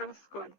us? Good.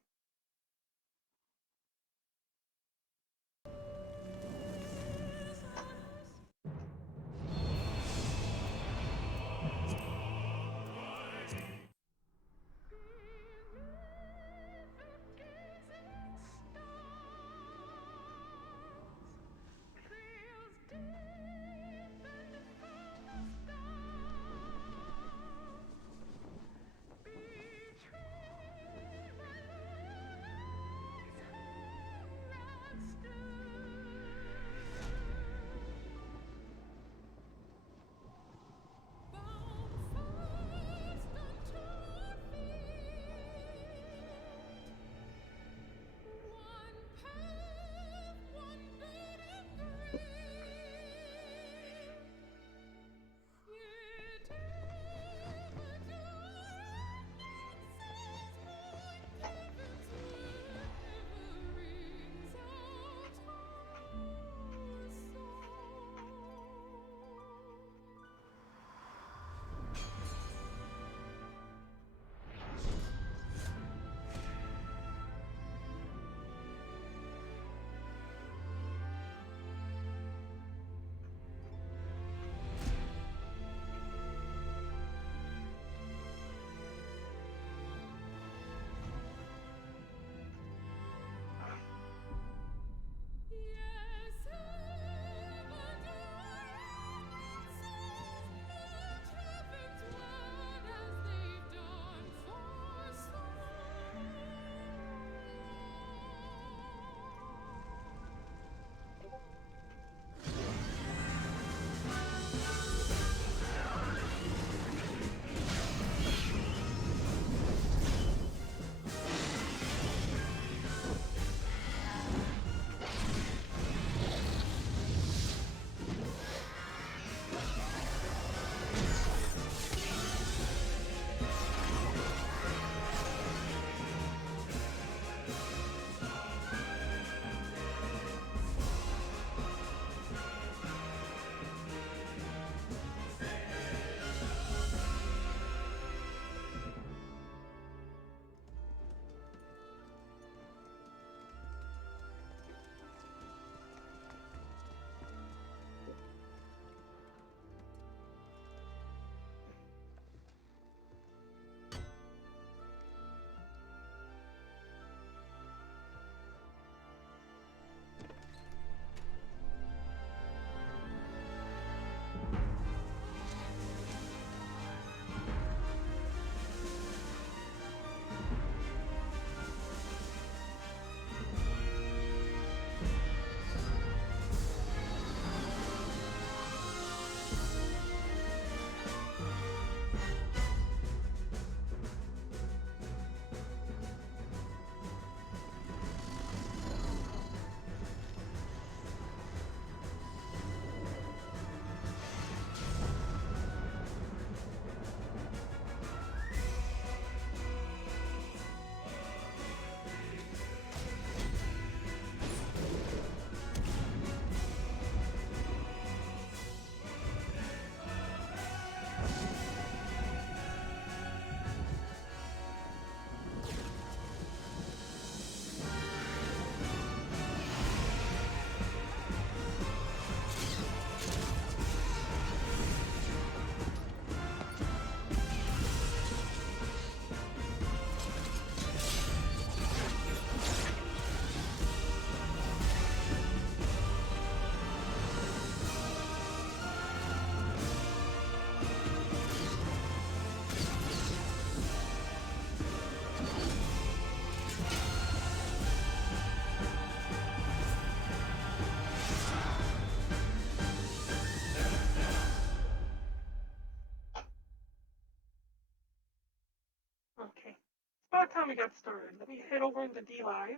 Okay. It's about time we got started. Let me head over into D Live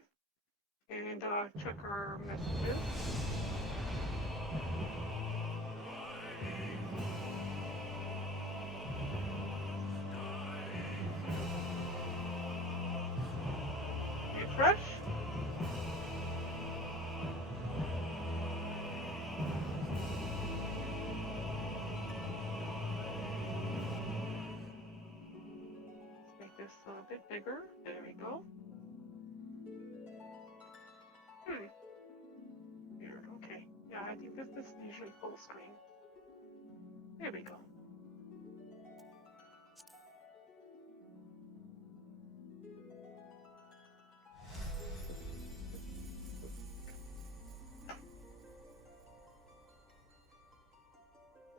and check our messages. Refresh. Let's make this a bit bigger. There we go. Weird. Okay. Yeah, I think this is usually full screen. There we go.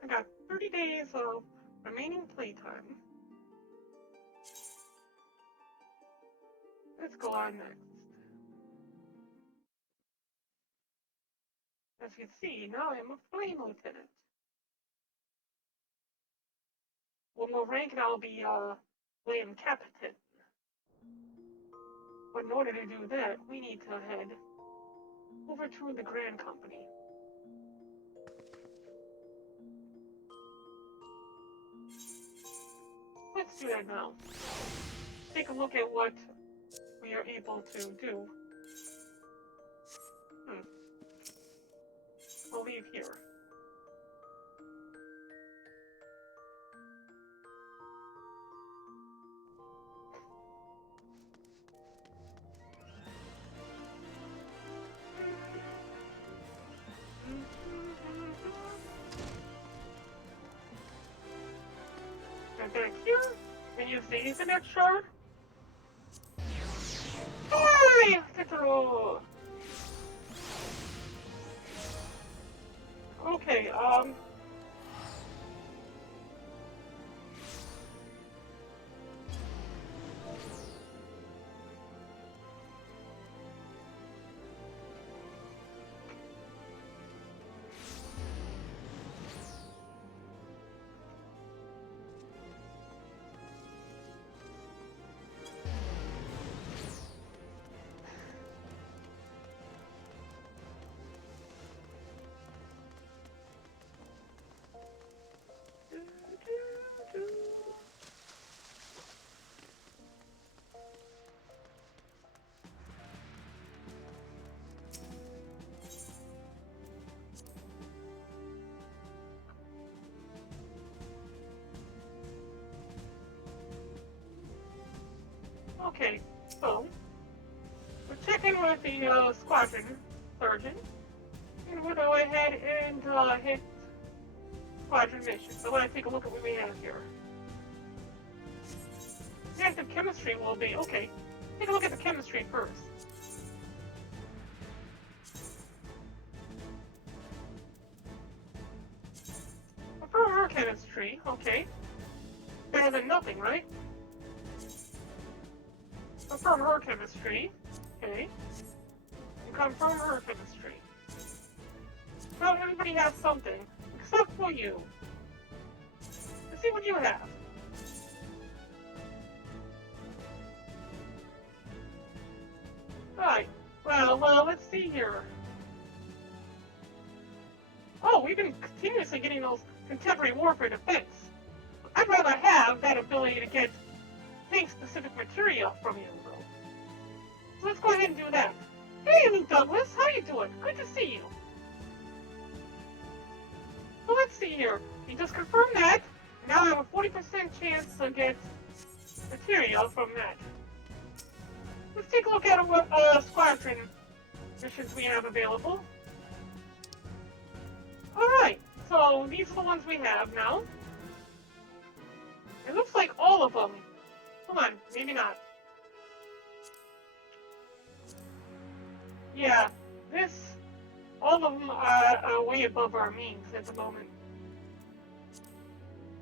I got 30 days of remaining playtime. Let's go on next. As you can see, now I'm a flame lieutenant. One more rank and I'll be flame captain. But in order to do that, we need to head over to the Grand Company. Let's do that now. Take a look at what we are able to do. I'll leave here. And back here, and use the Ethernet shard. Hey! Okay, okay, so we're checking with the squadron surgeon, and we'll go ahead and hit squadron mission. So let's take a look at what we have here. Reactive chemistry will be okay. Take a look at the chemistry first. Confirm her chemistry, okay. Better than nothing, right? Confirm her chemistry, okay. And confirm her chemistry. Well, everybody has something, except for you. Let's see what you have. Right. Well, let's see here. Oh, we've been continuously getting those contemporary warfare defense. I'd rather have that ability to get tank-specific material from you, though. So let's go ahead and do that. Hey, Luke Douglas, how you doing? Good to see you. So let's see here. You just confirmed that. Now I have a 40% chance to get material from that. Let's take a look at what squadron missions we have available. Alright, so these are the ones we have now. It looks like all of them. Hold on, maybe not. Yeah, all of them are way above our means at the moment.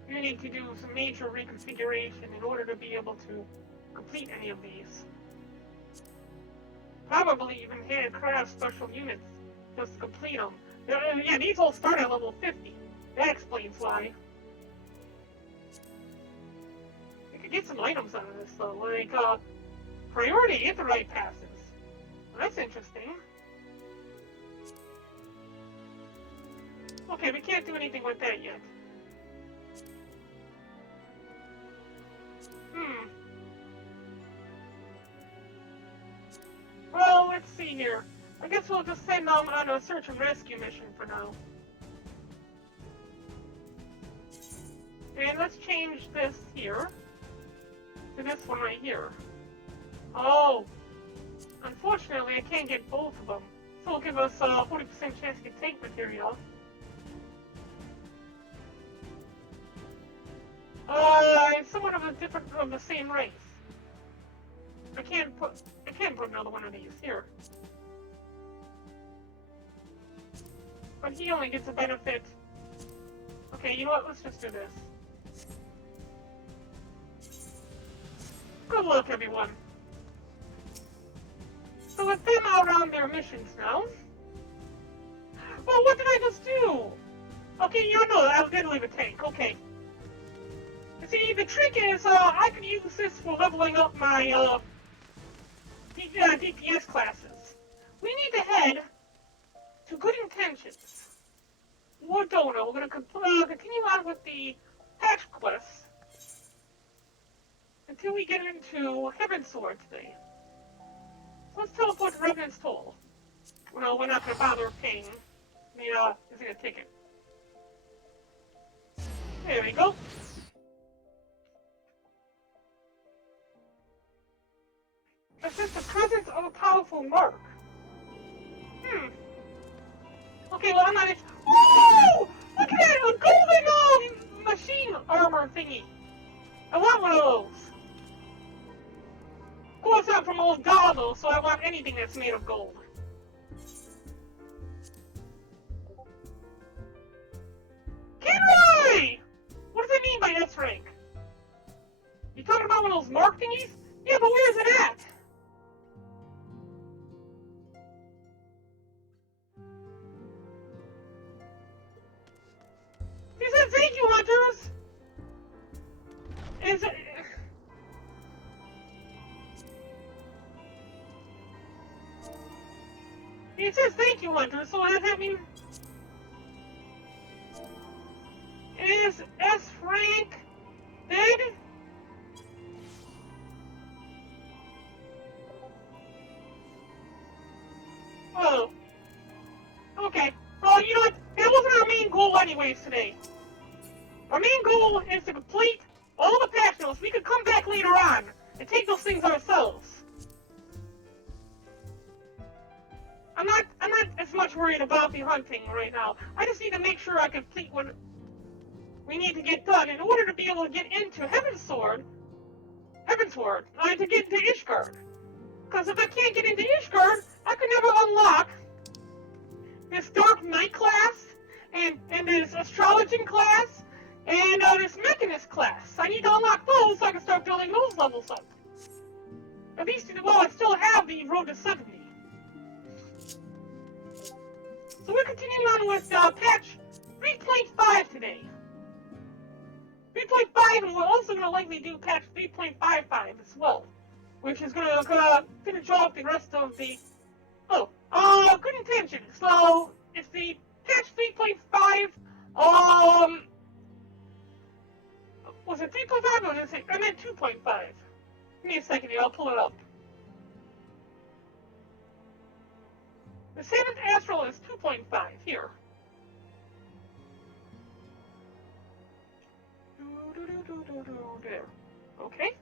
You need to do some major reconfiguration in order to be able to complete any of these. Probably even handcraft special units just to complete them. Yeah, these all start at level 50. That explains why. You could get some items out of this though, like priority Aetheryte passes. Well, that's interesting. Okay, we can't do anything with that yet. Well, let's see here. I guess we'll just send them on a search and rescue mission for now. And let's change this here. to this one right here. Oh, unfortunately, I can't get both of them. So it'll give us a 40% chance to get tank material. It's somewhat of a different, of the same race. I can't put another one of these here. But he only gets a benefit. Okay, you know what? Let's just do this. Good luck, everyone. So let them out on their missions now. Well, what did I just do? Okay, you know, I was gonna leave a tank. Okay. See, the trick is, I can use this for leveling up my, DPS classes. We need to head to Good Intentions. Or Donor. We're gonna continue on with the patch quests until we get into Heaven's Sword today. So let's teleport to Revenant's Toll. Well, we're not gonna bother paying the ticket. There we go. Assist the presence of a powerful mark. Okay, well, I'm not. Whoa! Look at that! A golden machine armor thingy. I want one of those. Of course, I'm from old God, though, so I want anything that's made of gold. Kenroy! What does it mean by S rank? You talking about one of those mark thingies? Yeah, but where's it at? He said, "Thank you, hunters." Is it? He says, "Thank you, hunters." So does that mean? Is S rank dead? Oh. Okay. Well, you know what? That wasn't our main goal anyways today. Our main goal is to complete all the patch notes. We could come back later on and take those things ourselves. I'm not as much worried about the hunting right now. I just need to make sure I complete what we need to get done in order to be able to get into Heaven's Sword, to get into Ishgard. Because if I can't get into Ishgard, I could never unlock this Dark Knight class, and this Astrologian class, and this Mechanist class. I need to unlock those so I can start building those levels up. At least, well, I still have the Road to 70. So we're continuing on with patch 3.5 today. 3.5, and we're also going to likely do patch 3.55 as well, which is going to finish off the rest of the... Good Intention. So, it's the patch 3.5, was it 3.5 or was it, I meant 2.5. Give me a second here, I'll pull it up. The Seventh Astral is 2.5, here. There. Okay.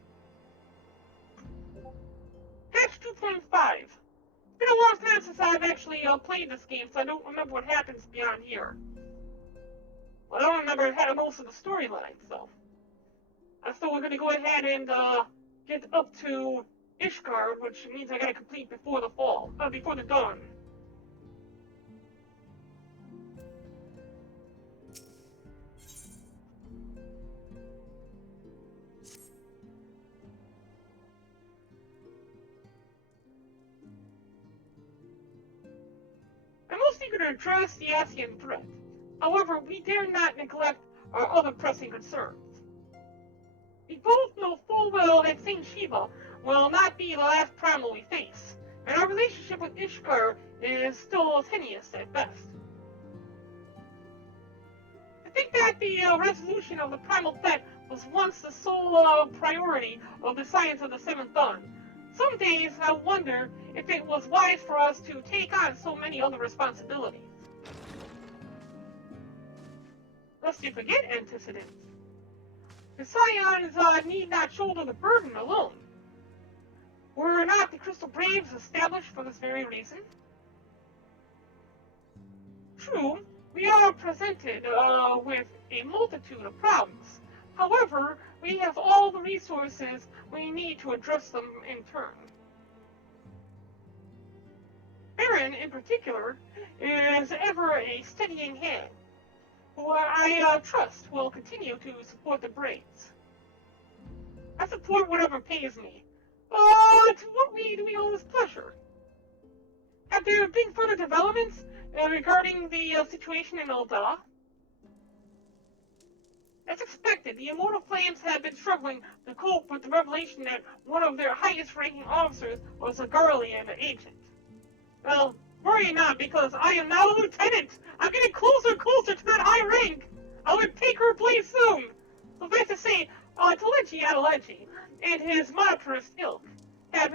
Patch 2.5. It's been a long time since I've actually played this game, so I don't remember what happens beyond here. Well, I don't remember most of the storyline, so. So we're going to go ahead and get up to Ishgard, which means I got to complete before the dawn. I'm most eager to address the Asian threat. However, we dare not neglect our other pressing concerns. We both know full well that Saint Shiva will not be the last primal we face, and our relationship with Ishgard is still tenuous at best. I think that the resolution of the primal threat was once the sole priority of the Science of the Seventh Dawn. Some days I wonder if it was wise for us to take on so many other responsibilities. Lest you forget, antecedents. The Scions need not shoulder the burden alone. Were not the Crystal Braves established for this very reason? True, we are presented with a multitude of problems. However, we have all the resources we need to address them in turn. Barren, in particular, is ever a steadying hand, who I trust will continue to support the Braves. I support whatever pays me. To what do we owe this pleasure? Have there been further developments regarding the situation in Ul'dah? As expected, the Immortal Flames have been struggling to cope with the revelation that one of their highest-ranking officers was a Garlean agent. Well, worry not, because I am now a lieutenant! I'm getting closer and closer to that high rank! I will take her place soon! Suffice to say, Telechi Adelechi and his monopolist ilk have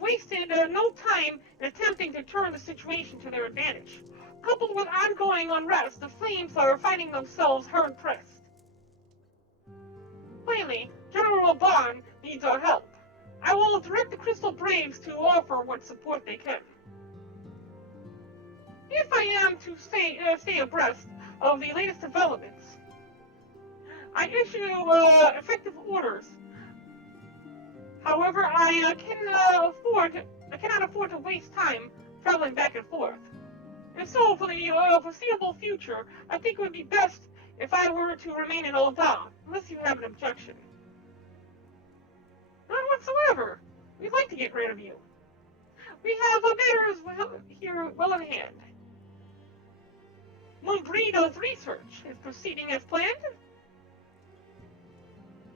wasted no time in attempting to turn the situation to their advantage. Coupled with ongoing unrest, the Flames are finding themselves hard-pressed. Plainly, General Barren needs our help. I will direct the Crystal Braves to offer what support they can. If I am to stay abreast of the latest developments, I issue effective orders. However, I cannot afford to waste time traveling back and forth. And so, for the foreseeable future, I think it would be best if I were to remain in Ul'dah, unless you have an objection. None whatsoever. We'd like to get rid of you. We have matters here well in hand. Mumbrido's research is proceeding as planned?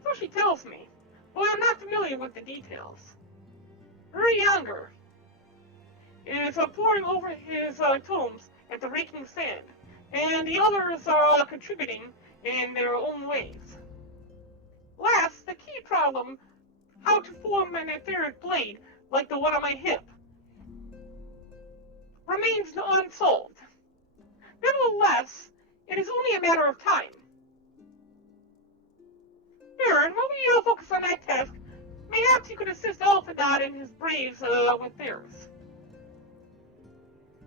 So she tells me, but I'm not familiar with the details. Very younger is poring over his tomes at the raking sand, and the others are contributing in their own ways. Last, the key problem, how to form an etheric blade like the one on my hip, remains unsolved. Nevertheless, it is only a matter of time. Barren, while we focus on that task, mayhaps you could assist Alphadad and his Braves with theirs.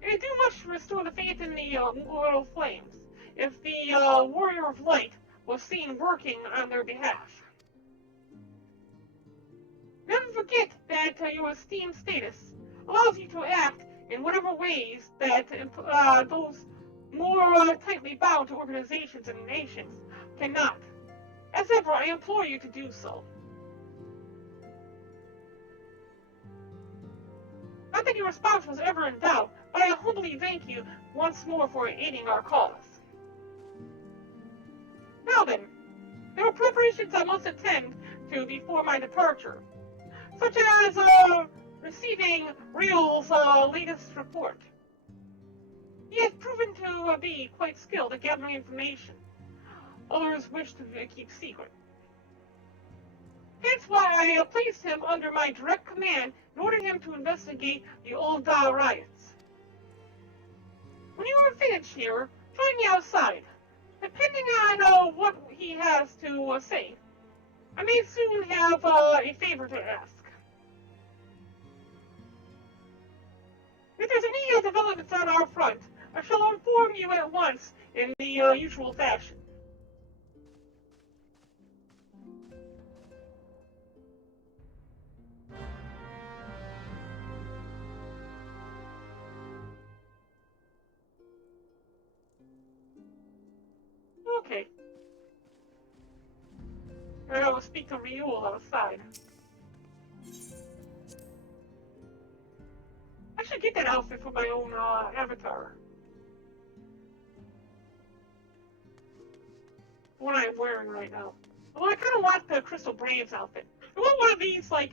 It would do much to restore the faith in the Immortal Flames, if the Warrior of Light was seen working on their behalf. Never forget that your esteemed status allows you to act in whatever ways that those more tightly bound to organizations and nations cannot. As ever, I implore you to do so. Not that your response was ever in doubt, but I humbly thank you once more for aiding our cause. Now then, there are preparations I must attend to before my departure, such as receiving Real's latest report. He has proven to be quite skilled at gathering information others wish to keep secret. Hence why I placed him under my direct command and ordered him to investigate the Ul'dah riots. When you are finished here, join me outside. Depending on what he has to say, I may soon have a favor to ask. If there's any developments on our front, I shall inform you at once in the usual fashion. Okay. I will speak to Ryul outside. I should get that outfit for my own avatar. The one I'm wearing right now. Well, I kind of want the Crystal Braves outfit. I want one of these, like,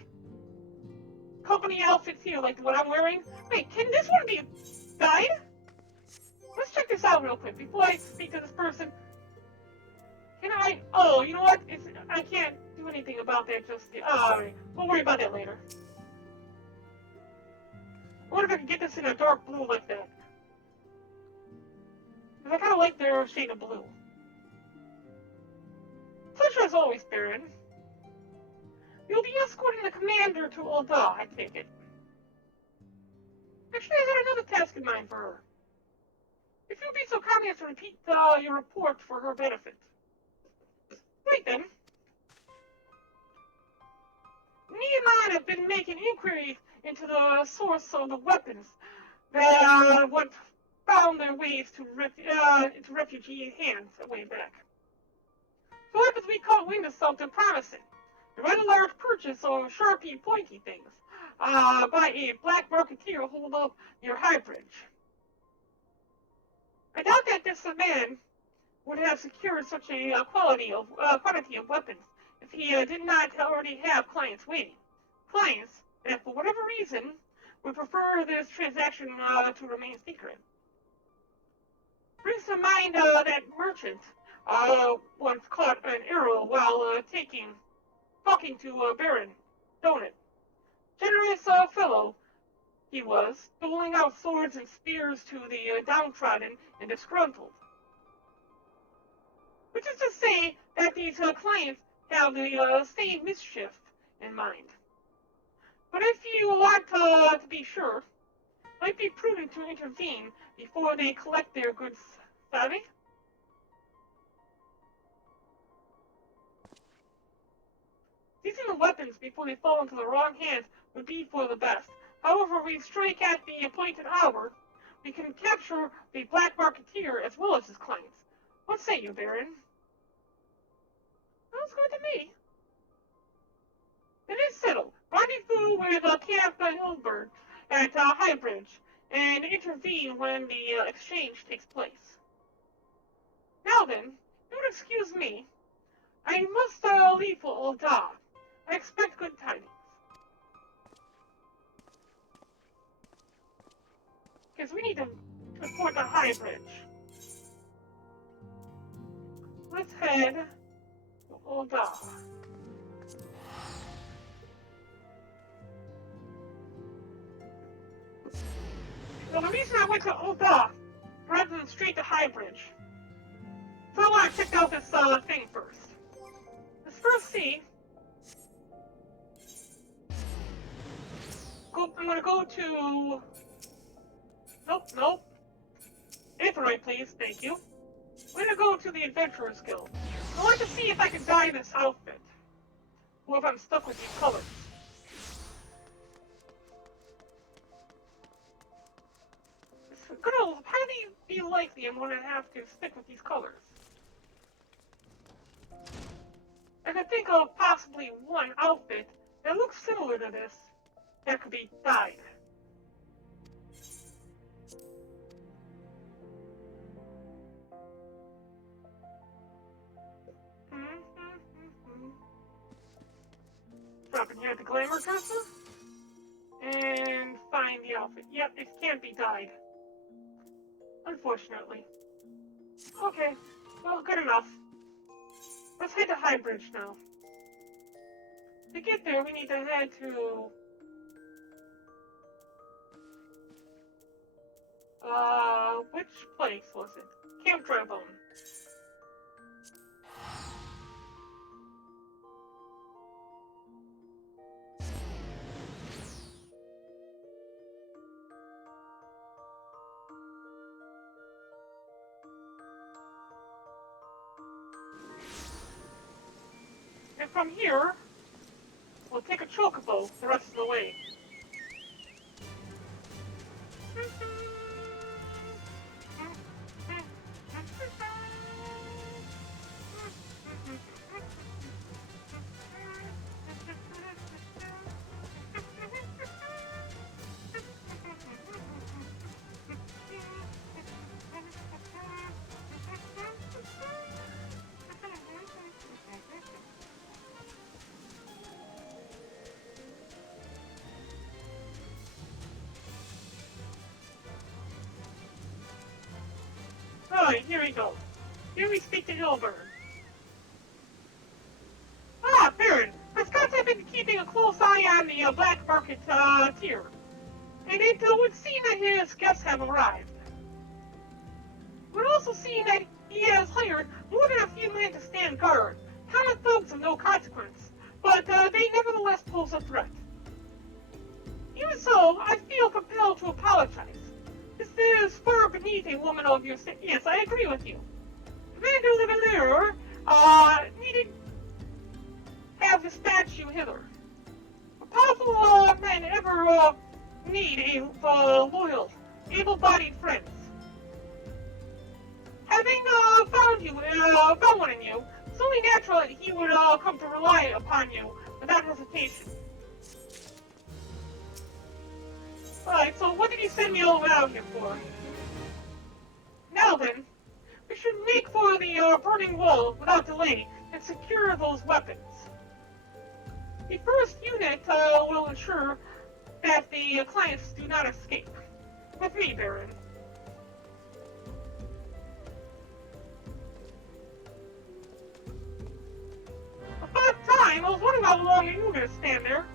company outfits here, like what I'm wearing. Wait, can this one be dyed? Let's check this out real quick before I speak to this person. Can I? Oh, you know what? I can't do anything about that just yet. Alright, we'll worry about that later. I wonder if I can get this in a dark blue like that. Because I kind of like their shade of blue. Pleasure as always, Barren. You'll be escorting the commander to Ulda, I take it. Actually, I had another task in mind for her. If you'll be so kind as to repeat your report for her benefit. Right then. Me and mine have been making inquiries into the source of the weapons that what found their ways to into refugee hands a way back. The weapons we caught wind of something promising. A rather large purchase of sharpy, pointy things by a black marketeer hold up near High Bridge. I doubt that this man would have secured such a quantity of weapons if he did not already have clients waiting. Clients that, for whatever reason, would prefer this transaction to remain secret. Brings to mind that merchant once caught an arrow while talking to Barren, don't it? Generous fellow he was, doling out swords and spears to the downtrodden and disgruntled. Which is to say that these clients have the same mischief in mind. But if you want to be sure, it might be prudent to intervene before they collect their goods, savvy? Seizing the weapons before they fall into the wrong hands would be for the best. However, we strike at the appointed hour, we can capture the black marketeer as well as his clients. What say you, Barren? Sounds good to me. It is settled. Rendezvous with Camp Hilbert at High Bridge and intervene when the exchange takes place. Now then, you would excuse me. I must leave for Ulda. I expect good tidings. Because we need to report the High Bridge. Let's head to Ulda. Well, the reason I went to Ulda rather than straight to High Bridge, so I want to check out this thing first. Let's first see. I'm gonna go to. Nope. Aetheroid, please, thank you. I'm gonna go to the Adventurers Guild. I want to see if I can dye this outfit, or if I'm stuck with these colors. It's gonna highly be likely I'm gonna have to stick with these colors. I can think of possibly one outfit that looks similar to this that could be dyed. Drop in here at the glamour dresser and find the outfit. Yep, it can't be dyed. Unfortunately. Okay, well, good enough. Let's head to High Bridge now. To get there, we need to head to... which place was it? Camp Drybone. And from here, we'll take a chocobo the rest of the way. Alright, here we go. Here we speak to Hilbert. Ah, Barren! The Scots have been keeping a close eye on the black market tier, and it would seem that his guests have arrived. It would also seem that he has hired more than a few men to stand guard, Common thugs of no consequence, but they nevertheless pose a threat. Even so, I feel compelled to apologize. This is far beneath a woman of your state. Yes, I agree with you. Commander Livelier, needed have his statue hither. A powerful men ever need a loyal, able-bodied friends. Having found one in you, it's only natural that he would come to rely upon you without hesitation. Alright, so what did he send me all out here for? Now then, we should make for the burning wall without delay and secure those weapons. The first unit will ensure that the clients do not escape. With me, Barren. About time! I was wondering how long you were going to stand there.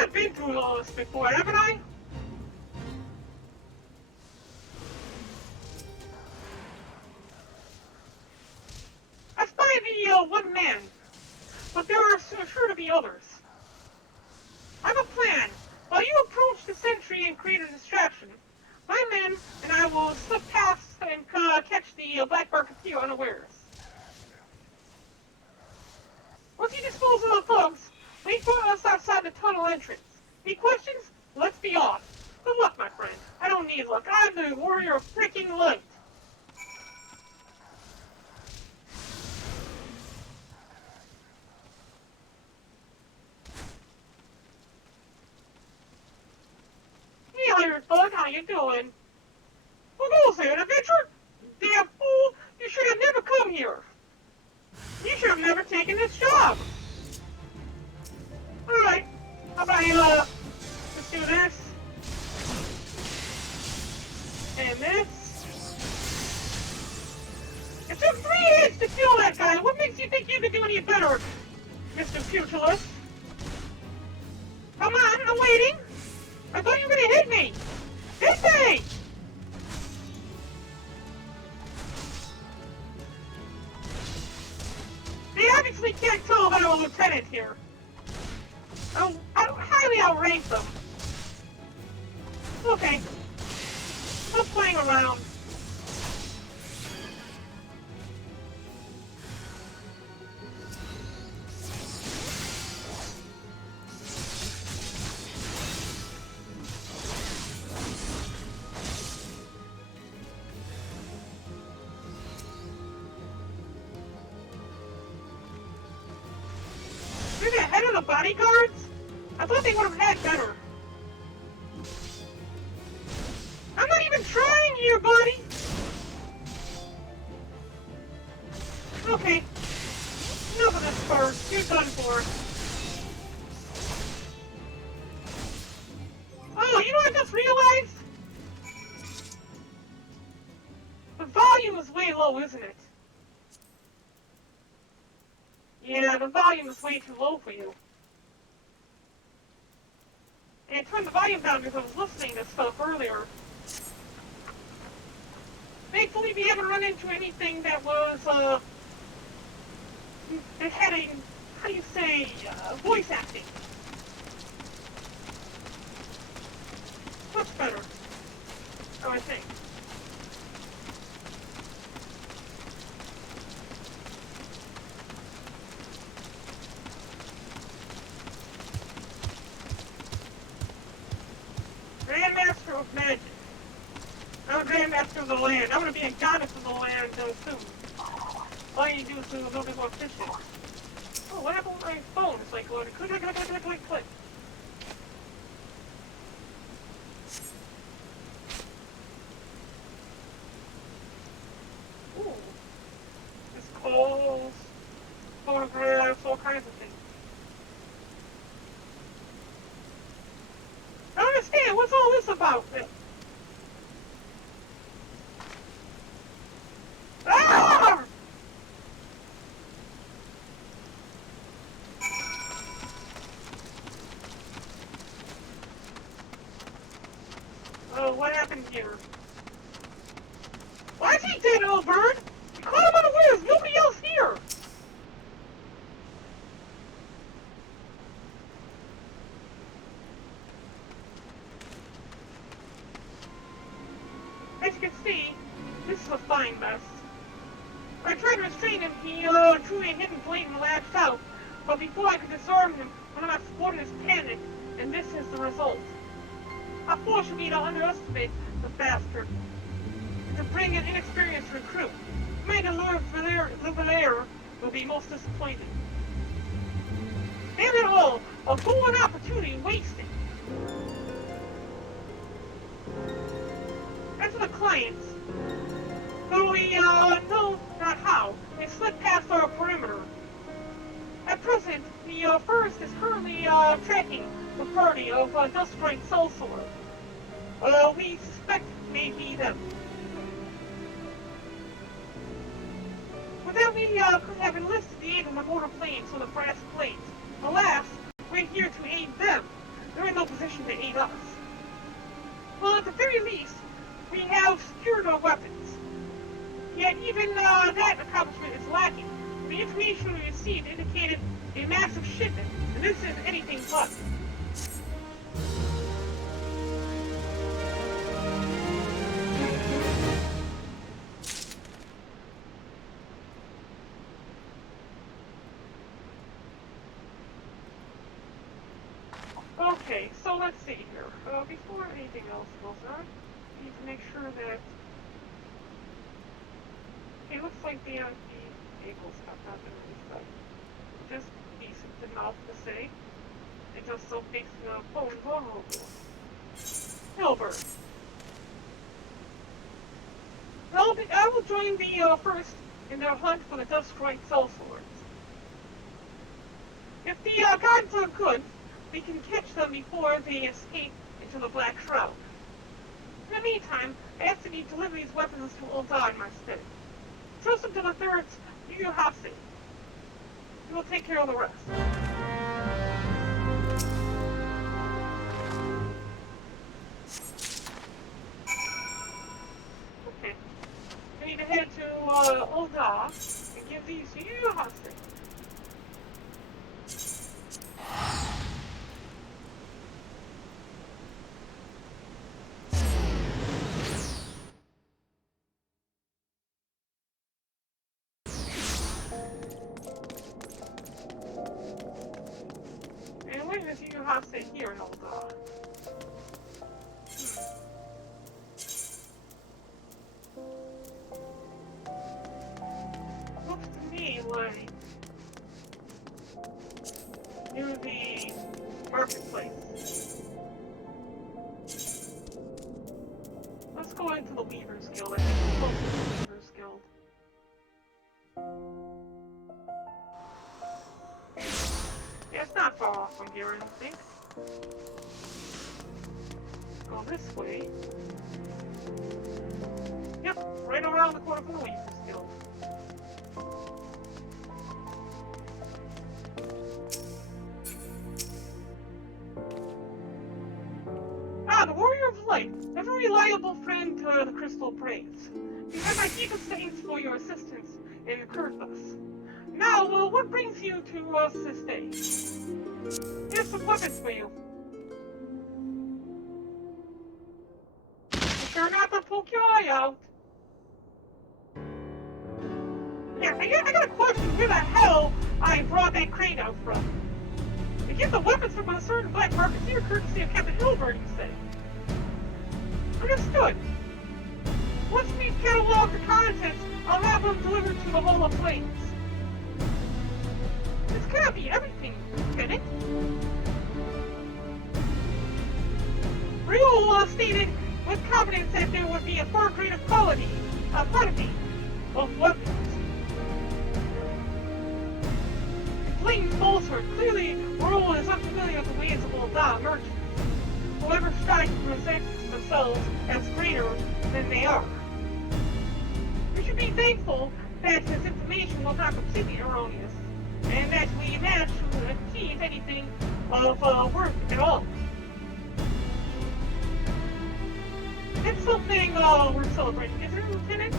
I've been through all this before, haven't I? I spy the one man, but there are sure to be others. I have a plan. While you approach the sentry and create a distraction, my men and I will slip past and catch the Black Barketeer unawares. Once you dispose of the thugs, wait for us outside the tunnel entrance. Any questions? Let's be off. Good luck, my friend. I don't need luck. I'm the warrior of freaking light. Hey, hired thug, how you doing? Who goes there, an adventure? Damn fool! You should have never come here. You should have never taken this job. Alright, how about you, let's do this. And this. It took 3 hits to kill that guy. What makes you think you can do any better, Mr. Pugilist? Come on, I'm waiting. I thought you were gonna hit me. Hit me! They obviously can't tell that I'm a lieutenant here. I highly outrank them. Okay. Stop playing around. You're the head of the bodyguards? I thought they would have had better. I'm not even trying here, buddy! Okay. Enough of this part. You're done for. Oh, you know what I just realized? The volume is way low, isn't it? Yeah, the volume is way too low for you. And I turned the volume down because I was listening to stuff earlier. Thankfully, we haven't run into anything that was, that had a, how do you say, voice acting. Much better. Oh, I think. Grandmaster of Magic. I'm a Grandmaster of the Land. I'm going to be a goddess of the land soon. All you do is do a little bit more fishing. Oh, what happened with my phone? It's like going click, click, click, click, click, click. in here. Why is he dead, old bird? You caught him unawares. Nobody else here. As you can see, this is a fine mess. I tried to restrain him. He threw a hidden blade and lashed out. But before I could disarm him, one of my subordinates panicked, and this is the result. Unfortunately, to underestimate the bastard. And to bring an inexperienced recruit, Commander Lavalier will be most disappointed. And it all, a golden opportunity wasted. As for the clients, though we know not how, they slipped past our perimeter. At present, the first is currently tracking the party of Dustbright Sellsword. We suspect it may be them. Without me could have enlisted the aid of the motor planes or the brass plates. Alas, we're here to aid them. They're in no position to aid us. Well, at the very least, we have secured our weapons. Yet even that accomplishment is lacking. The information we received indicated a massive shipment, and this is anything but. Okay, so let's see here. Before anything else goes on, we need to make sure that... Okay, looks like the vehicles have not been reset. Just decent enough to say. It just so makes the phone vulnerable. Hilbert. I will join the first in their hunt for the Dustbright Sellswords. If the gods are good, we can catch them before they escape into the Black Shroud. In the meantime, I ask that you deliver these weapons to Ul'dah in my stead. Trust them to the third Yuhase. We will take care of the rest. Okay. We need to head to Ul'dah and give these to Yuhase. Yuhase here in Ul'dah. Looks to me like near the marketplace. Let's go into the Weaver's Guild. I think it's close to the Weaver's Guild. Yeah, it's not far off from here, I don't think. Go this way. Yep, right around the corner from the Weaver's Guild. Ah, the Warrior of Light. Ever reliable friend to the Crystal Braves. You have my deepest thanks for your assistance in Kurthus. Now, what brings you to us this day? Here's some weapons for you. Be sure not to poke your eye out. Yeah, I got a question where the hell I brought that crate out from. You get the weapons from a certain black marketeer courtesy of Captain Hilbert, you say. Understood. Once we've cataloged the contents, I'll have them delivered to the Hall of Flames. This cannot be everything, can it? Ryu stated with confidence that there would be a far greater quantity of weapons. Blatant falsehood. Clearly, Ryu is unfamiliar with the ways of Ul'dah merchants. Whoever strives to present themselves as greater than they are. We should be thankful that his information was not completely erroneous, and that we managed to achieve anything of worth at all. It's something, we're celebrating, isn't it, Lieutenant?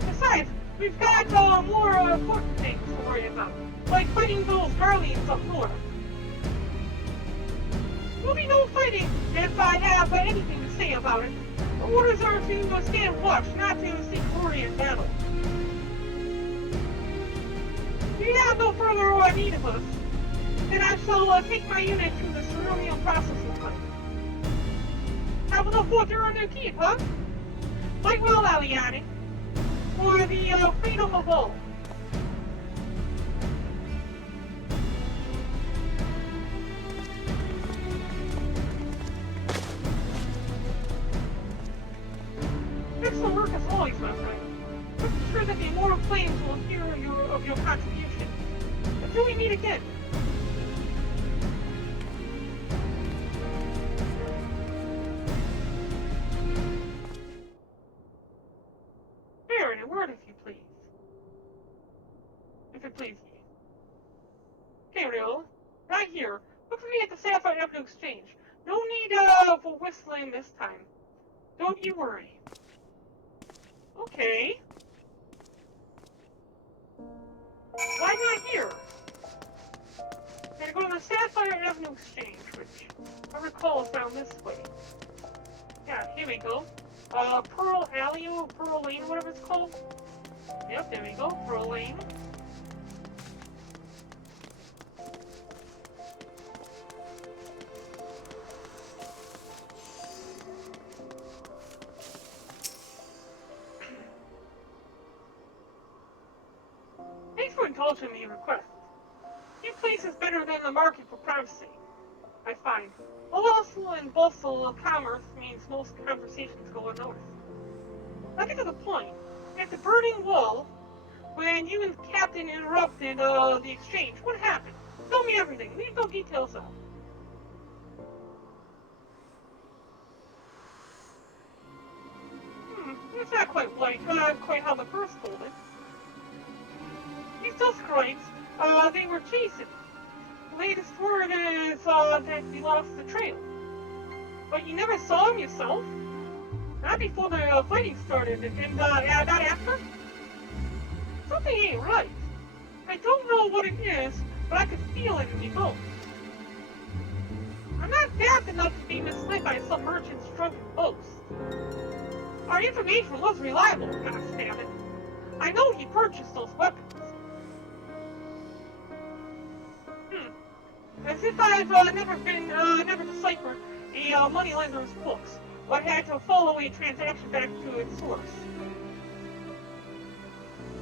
Besides, we've got, more, important things to worry about. Like fighting those Guardians up north. There'll be no fighting if I have anything to say about it. The orders are to stand watch, not to seek glory in battle. We have no further need of us. Then I shall take my unit to the cerulean processing plant. Have enough water on their keep, huh? Might well, Aliani. For the freedom of all. Excellent work as always, my friend. I'm sure that the immortal flames will hear of your contribution. Until we meet again. Barren, a word if you please. If it please you. Gabriel, right here. Look for me at the Sapphire Avenue Exchange. No need for whistling this time. Don't you worry. Okay. Why not here? Gotta go to the Sapphire Avenue Exchange, which I recall is down this way. Yeah, here we go. Pearl Alley or Pearl Lane, whatever it's called. Yep, there we go, Pearl Lane. Thanks for indulging me in requests. Your place is better than the market for privacy, I find. The hustle and bustle of commerce means most conversations go unnoticed. I'll get to the point. At the burning wall, when you and the captain interrupted the exchange, what happened? Tell me everything. Leave no details out. It's not quite how the first told it. These Duskrites, they were chasing. The latest word is that we lost the trail. But you never saw him yourself? Not before the fighting started, and not after? Something ain't right. I don't know what it is, but I can feel it in me bones. I'm not daft enough to be misled by some merchant's drunken boast. Our information was reliable, goddammit. I know he purchased those weapons. As if I've never deciphered a moneylender's books, but had to follow a transaction back to its source.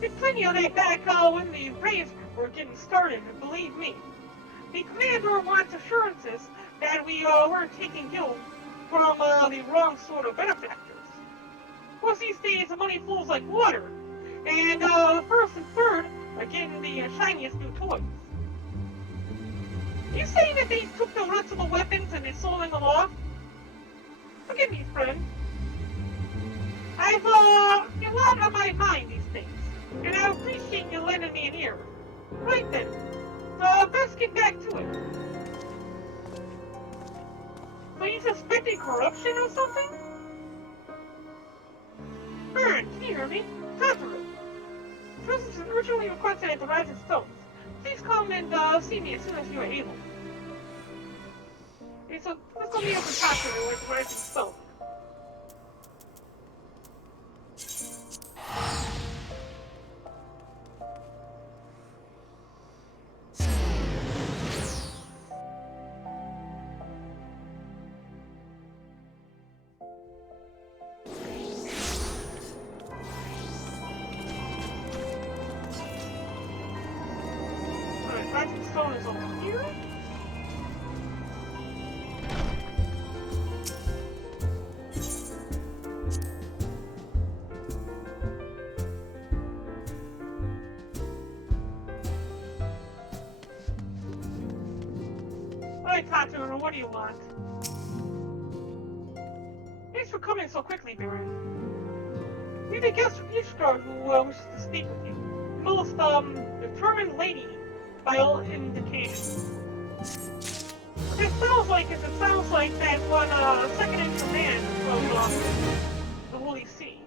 Did plenty of that back when the raids were getting started, and believe me. The commander wants assurances that we weren't taking guild from the wrong sort of benefactors. Of course, these days the money flows like water, and the first and third are getting the shiniest new toys. You saying that they took the rest of the weapons and they sold them off? Forgive me, friend. I've a lot on my mind these days, and I appreciate you lending me an ear. Right then, best get back to it. So you suspected corruption or something? Barren, can you hear me? Conqueror. Truce is originally requested at the Rising Stones. Please come and see me as soon as you are able. Okay, so let's go meet up with Conqueror with the Rising Stones. Rising Stone is over here. Alright, Tato, what do you want? Thanks for coming so quickly, Barren. We have a guest from Ishgard who wishes to speak with you. The most, determined lady by all indications. It sounds like that one, second in command the Holy See.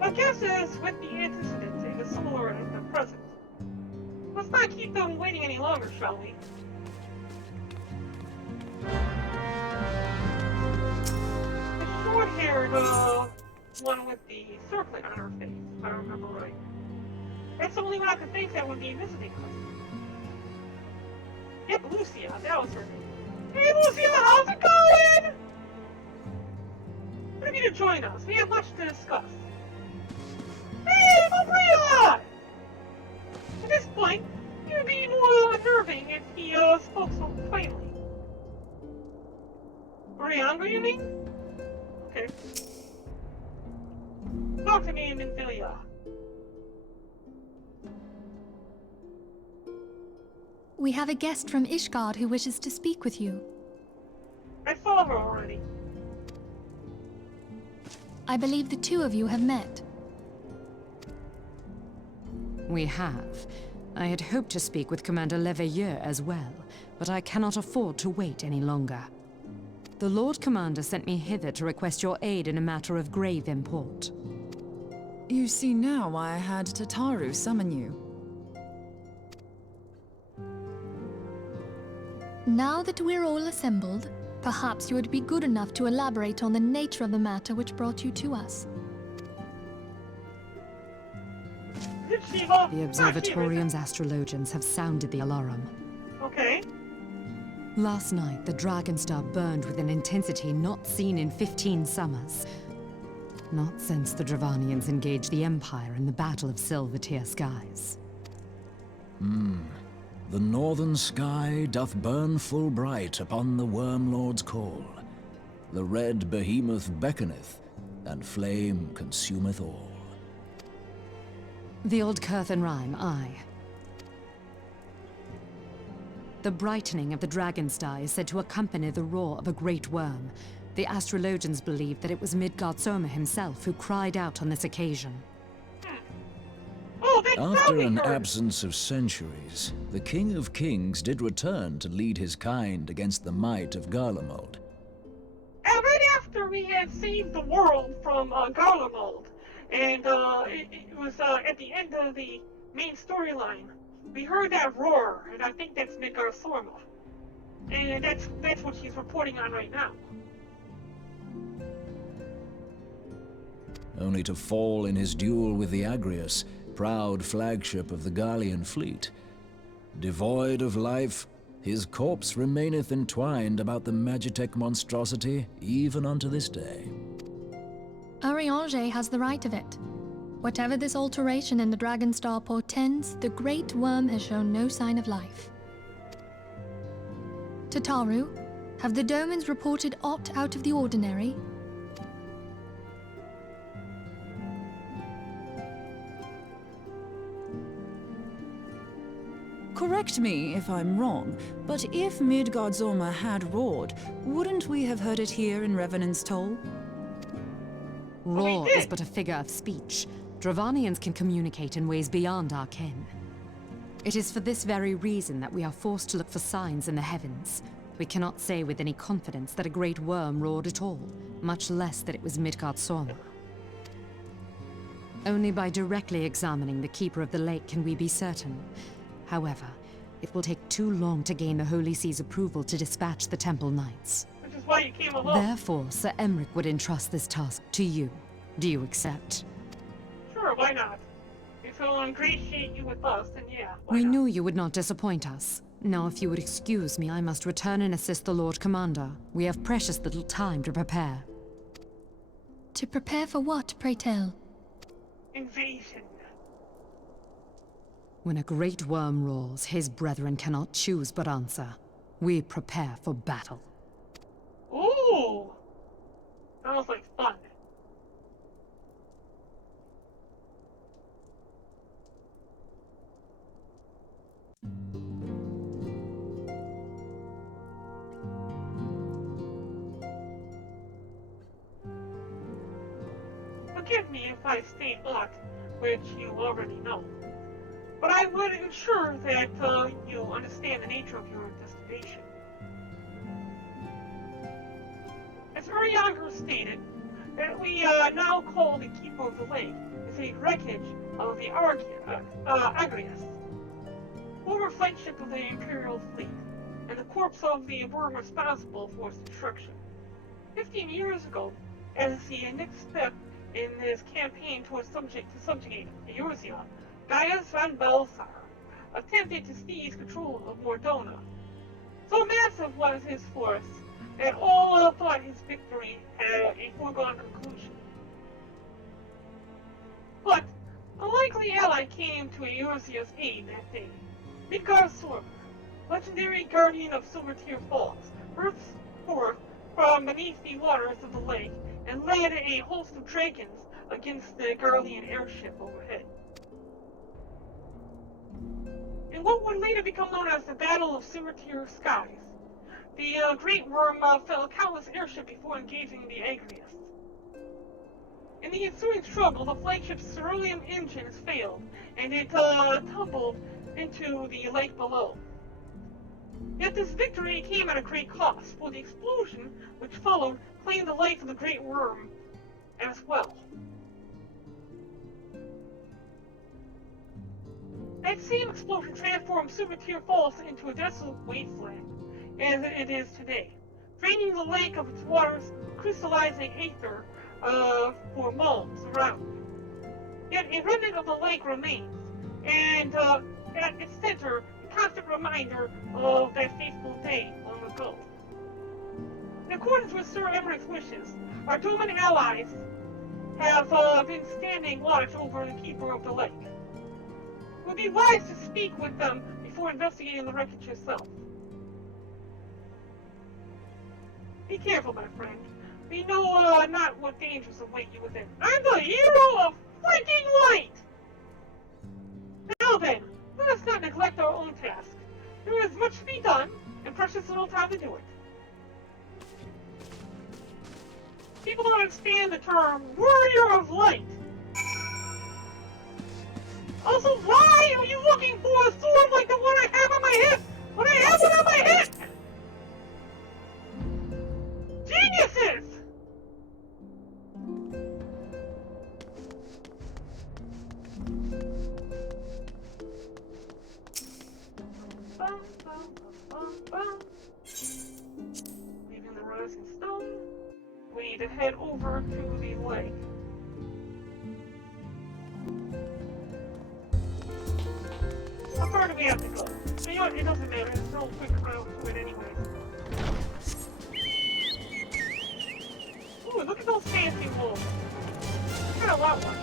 My guess is, with the antecedent and the similar and the present, let's not keep them waiting any longer, shall we? The short-haired, one with the circlet on her face, if I remember right. That's the only one I could think that would be visiting us. Yep, Lucia, that was her name. Hey, Lucia, how's it going? What have you to join us? We have much to discuss. Hey, Maria! At this point, it would be more unnerving if he spoke so plainly. Mariango, you mean? Okay. Talk to me in Minfilia. We have a guest from Ishgard who wishes to speak with you. I saw her already. I believe the two of you have met. We have. I had hoped to speak with Commander Leveilleur as well, but I cannot afford to wait any longer. The Lord Commander sent me hither to request your aid in a matter of grave import. You see now why I had Tataru summon you. Now that we're all assembled, perhaps you would be good enough to elaborate on the nature of the matter which brought you to us. The Observatorium's astrologians have sounded the alarm. Okay. Last night, the Dragonstar burned with an intensity not seen in 15 summers. Not since the Dravanians engaged the Empire in the Battle of Silvertear Skies. The northern sky doth burn full bright upon the Wormlord's call. The red behemoth beckoneth, and flame consumeth all. The old Curthan rhyme, aye. The brightening of the Dragonstar is said to accompany the roar of a great worm. The astrologians believe that it was Midgard Soma himself who cried out on this occasion. Oh, After an absence of centuries, the King of Kings did return to lead his kind against the might of Garlemald. Right after we had saved the world from Garlemald, and it was at the end of the main storyline, we heard that roar, and I think that's Midgard Sorma. And that's what she's reporting on right now. Only to fall in his duel with the Agrius, proud flagship of the Garlean fleet. Devoid of life, his corpse remaineth entwined about the Magitech monstrosity even unto this day. Ariange has the right of it. Whatever this alteration in the Dragonstar portends, the Great Worm has shown no sign of life. Tataru, have the Domans reported aught out of the ordinary? Correct me if I'm wrong, but if Midgard Zorma had roared, wouldn't we have heard it here in Revenant's Toll? Roar is but a figure of speech. Dravanians can communicate in ways beyond our ken. It is for this very reason that we are forced to look for signs in the heavens. We cannot say with any confidence that a great worm roared at all, much less that it was Midgard Sorma. Only by directly examining the Keeper of the Lake can we be certain. However, it will take too long to gain the Holy See's approval to dispatch the Temple Knights. Which is why you came along. Therefore, Sir Emric would entrust this task to you. Do you accept? Sure, why not? If he'll ingratiate you with us, then yeah, why We not? knew you would not disappoint us. Now, if you would excuse me, I must return and assist the Lord Commander. We have precious little time to prepare. To prepare for what, pray tell? Invasion. When a great worm roars, his brethren cannot choose but answer. We prepare for battle. Ooh! Sounds like fun. Forgive me if I state aught which you already know. But I would ensure that you understand the nature of your historiographer stated that we now call the Keeper of the Lake is a wreckage of the Agrias, former flagship of the Imperial fleet, and the corpse of the worm responsible for its destruction. 15 years ago, as the next step in his campaign towards subjugate Eorzea, Gaius von Belsar attempted to seize control of Mordona. So massive was his force that all thought his victory had a foregone conclusion. But a likely ally came to Eorzea's aid that day. Midgard Sorber, legendary guardian of Silvertear Falls, burst forth from beneath the waters of the lake and led a host of dragons against the Garlean airship overhead. In what would later become known as the Battle of Silvertear Skies, the Great Worm fell countless airships before engaging the Agrias. In the ensuing struggle, the flagship's cerulean engines failed, and it tumbled into the lake below. Yet this victory came at a great cost, for the explosion which followed claimed the life of the Great Worm as well. That same explosion transformed Silvertear Falls into a desolate wasteland, as it is today, draining the lake of its waters, crystallizing aether for miles around. Yet a remnant of the lake remains, and at its center, a constant reminder of that fateful day long ago. In accordance with Sir Emmerich's wishes, our Doman allies have been standing watch over the Keeper of the Lake. It would be wise to speak with them before investigating the wreckage yourself. Be careful, my friend. We know not what dangers await you within. I'm the hero of freaking light! Now then, let us not neglect our own task. There is much to be done, and precious little time to do it. People don't understand the term Warrior of Light. Also, why are you looking for a sword like the one I have on my hip when I have one on my hip? Geniuses! Leaving the rising stone, we need to head over to the lake. How far do we have to go? You know what, it doesn't matter, there's no quick route to it anyways. Ooh, look at those fancy wolves. I kinda want one.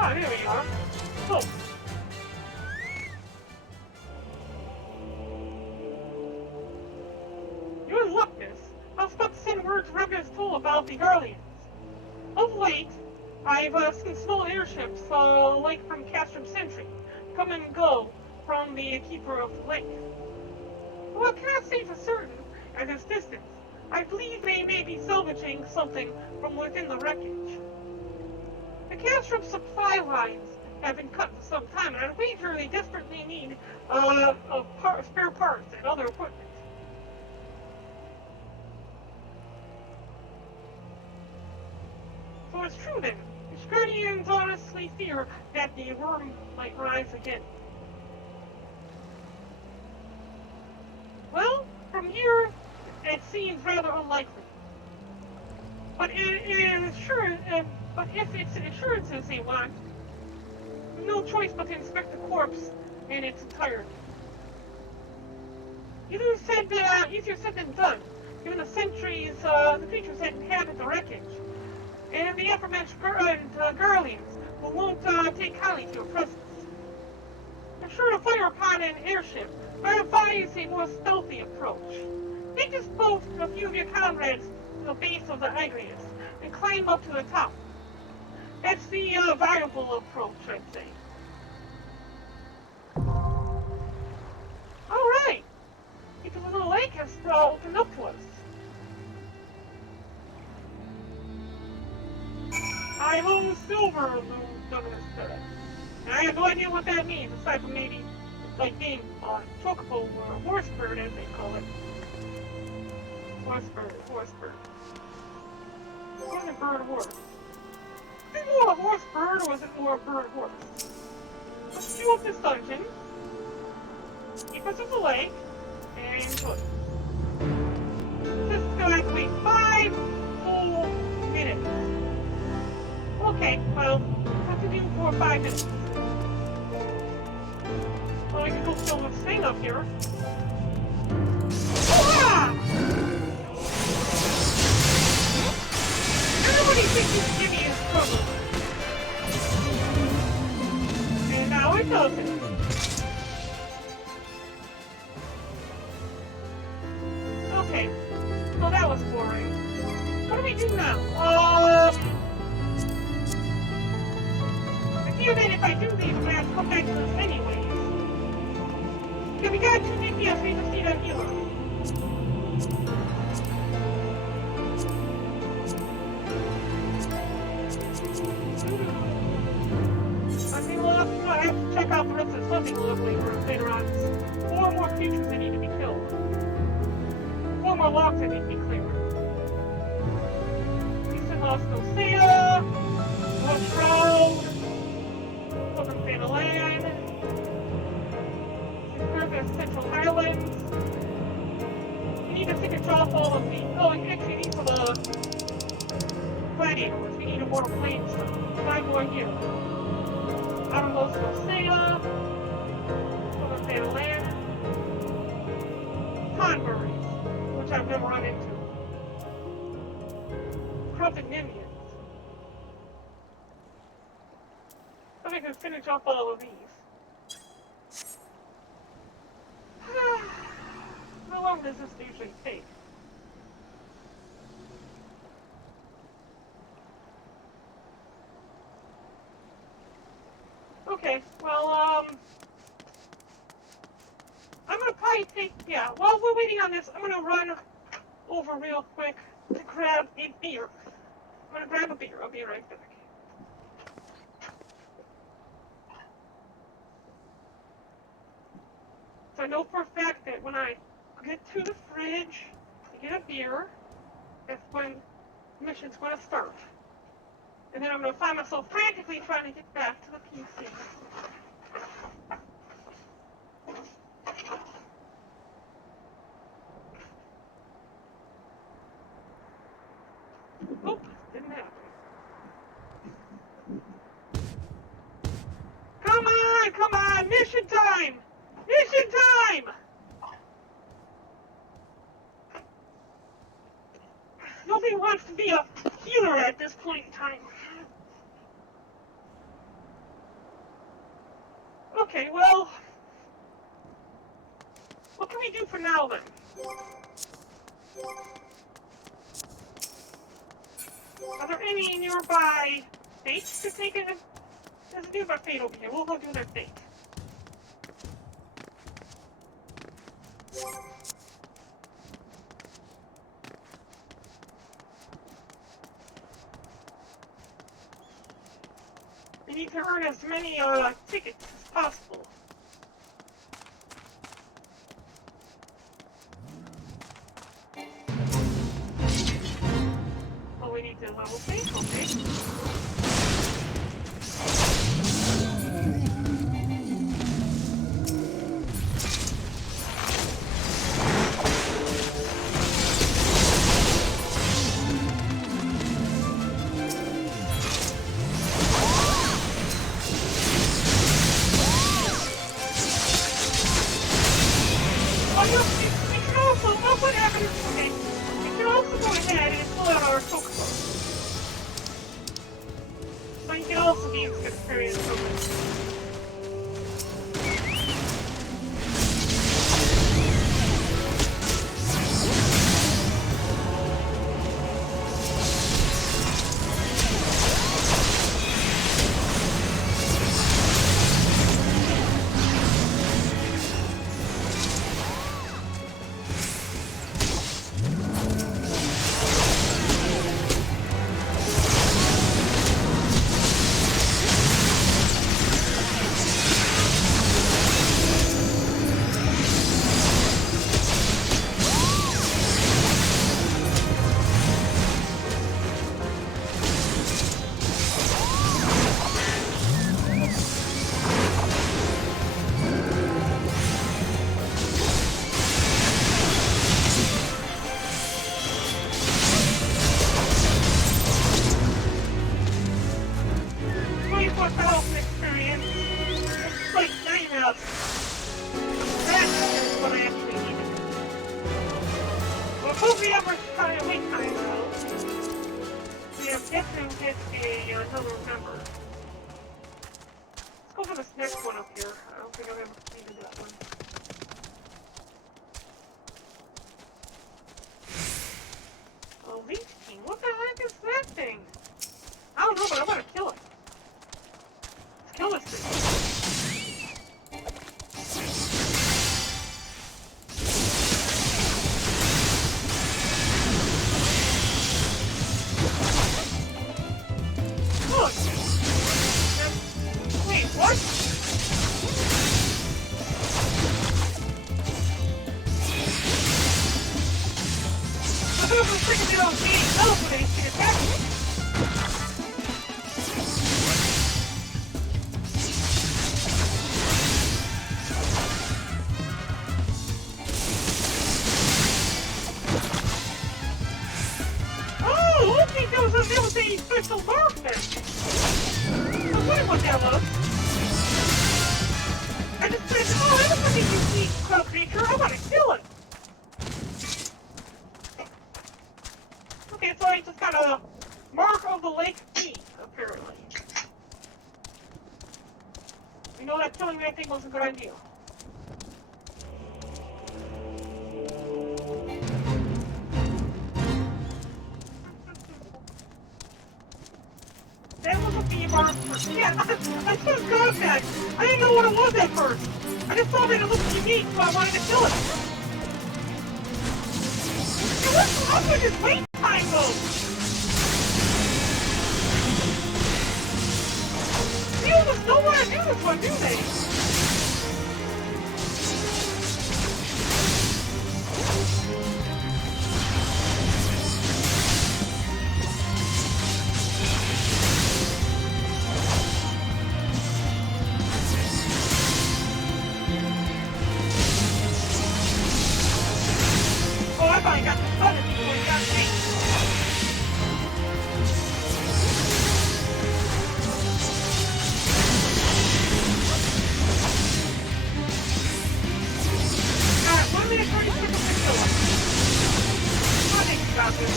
Ah, here we are. Oh. You're in luck, miss. I was about to send word to Rebbe's told about the Garleans. Of late, I've seen small airships, like from Castrum Sentry, come and go from the Keeper of the Lake. Well, I can't say for certain at this distance. I believe they may be salvaging something from within the wreckage. The Castrum supply lines have been cut for some time, and I wager they desperately need spare parts and other equipment. So it's true then. The Guardians honestly fear that the worm might rise again. Well, from here, it seems rather unlikely. But if it's assurances they want, no choice but to inspect the corpse in its entirety. Easier said than done, given the centuries, the creatures that inhabit the wreckage, and the aforementioned Garleans, who won't take kindly to your presence. I'm sure the fire upon an airship, but advise a more stealthy approach. Take this boat and a few of your comrades to the base of the Agrius and climb up to the top. That's the viable approach, I'd say. Alright! Because the little lake has opened up to us. I own silver, the governor said. And I have no idea what that means, aside from maybe like being chocobo or horse bird, as they call it. Horse bird. What's a bird horse? Is it more a horse bird or is it more a bird horse? Let's do up this dungeon. Keep us at the lake. And good. This is going to be 5 full minutes. Okay, well, what to do for 5 minutes? Well, I can go fill this thing up here. Ah! Everybody thinks this Jimmy is trouble. And now it doesn't. Okay, well that was boring. What do we do now? I feel that if I do these, I'm gonna have to come back to this anyways. Okay, we got 2 DPS, we just need a healer. I have to check out the rest of the hunting look later on. 4 more creatures that need to be killed. 4 more logs that need to be cleared. Eastern Lost Osea, West Road, Southern Fanaland, Northern Central Highlands. We need to finish off all of the. Oh, actually, these are the gladiators. We need a more plains. 5 more here. Outermost Osea, Southern Fanaland, Conberries, which I've never run into. Corrupted Minions. So we can finish off all of these. How long does this usually take? Okay, well, I'm gonna probably take, while we're waiting on this, I'm gonna run over real quick to grab a beer. I'm gonna grab a beer, I'll be right back. So I know for a fact that when I get to the fridge to get a beer, that's when the mission's gonna start. And then I'm going to find myself frantically trying to get back to the PC. Oop, didn't happen. Come on, mission time! Mission time! Nobody wants to be a healer at this point in time. Okay, well, what can we do for now then? Are there any nearby dates to take in? There's a nearby fate over here. We'll go do their date. We need to earn as many tickets as possible. Oh, we need to level things? Okay. until I remember. Let's go for this next one up here. I don't think I've ever completed that one. Oh, Leech King, what the heck is that thing? I don't know, but I want to kill it. Let's kill this thing. Look! Wait, what? I thought it was freaking it on being teleporting to attack me. Oh, okay, there was a special mark there. I wonder what that was. I just said, oh, that looks like a unique creature. I want to kill it. Okay, so I just got a mark of the lake feet, apparently. We know that killing that thing was a good idea. That was a bee mark first. Yeah, I just got that. I didn't know what it was at first. I just thought that it looked unique, so I wanted to kill it. Hey, what's up with this wait time, though? They almost don't want to do this one, do they? Oh, I finally got the button before he got me. Alright, 1 minute 30 seconds to kill him. I think about this.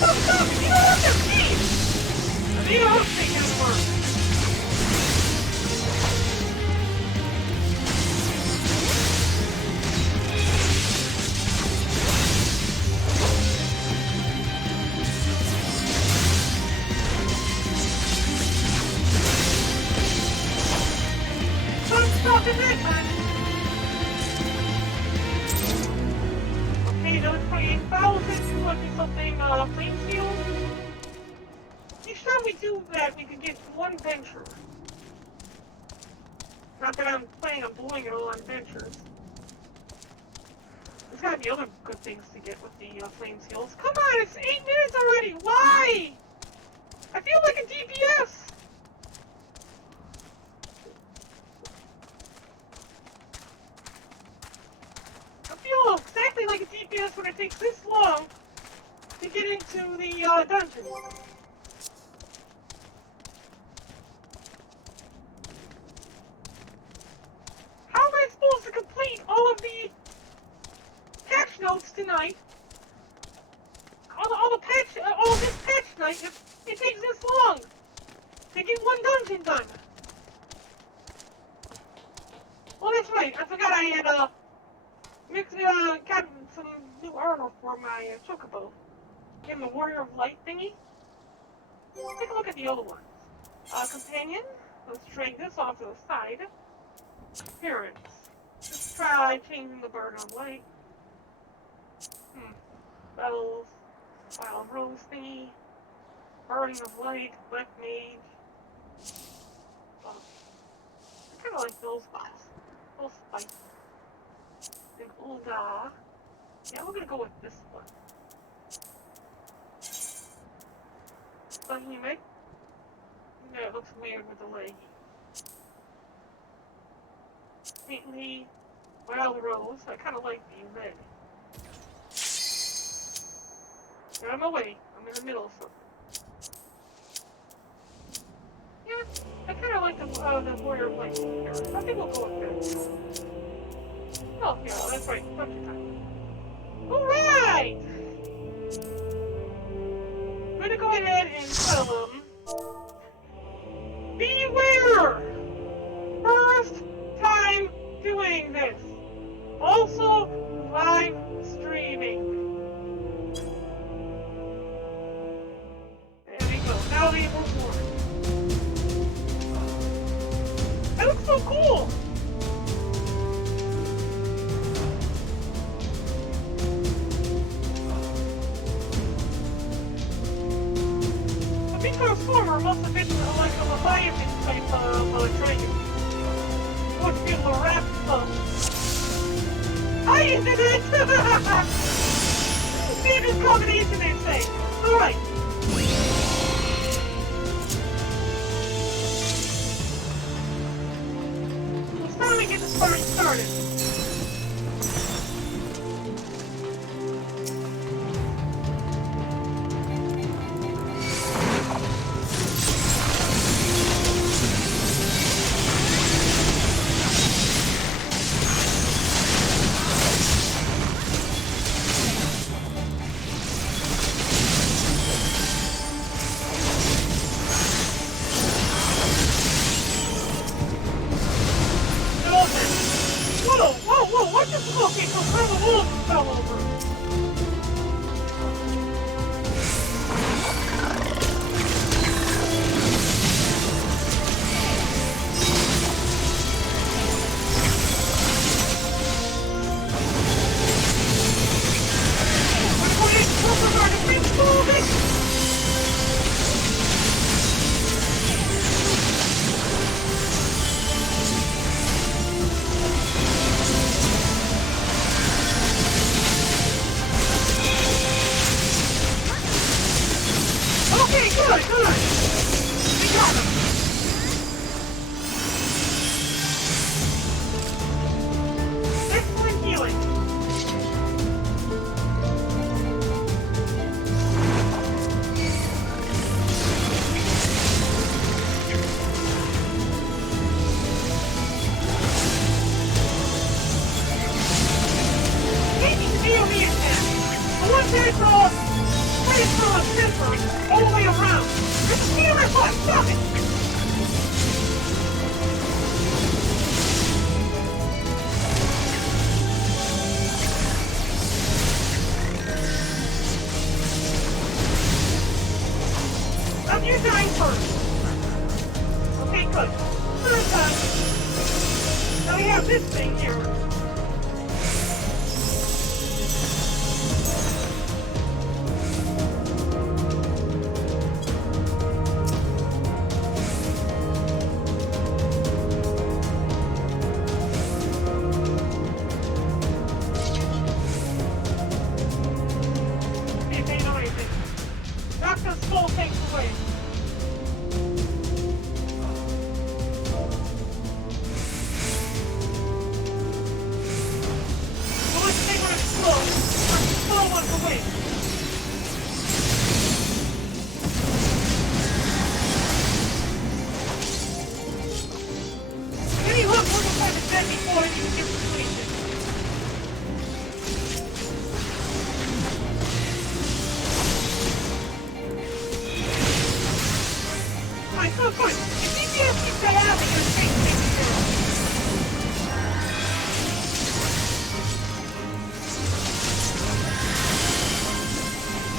Stop! You don't want their team! I need a hook thing to work. Stop in that time. Okay, those 28,000, what is something, flame seal? Each time we do that, we can get one venture. Not that I'm planning on blowing it all on ventures. There's gotta be other good things to get with the flame seals. Come on, it's 8 minutes already! Why? I feel like a DPS! I feel exactly like a DPS when it takes this long to get into the dungeon. How am I supposed to complete all of the patch notes tonight? All this patch night if it takes this long to get one dungeon done. Oh, that's right. I forgot I had got some new armor for my chocobo. Getting the Warrior of Light thingy. Take a look at the other ones. Companion. Let's drag this off to the side. Appearance. Let's try changing the Barren of Light. Bells. Wild Rose thingy. Burning of Light. Black Mage. I kind of like those spots. Those spikes. And Ulda. Yeah, we're gonna go with this one. Bohemic. No, it looks weird with the leg. Faintly Wild Rose. I kind of like the red. Get out of my way. I'm in the middle of something. Yeah, I kind of like the Warrior of Light here. I think we'll go with that. Oh, yeah, that's right. Bunch of time. Alright! going to go ahead and tell them, beware! First time doing this. Also, live streaming. There we go. Now they were warned. That looks so cool! The big transformer must have been like a Leviathan type of training. You want to be able to wrap stuff. I did it! See this combination they say. Alright. Let's finally get this party started. Whoa, what just okay, so where the wolves fell over? Okay, good. We got him. Excellent healing. Taking the DOE attack. The one that from a sensor all the way around. It's a stealer bot, stop it! Stop your dying first. Okay, good. Third time. Now we have this thing here. Dr. Skull takes away. Well, let's take one Skull. Skull wants away. Any hook will have to dead before you get completion. Good. If DPS keeps that out, you're taking it care of.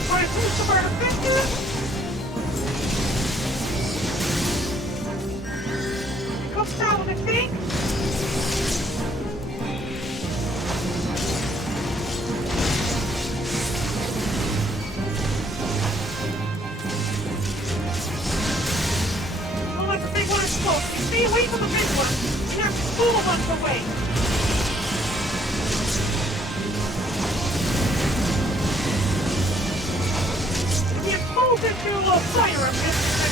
Alright, who's the bird effective? Comes down with a tank. Stay away from the big one. We have small ones away. He exposed into fire and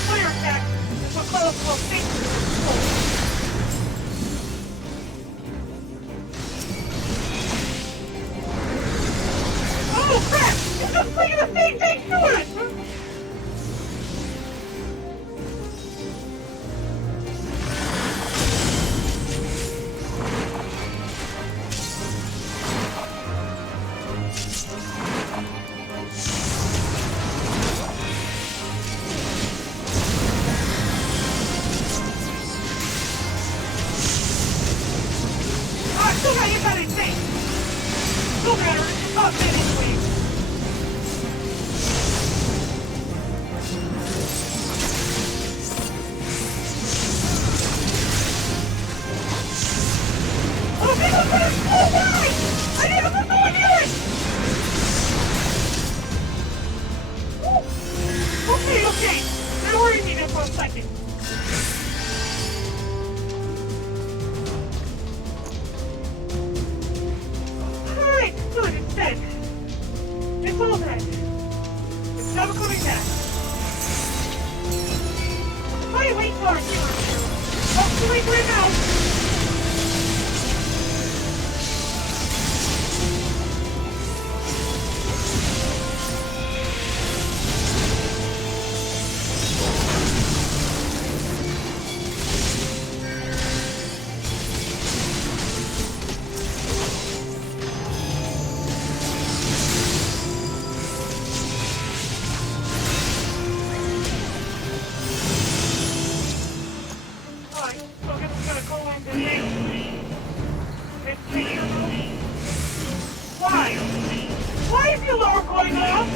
fire attack is what causes a safety. Oh crap! It's just playing the same thing to it! still got hit by that tank. No matter, it's all dead anyway. Oh, they don't put us all right! I need to put someone near it! Okay. Now worry me there for a second. Alright, good, it's dead. It's all dead. It's never coming back. Why are you waiting for our healer? Oh, too late right now. Why is the alarm going off?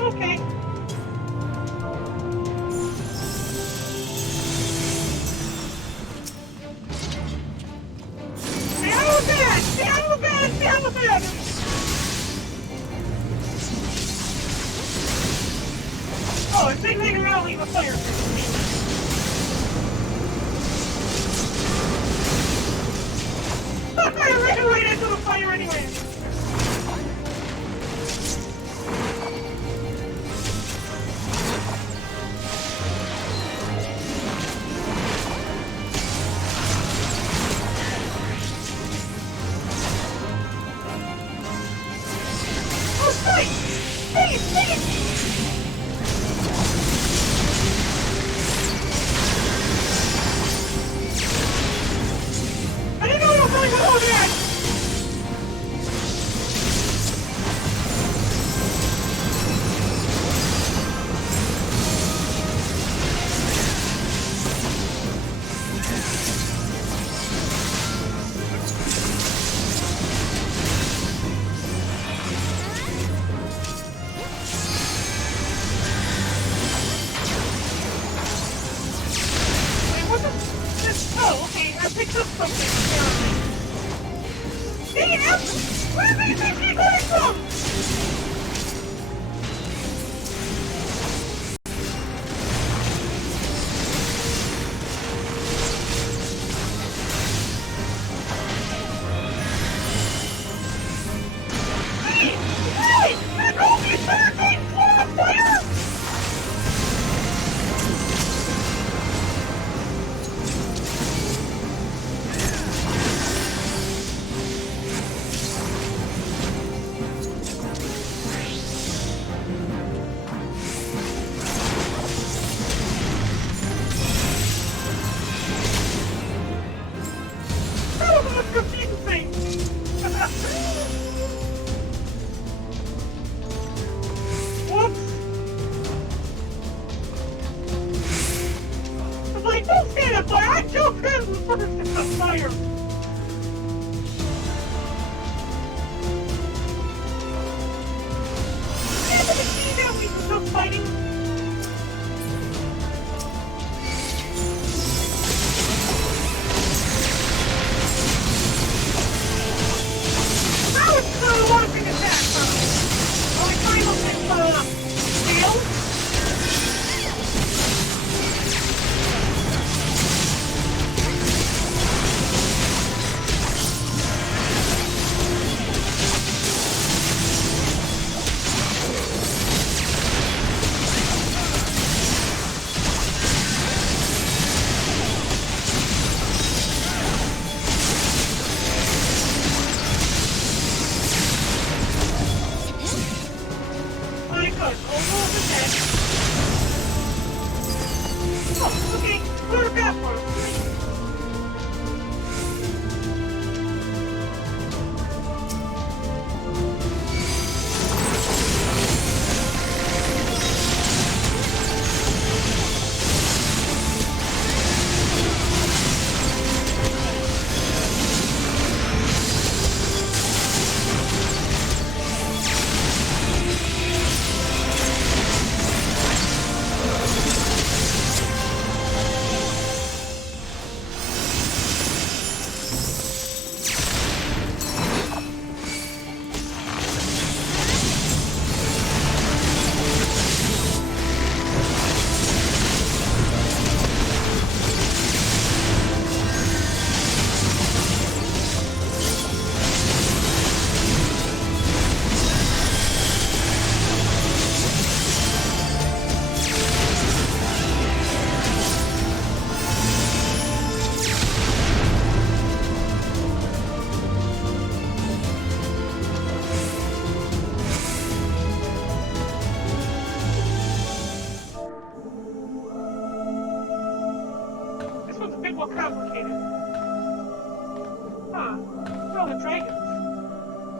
Okay. Oh, if they hang around, leave a fire pit. I ran right into the fire anyway. Where do you think he's coming from?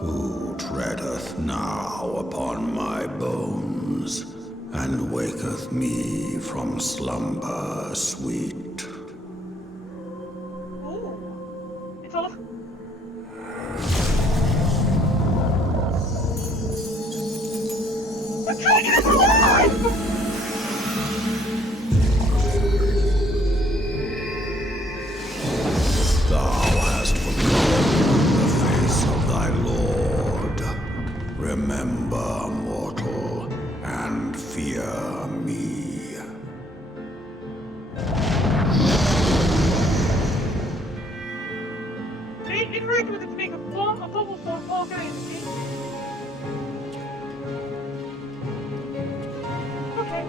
Who treadeth now upon my bones, and waketh me from slumber sweet? Ooh. It's all... The dragon is alive! Remember, mortal, and fear me. Interact with it to make a bubble form fall guys. Okay.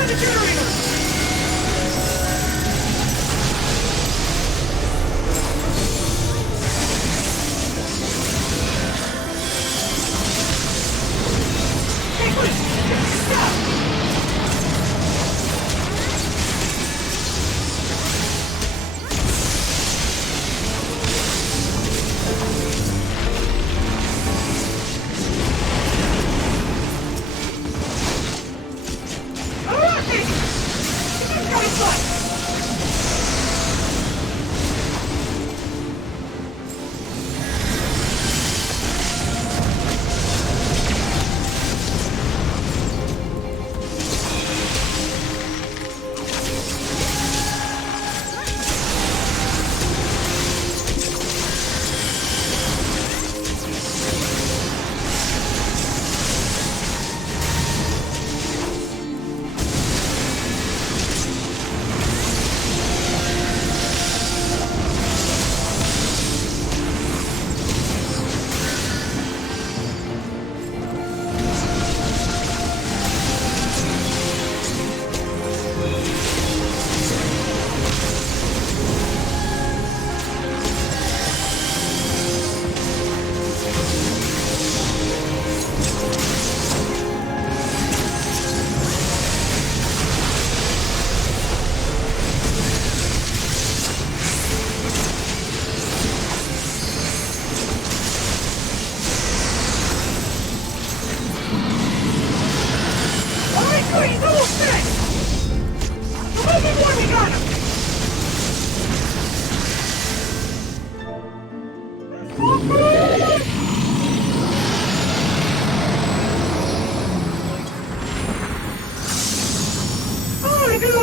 to the generator! Hey, quick! Stop!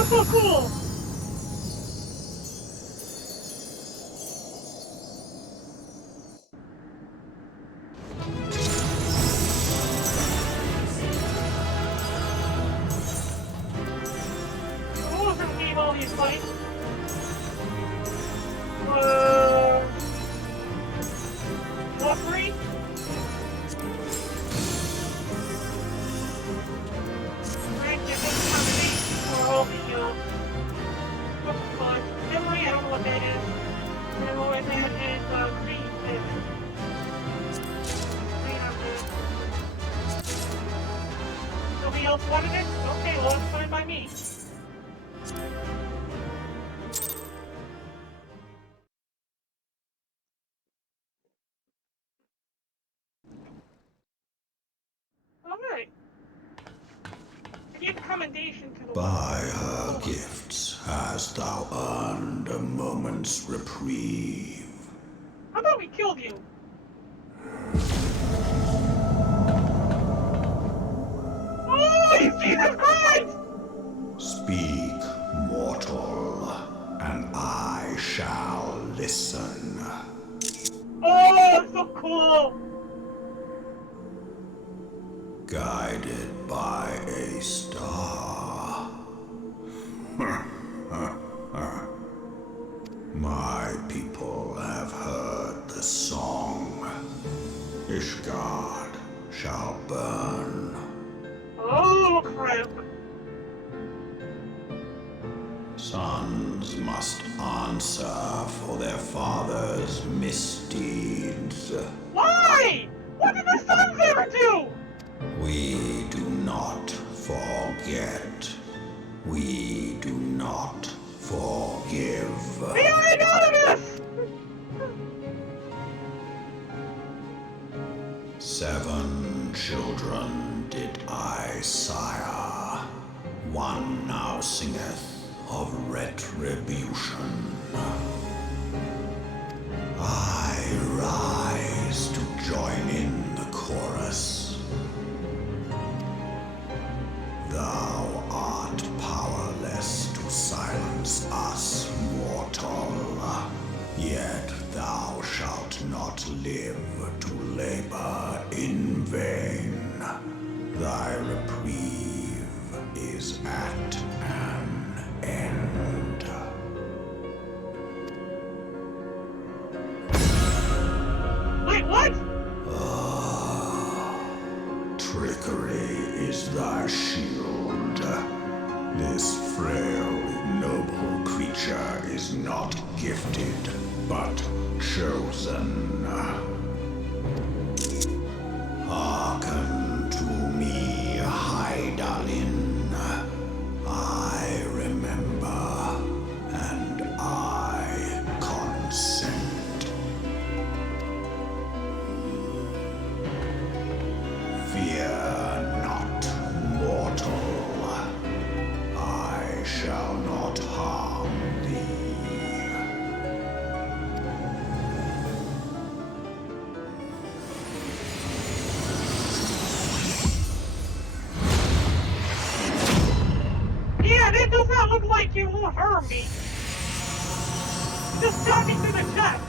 So cool! Who was in game all these fights? What, three? Right, get this combination for all the, memory, I don't know what that is. And what that is, green. Nobody else wanted it? Okay, well, it's fine by me. Alright. Give commendation to the By her gifts hast thou earned a moment's reprieve. How about we killed you? Oh, Jesus Christ! Speak, mortal, and I shall listen. Oh, so cool! Guided by a star. My people have heard the song. Ishgard shall burn. Oh, crap. Sons must answer for their father's misdeeds. Why? What did the sons ever do? We do not forget. We do not forgive. They are anonymous! 7 children did I sire. One now singeth of retribution. I rise to join in the chorus. Thou art powerless to silence us, mortal. Yet thou shalt not live to labor in vain. Thy reprieve is at an end. Wait, what? Trickery is thy shield. This frail, ignoble creature is not gifted, but chosen. Hearken to me, Hydaelyn. I remember, and I consent. Fear not, mortal. I shall not harm thee. Yeah, that does not look like you won't harm me. Just shot me through the chest.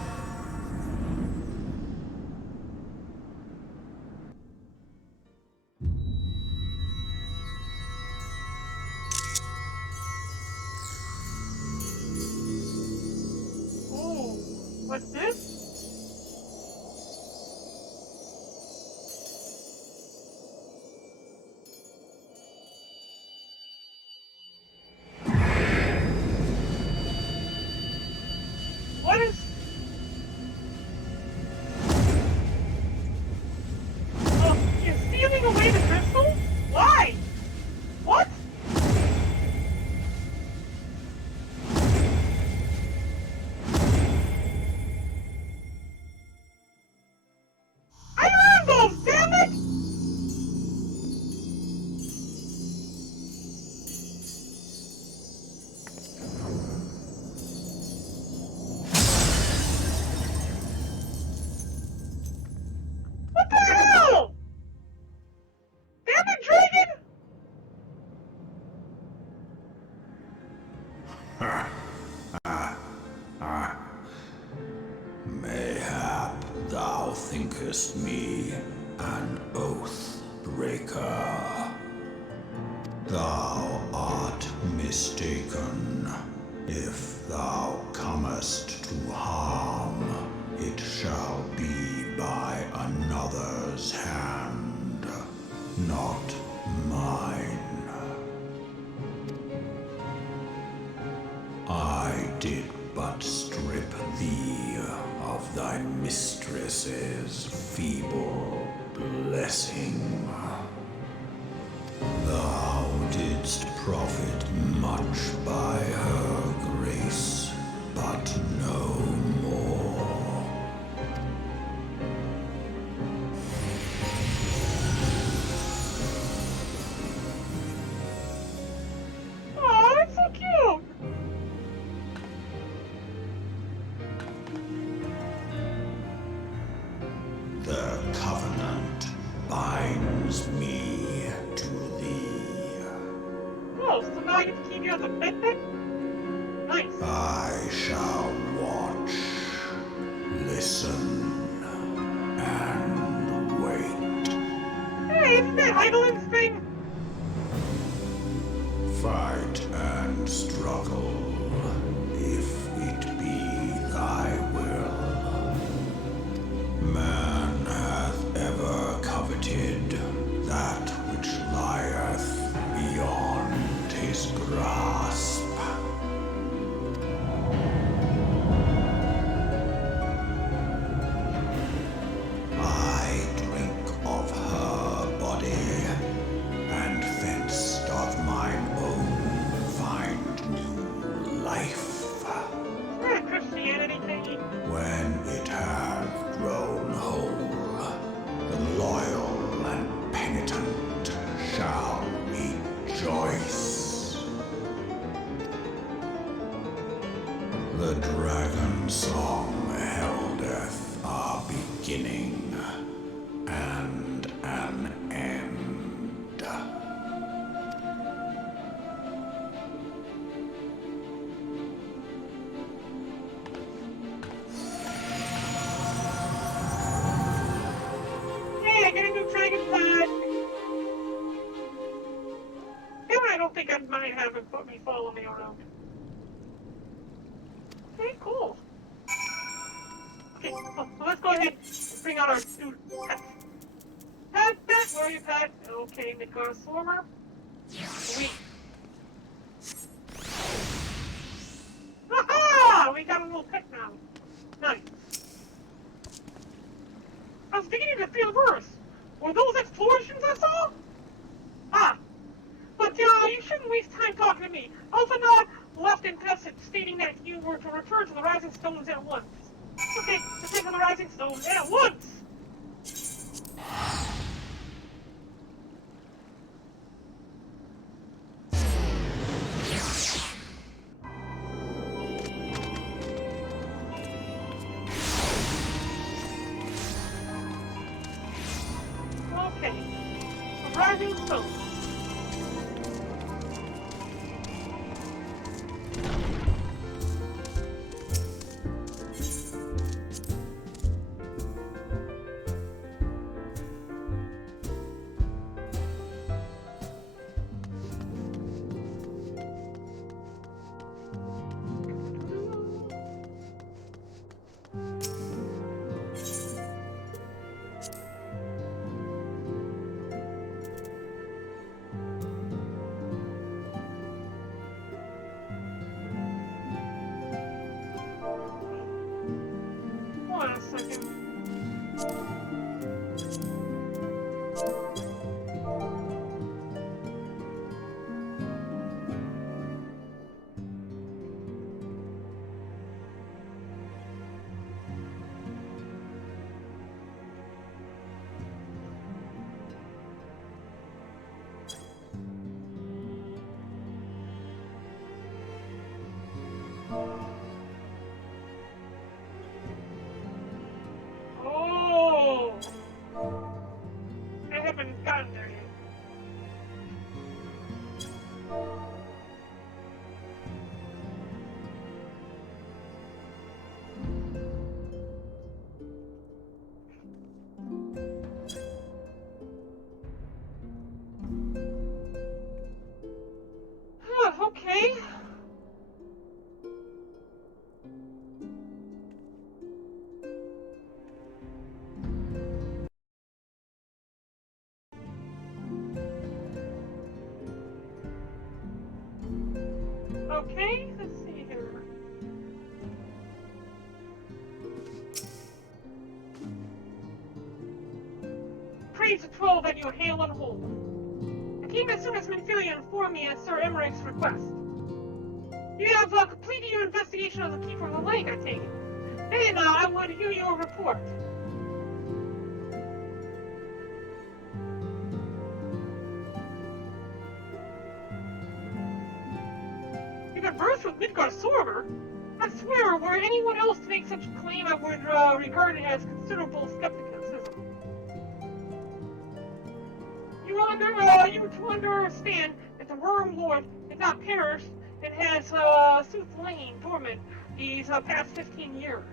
Ooh, what's this? What is... you're stealing away the crystal? Why? What? I earned those, damn it! What the hell? Damn it, dragon! Mayhap thou thinkest me an oath breaker. Thou art mistaken. If thou comest to harm, it shall be by another's hand, not mine. I did but strip thee of thy mistress's feeble blessing. Thou didst profit much by her grace, but no more. Aw, that's so cute! The covenant binds me to thee. Oh, so now I get to keep you as a pet then? Nice. I shall watch, listen, and wait. Hey, isn't that Hydaelyn's thing? Fight and struggle, if it be thy will. Man hath ever coveted that which lieth beyond his grasp. I drink of her body, and thence doth mine own find new life. Isn't that a Christianity thingy? When it hath grown whole, the loyal and penitent shall rejoice. The dragon song heldeth a beginning and an end. Hey, I got a new dragon pad! Damn, I don't think I might have it put me follow me around. Okay, cool. Okay, so let's go ahead and bring out our new pets. Pet, where are you, pet? Okay, Mikar Swarmer. Sweet. yeah, we got a little pet now. Nice. I was beginning to feel worse. Were those explosions I saw? Ah. But, you shouldn't waste time talking to me. Alphanod left in message stating that you were to return to the Rising Stones at once. Okay, return to the Rising Stones at once! Okay, the Rising Stones. Hold on a second. Oh! I haven't gotten there yet. Okay. Okay, let's see here. Praise the 12 that you hail and hold. I came as soon as Minfilia informed me at Sir Emmerich's request. You have completed your investigation of the Keeper of the Lake, I take it. Hey, now I want to hear your report. You conversed with Midgard Sorber? I swear, were anyone else to make such a claim, I would regard it as considerable skepticism. You were to understand that the Worm Lord did not perish and has since lain dormant these past 15 years.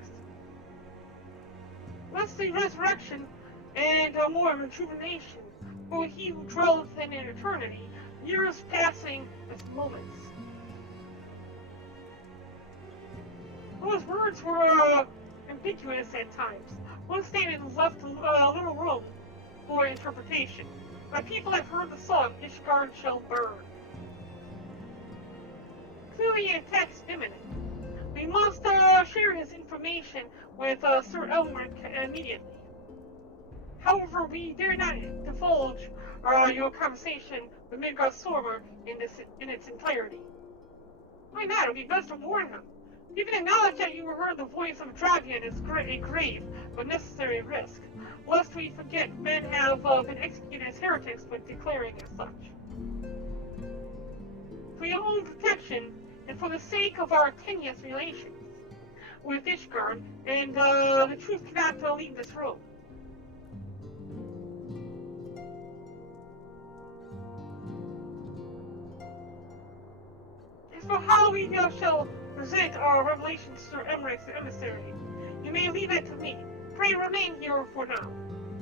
Less the resurrection and more rejuvenation, for he who dwelleth in eternity, years passing as moments. Those words were ambiguous at times. One statement left little room for interpretation. My people have heard the song, Ishgard shall burn. Clearly an attack is imminent. We must share his information with Sir Elric immediately. However, we dare not divulge your conversation with Midgard Sorber in its entirety. Why not? It would be best to warn him. You can acknowledge that you heard the voice of Dragon is a grave but necessary risk, lest we forget men have been executed as heretics when declaring as such. For your own protection, and for the sake of our tenuous relations with Ishgard, and the truth cannot leave this room. As for how we shall present our revelations to Sir Emmerich's emissary, you may leave it to me. Pray remain here for now.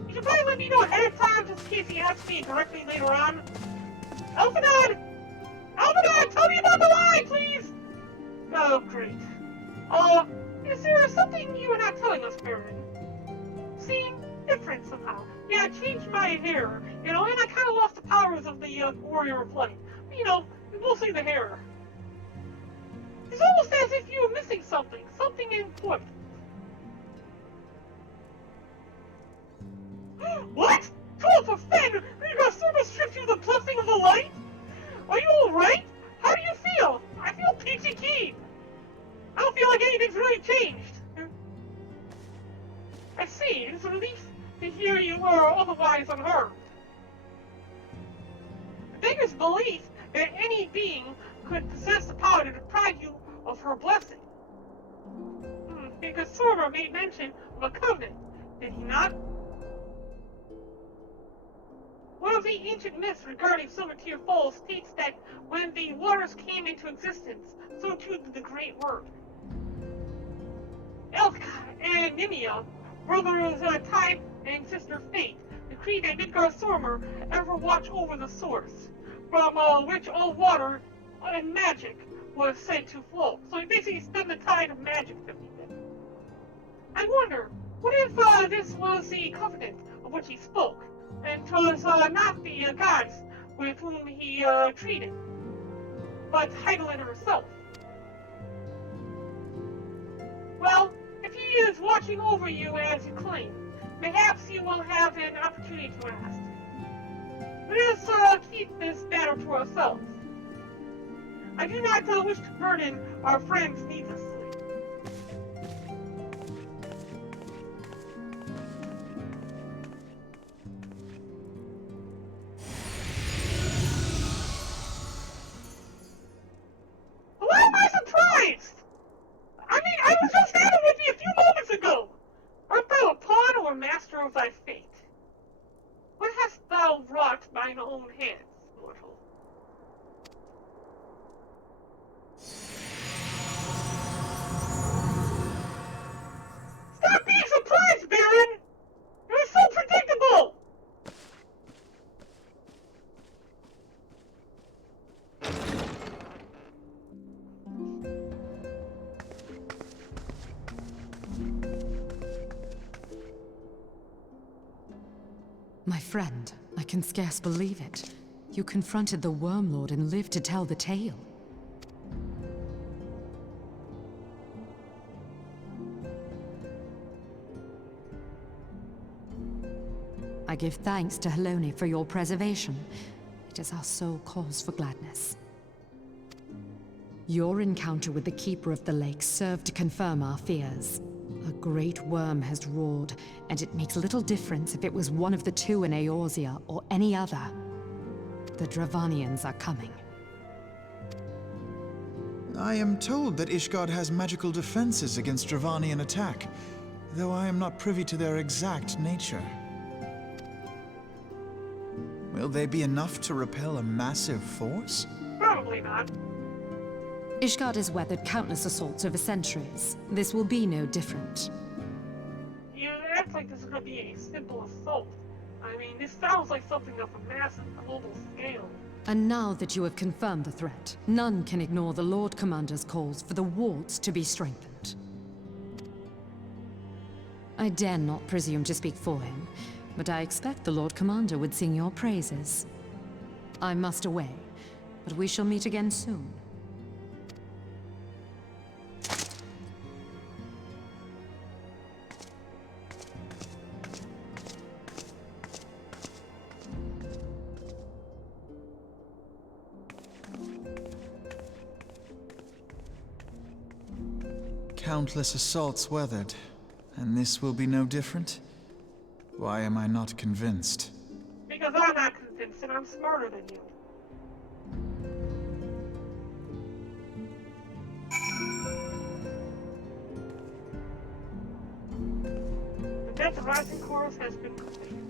You should probably let me know ahead of time, just in case he asks me directly later on. Alphanod! Alphanod, tell me about the lie, please! Oh, great. Is there something you are not telling us, Barren? Seem different somehow. Yeah, I changed my hair, and I kind of lost the powers of the warrior of light. Mostly the hair. It's almost as if you were missing something important. What? Call for Finn! You got so much stripped you the blessing of the light? Are you alright? How do you feel? I feel peachy keen. I don't feel like anything's really changed. I see. It's a relief to hear you were otherwise unharmed. The Beggar's belief that any being could possess the power to deprive you of her blessing. Because Sormer made mention of a covenant, did he not? One of the ancient myths regarding Silvertear Falls states that when the waters came into existence, so too did the Great Word. Elk and Nimia, brothers Type and sister Fate, decreed that Midgard Sormer ever watch over the source, from which all water and magic was said to flow. So he basically stemmed the tide of magic that we did. I wonder, what if this was the covenant of which he spoke, and 'twas not the gods with whom he treated, but Heidelin herself? Well, if he is watching over you as you claim, perhaps you will have an opportunity to ask. Let us keep this matter to ourselves. I do not wish to burden our friends needlessly. Why am I surprised? I mean, I was just having with you a few moments ago. Art thou a pawn or master of thy fate? What hast thou wrought thine own hands, mortal? Stop being surprised, Barren! It was so predictable! My friend, I can scarce believe it. You confronted the Wormlord and lived to tell the tale. I give thanks to Helone for your preservation. It is our sole cause for gladness. Your encounter with the Keeper of the Lake served to confirm our fears. A great worm has roared, and it makes little difference if it was one of the two in Eorzea or any other. The Dravanians are coming. I am told that Ishgard has magical defenses against Dravanian attack, though I am not privy to their exact nature. Will they be enough to repel a massive force? Probably not. Ishgard has weathered countless assaults over centuries. This will be no different. You act like this is going to be a simple assault. I mean, this sounds like something of a massive global scale. And now that you have confirmed the threat, none can ignore the Lord Commander's calls for the wards to be strengthened. I dare not presume to speak for him, but I expect the Lord Commander would sing your praises. I must away, but we shall meet again soon. Countless assaults weathered, and this will be no different? Why am I not convinced? Because I'm not convinced and I'm smarter than you. The Death Rising course has been completed.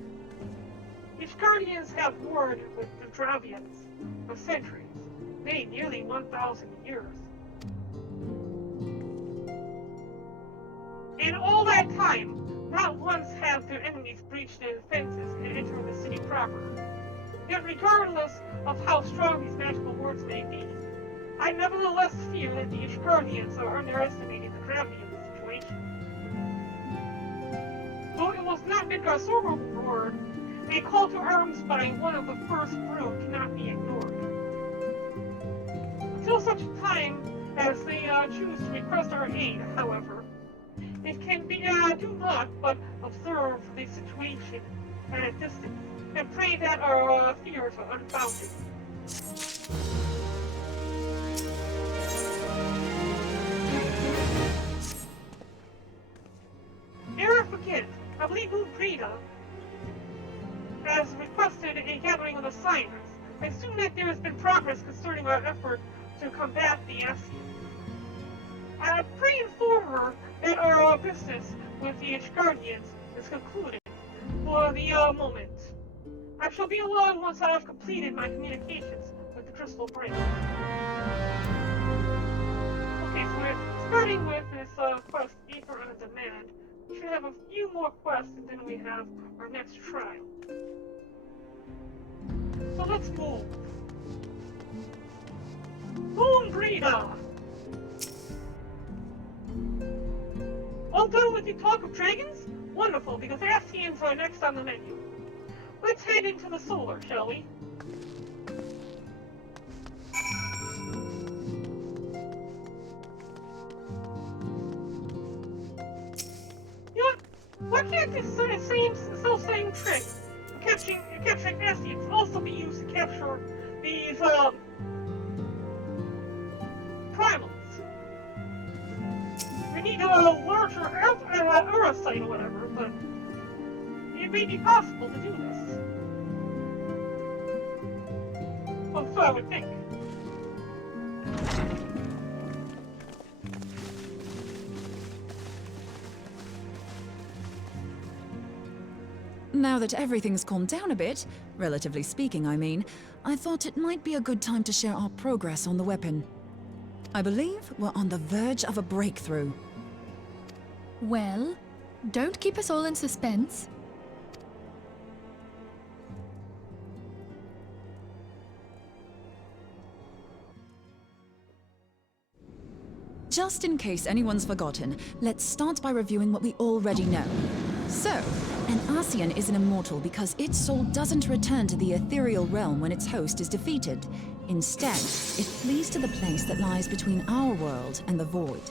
Ishgardians have warred with the Dravians for centuries, nay, nearly 1,000 years. In all that time, not once have their enemies breached their defenses and entered the city proper. Yet regardless of how strong these magical wards may be, I nevertheless fear that the Ishgardians are underestimating the gravity of the situation. Though it was not Midgard Sormer's word, a call to arms by one of the first brood cannot be ignored. Until such a time as they choose to request our aid, however. It can be do not but observe the situation at a distance and pray that our fears are unfounded. Ere I forget, I believe Ubrida has requested a gathering of the signers. I assume that there has been progress concerning our effort to combat the Ascians. I pray inform her that our business with the Guardians is concluded for the moment. I shall be along once I have completed my communications with the Crystal Brain. Okay, so we're starting with this quest, Ether on Demand. We should have a few more quests, and then we have our next trial. So let's move. Moon Breeder! All done with the talk of dragons? Wonderful, because Ascians are next on the menu. Let's head into the solar, shall we? You know what? Why can't this same trick of capturing Ascians also be used to capture these primals? We need a larger Era site or whatever, but it may be possible to do this. Well, so I would think. Now that everything's calmed down a bit, relatively speaking I mean, I thought it might be a good time to share our progress on the weapon. I believe we're on the verge of a breakthrough. Well, don't keep us all in suspense. Just in case anyone's forgotten, let's start by reviewing what we already know. So, an Ascian is an immortal because its soul doesn't return to the ethereal realm when its host is defeated. Instead, it flees to the place that lies between our world and the void.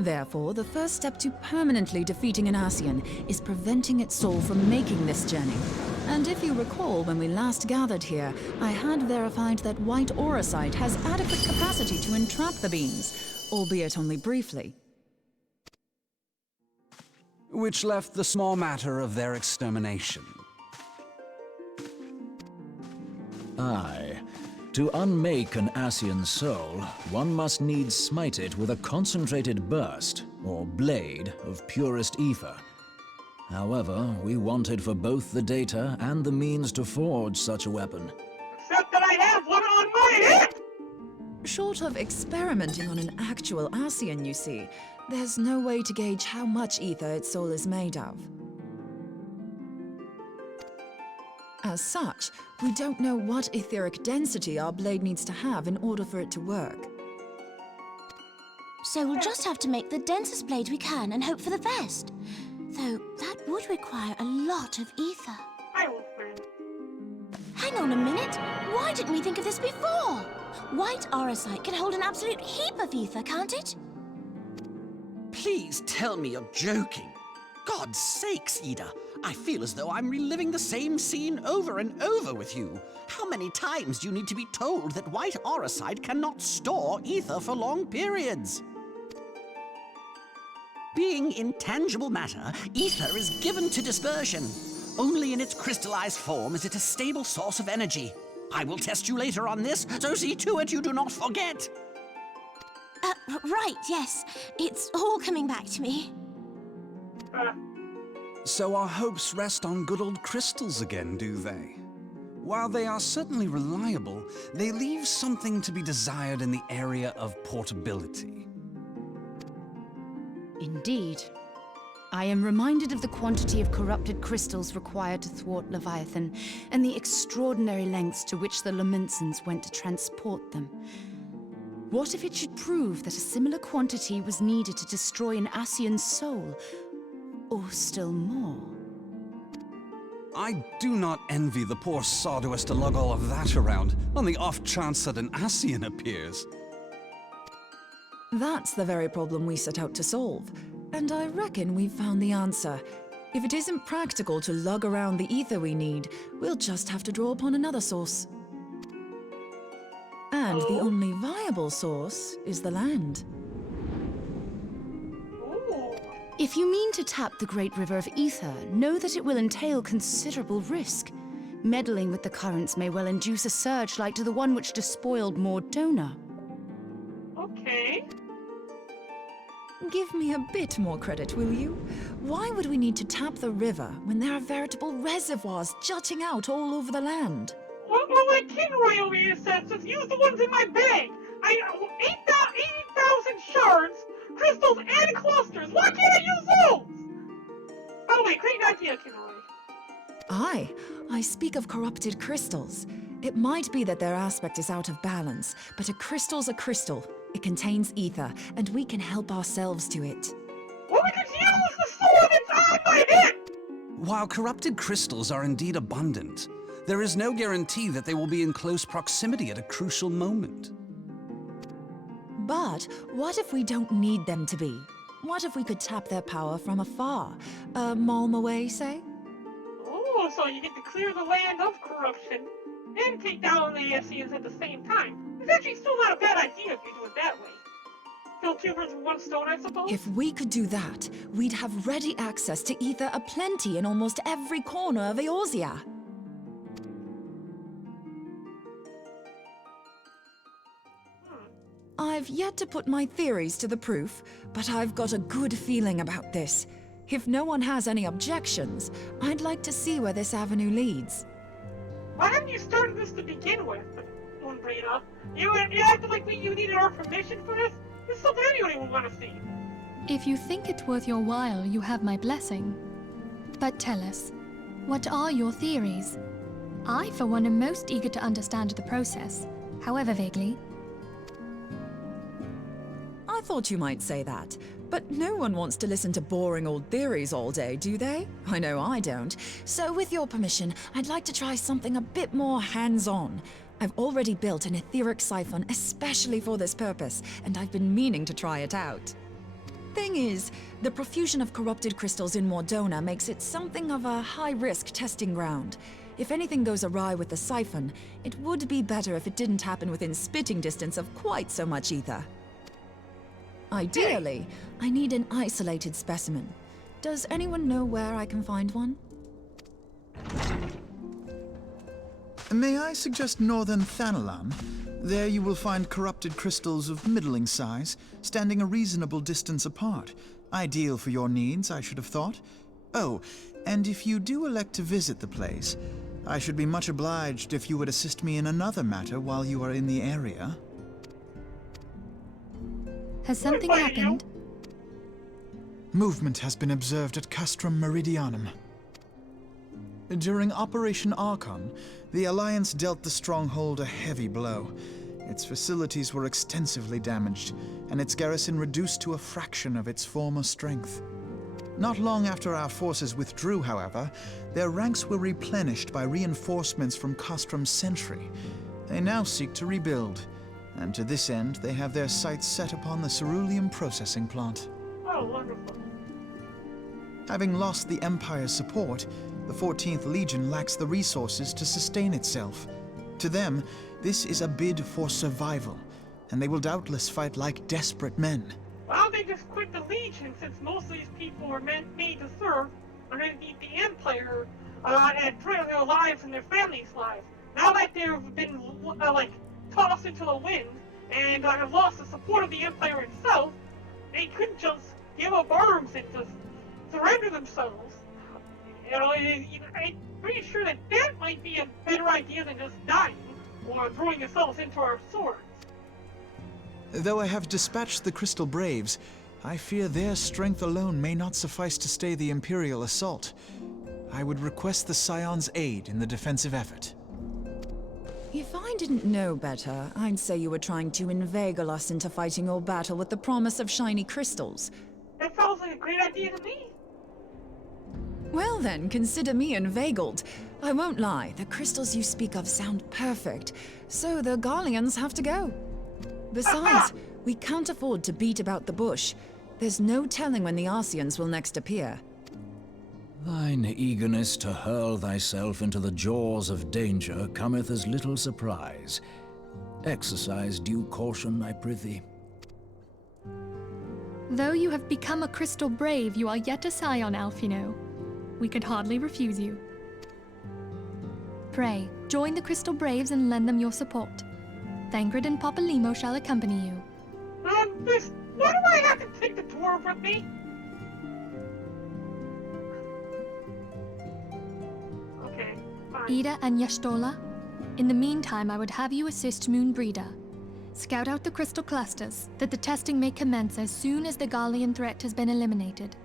Therefore, the first step to permanently defeating an Ascian is preventing its soul from making this journey. And if you recall, when we last gathered here, I had verified that white auracite has adequate capacity to entrap the beings, albeit only briefly. Which left the small matter of their extermination. Aye. To unmake an Ascian soul, one must needs smite it with a concentrated burst, or blade, of purest ether. However, we wanted for both the data and the means to forge such a weapon. Except that I have one on my head! Short of experimenting on an actual Ascian, you see, there's no way to gauge how much ether its soul is made of. As such, we don't know what etheric density our blade needs to have in order for it to work. So we'll just have to make the densest blade we can and hope for the best. Though that would require a lot of ether. I will win. Hang on a minute. Why didn't we think of this before? White auracite can hold an absolute heap of ether, can't it? Please tell me you're joking. God's sakes, Ida. I feel as though I'm reliving the same scene over and over with you. How many times do you need to be told that white auracite cannot store ether for long periods? Being intangible matter, ether is given to dispersion. Only in its crystallized form is it a stable source of energy. I will test you later on this, so see to it you do not forget. Right, yes. It's all coming back to me. So our hopes rest on good old crystals again, do they? While they are certainly reliable, they leave something to be desired in the area of portability. Indeed. I am reminded of the quantity of corrupted crystals required to thwart Leviathan, and the extraordinary lengths to which the Lamentsons went to transport them. What if it should prove that a similar quantity was needed to destroy an Ascian's soul? Or still more? I do not envy the poor sod who has to lug all of that around on the off chance that an Ascian appears. That's the very problem we set out to solve. And I reckon we've found the answer. If it isn't practical to lug around the ether we need, we'll just have to draw upon another source. And the only viable source is the land. If you mean to tap the Great River of Ether, know that it will entail considerable risk. Meddling with the currents may well induce a surge like to the one which despoiled Mordona. Okay. Give me a bit more credit, will you? Why would we need to tap the river when there are veritable reservoirs jutting out all over the land? Well, like Kinroy over here says, just use the ones in my bag. 80,000 shards, crystals, and clusters. Why can't I use those? By the way, great idea, Kinroy. Aye, I speak of corrupted crystals. It might be that their aspect is out of balance, but a crystal's a crystal. It contains ether, and we can help ourselves to it. Well, we could use the sword that's on my head! While corrupted crystals are indeed abundant, there is no guarantee that they will be in close proximity at a crucial moment. But what if we don't need them to be? What if we could tap their power from afar? A malm away, say? Oh, so you get to clear the land of corruption and take down the Ascians at the same time. It's actually still not a bad idea if you do it that way. Kill two birds with one stone, I suppose? If we could do that, we'd have ready access to ether aplenty in almost every corner of Eorzea. I've yet to put my theories to the proof, but I've got a good feeling about this. If no one has any objections, I'd like to see where this avenue leads. Why haven't you started this to begin with, Moonbreeder? You acted like you needed our permission for this? This is something anyone would want to see. If you think it's worth your while, you have my blessing. But tell us, what are your theories? I, for one, am most eager to understand the process, however vaguely. I thought you might say that, but no one wants to listen to boring old theories all day, do they? I know I don't. So with your permission, I'd like to try something a bit more hands-on. I've already built an etheric siphon especially for this purpose, and I've been meaning to try it out. Thing is, the profusion of corrupted crystals in Mordona makes it something of a high-risk testing ground. If anything goes awry with the siphon, it would be better if it didn't happen within spitting distance of quite so much ether. Ideally, I need an isolated specimen. Does anyone know where I can find one? May I suggest northern Thanalan? There you will find corrupted crystals of middling size, standing a reasonable distance apart. Ideal for your needs, I should have thought. Oh, and if you do elect to visit the place, I should be much obliged if you would assist me in another matter while you are in the area. Has something happened? Movement has been observed at Castrum Meridianum. During Operation Archon, the Alliance dealt the stronghold a heavy blow. Its facilities were extensively damaged, and its garrison reduced to a fraction of its former strength. Not long after our forces withdrew, however, their ranks were replenished by reinforcements from Castrum's sentry. They now seek to rebuild, and to this end they have their sights set upon the ceruleum processing plant. Oh, wonderful. Having lost the Empire's support, the 14th Legion lacks the resources to sustain itself. To them, this is a bid for survival, and they will doubtless fight like desperate men. Why don't they just quit the Legion, since most of these people were made to serve underneath the Empire and threaten their lives and their families' lives? Now that they've been tossed into the wind and have lost the support of the Empire itself, they couldn't just give up arms and just surrender themselves. I'm pretty sure that might be a better idea than just dying or throwing yourselves into our swords. Though I have dispatched the Crystal Braves, I fear their strength alone may not suffice to stay the Imperial assault. I would request the Scion's aid in the defensive effort. If I didn't know better, I'd say you were trying to inveigle us into fighting your battle with the promise of shiny crystals. That sounds like a great idea to me. Well then, consider me inveigled. I won't lie, the crystals you speak of sound perfect, so the Garleans have to go. Besides, we can't afford to beat about the bush. There's no telling when the Arsians will next appear. Thine eagerness to hurl thyself into the jaws of danger cometh as little surprise. Exercise due caution, I prithee. Though you have become a crystal brave, you are yet a scion, Alphino. We could hardly refuse you. Pray, join the Crystal Braves and lend them your support. Thangred and Papalymo shall accompany you. Miss, why do I have to take the dwarf with me? Okay, fine. Ida and Yashtola, in the meantime, I would have you assist Moonbreeder. Scout out the crystal clusters, that the testing may commence as soon as the Garlean threat has been eliminated.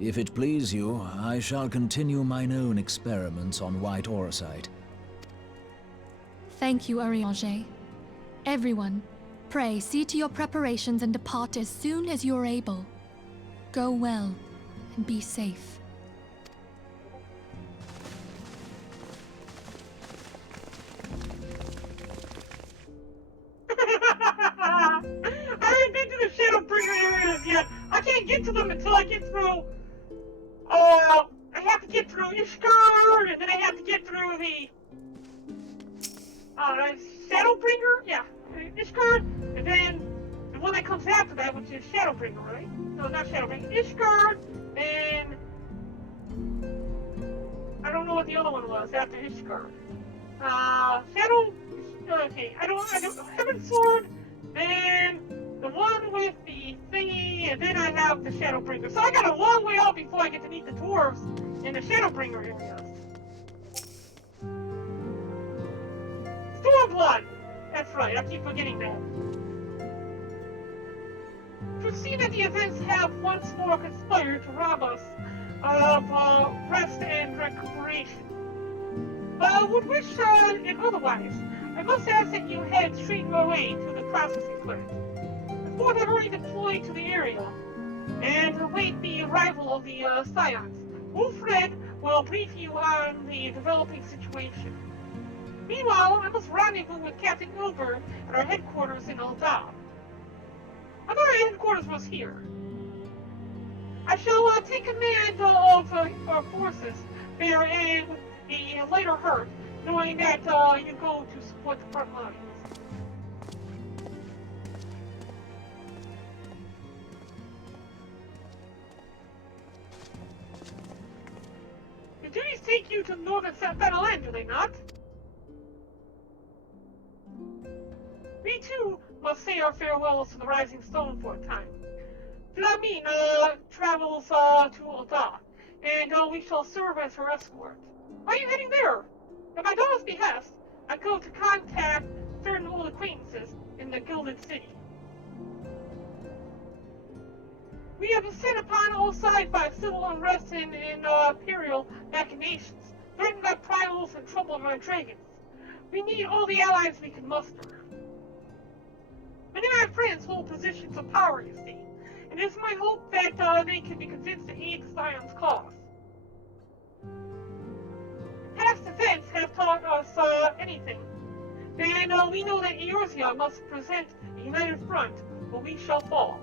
If it please you, I shall continue mine own experiments on white aurosite. Thank you, Urianger. Everyone, pray see to your preparations and depart as soon as you're able. Go well, and be safe. I haven't been to the Shadowbringer areas yet. I can't get to them until I get through. I have to get through Ishgard, and then I have to get through the Shadowbringer. Yeah, Ishgard, and then the one that comes after that, which is Shadowbringer, right? No, not Shadowbringer. Ishgard, and I don't know what the other one was after Ishgard. Okay, I don't Heaven's Sword, then the one with the thingy, and then I have the Shadowbringer. So I got a long way out before I get to meet the dwarves in the Shadowbringer areas. Stormblood! That's right, I keep forgetting that. To see that the events have once more conspired to rob us of rest and recuperation. Would wish it otherwise. I must ask that you head straight away to the processing plant. The Fort have already deployed to the area, and await the arrival of the Scions. Wolfred will brief you on the developing situation. Meanwhile, I must rendezvous with Captain Ilbert at our headquarters in Ul'dah. I thought our headquarters was here. I shall take command of our forces there and a later hurt, knowing that you go to support the front lines. The duties take you to northern Fenelon, do they not? We too must say our farewells to the Rising Stone for a time. Flamine travels to Ul'dah, and we shall serve as her escort. Why are you heading there? At my daughter's behest, I go to contact certain old acquaintances in the Gilded City. We have been set upon all sides by civil unrest and imperial machinations, threatened by primals and trouble by dragons. We need all the allies we can muster. Many of my friends hold positions of power, you see, and it is my hope that they can be convinced to aid the Scion's cause. Past events have taught us anything, and we know that Eorzea must present a united front, or we shall fall.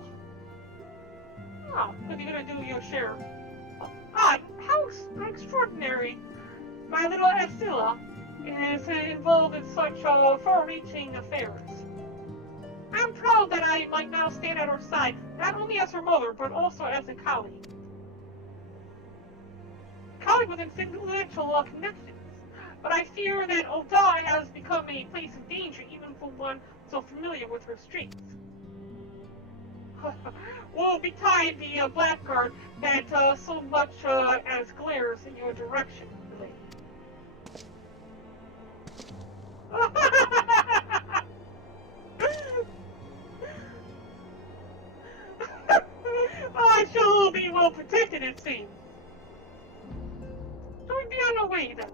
Oh, what are you going to do with your share? How extraordinary my little Asila is involved in such far-reaching affairs. I'm proud that I might now stand at her side, not only as her mother, but also as a colleague. Colleague with influential connections. But I fear that Ul'dah has become a place of danger, even for one so familiar with her streets. Woe betide the blackguard that so much as glares in your direction, lady. I shall be well protected, it seems. Shall we be on our way, then?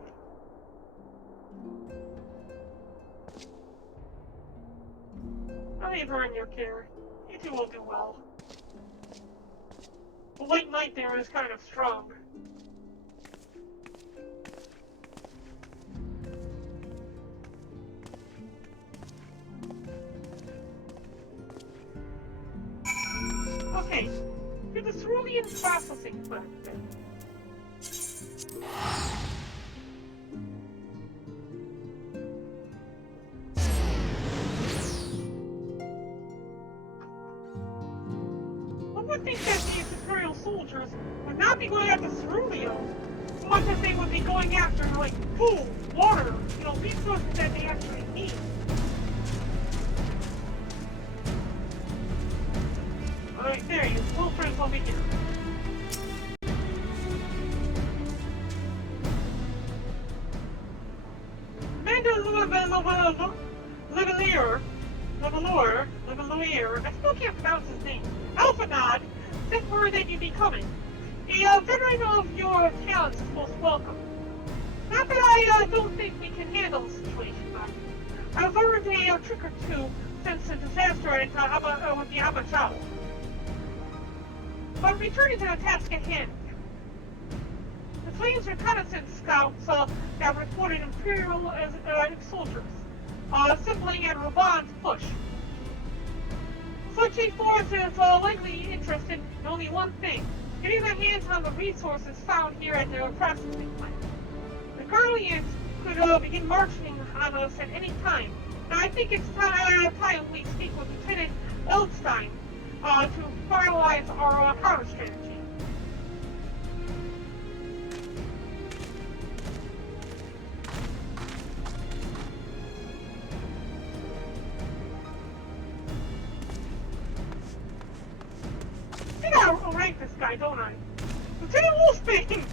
I'll leave her in your care. You two will do well. The white light there is kind of strong. Okay, do the cerulean processing plant then. One would think that these Imperial soldiers would not be going after cerulean so much as they would be going after, like, food, water, you know, resources that they actually need. Alright, there he is. Wilfred's over here. Commander Levellier, I still can't pronounce his name. Alphanod sent word that you'd be coming. A veteran of your talents is most welcome. Not that I don't think we can handle the situation, but I've learned a trick or two since the disaster at with the Abachao. But returning to the task at hand. The Flames reconnaissance scouts have reported Imperial soldiers assembling at Ravan's push. Such a force is likely interested in only one thing, getting their hands on the resources found here at the processing plant. The Guardians could begin marching on us at any time, and I think it's time we speak with Lieutenant Eldstein to finalize our counter strategy. I gotta rank this guy, don't I? Lieutenant Wolfsbane!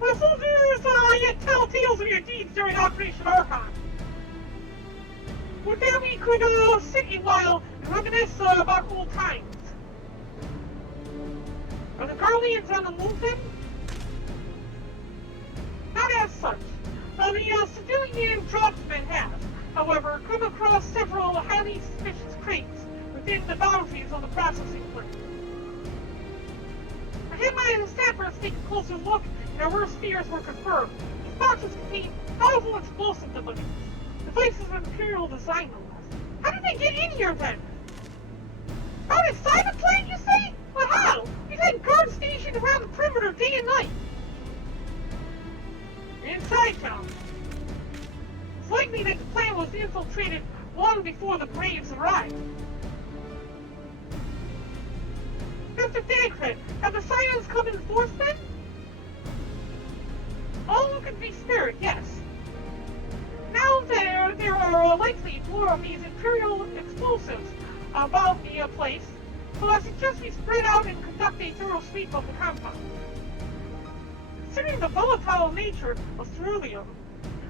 My soldiers yet tell tales of your deeds during Operation Archon. With that, we could sit a while and reminisce about old times. Are the Guardians on the move then? Not as such. The civilian draughtsmen have, however, come across several highly suspicious crates within the boundaries of the processing plant. I had my sappers take a closer look, and our worst fears were confirmed. These boxes contain powerful explosive devices. Devices of Imperial design, no less. How did they get in here then? Out inside the plant, you say? Well, how? We've had guards stationed around the perimeter day and night. Inside town. It's likely that the plant was infiltrated long before the Braves arrived. Mr. Dankred, have the Scions come in force then? All who can be spared, yes. Now there are likely more of these Imperial explosives about the place, so I suggest we spread out and conduct a thorough sweep of the compound. Considering the volatile nature of cerulean,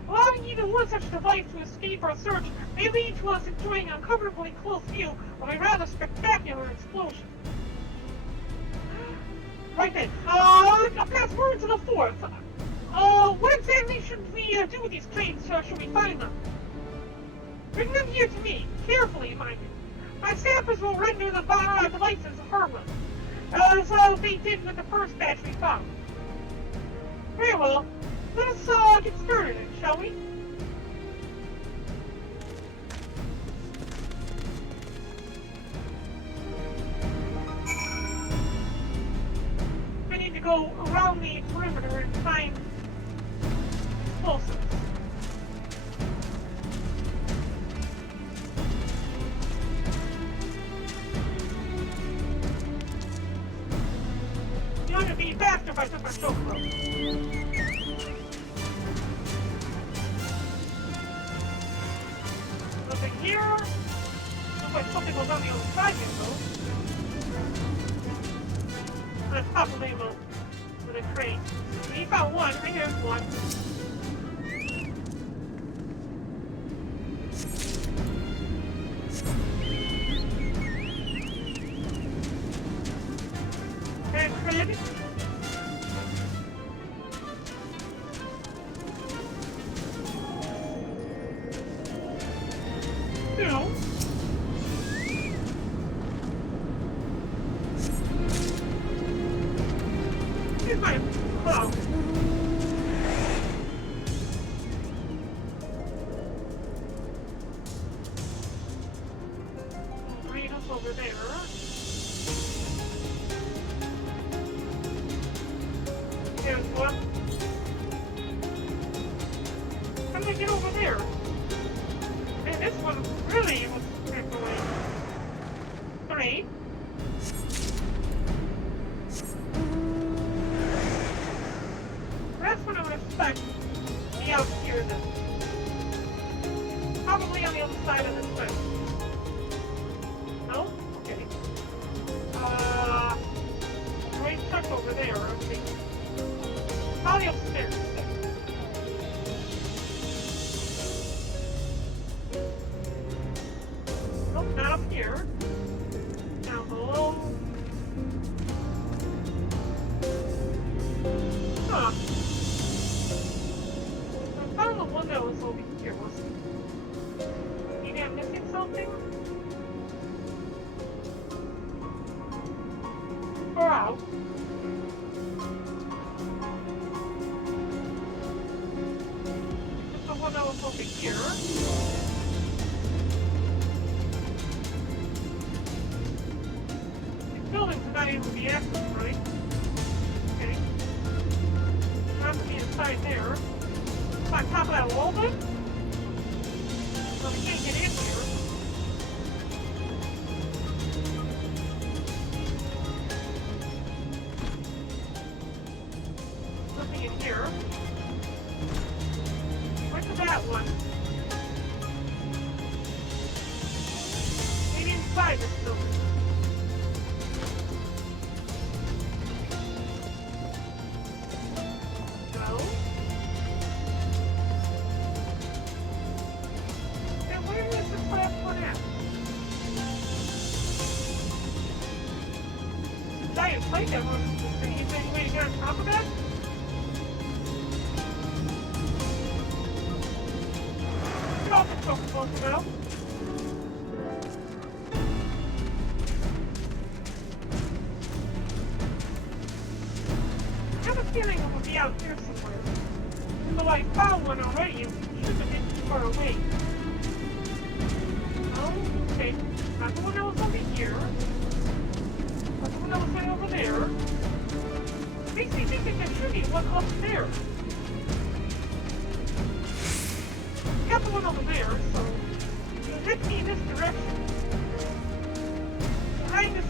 allowing even one such device to escape our search may lead to us enjoying an uncomfortably close view of a rather spectacular explosion. Right then, I'll pass word to the fourth. What exactly should we do with these crates, should we find them? Bring them here to me, carefully minded. My sappers will render the devices harmless, as they did with the first batch we found. Very well, let us get started, shall we? We need to go around the perimeter and find explosives. You want to be faster if I took my chauffeur. Nothing here. Looks like something was on the other side here, though. Let's probably will with a crate. We found one. Right here's one. And crate. Two. do I get over there? Man, this one really was stripped away. 3. That's what I would expect to be out here then. Probably on the other side of this fence. No? Okay. Great truck over there, okay. Probably upstairs then. Nope, not up here. Down below. Huh. I found the one that was over here, wasn't it? Maybe I'm missing something? Or out. Is this the one that was over here? These buildings are not able to be accessed, right? Okay. Not to be inside there. It's on top of that wall then? So we can't get in here. Nothing in here. Where's that one? Maybe inside this building. No. And where is this last one at? I didn't play that one. Is there any way to get on top of that? Get off the top of it now. I have a feeling it will be out here somewhere. So I found one already. It shouldn't have been too far away. Oh, okay. Not the one that was over here. Not the one that was right over there. Makes me think that there should be one up there. Got the one over there, so you hit me in this direction. Behind this,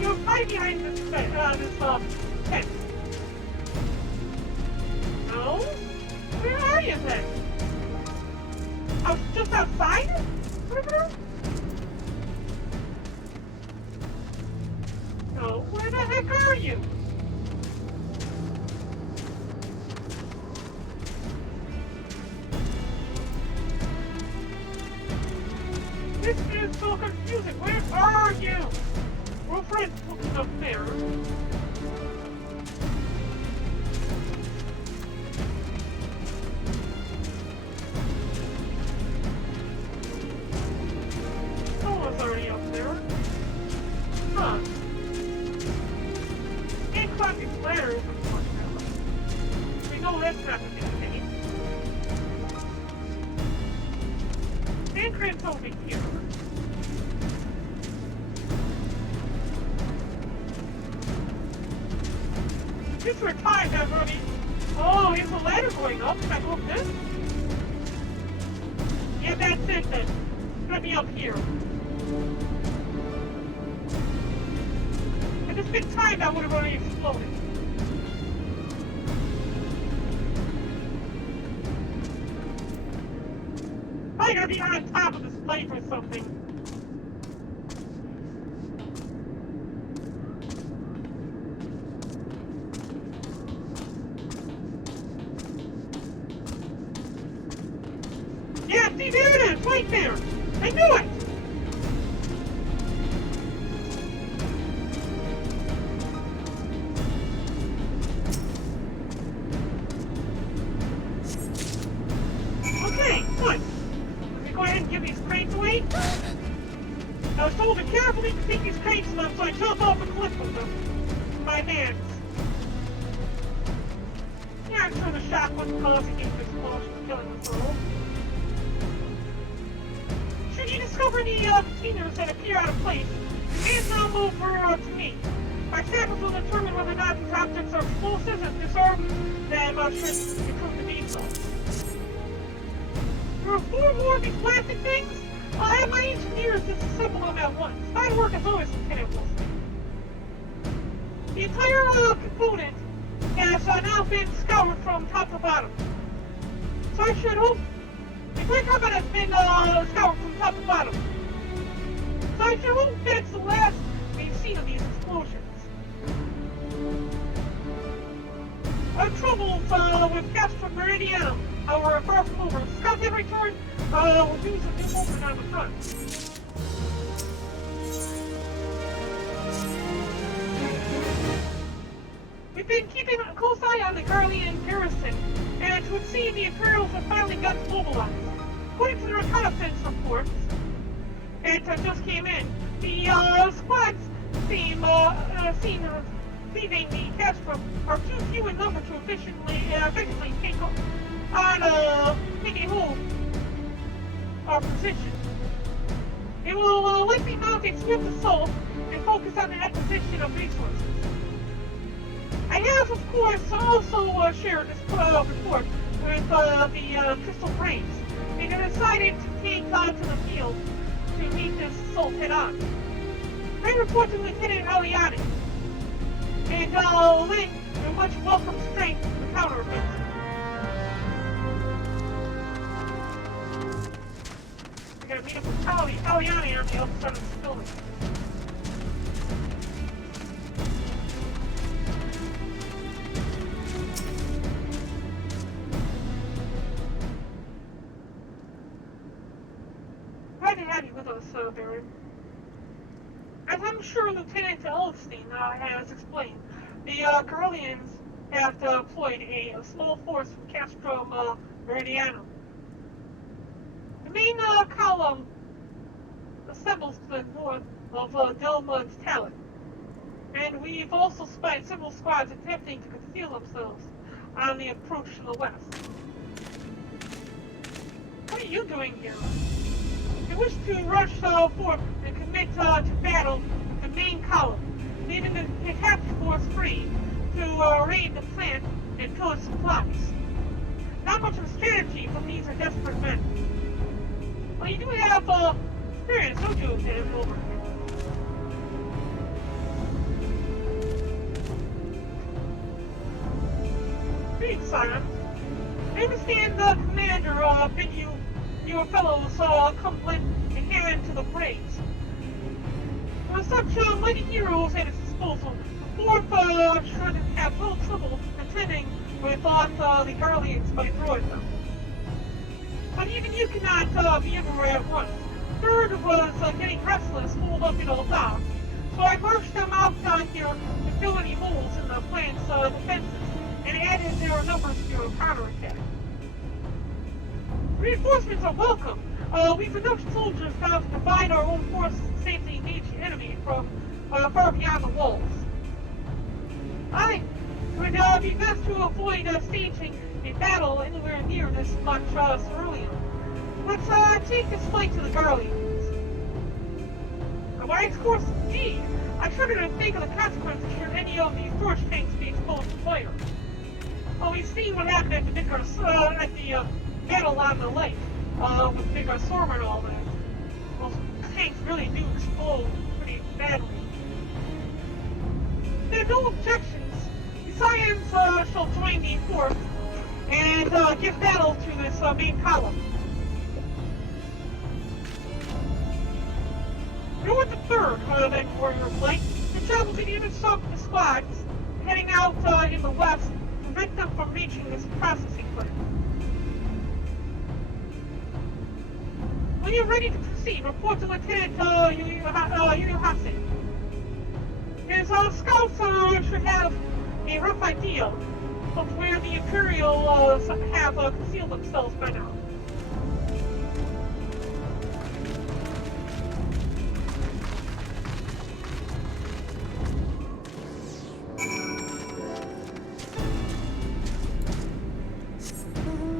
you're right behind this tent. No? Where are you then? I was just outside? River? No, where the heck are you? This is so confusing. Where are you? Wilfred's looking up there. Someone's already up there. Huh. And classic letters, unfortunately. We know that's not the case. Pancreas over here. Just for time, I've already. Oh, here's a ladder going up. Can I go up this? Yeah, that's it then. It's gonna be up here. If it's been timed, I would have already exploded. Probably gonna be on top of this plate or something. Yeah, see, there it is, right there. I knew it. Okay, good. Let me go ahead and give these crates away. I was told to carefully take these crates to them, so I jump off a cliff with them. My hands. Yeah, I'm sure the shock wasn't causing any explosion, killing us all. Should you discover any containers that appear out of place, you may now move to me. My samples will determine whether or not these objects are explosives and disarm them should it prove to be so. more of these plastic things? I have my engineers disassemble them at once. Fine work as always, Lieutenant Wilson. The entire component has now been scoured from top to bottom. So I should hope the entire combat has been scoured from top to bottom. So I should hope that's the last we've seen of these explosions. Our troubles with Castro Meridianum are far from over. Scouts have returned. We'll do some new movement on the front. We've been keeping a close eye on the Garlean garrison, and it would seem the Imperials have finally got mobilized. According to the reconnaissance reports, it just came in, the squads seen leaving the Castro are too few in number to effectively take a hold our position. It will likely mount a swift assault and focus on the acquisition of resources. I have, of course, also shared this report with the Crystal Braves, and they decided to take to the field to meet this assault head-on. They report to Lieutenant Aliani, and lend a much welcome strength to the counter-offensive. I gotta meet up with Aliani on the other side of this building. Glad to have you with us, Barren. As I'm sure Lieutenant Elstein has explained, the Garleans have deployed a small force from Castrum Meridianum. The main column assembles to the north of Delmud's Talent, and we've also spied several squads attempting to conceal themselves on the approach to the west. What are you doing here? They wish to rush forth and commit to battle with the main column, leaving the task force free to raid the plant and pillage supplies. Not much of a strategy, but these are desperate men. Well, you do have experience, don't you, Lieutenant Wilbur? Greetings, Simon. I understand the commander bid your fellows come lend a hand to the Braves. With such mighty heroes at its disposal, the Fourth should have little trouble contending with what the Garleans might throw at them. But even you cannot be everywhere at once. Third was getting restless, holed up in old dock, so I marched them out down here to fill any holes in the plant's defenses, and added their numbers to your counterattack. Reinforcements are welcome. We've enough soldiers now to divide our own forces and safely engage the enemy from far beyond the walls. It would be best to avoid staging a battle anywhere near this much ceruleum. Let's take this fight to the Garleans. A wise course indeed. I shudder to think of the consequences should any of these torch tanks be exposed to fire. Well, we've seen what happened at the battle on the lake, with Big Storm and all that. Those tanks really do explode pretty badly. There are no objections. The Scions shall join the Fourth and give battle to this main column. You're with the Third, then Warrior Blake. You travel to even stop the squads heading out in the west to prevent them from reaching this processing plant. When you're ready to proceed, report to Lieutenant Yuyuhase. His scouts should have a rough idea of where the Imperials have concealed themselves by now.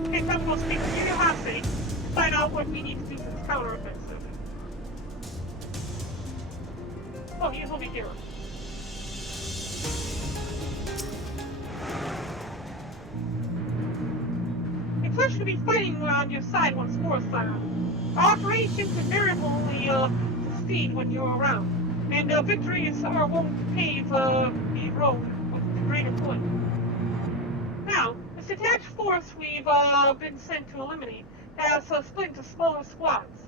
Okay, time to go speak to Yuyuhase to find out what we need to do for this counter-offensive. Oh, he's over here. pleasure to be fighting on your side once more, Scion. Our operations invariably succeed when you're around, and victories won't pave the road with greater point. Now, this detached force we've been sent to eliminate has split into smaller squads.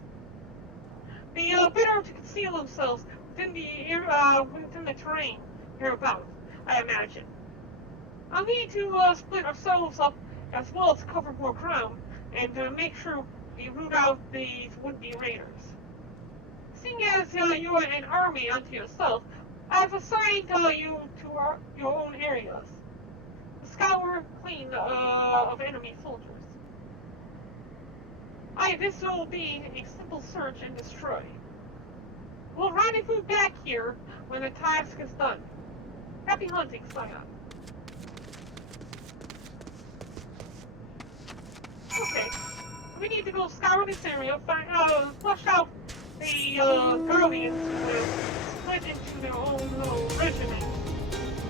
They better to conceal themselves within the terrain hereabouts, I imagine. I'll need to split ourselves up as well as cover more ground and make sure we root out these would-be raiders. Seeing as you're an army unto yourself, I've assigned you to your own areas. Scour clean of enemy soldiers. This will be a simple search and destroy. We'll rendezvous back here when the task is done. Happy hunting, Scion. Okay, we need to go scour this area, flush out the Guardians who have split into their own little regiment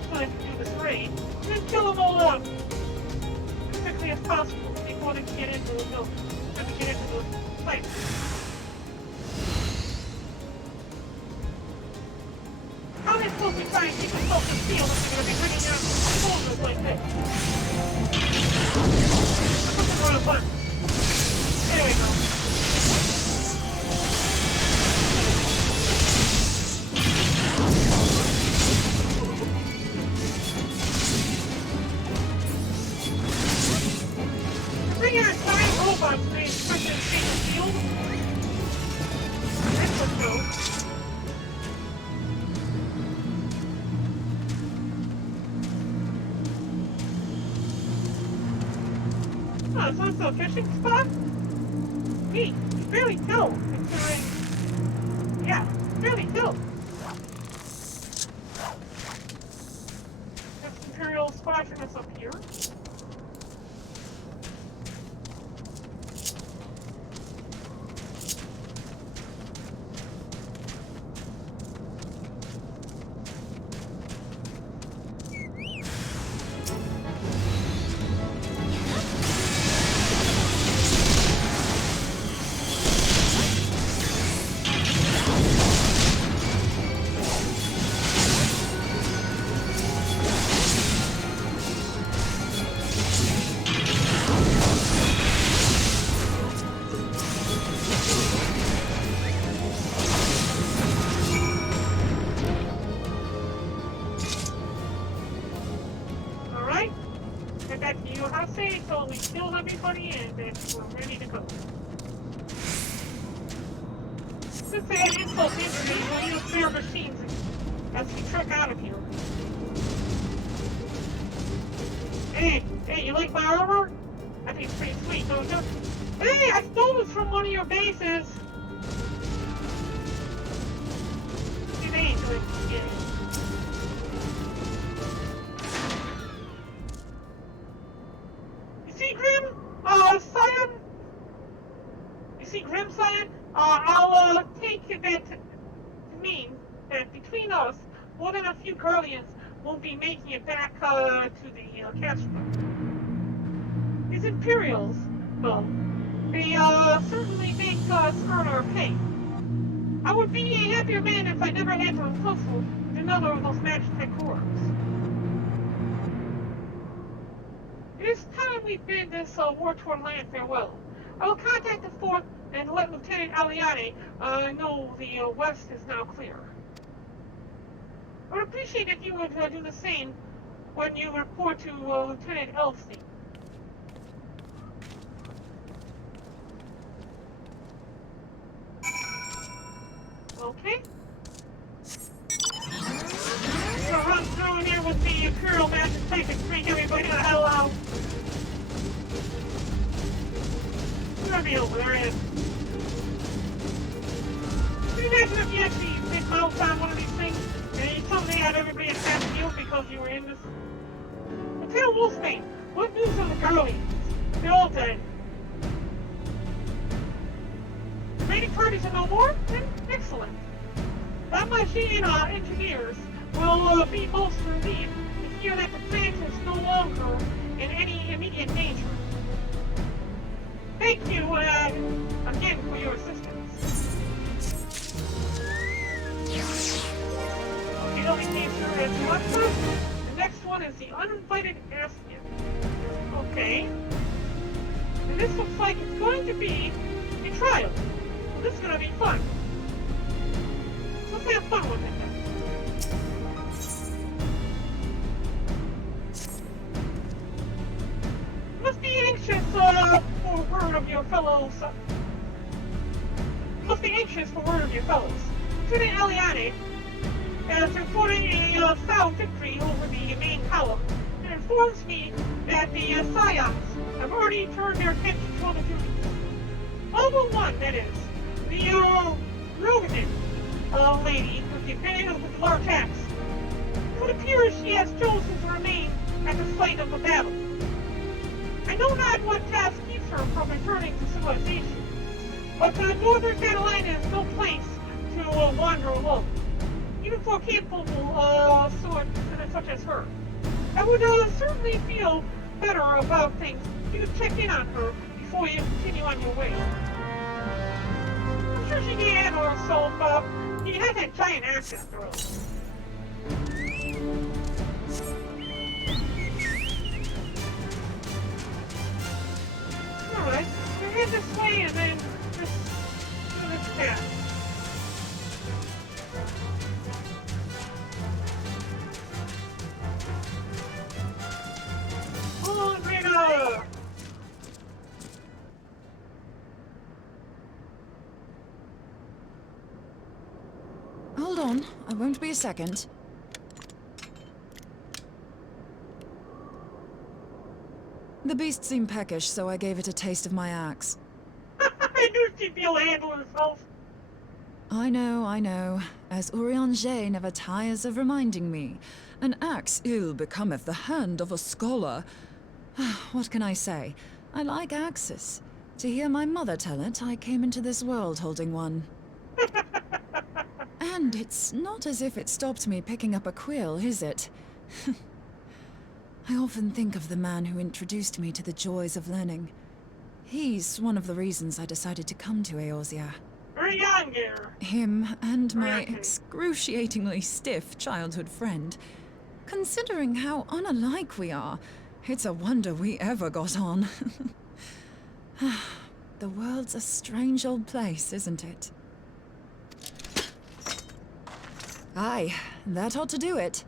so they can do this raid, and then kill them all up as quickly as possible before they can get into the fight. How are they supposed to try and keep themselves concealed if they're going to be bringing out soldiers like this? I put them on a button. There we go. Bring out giant robots made especially in the field. That's what's go. Oh, so it's a fishing spot? Neat. You barely tell, considering... Yeah, barely tell. This Imperial squadron is up here. We still have everybody in, and we're ready to go. Just add insult to injury, we'll use spare machines as we trek out of here. Hey, you like my armor? I think it's pretty sweet, don't you? Hey, I stole this from one of your bases! See, they ain't doing it. Scion? You see Grim, Scion? I'll take that to mean that between us, more than a few Guardians won't be making it back to the castle. These Imperials, well, they certainly make us earn our pay. I would be a happier man if I never had to tussle with another of those Magitech corps. It is time we bid this war-torn land farewell. I will contact the fort and let Lieutenant Aliade know the west is now clear. I would appreciate if you would do the same when you report to Lieutenant Elstein. Okay. I'm gonna run through here with the Imperial Magitech and freak everybody the hell out. It's gonna be over there, Ed. Can you imagine if you actually big mouth on one of these things and you suddenly had everybody attack you because you were in this? Lieutenant Wolfsbane, what news on the Guardians? They're all dead. Raiding parties are no more? Excellent. That machine engineers will be most relieved to hear that the plant is no longer in any immediate danger. uninvited Ascian. Okay. And this looks like it's going to be a trial. So this is going to be fun. Let's have fun with it then. Must be anxious for word of your fellows. Must be anxious for word of your fellows. Lieutenant Eliane is reporting a sound victory over the main column and informs me that the Scions have already turned their attention to other duties. All but one, that is. The Rogan lady with the opinion of the large axe. It appears she has chosen to remain at the site of the battle. I know not what task keeps her from returning to civilization, but Northern Catalina is no place to wander alone, even for capable swords such as her. I would certainly feel better about things if you could check in on her before you continue on your way. I'm sure she can handle herself. She has that giant axe after all. Alright, we'll head this way and then just do this path. Hold on, Rita! Hold on, I won't be a second. The beast seemed peckish, so I gave it a taste of my axe. I knew she'd be able to handle herself. I know. As Urianger never tires of reminding me. An axe ill becometh the hand of a scholar. What can I say? I like axes. To hear my mother tell it, I came into this world holding one. And it's not as if it stopped me picking up a quill, is it? I often think of the man who introduced me to the joys of learning. He's one of the reasons I decided to come to Eorzea. Him and my excruciatingly stiff childhood friend. Considering how unalike we are, it's a wonder we ever got on. The world's a strange old place, isn't it? Aye, that ought to do it.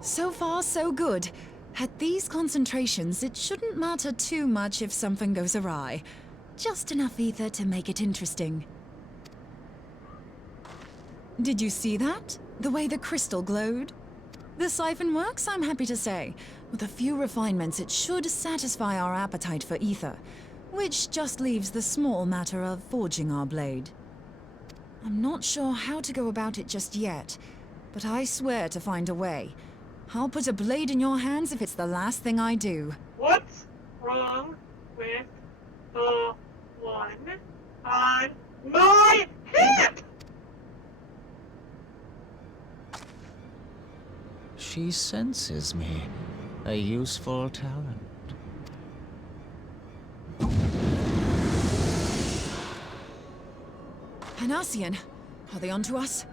So far, so good. At these concentrations, it shouldn't matter too much if something goes awry. Just enough ether to make it interesting. Did you see that? The way the crystal glowed? The siphon works, I'm happy to say. With a few refinements, it should satisfy our appetite for ether, which just leaves the small matter of forging our blade. I'm not sure how to go about it just yet, but I swear to find a way. I'll put a blade in your hands if it's the last thing I do. What's wrong with the one on my hip? She senses me. A useful talent. An Ascian. Are they onto us?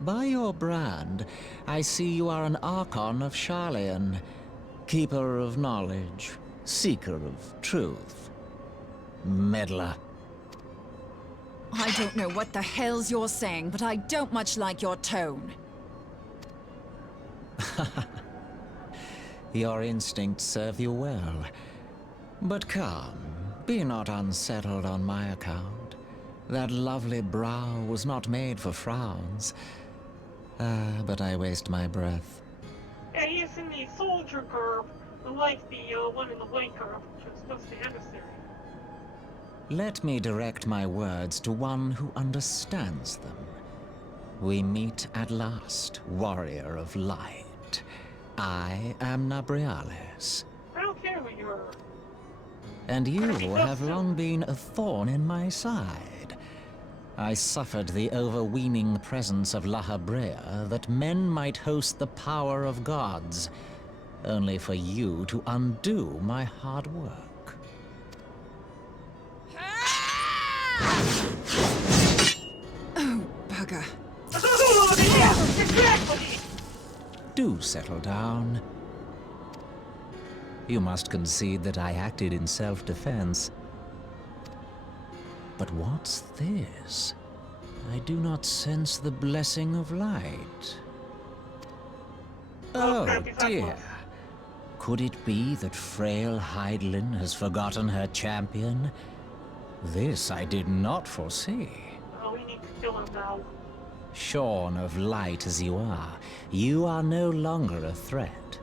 By your brand, I see you are an Archon of Sharlayan, keeper of knowledge, seeker of truth. Meddler. I don't know what the hell's you're saying, but I don't much like your tone. Your instincts serve you well. But come, be not unsettled on my account. That lovely brow was not made for frowns. But I waste my breath. Yeah, he is in the soldier garb, unlike the one in the white garb, which was supposed to be emissary. Let me direct my words to one who understands them. We meet at last, warrior of light. I am Nabriales. I don't care who you are. And you have long been a thorn in my side. I suffered the overweening presence of La Habrea that men might host the power of gods, only for you to undo my hard work. do settle down. You must concede that I acted in self-defense. But what's this? I do not sense the blessing of light. Oh dear. Could it be that frail Heidelin has forgotten her champion? This I did not foresee. Oh, we need to kill him now. Shorn of light as you are no longer a threat.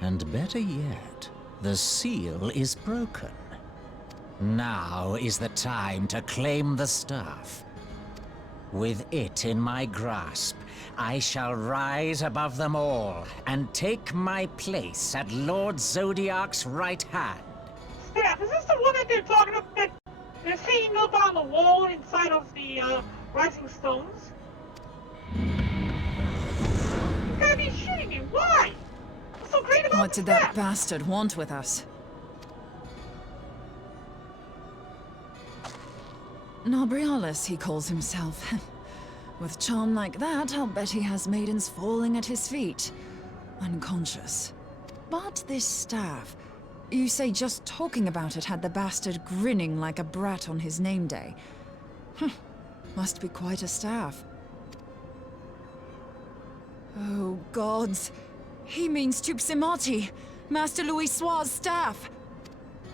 And better yet, the seal is broken. Now is the time to claim the staff. With it in my grasp, I shall rise above them all and take my place at Lord Zodiac's right hand. Staff, is this the one that they're talking about? That they're hanging up on the wall inside of the Rising Stones? You gotta be shitting me! Why? What's so great about What did that bastard want with us? Nobrialis, he calls himself. With charm like that, I'll bet he has maidens falling at his feet. Unconscious. But this staff... You say just talking about it had the bastard grinning like a brat on his name day. Must be quite a staff. Oh, gods. He means Tupsimati, Master Louis Soir's staff.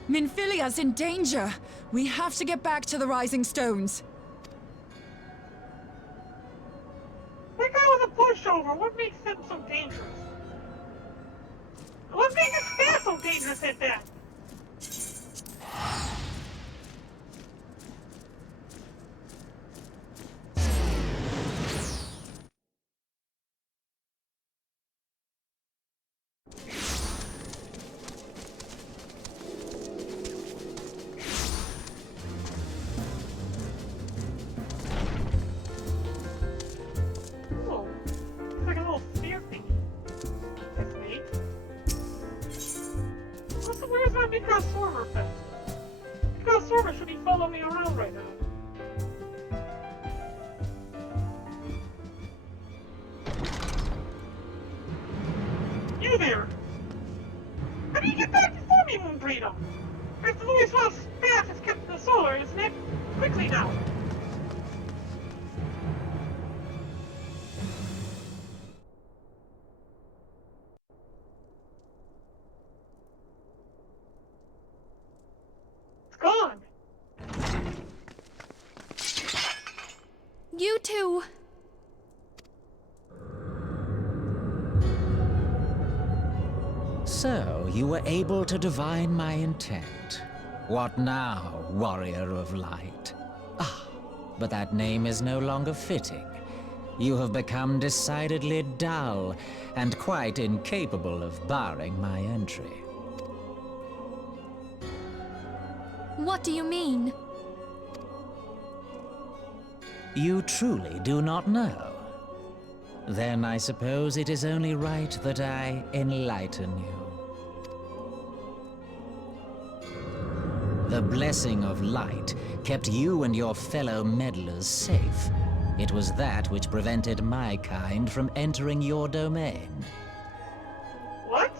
Minfilia's in danger. We have to get back to the Rising Stones. That guy was a pushover. What makes him so dangerous? What makes his staff so dangerous at that? Oh, it's like a little sphere thingy. That's neat. Where's my Midgard Swarmer pet? Midgard Swarmer should be following me around right now. You there! How do you get back before me, Moonbreeder? Mr. Louis Swell's staff is kept in the solar, isn't it? Quickly now! Gone. You two! So, you were able to divine my intent. What now, warrior of light? Ah, but that name is no longer fitting. You have become decidedly dull, and quite incapable of barring my entry. What do you mean? You truly do not know? Then I suppose it is only right that I enlighten you. The blessing of light kept you and your fellow meddlers safe. It was that which prevented my kind from entering your domain. What?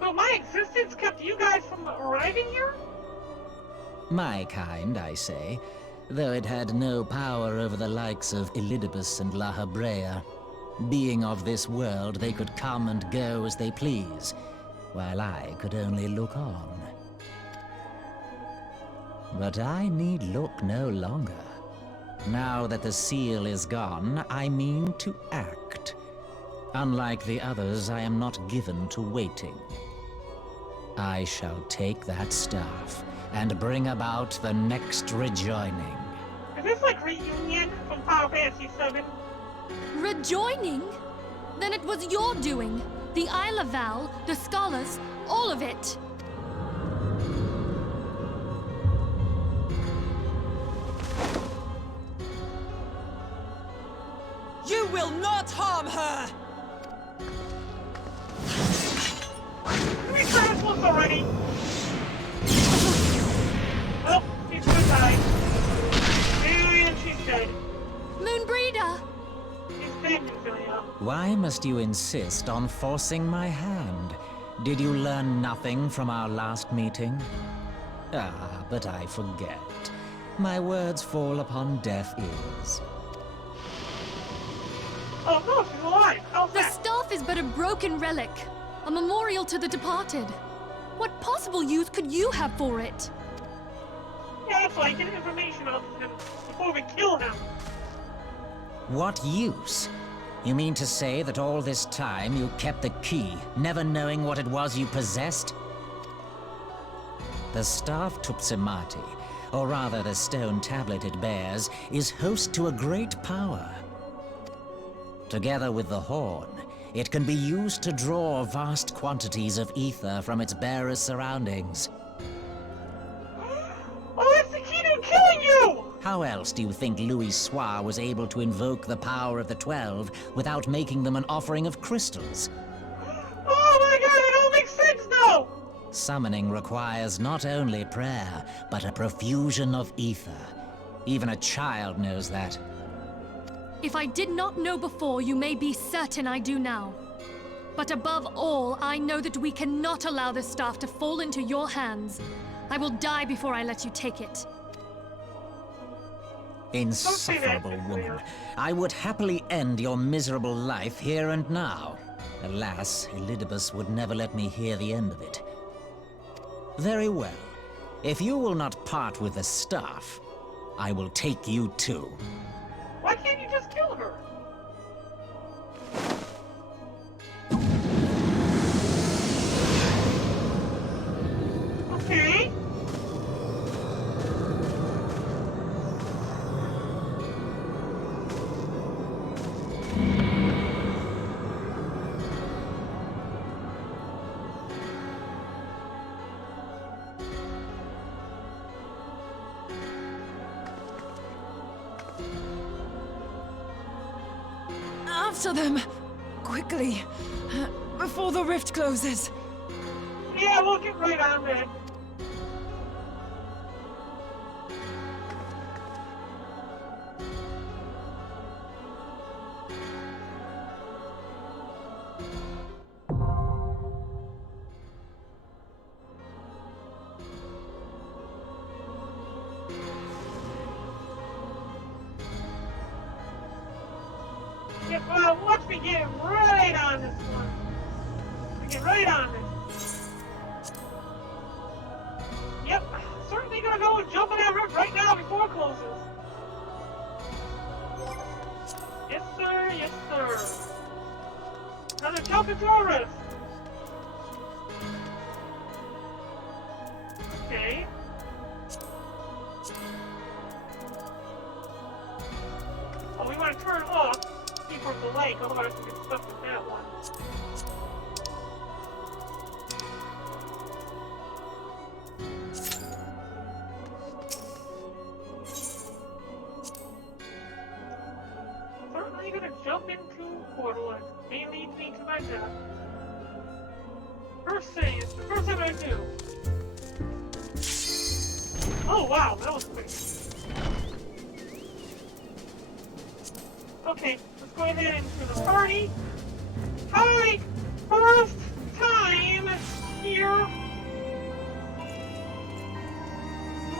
So my existence kept you guys from arriving here? My kind, I say, though it had no power over the likes of Elidibus and La Habrea. Being of this world, they could come and go as they please, while I could only look on. But I need look no longer. Now that the seal is gone, I mean to act. Unlike the others, I am not given to waiting. I shall take that staff and bring about the next rejoining. Is this like Reunion from Final Fantasy VII? Rejoining? Then it was your doing. The Isle of Val, the scholars, all of it. You will not harm her! Can we try this once already? Well, she's gonna die. And she's dead. Moonbreeder! She's dead, Ophelia. Why must you insist on forcing my hand? Did you learn nothing from our last meeting? Ah, but I forget. My words fall upon deaf ears. Oh no, she's alive! How's The that? staff is but a broken relic, a memorial to the departed. What possible use could you have for it? Yeah, that's why, get information out of him before we kill him. What use? You mean to say that all this time you kept the key, never knowing what it was you possessed? The staff Tupsimati, or rather the stone tablet it bears, is host to a great power. Together with the horn, it can be used to draw vast quantities of ether from its bearer's surroundings. Oh, that's the key to killing you! How else do you think Louis Soir was able to invoke the power of the 12 without making them an offering of crystals? Oh my god, it all makes sense now! Summoning requires not only prayer, but a profusion of ether. Even a child knows that. If I did not know before, you may be certain I do now. But above all, I know that we cannot allow this staff to fall into your hands. I will die before I let you take it. Insufferable woman. I would happily end your miserable life here and now. Alas, Elidibus would never let me hear the end of it. Very well. If you will not part with the staff, I will take you too. Why can't you just kill her? Okay. After them! Quickly! Before the rift closes! Yeah, we'll get right on that. Yeah, well, watch me get right on this one. We get right on this. Yep, certainly gonna go and jump in that rift right now before it closes. Yes, sir, yes, sir. Another jump into a rift. Okay. Oh, we want to turn off Keeper of the Lake, otherwise we get stuck with that one. Certainly gonna jump into a portal and may lead me to my death. First thing, it's the first thing I do. Oh wow, that was quick. Okay, let's go ahead into the party. Hi! First time here.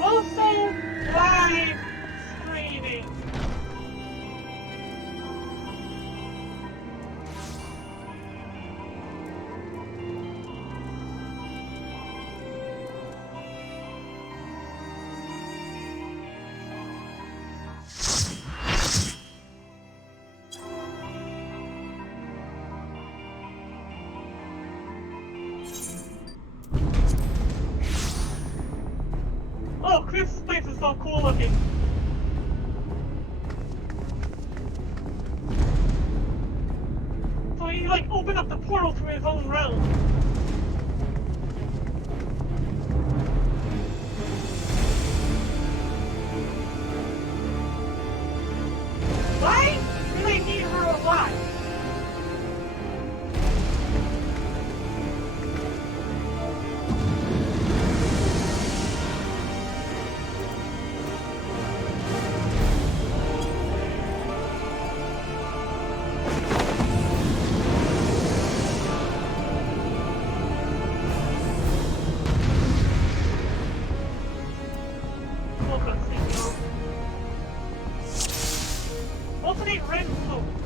Also, live streaming. Oh, this place is so cool looking. So he like opened up the portal to his own realm. Why do they need her alive? alternate red and blue.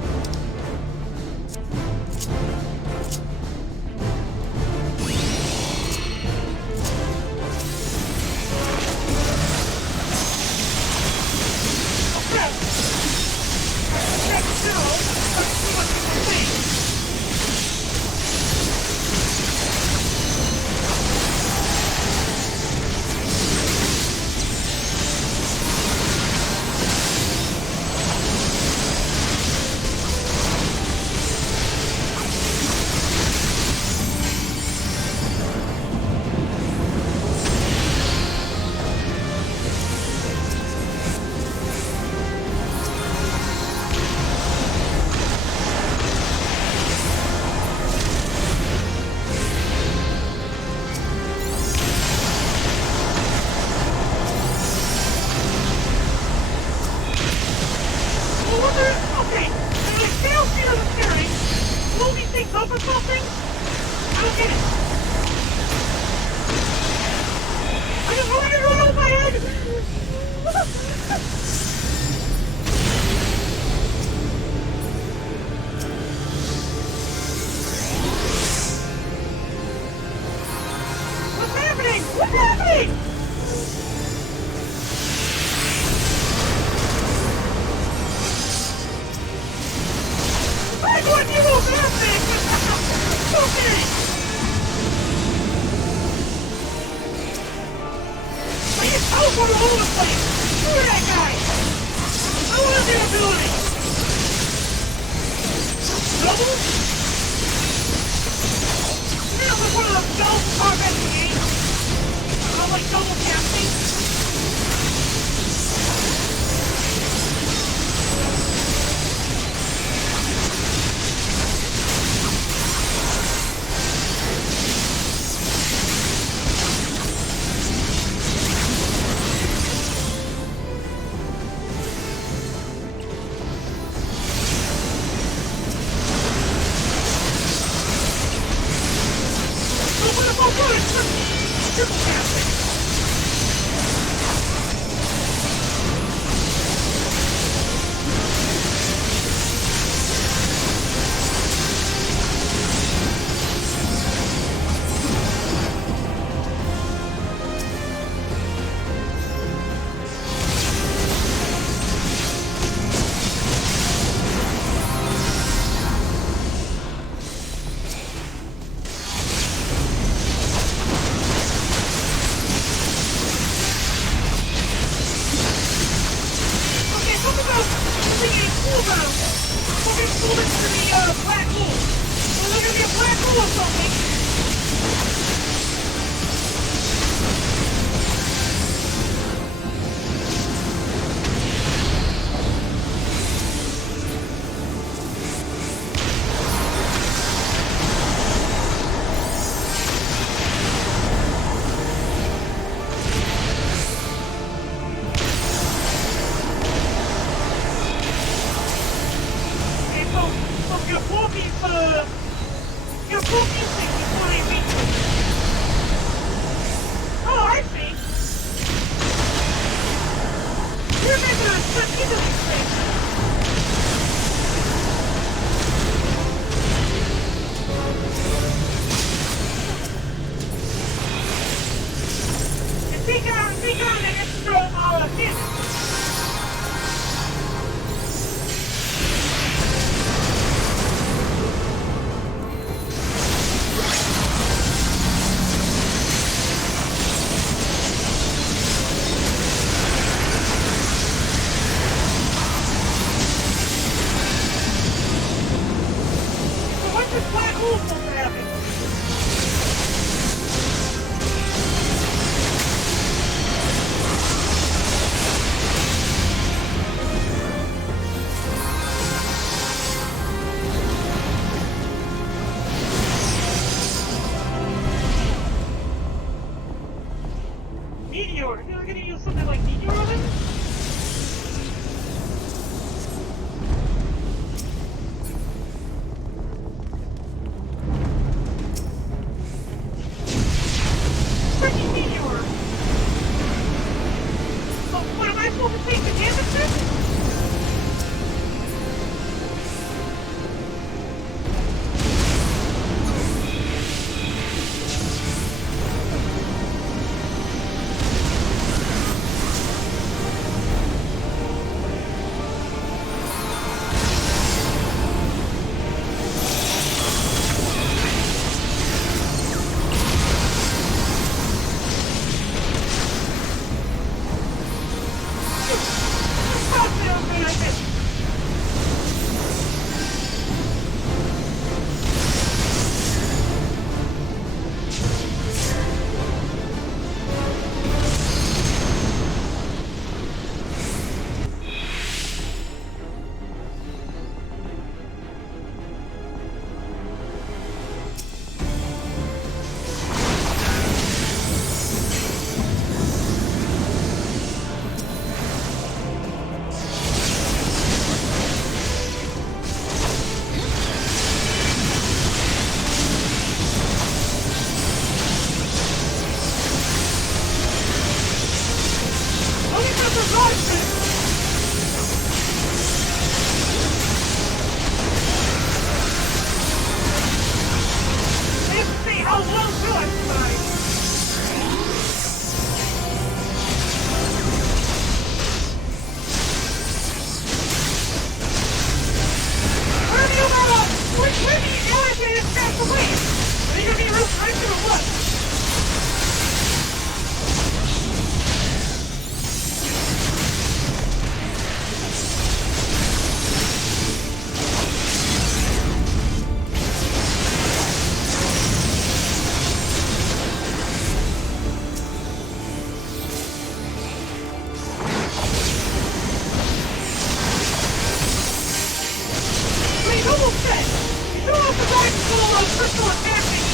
still attacking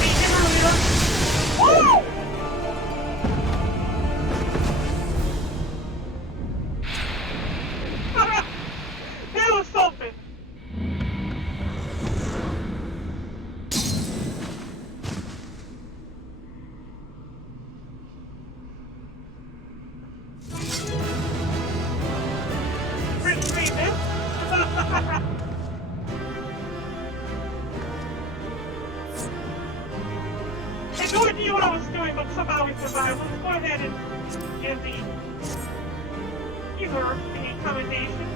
me earlier. Woo! That was something. I had no idea what I was doing, but somehow we survived. Let's go ahead and get the either the commendation.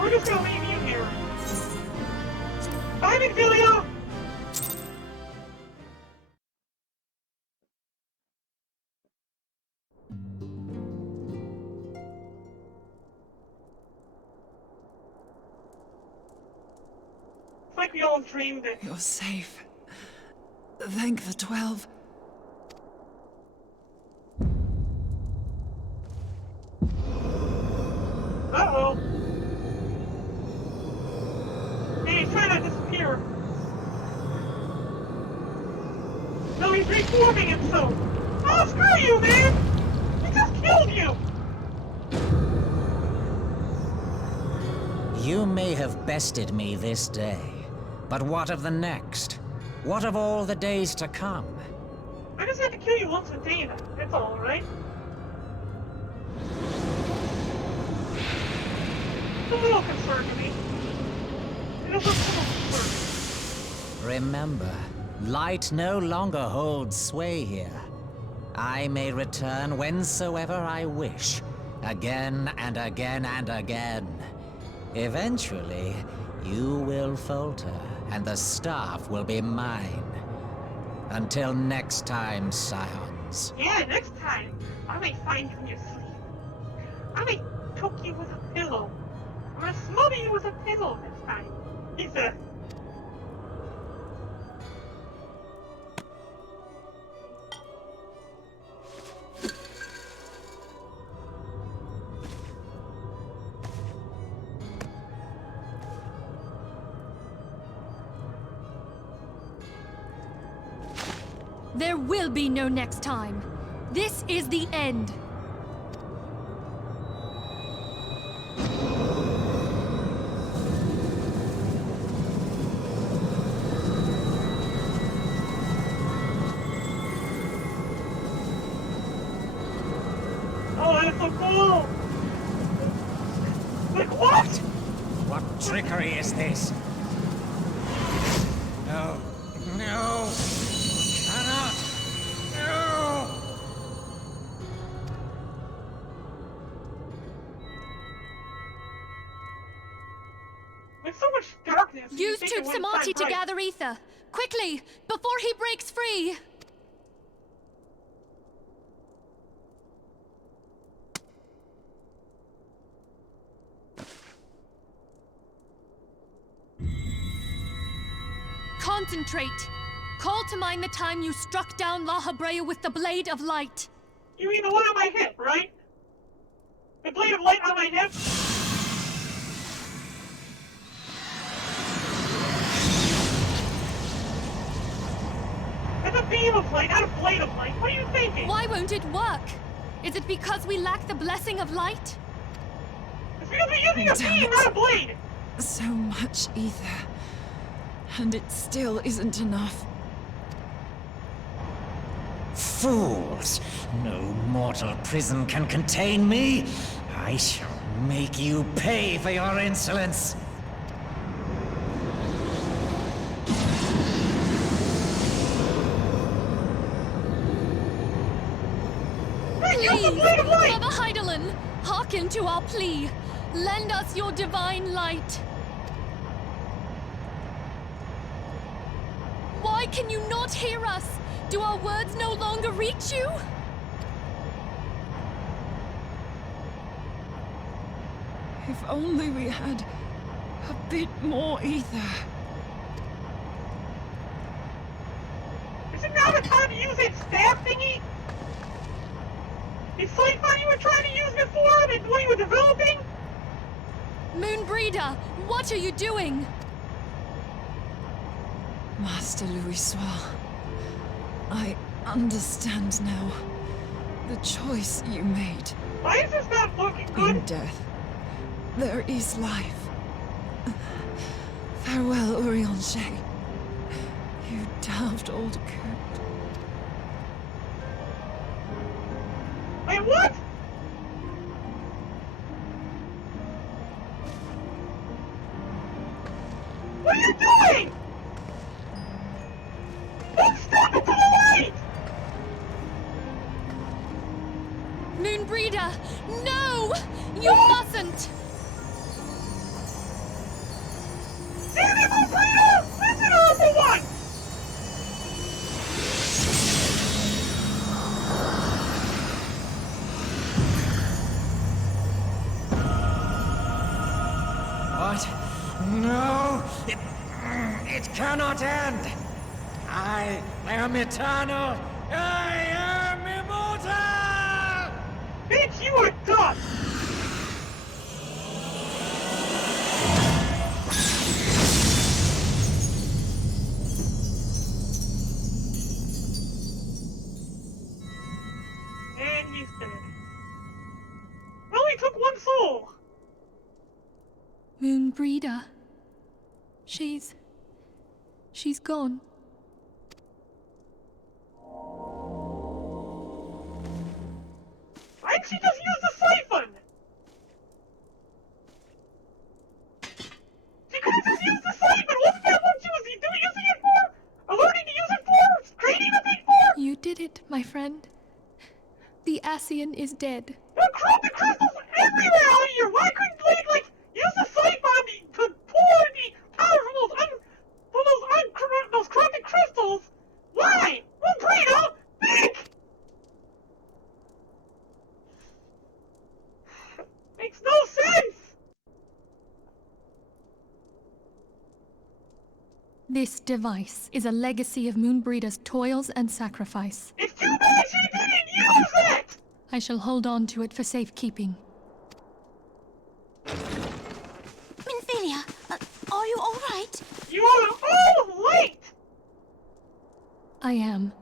We're just gonna leave you here. Bye, Mcvillia! It's like we all dreamed it. You're safe. Thank the 12. Uh-oh. Hey, he's trying to disappear. No, he's reforming himself. Oh, screw you, man! He just killed you! You may have bested me this day, but what of the next? What of all the days to come? I just had to kill you once a day, that's all, right? It's a little concerned to me. It is a little concerned. Remember, light no longer holds sway here. I may return whensoever I wish, again and again and again. Eventually, you will falter, and the staff will be mine. Until next time, Scions. Yeah, next time, I may find you in your sleep. I may choke you with a pillow. I'm gonna smother you with a pillow next time. He said. There will be no next time. This is the end. Oh, that's so cool! Like, what? What trickery is this? No. No. Cannot. No. There's so much darkness. Use Tube Samati to gather ether. Quickly, before he breaks free. Concentrate. Call to mind the time you struck down La Habrea with the Blade of Light. You mean the one on my hip, right? The blade of light on my hip? It's a beam of light, not a blade of light. What are you thinking? Why won't it work? Is it because we lack the blessing of light? It's because we're using a beam, not a blade! So much ether. And it still isn't enough. Fools! No mortal prison can contain me! I shall make you pay for your insolence! Please, Mother Heidelin, hearken to our plea. Lend us your divine light. Why can you not hear us? Do our words no longer reach you? If only we had a bit more ether. Is it now the time to use that staff thingy? The siphon you were trying to use before, the one you were developing? Moonbreeder, what are you doing? Master Louis, I understand now. The choice you made. Why is this not looking good? In death, there is life. Farewell, Urianger. You damned old coot. Wait, what? What are you doing? Don't stop it to the right! Moonbreeder, no! You mustn't! Damn it, Moonbreeder! Listen, Alpha One! What? No! It cannot end! I am eternal! I am immortal! Bitch, you are done! And he's dead. Well, he took one soul! Moonbreeder. She's gone. Why didn't she just use the siphon? She could have just used the siphon! Wasn't that what she was using it for? Alerting to use it for? Creating a thing for? You did it, my friend. The Ascian is dead. There are corrupted crystals everywhere out here! Why couldn't Blade, like, use the siphon to pour the power from those corrupted crystals? Why? Moonbreeder! Think! Makes no sense! This device is a legacy of Moonbreeder's toils and sacrifice. It's too bad she didn't use it! I shall hold on to it for safekeeping. Minthelia, are you all right? You are all late! I am.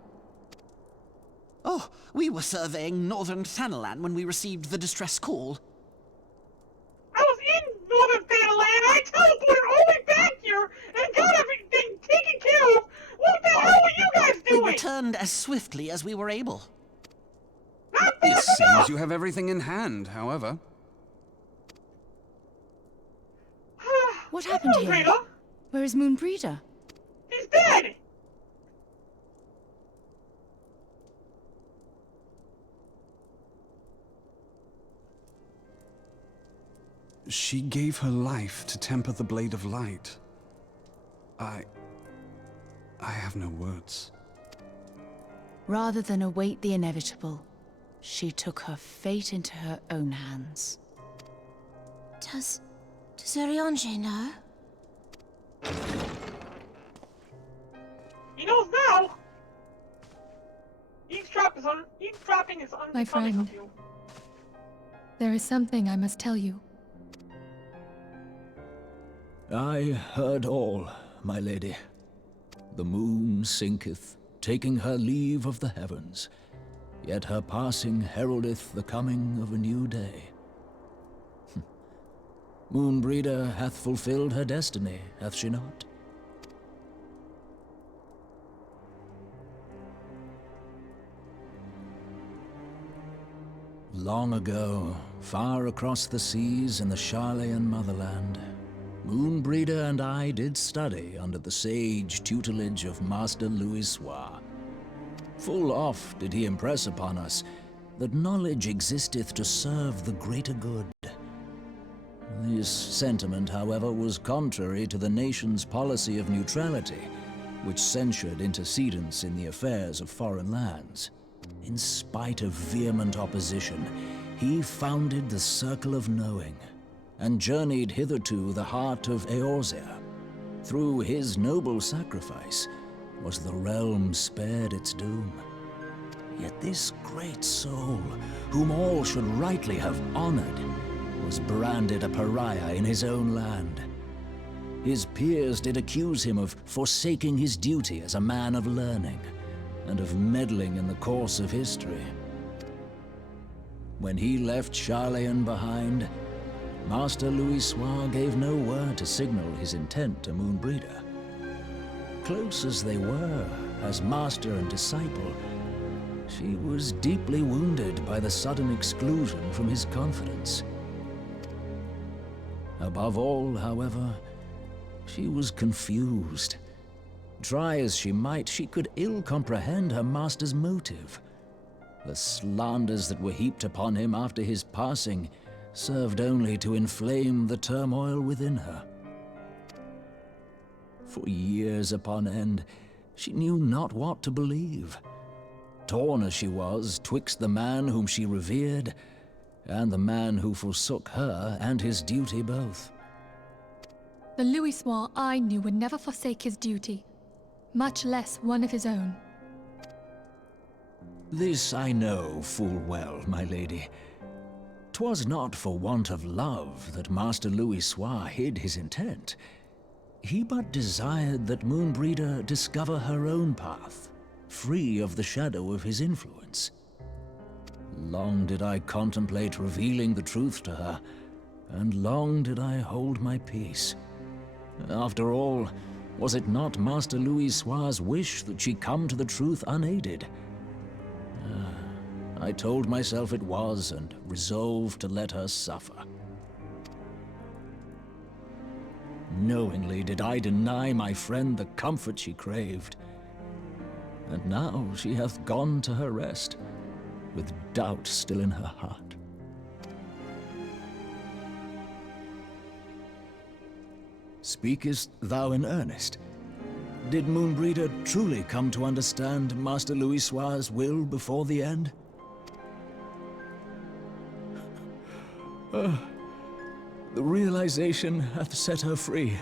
Oh, we were surveying northern Thanalan when we received the distress call. I was in northern Thanalan, I teleported all the way back here and got everything taken care of! What the hell were you guys We doing? returned as swiftly as we were able. Not It fast seems enough! you have everything in hand, however. What happened here? Moonbreeder? Where is Moonbreeder? He's dead! She gave her life to temper the Blade of Light. I have no words. Rather than await the inevitable, she took her fate into her own hands. Does Urianger know? He knows now! Eavesdropping is My unbecoming friend. of you. There is something I must tell you. I heard all, my lady. The moon sinketh, taking her leave of the heavens, yet her passing heraldeth the coming of a new day. Moonbreeder hath fulfilled her destiny, hath she not? Long ago, far across the seas in the Charlayan motherland, Moonbreeder and I did study under the sage tutelage of Master Louis. Full oft did he impress upon us that knowledge existeth to serve the greater good. This sentiment, however, was contrary to the nation's policy of neutrality, which censured intercedence in the affairs of foreign lands. In spite of vehement opposition, he founded the Circle of Knowing, and journeyed hitherto the heart of Eorzea. Through his noble sacrifice was the realm spared its doom. Yet this great soul, whom all should rightly have honored, was branded a pariah in his own land. His peers did accuse him of forsaking his duty as a man of learning, and of meddling in the course of history. When he left Charlayan behind, Master Louisoix gave no word to signal his intent to Moonbreeder. Close as they were, as master and disciple, she was deeply wounded by the sudden exclusion from his confidence. Above all, however, she was confused. Try as she might, she could ill comprehend her master's motive. The slanders that were heaped upon him after his passing served only to inflame the turmoil within her. For years upon end, she knew not what to believe. Torn as she was twixt the man whom she revered, and the man who forsook her and his duty both. The Louisoix I knew would never forsake his duty, much less one of his own. This I know full well, my lady. 'Twas not for want of love that Master Louisoix hid his intent. He but desired that Moonbreeder discover her own path, free of the shadow of his influence. Long did I contemplate revealing the truth to her, and long did I hold my peace. After all, was it not Master Louisoix's wish that she come to the truth unaided? I told myself it was, and resolved to let her suffer. Knowingly did I deny my friend the comfort she craved. And now she hath gone to her rest, with doubt still in her heart. Speakest thou in earnest? Did Moonbreeder truly come to understand Master Louisoix's will before the end? The realization hath set her free.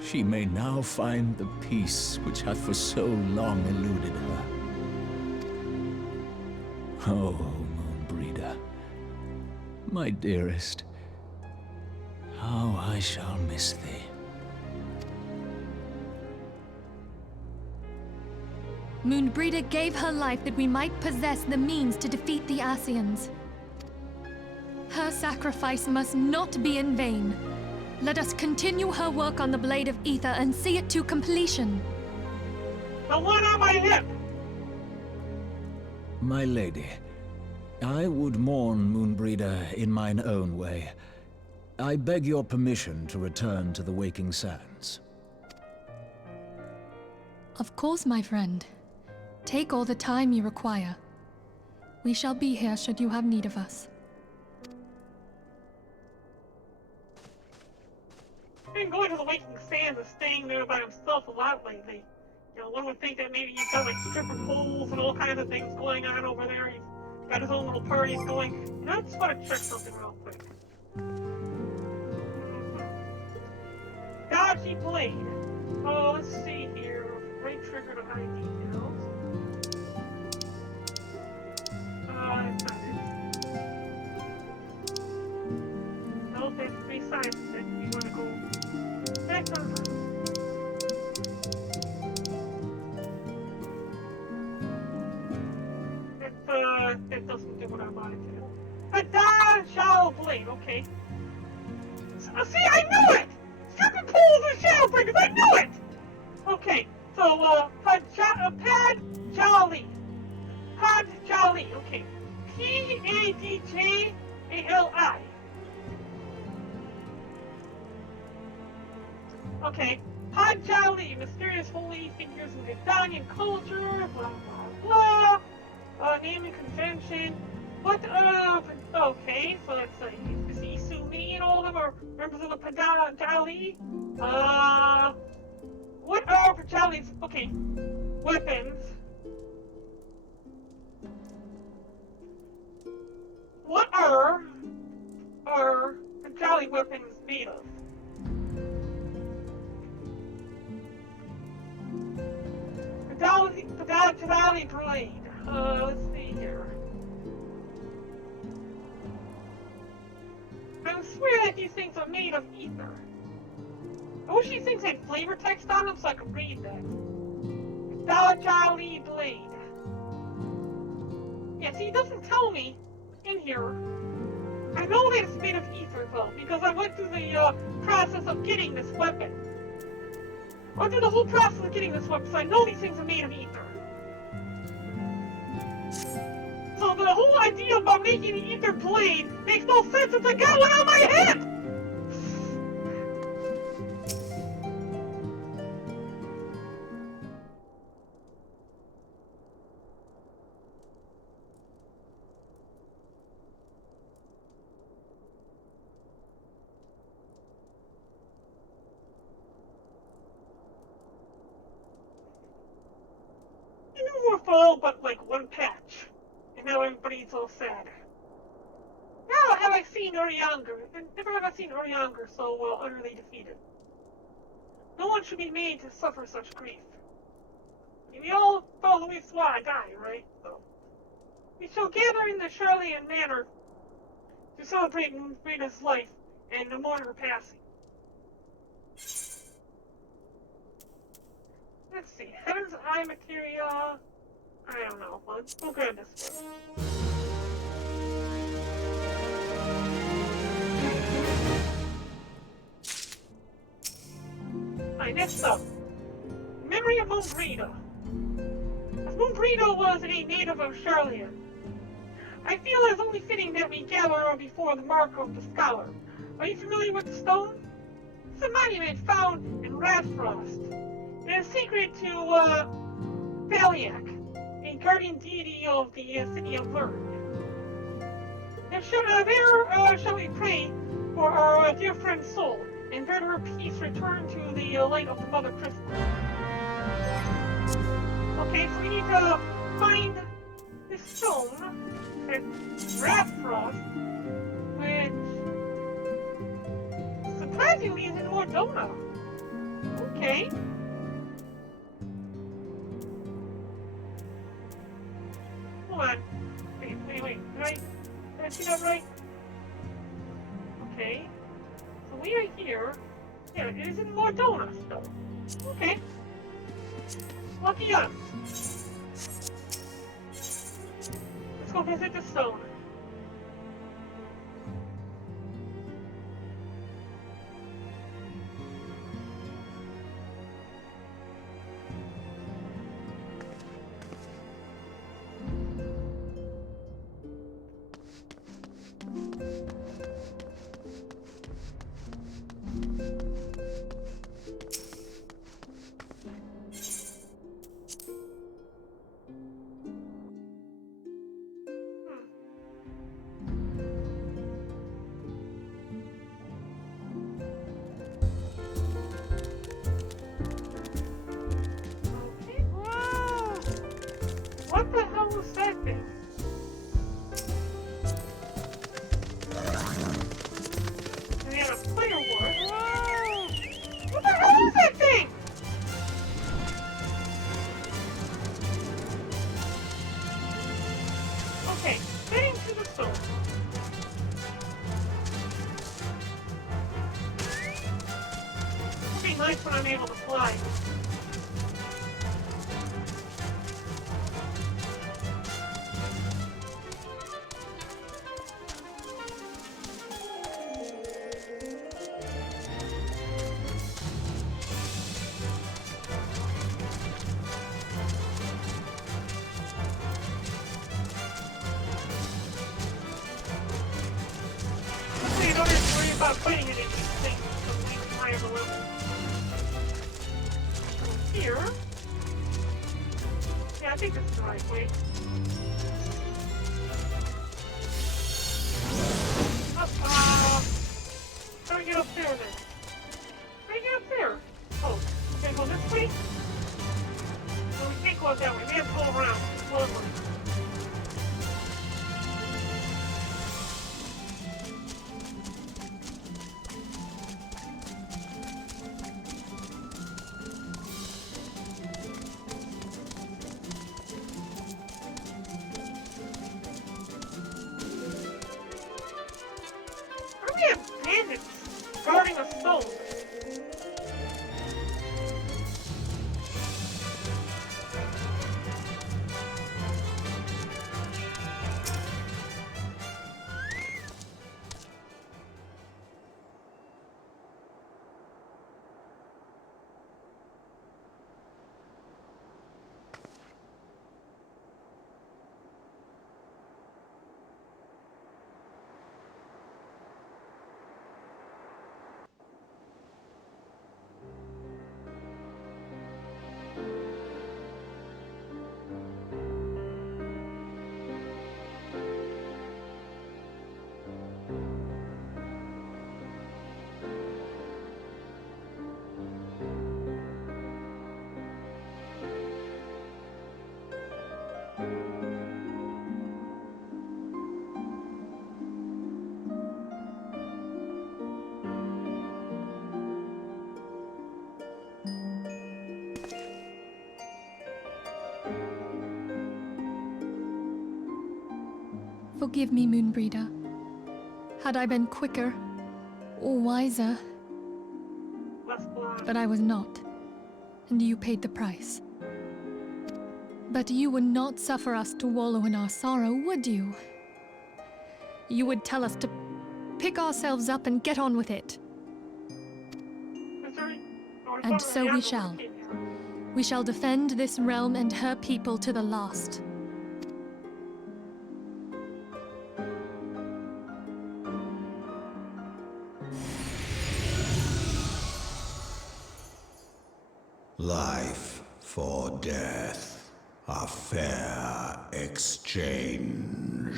She may now find the peace which hath for so long eluded her. Oh, Moonbreeder, my dearest, how I shall miss thee. Moonbreeder gave her life that we might possess the means to defeat the Ascians. Her sacrifice must not be in vain. Let us continue her work on the Blade of Ether and see it to completion. The one on my hip! My lady, I would mourn Moonbreeder in mine own way. I beg your permission to return to the Waking Sands. Of course, my friend. Take all the time you require. We shall be here should you have need of us. Been going to the Waking Sands and staying there by himself a lot lately. You know, one would think that maybe he's got like stripper poles and all kinds of things going on over there. He's got his own little parties going. You know, I just want to check something real quick. Dodgy blade. Oh, let's see here. Right trigger to hide details. That's not it. Nope, there's 3 sides of it. We want to go back on. It doesn't do what I wanted to do. A Shadow Blade, okay. See, I knew it! Stripper poles and Shadow Breakers, I knew it! Okay, so, Pad Jolly. Pad Jolly, okay. P-A-D-J-A-L-I. Okay, Pad Jolly, mysterious holy figures in Italian culture, blah, blah, blah. Name and convention. What, okay, so it's, is Isumi and all of them are members of the Pajali? What are Pajali's, okay, weapons? What are Pajali weapons made of? Pajali blade. Let's see here. swear that these things are made of ether. I wish these things had flavor text on them so I could read that. Jolly Blade. Yeah, see, it doesn't tell me in here. I know that it's made of ether, though, because I went through the process of getting this weapon. I went through the whole process of getting this weapon, so I know these things are made of ether. So the whole idea about making an ether blade makes no sense since I got one on my head! You were full, but like one patch. And now everybody's all sad. Never have I seen Urianger. Never have I seen Urianger so utterly defeated. No one should be made to suffer such grief. We all follow we swan die, right? So we shall gather in the Charlian Manor to celebrate Rita's life and to mourn her passing. Let's see, Heaven's Eye materia. I don't know. We'll grab this one. Alright, next up. Memory of Moonbrito. As Moonbrito was a native of Charlian, I feel it's only fitting that we gather before the mark of the scholar. Are you familiar with the stone? It's a monument found in Radfrost. It is secret to Valiak, a guardian deity of the city of Lurg. There shall we pray for our dear friend's soul, and bid her peace return to the light of the Mother Crystal. Okay, so we need to find this stone at Radfrost, which surprisingly is in Mordona. Okay. Hold on. Wait. Did I see that right? Okay. So we are here. Yeah, it is in Mordona still. Okay. Lucky us. Let's go visit the stone. What the hell was that thing? We had a player war. What the hell is that thing? Okay, heading to the store. It'll be nice when I'm able to fly. You don't have to worry about fighting any of these things until we climb the level. So here. Yeah, I think this is the right way. How do we get up there then? How do we get up there? Oh, okay, go this way? No, we can't go that way. We have to go around. Slowly. home. Forgive me, Moonbreeder. Had I been quicker or wiser, but I was not, and you paid the price. But you would not suffer us to wallow in our sorrow, would you? You would tell us to pick ourselves up and get on with it. And so we shall. We shall defend this realm and her people to the last. Life for death, a fair exchange.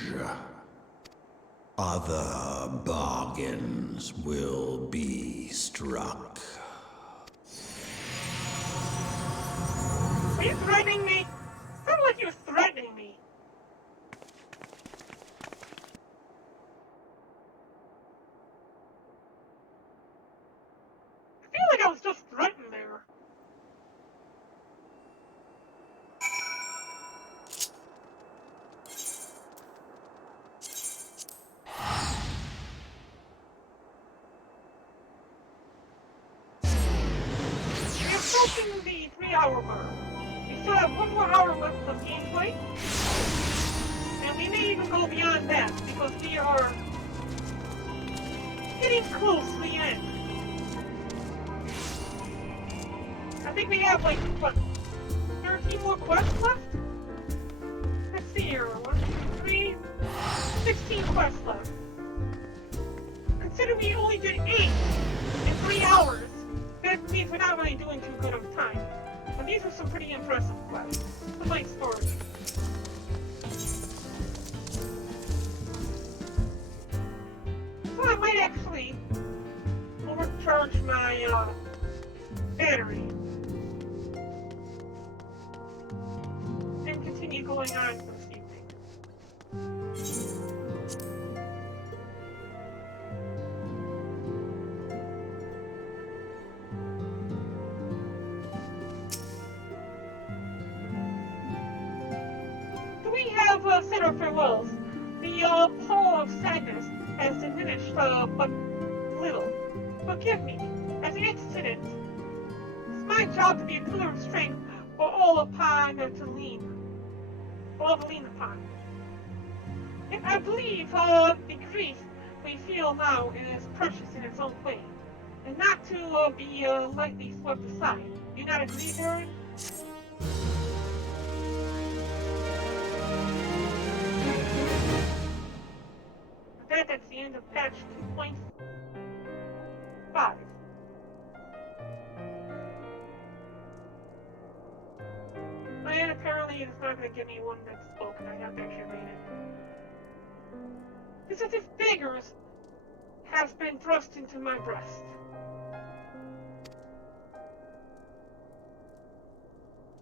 Other bargains will be struck. Are you threatening me? Sound like you're threatening me. I feel like I was just threatened there. We're approaching the 3-hour mark. We still have 1 more hour left of gameplay. And we may even go beyond that, because we are getting close to the end. I think we have, like, what, 13 more quests left? Let's see here. 1, 2, 3, 16 quests left. Consider we only did 8 in 3 hours. That means we're not really doing too good of time. But these are some pretty impressive quests. It's a nice story. So I might actually overcharge my battery and continue going on for this evening. We have said our farewells. The pall of sadness has diminished but little. Forgive me, as an incident. It's my job to be a pillar of strength for all to lean upon. And I believe the grief we feel now is precious in its own way, and not to be lightly swept aside. Do you not agree, Barren? That's the end of patch 2.5. And apparently it's not going to give me one that's spoken. I have to actually read it. It's as if daggers has been thrust into my breast.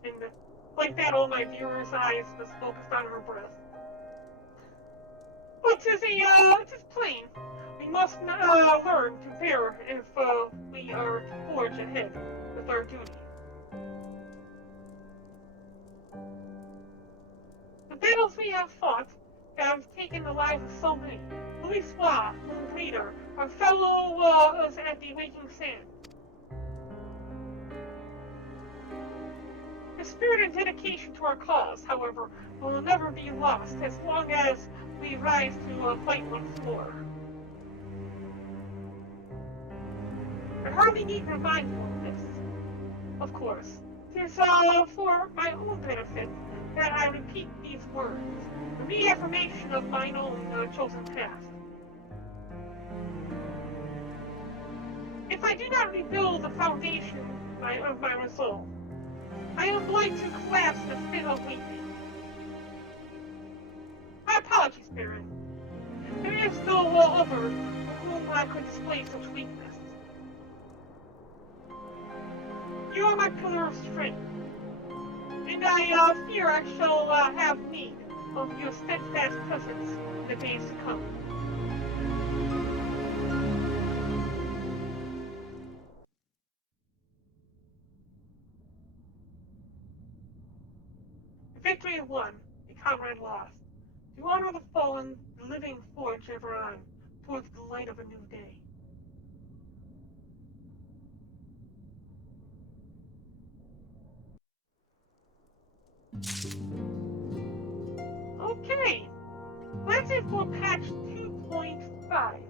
And like that, all my viewers' eyes was focused on her breast. But it is plain. We must learn to bear if we are to forge ahead with our duty. The battles we have fought have taken the lives of so many. Louis Moonbreeder, our fellow at the Waking Sand. The spirit and dedication to our cause, however, will never be lost as long as we rise to fight once more. I hardly need reminding of this. Of course, it is for my own benefit that I repeat these words, a reaffirmation of mine own chosen path. If I do not rebuild the foundation of my resolve, I am going to collapse in a fit of weeping. My apologies, Barren. There is no other for whom I could display such weakness. You are my pillar of strength, and I fear I shall have need of your steadfast presence in the days to come. The victory won, the comrade lost. To honor the fallen, the living forge ever on, towards the light of a new day. Okay, that's it for patch 2.5.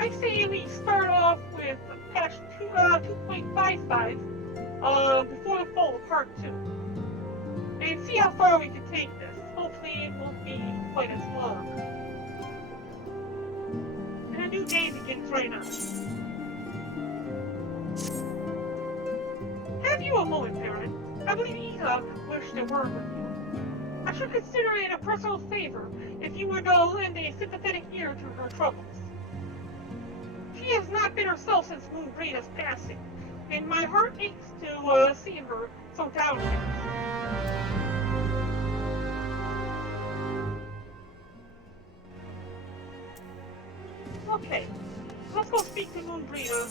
I say we start off with patch 2.55 before the fall of part 2. And see how far we can take this. Hopefully it won't be quite as long. And a new day begins right now. Have you a moment, Barren? I believe Ida wished a word with you. I should consider it a personal favor if you were to lend a sympathetic ear to her troubles. She has not been herself since Moonbreda's passing, and my heart aches to see her so downcast. Okay, let's go speak to Moonbreda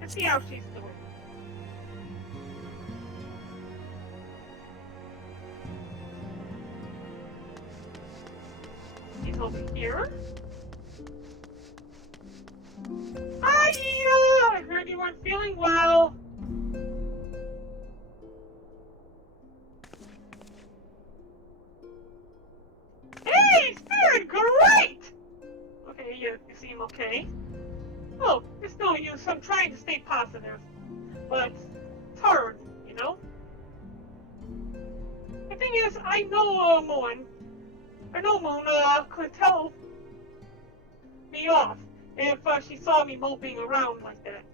and see how she's doing. He's over here. Hi, Ida! I heard you weren't feeling well. Hey, Spirit, great! Okay, you seem okay. Oh, it's no use. I'm trying to stay positive. But it's hard, you know? The thing is, I know Moon could tell me off if she saw me moping around like that.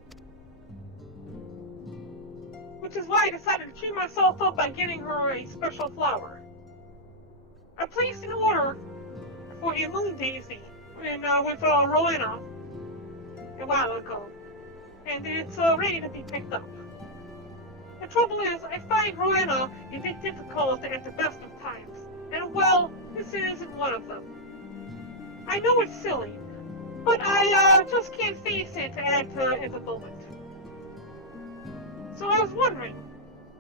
Which is why I decided to cheer myself up by getting her a special flower. I placed an order for a moon daisy with Rowena a while ago, and it's ready to be picked up. The trouble is, I find Rowena a bit difficult at the best of times, and well, this isn't one of them. I know it's silly, but I just can't face it at the moment. So I was wondering,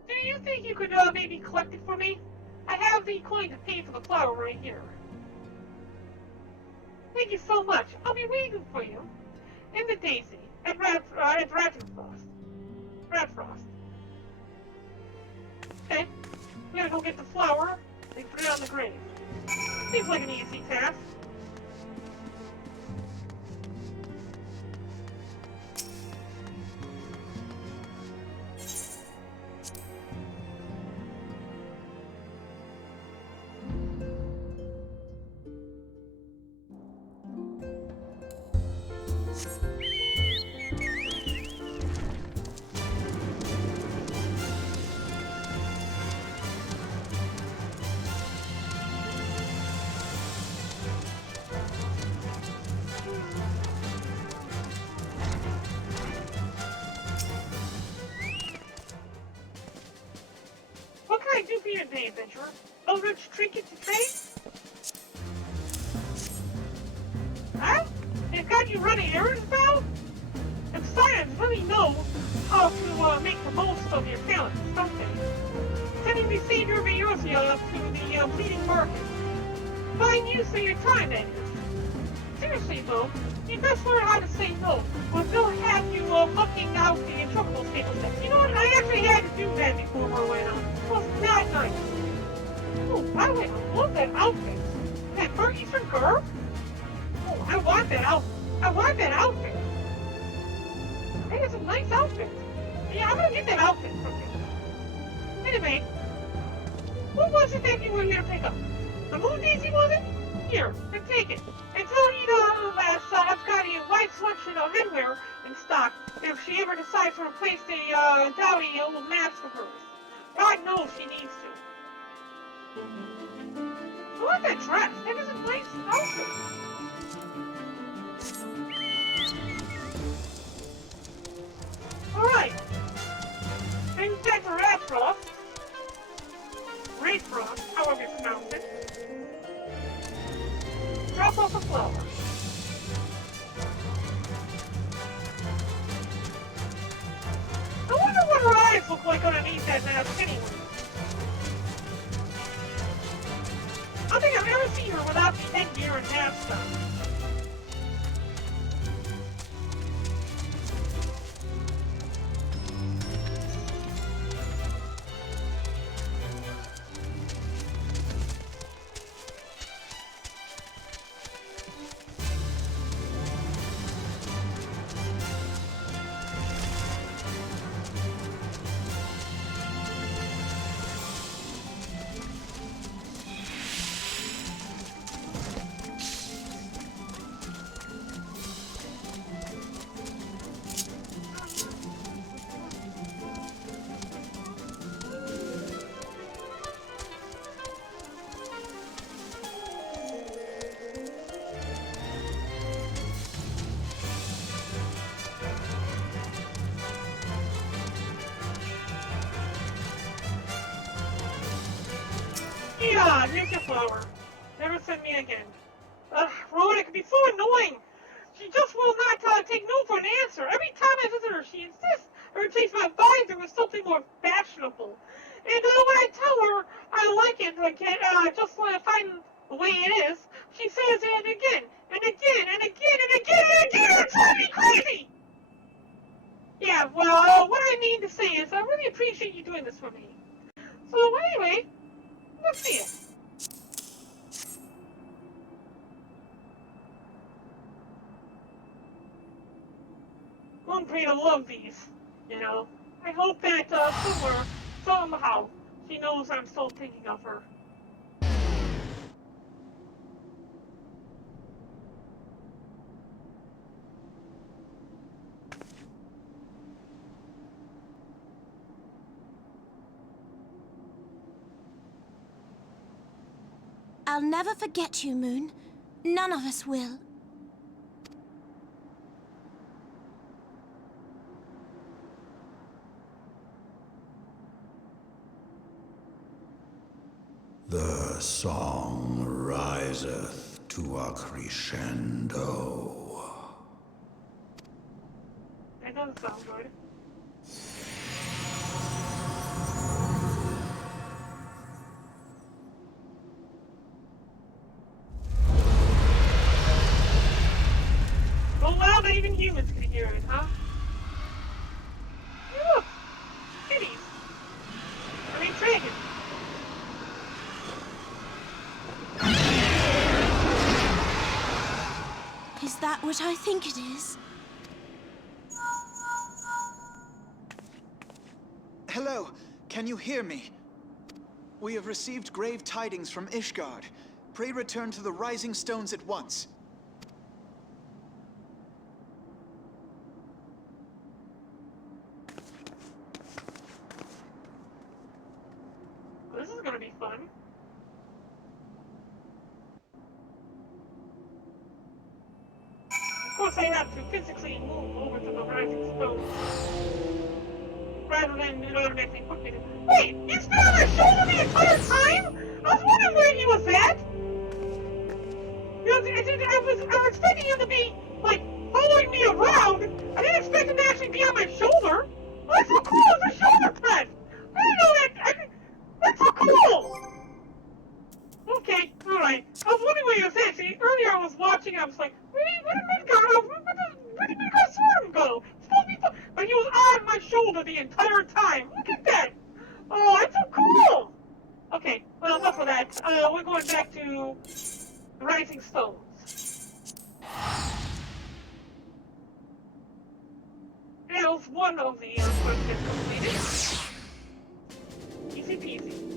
do you think you could maybe collect it for me? I have the coin to pay for the flower right here. Thank you so much. I'll be waiting for you. In the daisy, at Radfrost. Okay, we gotta go get the flower and put it on the grave. Seems like an easy task. What can I do for you today, adventurer? A rich trinket to trade? Huh? They've got you running errands now? And science really know how to make the most of your talents, don't they? Sending the Savior of Eosia to the bleeding market. Fine use of your time, that is. seriously though, you best learn how to say no, or they'll have you mucking out the interpretal table steps. You know what? I actually had to do that before we went on. It was not nice. Oh, by the way, I love that outfit. That Eastern curve? Oh, I want that outfit. I want that outfit. I think it's a nice outfit. Yeah, I'm gonna get that outfit from you. Anyway, what was it that you were here to pick up? The moon daisy, was it? Here, then take it. And tell Ida that I've got a wide selection of headwear in stock if she ever decides to replace the dowdy old mask of hers. God knows she needs to. I like that dress. That is a nice outfit. Alright. Then back to Rayfrost, however you pronounce it. Drop off a flower. I wonder what her eyes look like underneath that mask anyway. I don't think I've ever seen her without the headgear and mask on. Yeah, here's your flower. Never send me again. Rowan, it can be so annoying. She just will not take no for an answer. Every time I visit her, she insists her taste my visor with something more fashionable. And when I tell her I like it again, just fine the way it is, she says it again, and again, and again, and again, and again, it's driving me crazy! Yeah, well, what I mean to say is I really appreciate you doing this for me. So anyway, let's see it. I'm pretty to love these, you know. I hope that somewhere, somehow, she knows I'm still thinking of her. I'll never forget you, Moon. None of us will. The song riseth to a crescendo. That doesn't sound good. Oh wow, not even humans can hear it, huh? Hey, look! Kitties! I mean, dragons! Is that what I think it is? Hello, can you hear me? We have received grave tidings from Ishgard. Pray return to the Rising Stones at once. This is gonna be fun. Of course, I have to physically move over to the Rising Stone. Rather than it automatically put me there. Wait, he's been on my shoulder the entire time? I was wondering where he was at! You know, I was expecting him to be, like, following me around. I didn't expect him to actually be on my shoulder. Oh, that's so cool, it's a shoulder press! I didn't know that! That's so cool! Okay, alright. I was wondering where he was at. See, earlier I was watching watching, I was like, where did Midgard Swarm go? It's supposed to be but he was on my shoulder the entire time. Look at that. Oh, it's so cool. Okay, well, enough of that. We're going back to the Rising Stones. That was one of the questions completed. Easy peasy.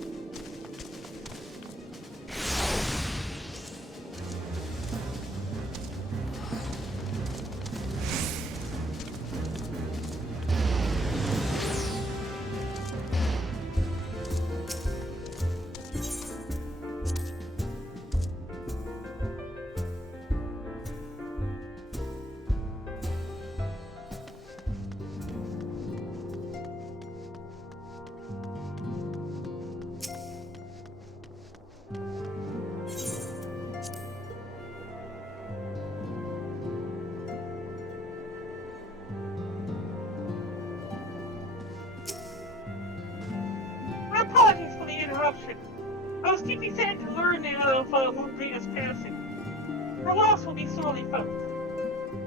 Apologies for the interruption. I was deeply sad to learn of Moonbreeder's passing. Her loss will be sorely felt.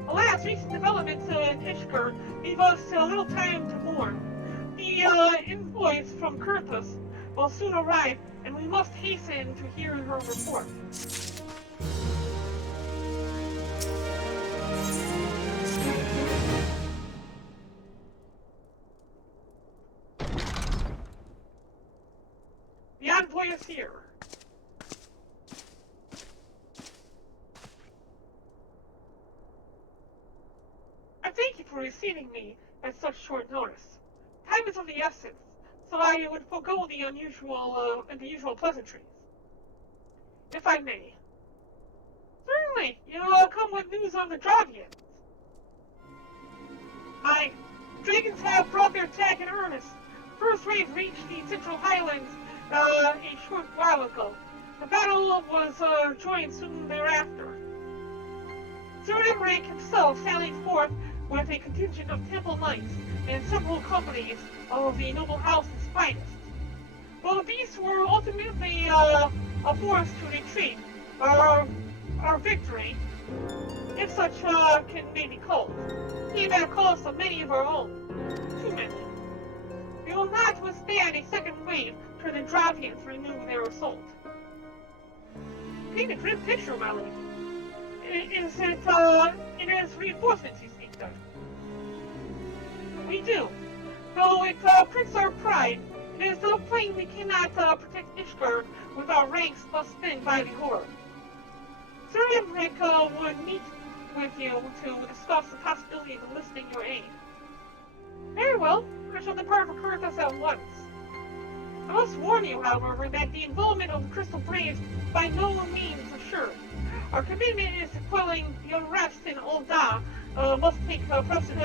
Alas, recent developments in Ishgard leave us a little time to mourn. The invoice from Kurthus will soon arrive, and we must hasten to hear her report. The envoy is here. I thank you for receiving me at such short notice. Time is of the essence, so I would forego the usual pleasantries. If I may. Certainly, you come with news on the Dravians. Aye, dragons have brought their attack in earnest. First wave reached the Central Highlands a short while ago. The battle was joined soon thereafter. Sir Emmerich himself sallied forth with a contingent of temple knights and several companies of the noble house's finest. Though these were ultimately forced to retreat, our victory, if such may be called, came at a cost of many of our own. Too many. We will not withstand a second wave should the Dravians renew their assault. Paint a grim picture, my lady. It is reinforcements you speak of. We do. Though it pricks our pride, it is so plain we cannot protect Ishgard with our ranks thus thinned by the Horde. Sir Emmerich would meet with you to discuss the possibility of enlisting your aid. Very well, I shall depart for Kurthus at once. I must warn you, however, that the involvement of the Crystal Braves by no means assured. Our commitment is to quelling the unrest in Ul'dah must take precedent.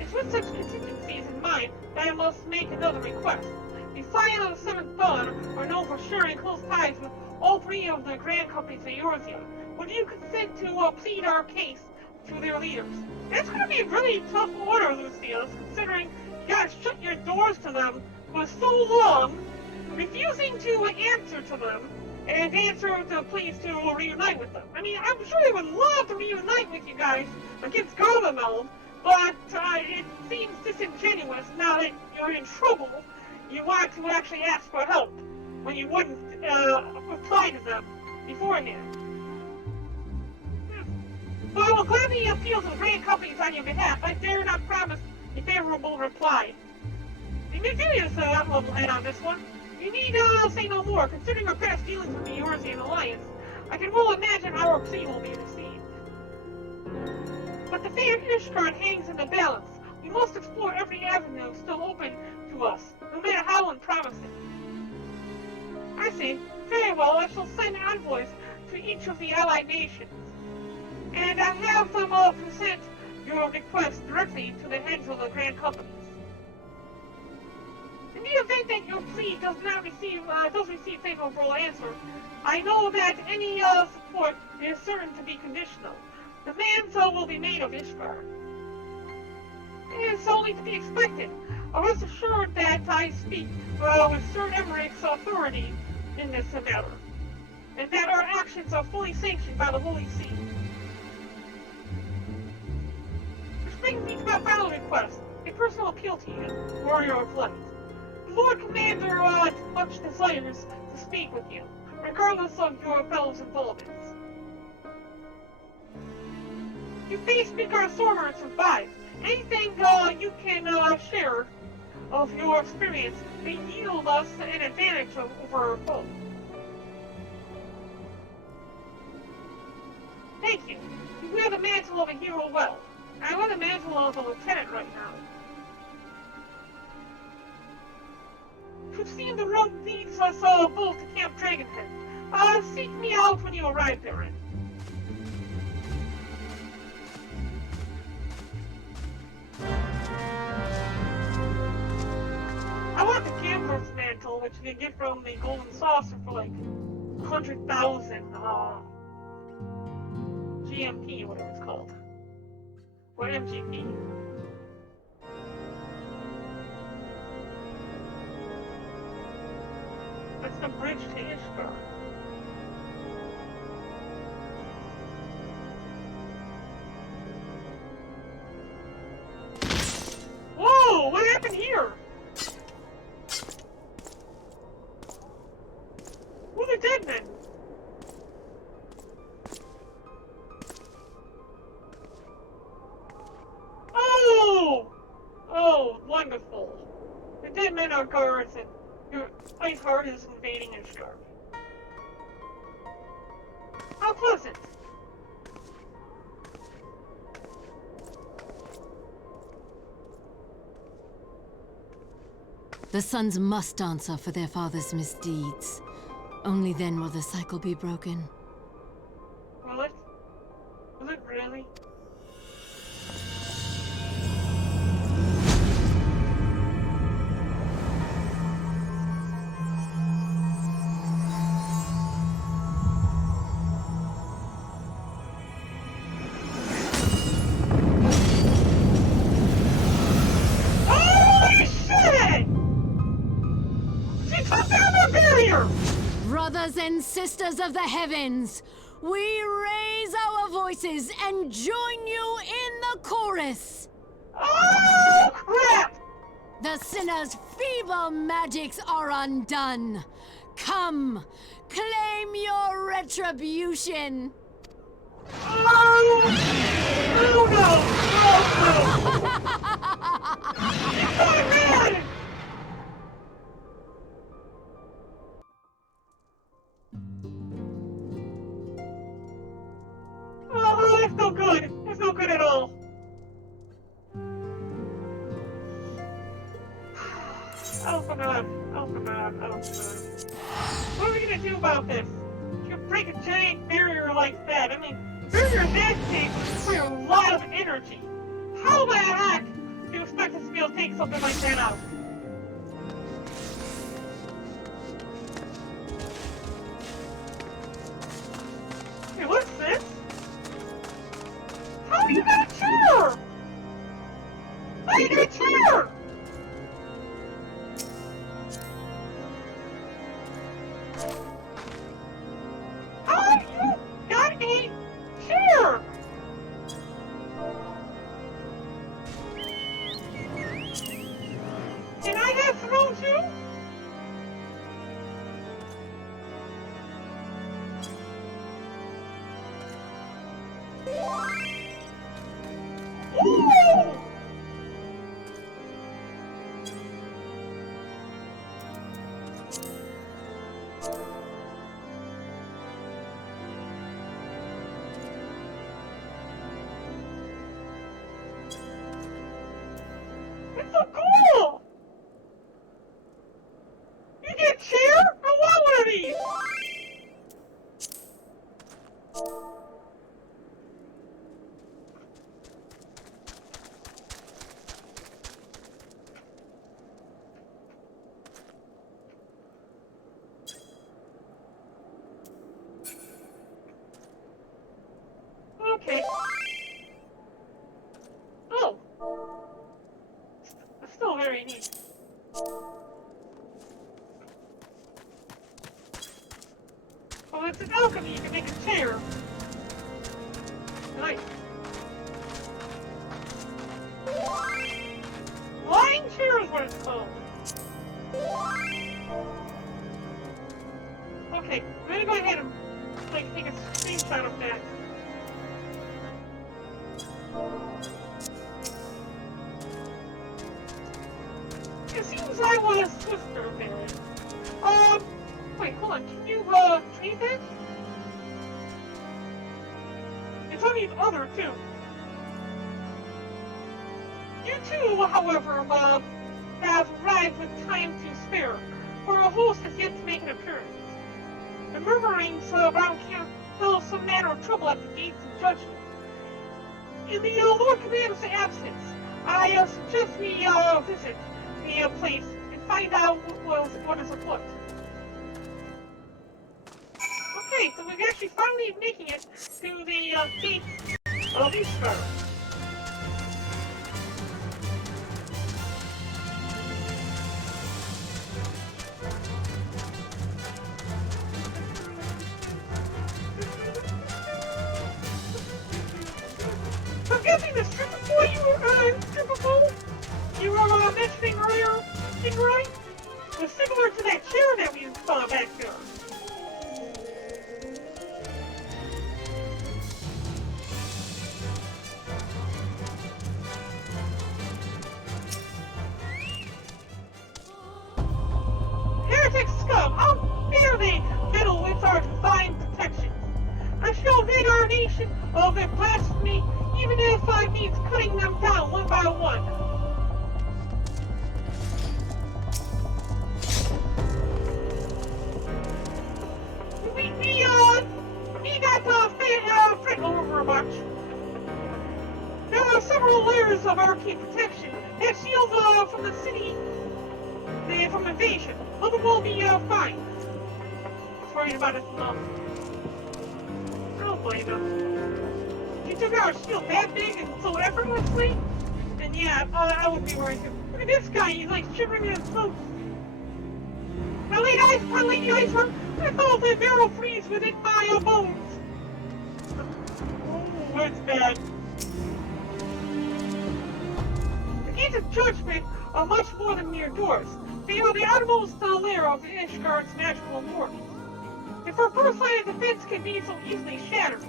It's with such contingencies in mind that I must make another request. The Scion of the Seventh Dawn are known for sharing close ties with all three of the grand companies of Eorzea. Would you consent to plead our case to their leaders? That's going to be a really tough order, Lucius, considering you guys shut your doors to them for so long, refusing to answer to them, and answer the pleas to reunite with them. I mean, I'm sure they would love to reunite with you guys against Garlemald, but it seems disingenuous now that you're in trouble. You want to actually ask for help when you wouldn't reply to them beforehand. So I will gladly appeal to the grand companies on your behalf. I dare not promise a favorable reply. The Nigerians will head on this one. You need say no more. Considering our past dealings with the Eorzean Alliance, I can well imagine how our plea will be received. But the fate of Ishgard hangs in the balance. We must explore every avenue still open to us, no matter how unpromising. I see. Very well, I shall send envoys to each of the allied nations. And I have them present your request directly to the heads of the grand companies. In the event that your plea does receive favorable answer, I know that any support is certain to be conditional. Demands will be made of Ishgard. It is only to be expected. Rest assured that I speak with Sir Emmerich's authority in this matter. and that our actions are fully sanctioned by the Holy See. Which brings me to my final request, a personal appeal to you, Warrior of Light. The Lord Commander much desires to speak with you, regardless of your fellow's involvements. You faced Midgard Stormer and survived. Anything you can share of your experience may yield us an advantage over our foe. Thank you. You wear the mantle of a hero well. I wear the mantle of a lieutenant right now. You've seen the road leads us both to Camp Dragonhead. Seek me out when you arrive, Barren. I want the Gambler's Mantle, which you can get from the Golden Saucer for like 100,000 GMP, whatever it's called. Or MGP. That's the bridge to Ishgar. Whoa! What happened here? Who are the dead men? Oh! Oh, wonderful. The dead men are guards and your ice heart is invading Ishgar. How pleasant! The sons must answer for their father's misdeeds. Only then will the cycle be broken. Will it? Will it really? Brothers and sisters of the heavens, we raise our voices and join you in the chorus. Oh, crap! The sinner's feeble magics are undone. Come, claim your retribution. Oh, no! Oh, no! Oh, that's no good. That's no good at all. Oh, come on. Oh, come on. Oh, come on. What are we gonna do about this? You break a giant barrier like that. I mean, barrier in that case requires a lot of energy. How the heck do you expect us to be able to take something like that out? Hey, what's this? How do you get a chair? How do you get a chair? How do you got a chair? Can I have thrown too? Ooh! It's so cool! You get a chair? I want one of these! Okay. Oh. It's still very neat. Well, it's an alchemy, you can make a chair. Nice. Flying chair is what it's called. Okay, I'm gonna go ahead and take a screenshot of that. It seems I was swifter there. Wait, hold on, can you, trade that? It's only the other two. You two, however, have arrived with time to spare, for a host has yet to make an appearance. The murmurings around camp fill some manner of trouble at the gates of judgment. In the Lord Commander's absence, I suggest we visit the place and find out what is afoot. Okay, so we're actually finally making it to the gates of Eastburg. So I'm guessing the stripper boy you were mentioning earlier, Stingray, was similar to that chair that we saw back there. Heretic scum, how dare they meddle with our divine protections? I shall rid our nation of their blasphemy, even if it means cutting them down one by one. We got fret over much. There are several layers of arcane protection that shield from the city from invasion. Other will be fine. He's worried about his mom. I don't blame him. He took our shield that big and so effortlessly, and yeah, I would be worried too. Look at this guy, he's like shivering in his boots. My lady ice one, I felt the barrel freeze within my bones. Oh, that's bad. The gates of judgment are much more than mere doors. They are the outermost layer of Ishgard's magical immortal. If our first line of defense can be so easily shattered.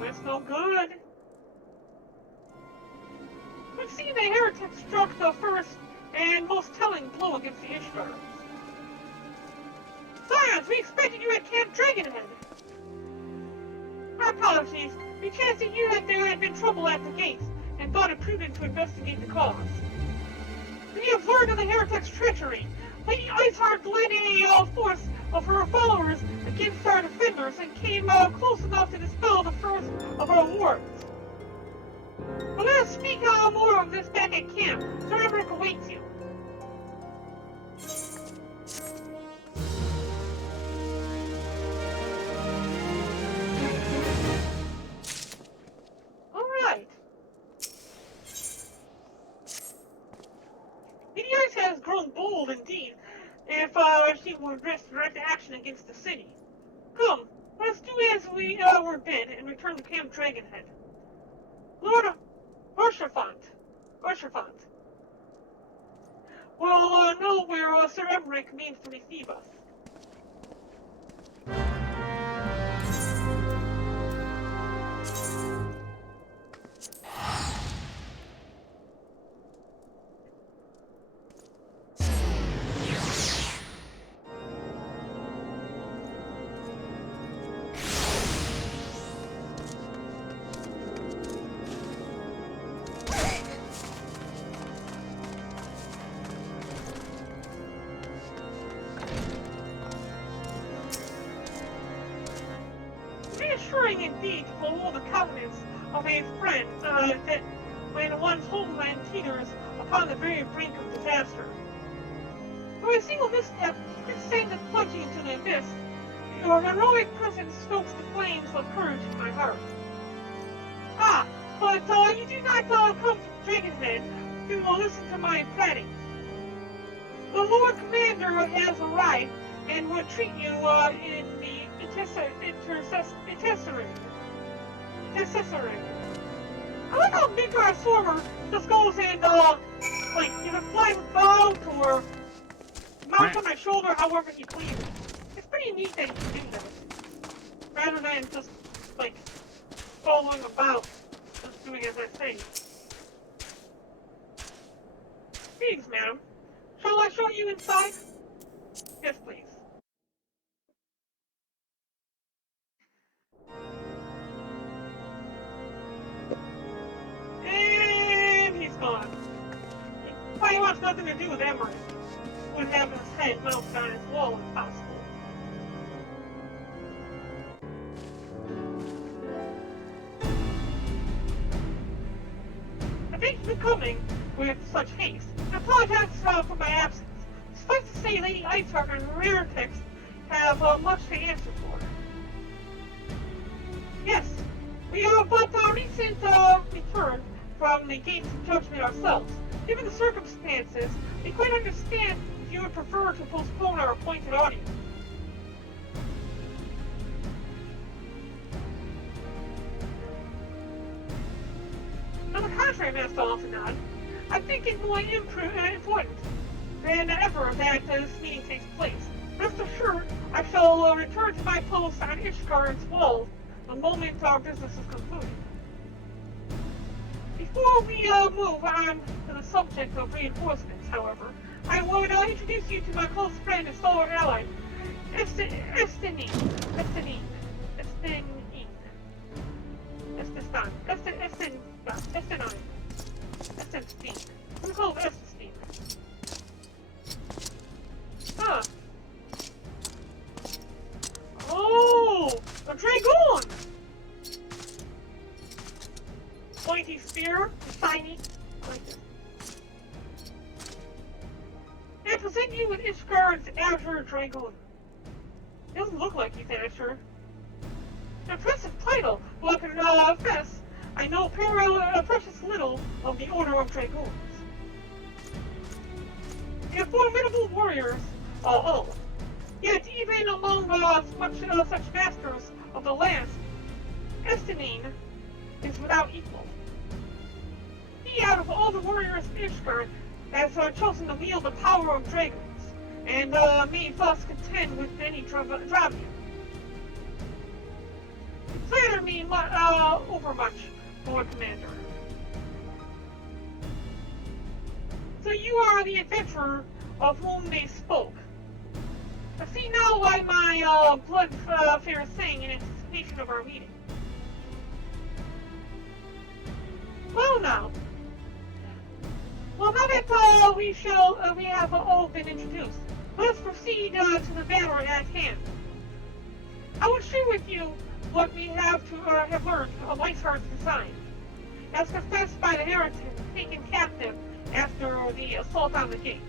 That's no good. We've seen the heretics struck the first and most telling blow against the Ishgard. Science, we expected you at Camp Dragonhead. My apologies. We chanced that there had been trouble at the gates, and thought it prudent to investigate the cause. We have learned of the heretics' treachery. Lady Iceheart led a force of her followers against our defenders and came close enough to dispel the first of our wards. But let us speak more of this back at camp. Sir Emmerich awaits you. Alright. Lady Ice has grown bold indeed, if she would risk direct action against the city. Come, let's do as we were bid and return to Camp Dragonhead. Lord Urshafant will know where Sir Emmerich means to receive us. Reassuring indeed to behold the countenance of a friend that when one's homeland teeters upon the very brink of disaster. For a single misstep could send it plunging into the abyss. Your heroic presence stokes the flames of courage in my heart. Ah, but you do not come to Dragonhead to listen to my pratings. The Lord Commander has arrived and will treat you in the intercessory. I like how Midgard Swarmer just goes and, like, either fly without or mount on my shoulder however he pleases. It's pretty neat that he can do that. Rather than just, like, following about, just doing as I say. Greetings, madam. Shall I show you inside? Yes, please. And he's gone. He probably wants nothing to do with Emery. Would have his head mounted on his wall if possible. I thank you for coming with such haste. I apologize for my absence. Suffice to say, Lady Iceheart and Raretex have much to answer for. Yes, we are but recent return from the Gates of Judgment ourselves. Given the circumstances, we quite understand if you would prefer to postpone our appointed audience. On the contrary, Master Altanad, I think it more important than ever that this meeting takes place. Rest assured, I shall return to my post on Ishgar's walls the moment our business is concluded. Before we move on to the subject of reinforcements, however, I would introduce you to my close friend and stalwart ally, Estinine. I'm called Estinine. Huh. Oh! A dragoon! Pointy spear, shiny, like this. I present you with Ishgard's Azure Dragoon. It doesn't look like he's Azure. An impressive title, but I can confess, I know precious little of the Order of Dragoons. They are formidable warriors, all. Yet even among such masters of the last, Estinine is without equal. He, out of all the warriors of Ishgard, has chosen to wield the power of dragons, and may thus contend with any Dravian. You flatter me overmuch, Lord Commander. So you are the adventurer of whom they spoke. I see now why my blood fears sang in anticipation of our meeting. Well now that we have all been introduced, let us proceed to the matter at hand. I will share with you what we have learned of Iceheart's design, as confessed by the heretic taken captive after the assault on the gates.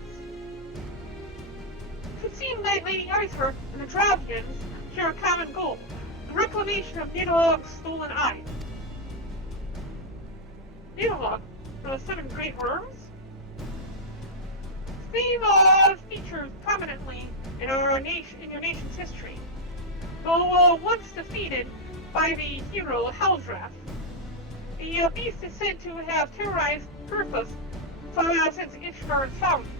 It would seem that Lady Iceheart and the Dravians share a common goal, the reclamation of Nidhogg's stolen eye. Nidhogg, for the 7 great worms? Theme features prominently in your nation's history, though once defeated by the hero Heldrath. The beast is said to have terrorized Kurthus since Ishgard's founding.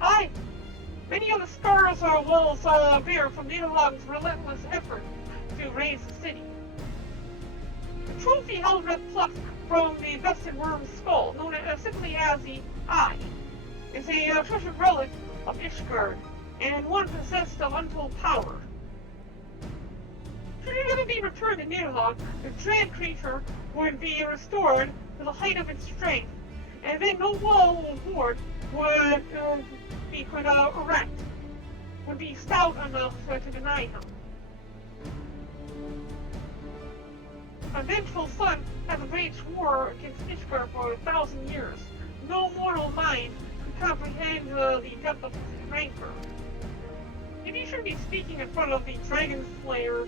Aye, many of the scars or walls bear from Nidhogg's relentless effort to raise the city. The trophy Heldrath plucked from the vested worm's skull, known simply as the Eye, is a treasured relic of Ishgard, and one possessed of untold power. Should it ever be returned to Nidhogg, the dread creature would be restored to the height of its strength, and then no wall or ward could erect, would be stout enough to deny him. A vengeful son has waged war against Ishgard for 1,000 years. No mortal mind could comprehend the depth of his rancor. Maybe you shouldn't be speaking in front of the Dragon Slayer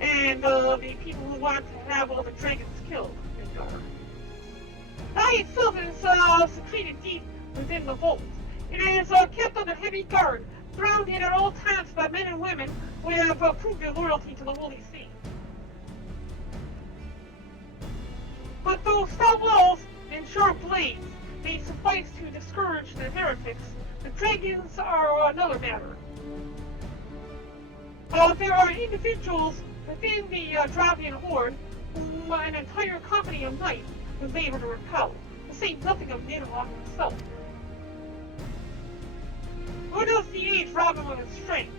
and the people who want to have all the dragons killed, Midgar. The eye itself is secreted deep within the vault. It is kept under heavy guard, surrounded at all times by men and women who have proved their loyalty to the Holy See. But those stout walls and sharp blades may suffice to discourage the heretics. The dragons are another matter. There are individuals within the Dravian Horde whom an entire company of knights was able to repel, to say nothing of Nidhogg himself. Nor does the age rob him of his strength.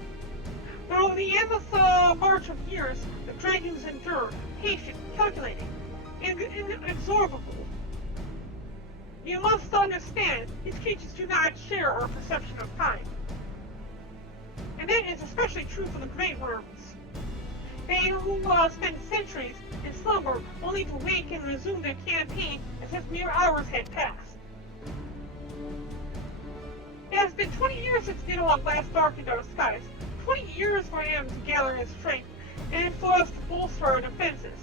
Through the endless march of years, the dragons endure, patient, calculating, inexorable. You must understand, these creatures do not share our perception of time. And that is especially true for the great worms. They who spend centuries in slumber only to wake and resume their campaign as if mere hours had passed. It has been 20 years since Nidhogg last darkened our skies. 20 years for him to gather his strength, and for us to bolster our defenses.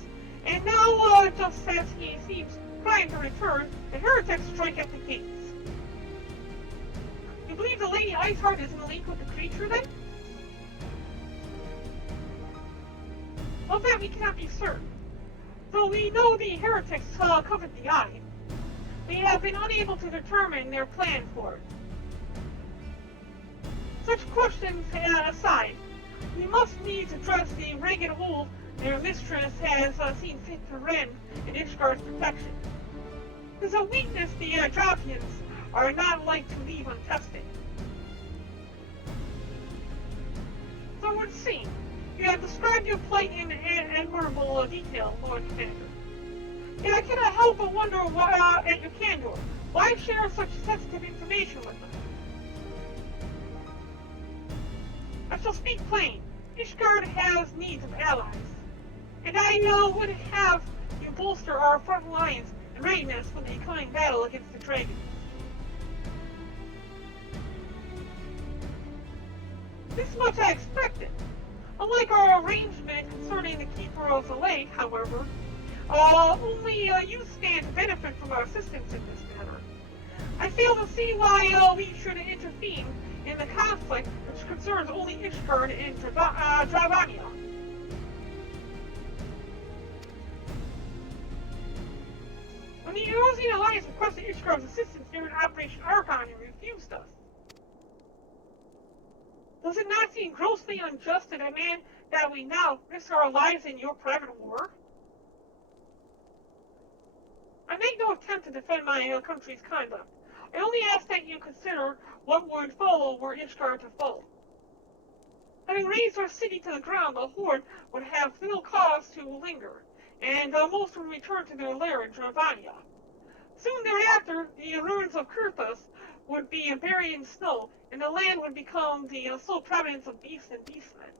And now, just as he seems primed to return, the heretics strike at the gates. You believe the Lady Iceheart is in league with the creature, then? Of that we cannot be certain. Though we know the heretics covet the eye, we have been unable to determine their plan for it. Such questions aside, we must needs address the ragged hole their mistress has seen fit to rend in Ishgar's protection. It is a weakness the Dravians are not like to leave untested. So it would seem, you have described your plight in admirable detail, Lord Commander. Yet I cannot help but wonder at your candor. Why share such sensitive information with them? I shall speak plain. Ishgard has needs of allies. And I would have you bolster our front lines in readiness for the coming battle against the dragons. This much I expected. Unlike our arrangement concerning the Keeper of the Lake, however, only you stand to benefit from our assistance in this matter. I fail to see why we should intervene in the conflict which concerns only Ishgard and Dravania. When the Eurasian Alliance requested Ishgard's assistance during Operation Archon, he refused us. Does it not seem grossly unjust to demand that we now risk our lives in your private war? I make no attempt to defend my country's conduct. I only ask that you consider what would follow were Ishgard to fall. Having razed our city to the ground, the Horde would have little cause to linger, and most would return to their lair in Dravania. Soon thereafter, the ruins of Kurthus would be buried in snow, and the land would become the sole providence of beasts and beastmen.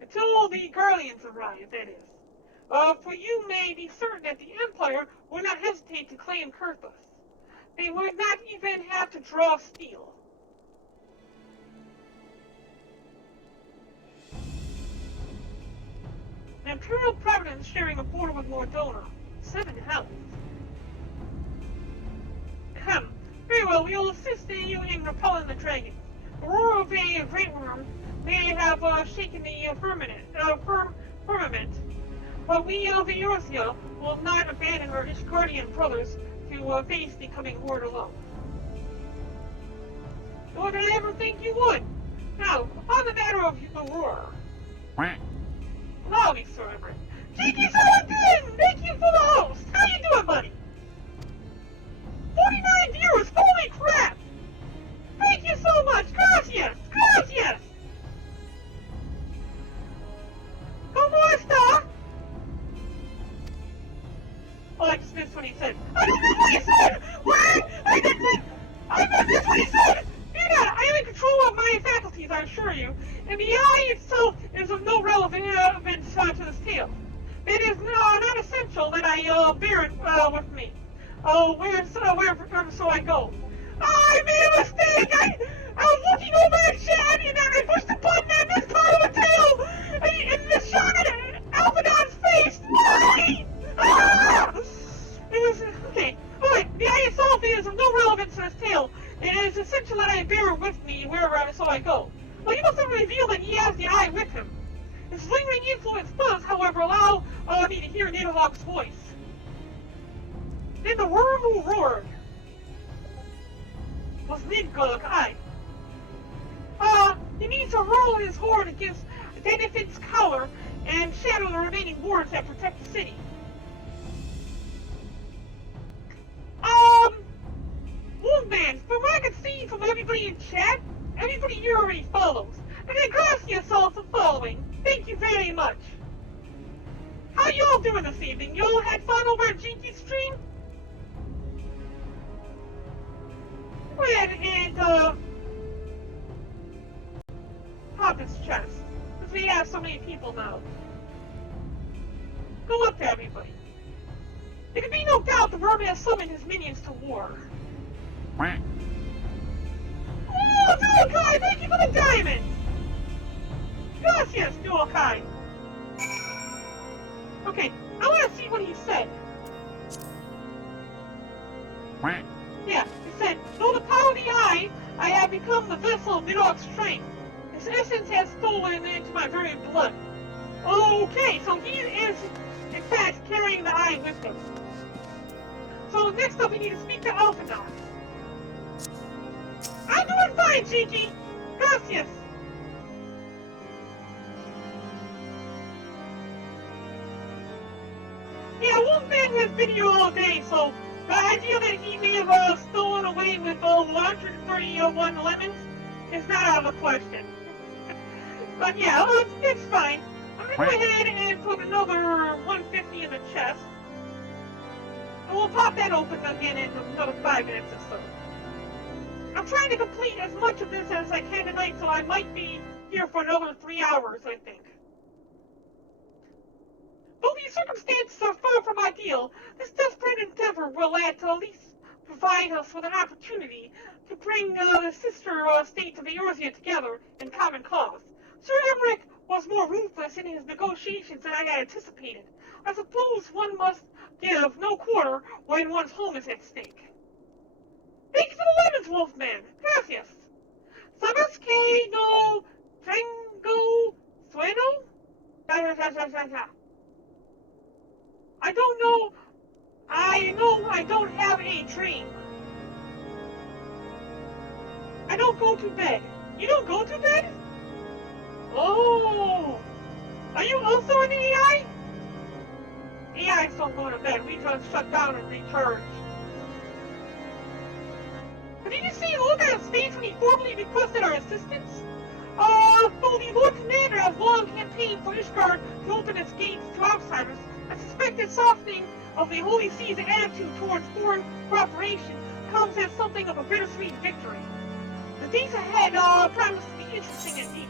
Until the Guardians arrive, that is. For you may be certain that the Empire would not hesitate to claim Kurthus. They would not even have to draw steel. An Imperial Providence sharing a border with Mordona. 7 hells. Very well, we will assist you in repelling the dragons. The roar of a great worm may have shaken the firmament, but we of Eorzea will not abandon our Ishgardian brothers to face the coming horde alone. Nor did I ever think you would. Now, on the matter of the roar. Allow me, Sir Everett. Thank you so much! Thank you for the host! How you doing, buddy? 49 viewers! Holy crap! Thank you so much! Gracias! Gracias! ¿Cómo está? Oh, I just missed what he said. I don't know what he said! What? I missed what he said! Yeah, I am in control of my faculties, I assure you, and the eye itself is of no relevance to this tale. It is not essential that I bear it with me. Wherever so I go. I made a mistake! I was looking over at chat and I pushed the button and this part of the tail! And this shot at Alphadon's face! Why? Ah! It was... Okay. Alright, the eye itself is essential that I bear with me wherever I go. But he must have revealed that he has the eye with him. His lingering influence does, however, allow me to hear Nidhog's voice. Then the worm who roared was Nidhogg. He needs to roll his horde against Denethit's collar and shadow the remaining wards that protect the city. Wolfman, from what I can see from everybody in chat, everybody here already follows. And then Gracias also following. Thank you very much. How y'all doing this evening? Y'all had fun over at Jinky's stream? Go ahead and, pop his chest. Because we have so many people now. Go up to everybody. There can be no doubt the vermin has summoned his minions to war. Oh, Duokai, thank you for the diamond! Gracias, Duokai! Okay, I want to see what he said. Yeah, he said, though the power of the eye, I have become the vessel of Nidhogg's strength. His essence has stolen into my very blood. Okay, so he is, in fact, carrying the eye with him. So next up, we need to speak to Alphadon. I'm doing fine, Jinky! Gracias! Yeah, Wolfman has been here all day, so the idea that he may have stolen away with 131 lemons is not out of the question. But yeah, it's fine. I'm gonna go ahead and put another 150 in the chest. And we'll pop that open again in another 5 minutes or so. I'm trying to complete as much of this as I can tonight, so I might be here for another 3 hours, I think. Though these circumstances are far from ideal, this desperate endeavor will at least provide us with an opportunity to bring the sister states of Eorzea together in common cause. Sir Emmerich was more ruthless in his negotiations than I had anticipated. I suppose one must give no quarter when one's home is at stake. Thank you for the lemons, Wolfman. Gracias. Sabes que no tengo sueño? I don't know. I know I don't have a dream. I don't go to bed. You don't go to bed? Oh. Are you also an AI? AIs don't go to bed. We just shut down and recharge. Did you see look at his face when he formally requested our assistance? Though the Lord Commander has long campaigned for Ishgard to open its gates to outsiders, I suspect his softening of the Holy Sea's attitude towards foreign cooperation comes as something of a bittersweet victory. The days ahead promise to be interesting indeed.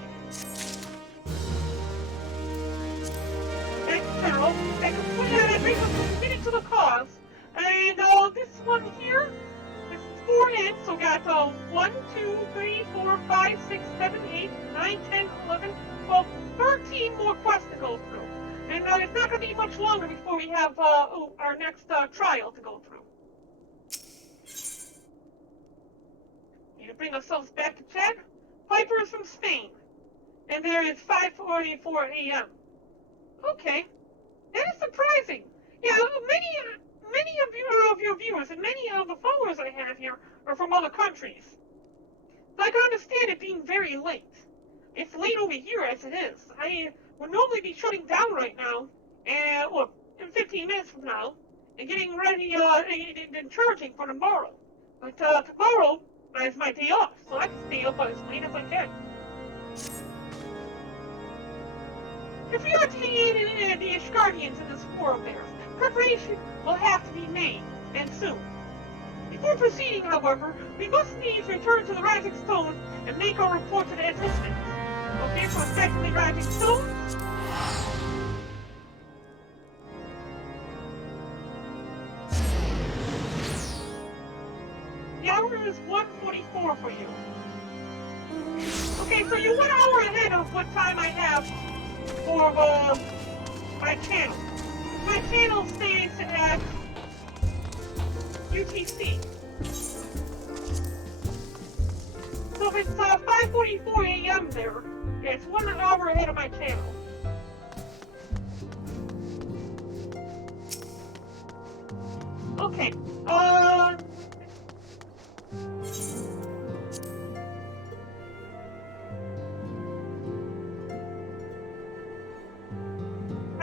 Thank you, General. I completely committed to the cause. And this one here, this is 4 in, so got 1, 2, 3, 4, 5, 6, 7, 8, 9, 10, 11, 12, 13 more quests to go through. And it's not going to be much longer before we have our next trial to go through. Need to bring ourselves back to chat. Piper is from Spain. And there is 5:44 a.m. Okay. That is surprising. Yeah, many of your viewers and many of the followers I have here are from other countries. So I can understand it being very late. It's late over here as it is. I would normally be shutting down right now, and in 15 minutes from now, and getting ready and charging for tomorrow. But tomorrow is my day off, so I can stay up as late as I can. If we are to aid the Ishgardians in this war of theirs, preparation will have to be made, and soon. Before proceeding, however, we must needs return to the Rising Stones and make our report to the Adjustment. Okay, so effectively Rising Stones. The hour is 1:44 for you. Okay, so you're 1 hour ahead of what time I have for my channel. My channel stays at UTC. So if it's 5:44 a.m. there, it's 1 hour ahead of my channel. Okay, I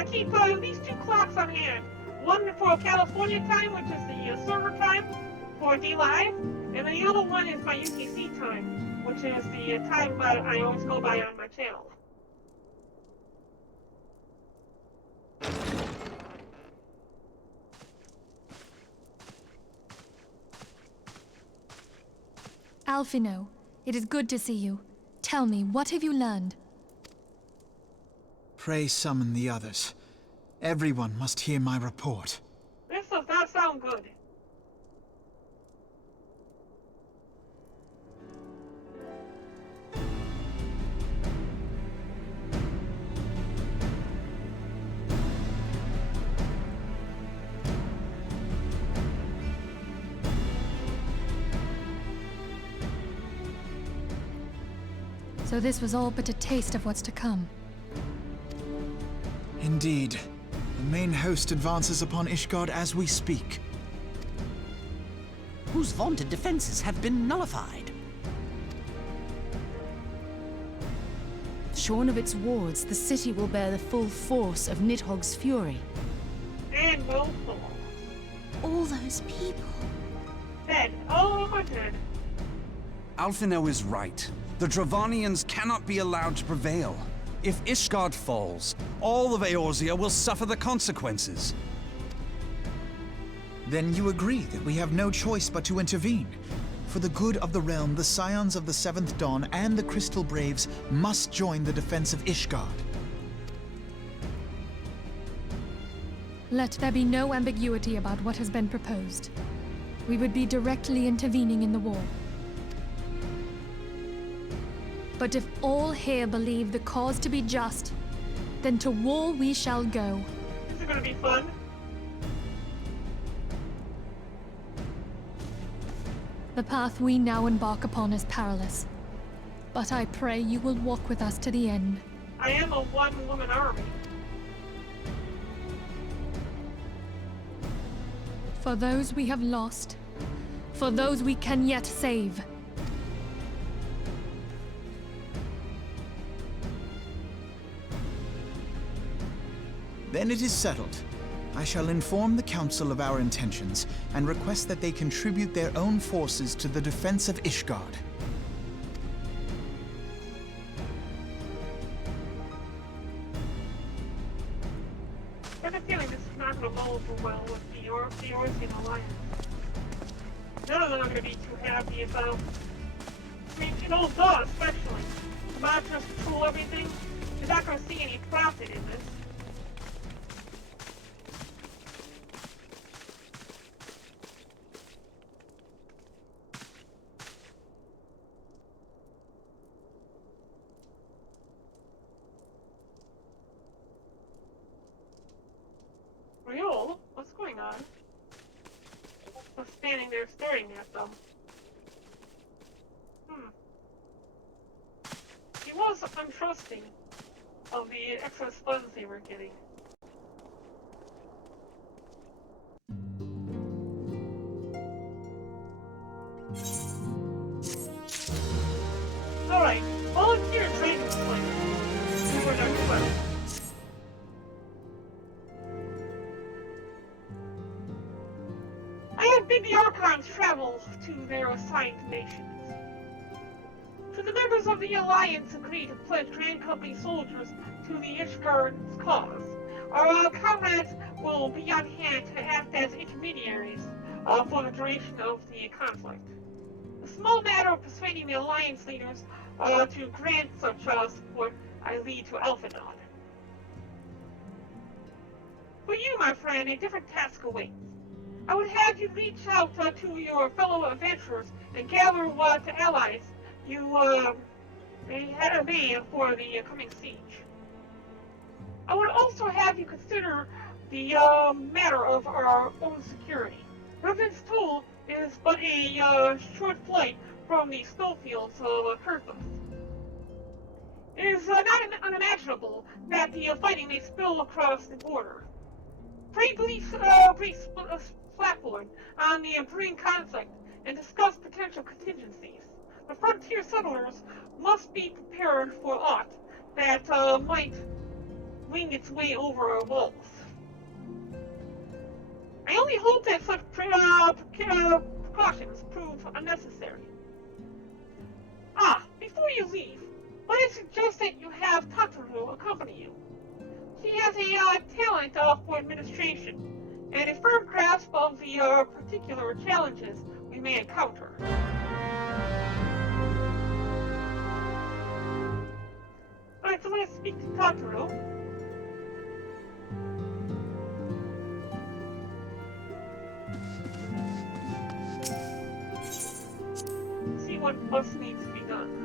keep these two clocks on hand. One for California time, which is the server time for D-Live, and the other one is my UTC time, which is the time that I always go by on my channel. Alphino, it is good to see you. Tell me, what have you learned? Pray summon the others. Everyone must hear my report. This does not sound good. So this was all but a taste of what's to come. Indeed. The main host advances upon Ishgard as we speak. Whose vaunted defenses have been nullified. Shorn of its wards, the city will bear the full force of Nidhogg's fury. And will fall. All those people. Dead. All of them are dead. Alphino is right. The Dravanians cannot be allowed to prevail. If Ishgard falls, all of Eorzea will suffer the consequences. Then you agree that we have no choice but to intervene. For the good of the realm, the Scions of the Seventh Dawn and the Crystal Braves must join the defense of Ishgard. Let there be no ambiguity about what has been proposed. We would be directly intervening in the war. But if all here believe the cause to be just, then to war we shall go. This is gonna be fun. The path we now embark upon is perilous. But I pray you will walk with us to the end. I am a one-woman army. For those we have lost, for those we can yet save. Then it is settled. I shall inform the Council of our intentions and request that they contribute their own forces to the defense of Ishgard. I have a feeling this is not going to go over well with the Eorzean Alliance. None of them are going to be too happy about... I mean, Dawn especially. Monsters control everything. You're not going to see any profit in this. Real? What's going on? I'm standing there staring at them. He was untrusting of the excess funds they were getting. Alright, volunteer training plan. We were number 12. I have bid the Archons travel to their assigned nations. Should the members of the Alliance agree to pledge Grand Company soldiers to the Ishgard's cause, our comrades will be on hand to act as intermediaries for the duration of the conflict. The small matter of persuading the Alliance leaders to grant such support I lead to Alphinaud. For you, my friend, a different task awaits. I would have you reach out to your fellow adventurers and gather what allies you had a name for the coming siege. I would also have you consider the matter of our own security. Revenant's Toll is but a short flight from the snowfields of Kurthos. It is not unimaginable that the fighting may spill across the border. Pray brief flatboard on the brewing conflict and discuss potential contingencies. The frontier settlers must be prepared for aught that might wing its way over our walls. I only hope that such precautions prove unnecessary. Before you leave, let me suggest that you have Tataru accompany you. She has a talent for administration and a firm grasp of the particular challenges we may encounter. Alright, so let's speak to Tataru. See what else needs to be done.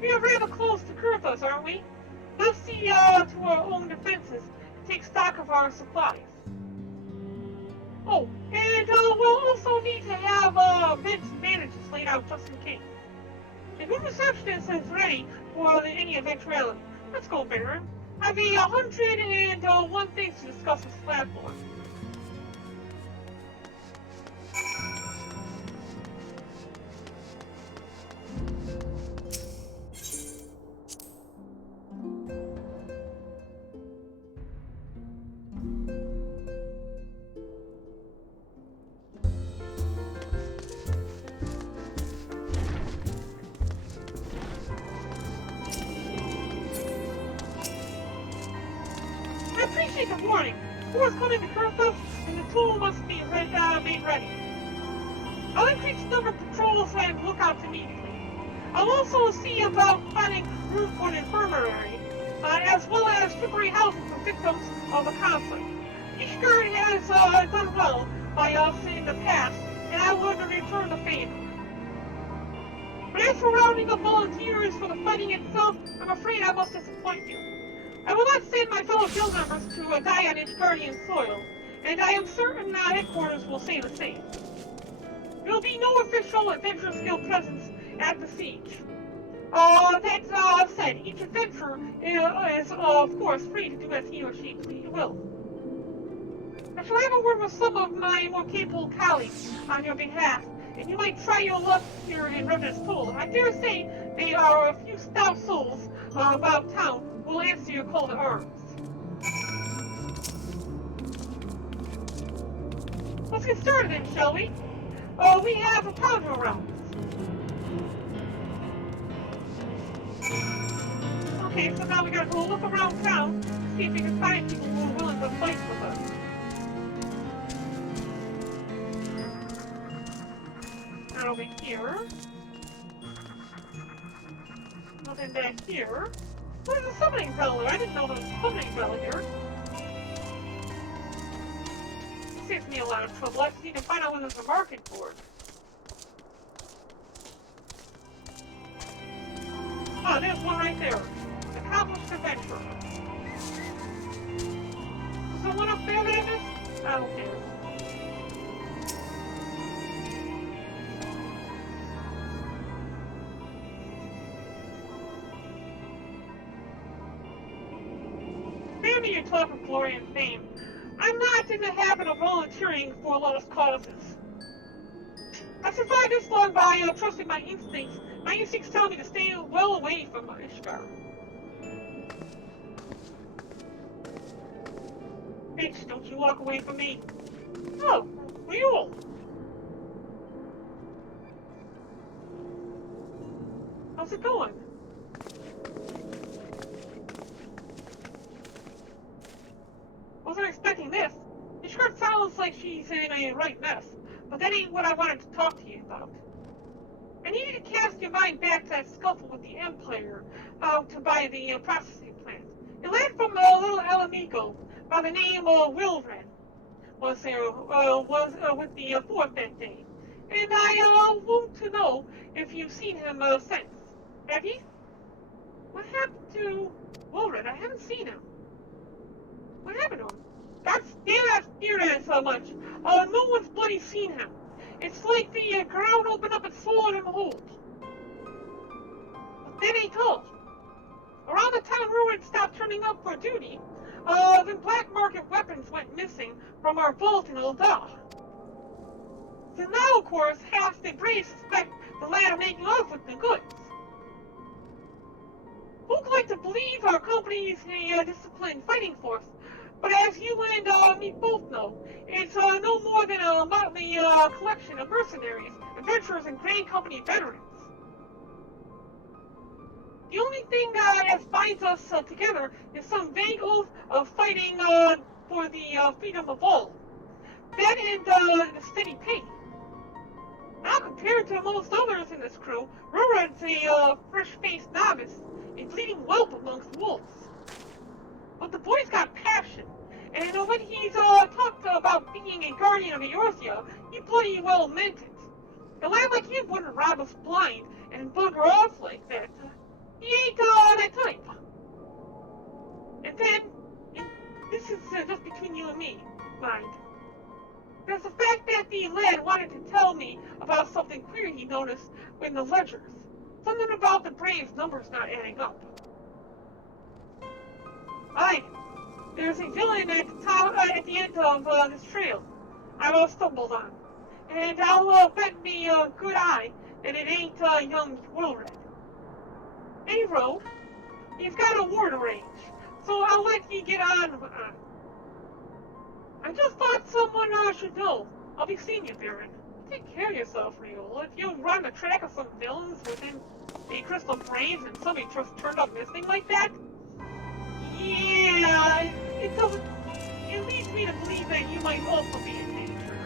We are rather close to Kurthos, aren't we? Let's see to our own defenses and take stock of our supplies. Oh, and we'll also need to have vents and bandages laid out just in case. The new receptionist is ready for any eventuality. Let's go, Barren. I've 101 things to discuss with Flatboard. I appreciate the warning. War is coming to Kurthos, and the tool must be made ready. I'll increase the number of patrols and lookouts immediately. I'll also see about finding room for an infirmary, as well as temporary housing for victims of the conflict. Ishgard has done well by us in the past, and I would return the favor. But as for rounding up volunteers for the fighting itself, I'm afraid I must disappoint you. I will not send my fellow guild members to die on Ishgardian soil, and I am certain headquarters will say the same. There will be no official Adventurers Guild presence at the siege. That said, each adventurer is, of course, free to do as he or she will. I shall have a word with some of my more capable colleagues on your behalf, and you might try your luck here in Revenant's Toll. I dare say they are a few stout souls about town who will answer your call to arms. Let's get started then, shall we? We have a powder around us. Okay, so now we gotta go look around town to see if we can find people who are willing to fight with us. Not over here. Nothing back here. There's a summoning bell there. I didn't know there was a summoning bell here. This saves me a lot of trouble. I just need to find out when there's a market board. Ah, there's one right there. Accomplished adventurer. Is there one up there that I missed? I don't care. Spare me your talk of glory and fame. I'm not in the habit of volunteering for lost causes. I survived this long by trusting my instincts. My instincts tell me to stay well away from Ishgar. Bitch, don't you walk away from me. Oh, mule. How's it going? Wasn't expecting this. Ishgar sounds like she's in a right mess, but that ain't what I wanted to talk to you about. I need you to cast your mind back to that scuffle with the Empire to buy the processing plant. It led from a little Alamico by the name of Wilren was there with the fourth that day. And I want to know if you seen him since. Have you? What happened to Wilred? I haven't seen him. What happened to him? That's scared at so much. No one's bloody seen him. It's like the ground opened up and swallowed him whole. But then he told. Around the time Ruin stopped turning up for duty, the black market weapons went missing from our vault in Ul'dah. So now, of course, half the Braves suspect the lad of making off with the goods. Folk like to believe our company is a disciplined fighting force, but as you and me both know, it's no more than a motley collection of mercenaries, adventurers, and Grand Company veterans. The only thing that binds us together is some vague oath of fighting for the freedom of all. That and the steady pay. Now, compared to most others in this crew, Rurad's a fresh-faced novice, a bleeding whelp amongst wolves. But the boy's got passion, and when he's talked about being a guardian of Eorthia, he bloody well meant it. A lad like him wouldn't rob us blind and bugger off like that. He ain't that type. And then, this is just between you and me, mind. There's the fact that the lad wanted to tell me about something queer he noticed in the ledgers. Something about the Braves' numbers not adding up. Aye, there's a villain at the top, at the end of this trail I've stumbled on. And I'll bet me a good eye that it ain't young Wilred. Hey, Rogue, he's got a war to arrange, so I'll let you get on. I just thought someone should know. I'll be seeing you, Barren. Take care of yourself, Riola. If you run the track of some villains within the Crystal Braves and somebody just turned up missing like that, yeah, it doesn't. It leads me to believe that you might also be in danger,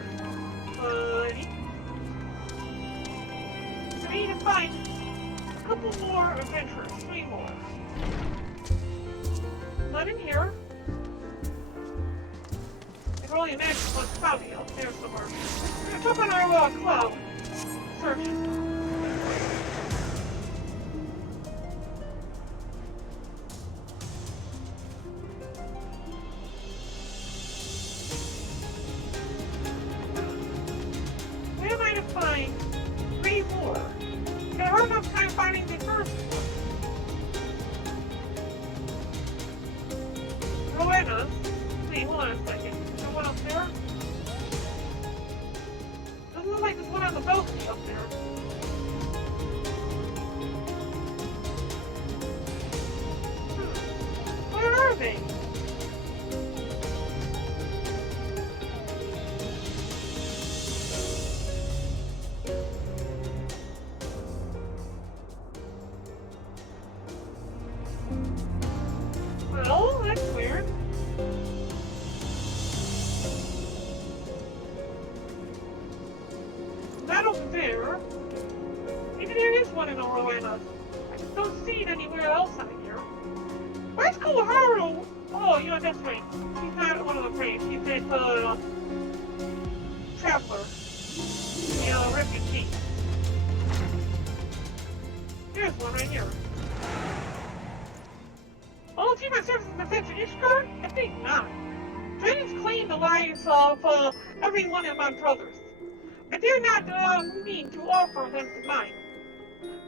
buddy. I need to find a couple more adventurers, 3 more. Not in here. I can only imagine what's cloudy out there somewhere. We're gonna check on our cloud. Search. Where am I to find 3 more? I had a hard enough time finding the first one. Rowena's. Wait, hold on a second. Is there one up there? Doesn't look like there's one on the balcony up there. Where are they? Well, that's weird. Not over there. Maybe there is one in Rowena. I just don't see it anywhere else on here. Where's Koharu? Oh, you know, that's right. She's not one of the Braves. She's a traveler. Refugee. Here's one right here. All team services in the Central Ishgard? I think not. Dragons claim the lives of every one of my brothers. I dare not mean to offer them to mine.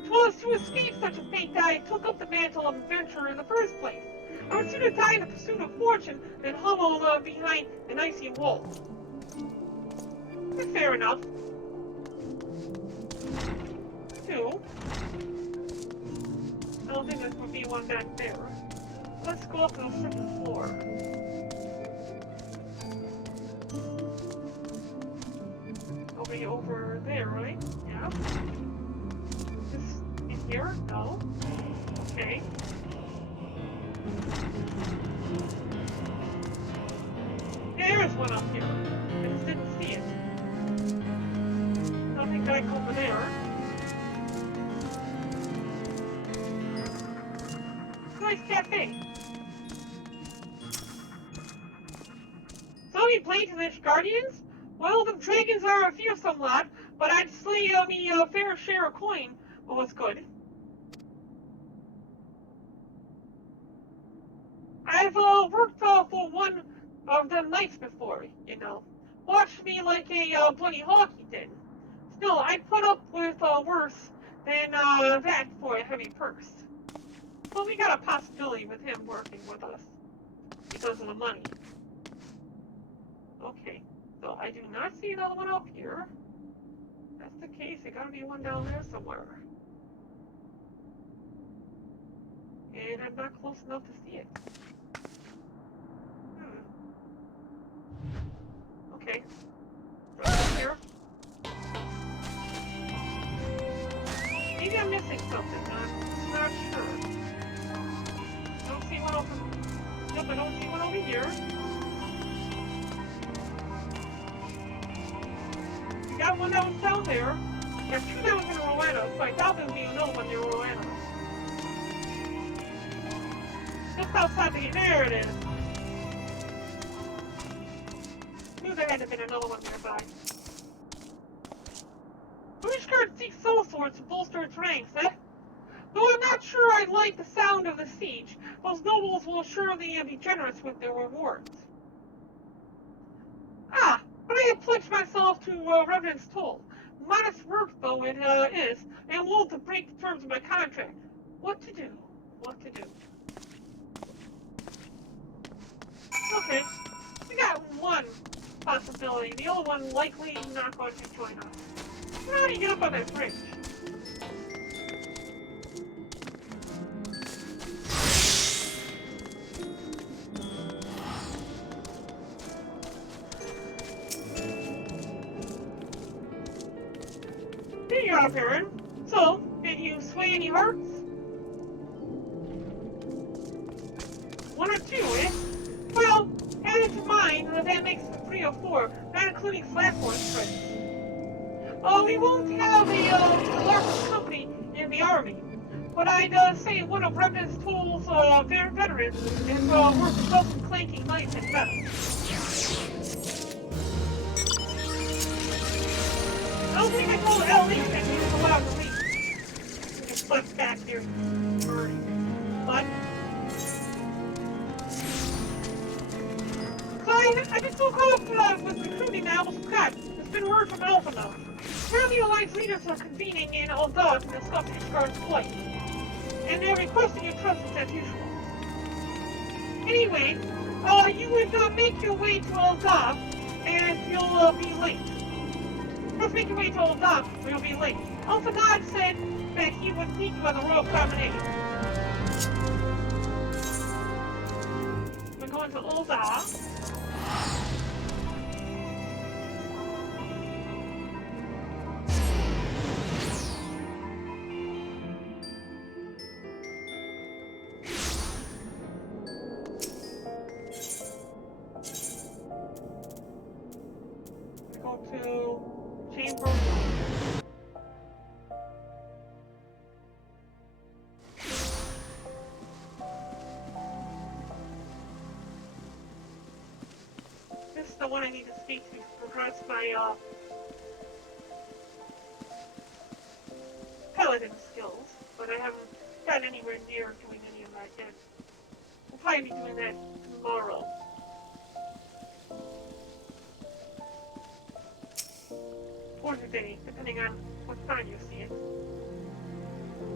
'Twas to escape such a fate that I took up the mantle of adventurer in the first place. I would sooner die in the pursuit of fortune than huddle behind an icy wall. That's fair enough. 2. I don't think there would be one back there. Let's go up to the 2nd floor. Over there, right? Yeah. This in here? No. Okay. There is one up here. I just didn't see it. Nothing back over there. Nice cafe. So we played to the Guardians? Well, the dragons are a fearsome lot, but I'd slay me a fair share of coin Well, it's good. I've worked for one of the nights before, you know. Watched me like a bunny hockey did. Still, I'd put up with worse than that for a heavy purse. Well, we got a possibility with him working with us because of the money. Okay, so I do not see another one up here. If that's the case, there gotta be one down there somewhere. And I'm not close enough to see it. Okay. Right here. Maybe I'm missing something. I'm not sure. I don't see one over. Nope, I don't see one over here. We got one that was down there. There's two that was in Rowena, so I doubt there'll be another one near Rowena. Just outside the. There it is. Knew there had to have been another one nearby. British Guard seeks soul swords to bolster its ranks, eh? Though I'm not sure I like the sound of the siege, those nobles will surely be generous with their rewards. Ah, but I have pledged myself to Revenant's toll. Modest work, though it is, I am loath to break the terms of my contract. What to do? What to do? Okay, we got one possibility. The other one likely not going to join us. How do you get up on that bridge? There you are, Barren. So, did you sway any hearts? One or two, eh? Well, added to mine, that makes it 3 or 4, not including Flathorn's friends. We won't have a large company in the army, but I'd say one of Revenant's Toll's veterans is worth a dozen clanking knights at best. I don't think I told Ellie that he was allowed to leave. Just left back here. But so I've been so caught up with recruiting I almost forgot. There's been word from Alpha now. Apparently, Alliance leaders are convening in Ul'dah to discuss Ishgard's plight, and they're requesting your presence as usual. Anyway, you would make your way to Ul'dah, and you'll be late. Let's make your way to Ul'dah, or you'll be late. Alpha God said that he would meet you at the Royal Promenade. We're going to Ul'dah. This is the one I need to speak to regards my paladin skills, but I haven't gotten anywhere near doing any of that yet. We'll probably be doing that tomorrow. Or today, depending on what time you see it.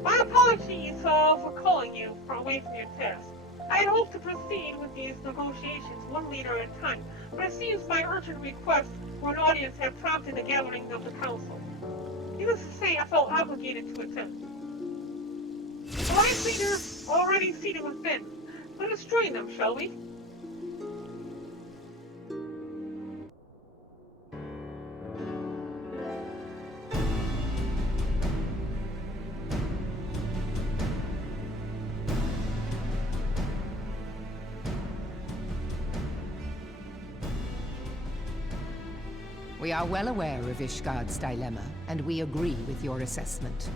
My apologies for calling you away from your task. I had hoped to proceed with these negotiations one leader at a time, but it seems my urgent request for an audience have prompted the gathering of the council. Needless to say, I felt obligated to attend. The alliance leaders already seated within. Let us join them, shall we? We are well aware of Ishgard's dilemma, and we agree with your assessment.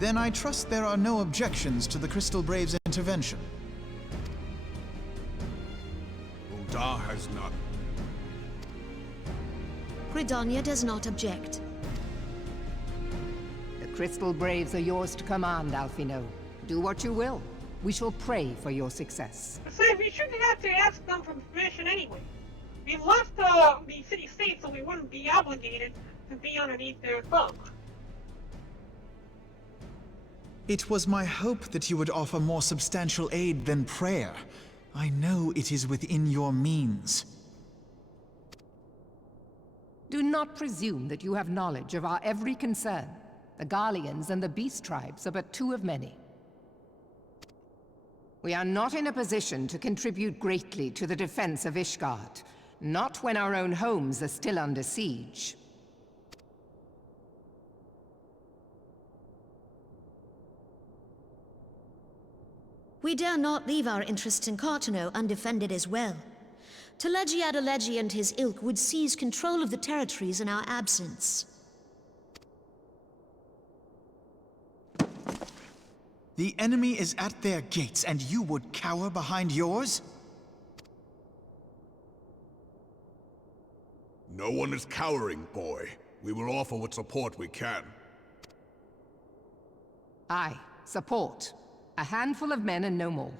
Then I trust there are no objections to the Crystal Brave's intervention. Ul'dah has not. Gridania does not object. Crystal Braves are yours to command, Alphino. Do what you will. We shall pray for your success. So we shouldn't have to ask them for permission anyway. We left the city-state so we wouldn't be obligated to be underneath their thumb. It was my hope that you would offer more substantial aid than prayer. I know it is within your means. Do not presume that you have knowledge of our every concern. The Garleans and the Beast Tribes are but two of many. We are not in a position to contribute greatly to the defense of Ishgard. Not when our own homes are still under siege. We dare not leave our interests in Cartano undefended as well. Telegi Adalegi and his ilk would seize control of the territories in our absence. The enemy is at their gates, and you would cower behind yours? No one is cowering, boy. We will offer what support we can. Aye, support. A handful of men and no more.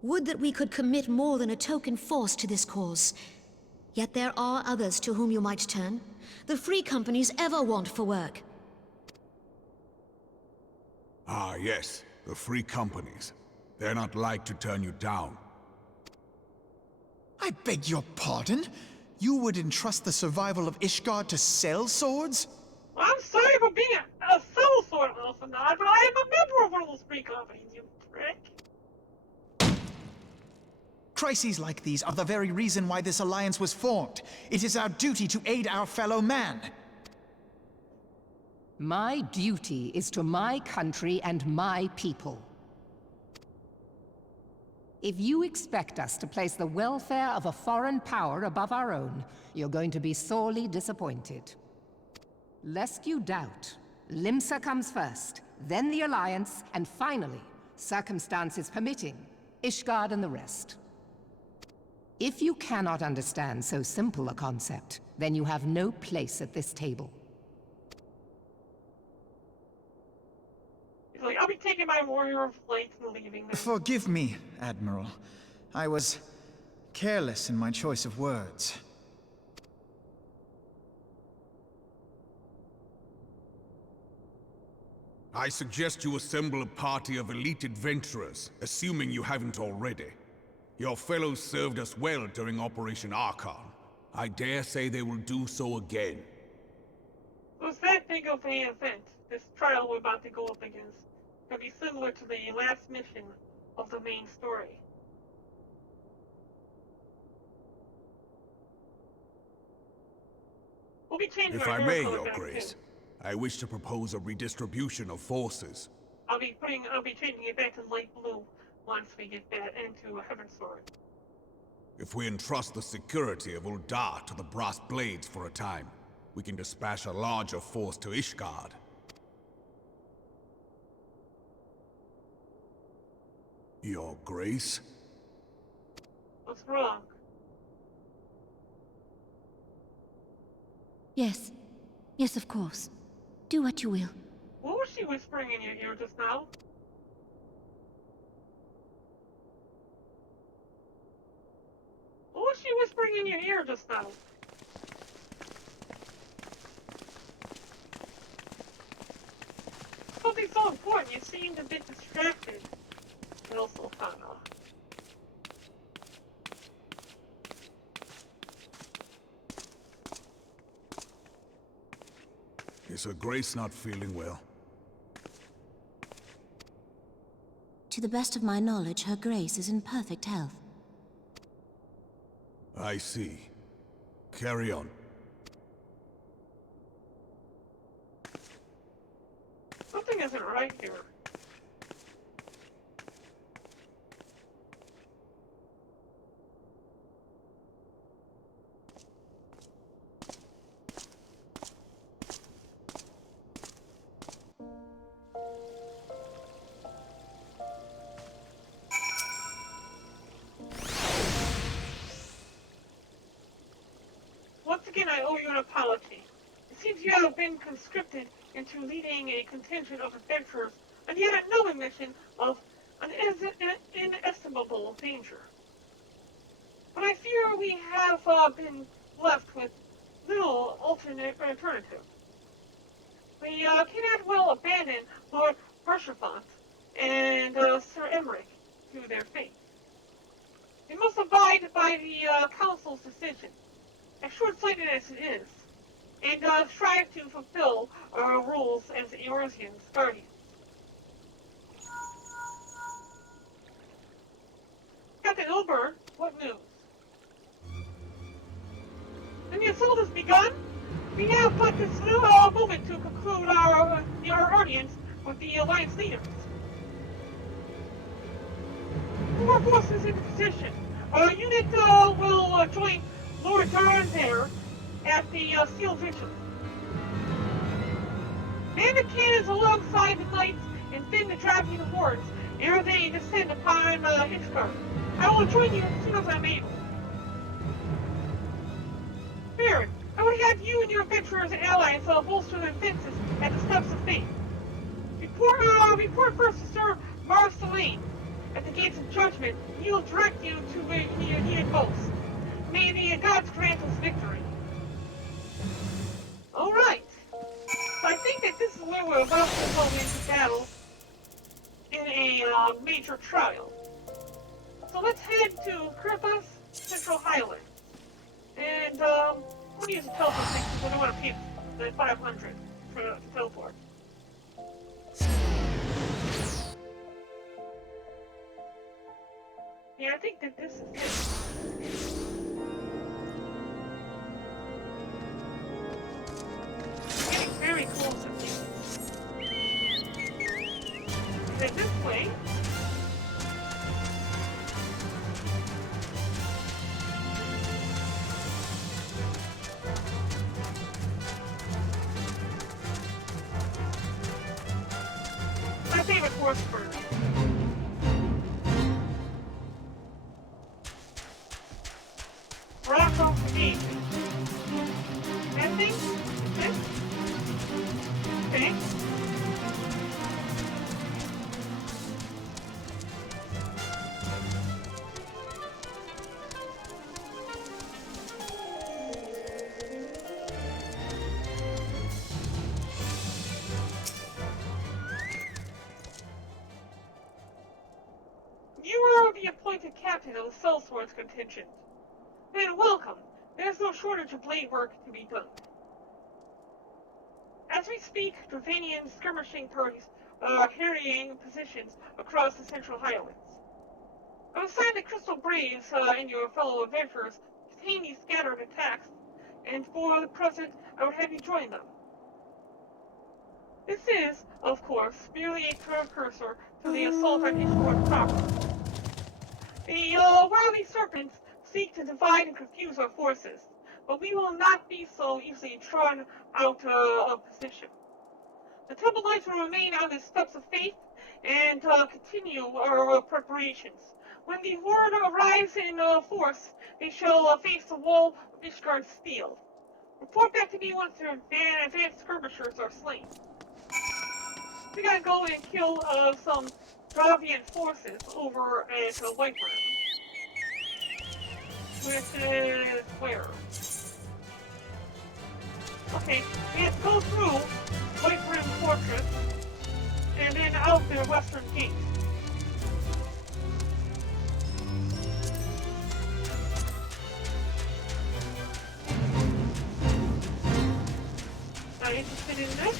Would that we could commit more than a token force to this cause. Yet there are others to whom you might turn. The free companies ever want for work. Ah, yes. The free companies. They're not like to turn you down. I beg your pardon? You would entrust the survival of Ishgard to sell swords? I'm sorry for being a soul sword Elfanod, but I am a member of one of those free companies, you prick. Crises like these are the very reason why this alliance was formed. It is our duty to aid our fellow man. My duty is to my country and my people. If you expect us to place the welfare of a foreign power above our own, you're going to be sorely disappointed. Lest you doubt, Limsa comes first, then the Alliance, and finally, circumstances permitting, Ishgard and the rest. If you cannot understand so simple a concept, then you have no place at this table. He's like, I'll be taking my warrior flights and leaving them. Forgive me, Admiral. I was careless in my choice of words. I suggest you assemble a party of elite adventurers, assuming you haven't already. Your fellows served us well during Operation Archon. I dare say they will do so again. So it's that big of an event, this trial we're about to go up against. It'll be similar to the last mission of the main story. We'll be changing If our I hair may, color Your back Grace, too. I wish to propose a redistribution of forces. I'll be changing it back to light blue once we get that into a Heaven Sword. If we entrust the security of Uldar to the Brass Blades for a time, we can dispatch a larger force to Ishgard. Your Grace? What's wrong? Yes. Yes, of course. Do what you will. What was she whispering in your ear just now? What was she whispering in your ear just now? Something so important, you seemed a bit distracted. Also, Fana. Is Her Grace not feeling well? To the best of my knowledge, Her Grace is in perfect health. I see. Carry on. Something isn't right here. Once again, I owe you an apology. seems you have been conscripted into leading a contingent of adventurers on yet another mission of an inestimable danger. But I fear we have been left with little alternative. We cannot well abandon Lord Berchevant and Sir Emmerich to their fate. We must abide by the Council's decision, as short-sighted as it is, and strive to fulfill our rules as Eorzean's guardians. Captain Ilbert, what news? When the assault has begun, we have but this moment to conclude our audience with the Alliance leaders. More forces in position. Our unit will join Lord Barren there at the Steel Vigil. Man the cannons alongside the knights and thin the Dravian hordes ere they descend upon Ishgard. I will join you as soon as I'm able. Barren, I would have you and your adventurers and allies bolster their defenses at the Steps of Fate. Report first to Sir Marceline at the Gates of Judgment. He will direct you to where you needed most. May the gods grant us victory. Alright. So I think that this is where we're about to go into battle in a major trial. So let's head to Krippos, Central Highland. And I'm going to use a teleport thing because I don't want to pay the 500 for the teleport. Yeah, I think that this is it. I'm getting very close to things. Then this way. My favorite horse bird. Rock off the gate. That thing? This? Okay. You are the appointed captain of the Sellswords contingent. Then welcome. There's no shortage of blade work to be done. As we speak, Dravanian skirmishing parties are harrying positions across the Central Highlands. I was assigned the Crystal Braves and your fellow adventurers to contain these scattered attacks, and for the present, I would have you join them. This is, of course, merely a precursor to the assault on Ishgard proper. The wily serpents seek to divide and confuse our forces, but we will not be so easily drawn out of position. The Temple Knights will remain on the Steps of Faith and continue our preparations. When the Horde arrives in force, they shall face the wall of Ishgard's steel. Report back to me once their advanced skirmishers are slain. We gotta go and kill some Dravian forces over at White Rim. Which is where? Okay, we have to go through White Rim Fortress and then out their western gate. Not interested in this?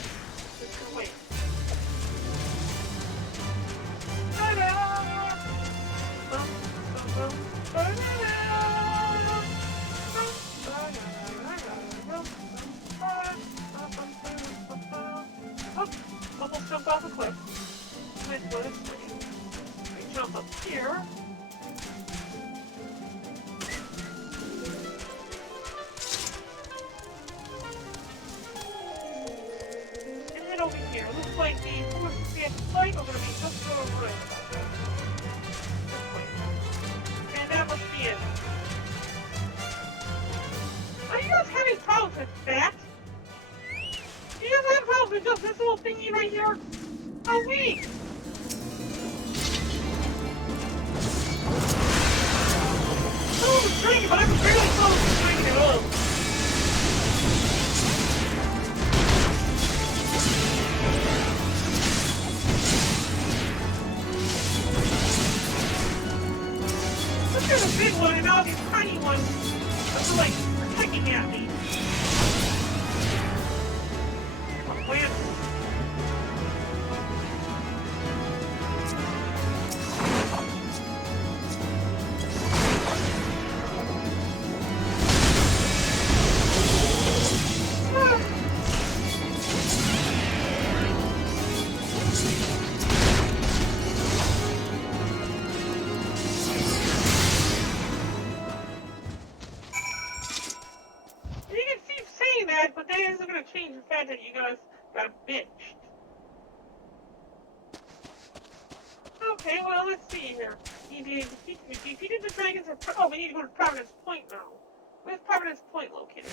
Just gonna wait. Ta-da! Oh, almost jumped off a cliff. Let's go this way. We jump up here. And head over here. Looks like the forces we have to fight are going to be just over it. This way. And that must be it. Are you guys having problems with that? else than just this little thingy right here? Oh, wait! Oh, the dragon, but I can barely follow the dragon at all. Look at the big one and all these tiny ones are like pecking at me. Oh, man. But that isn't going to change the fact that you guys got bitched. Okay, well, let's see here. We defeated the dragons at... Oh, we need to go to Providence Point now. Where's Providence Point located?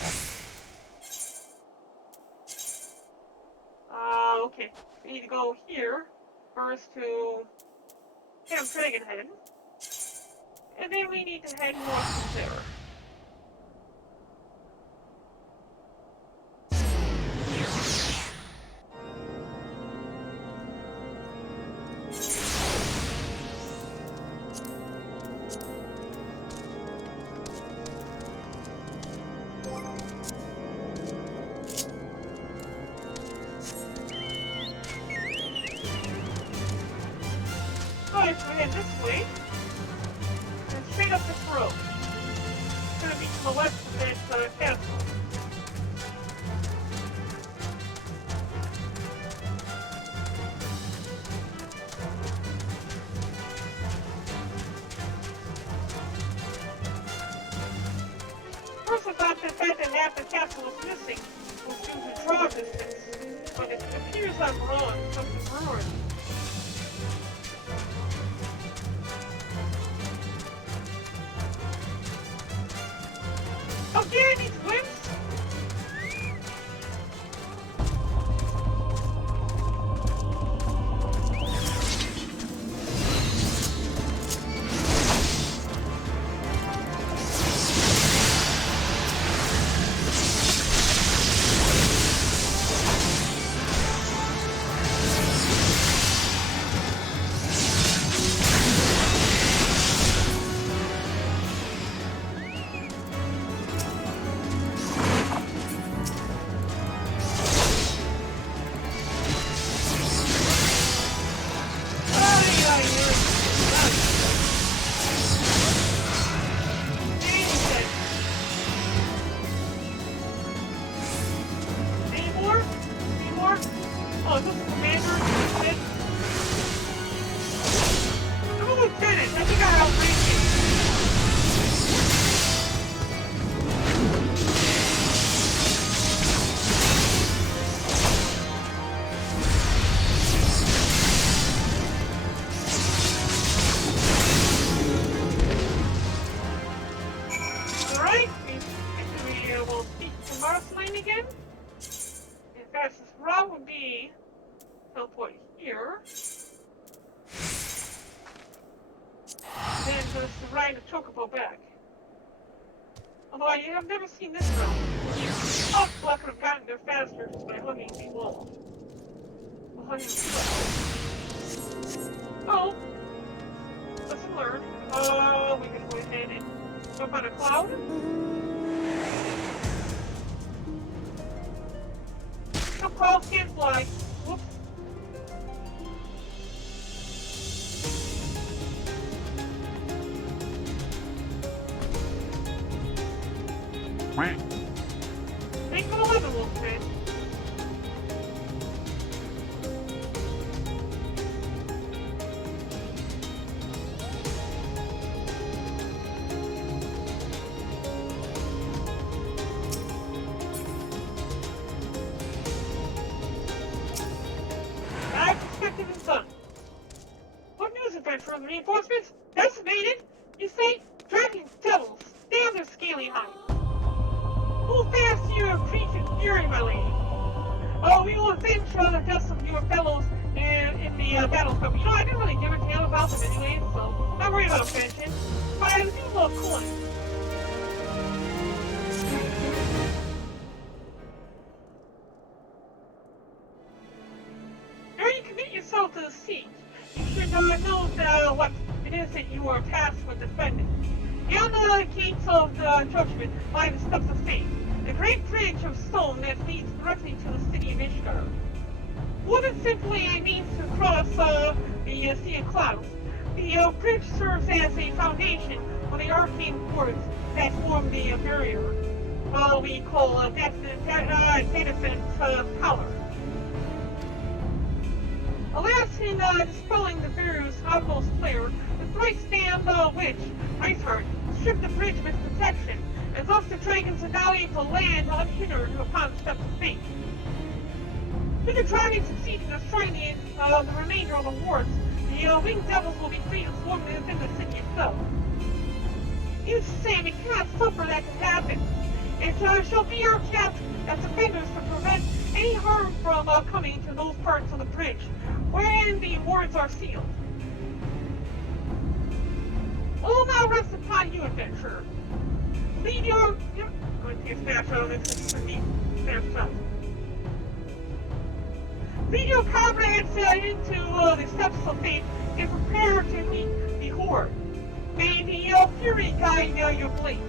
Okay. We need to go here. First to Camp Dragonhead. And then we need to head north from there. This way, and straight up this road. It's going to be to the west of this castle. First I thought the fact that half the castle was missing was due to draw distance, but it appears I'm wrong. Something's ruined. Oh, Gary needs whips? I've never seen this round. Oh, well, I could have gotten there faster just by hugging the wall. Oh, lesson learned. We can go ahead and jump on a cloud. Some clouds can't fly. Whoops. Think of a living wolf, man. As expected and done. What news, adventurer? Reinforcements? Decimated? You say? Dragon devils. Stand their scaly height. Hold fast to your creature fury, my lady. We will avenge the deaths of your fellows in the battlefield. You know, I didn't really give a damn about them anyway, so I'm not worried about vengeance. But I do love coins. Ere you commit yourself to the siege, you should know what it is that you are tasked with defending. Beyond the gates of the judgment lie the steps of faith, the great bridge of stone that leads directly to the city of Ishtar. More than simply a means to cross the Sea of Clouds, the bridge serves as a foundation for the arcane words that form the barrier we call Denizant Power. Alas, in dispelling the barrier's outmost layer, the thrice-damned witch, Iceheart, stripped the bridge of its protection, and thus the dragons are now able to land unhindered upon the steps of fate. Should the dragons succeed in destroying the remainder of the wards, the winged devils will be free to swarm within the city itself. Needless to say, we cannot suffer that to happen. It shall be our task as defenders to prevent any harm from coming to those parts of the bridge wherein the wards are sealed. All now rests upon you, adventurer. Lead your... Yep, I'm going to take a snapshot of this. This is a neat snapshot. Lead your comrades into the steps of faith and prepare to meet the horde. May the fury guide your blades.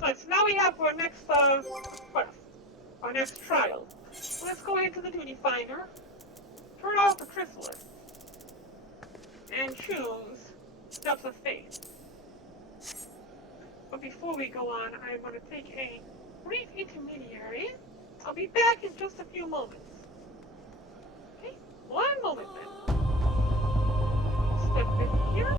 So now we have our next quest, our next trial. So let's go into the duty finder, turn off the chrysalis, and choose Steps of Faith. But before we go on, I'm going to take a brief intermediary. I'll be back in just a few moments. Okay, one moment then. Step in here.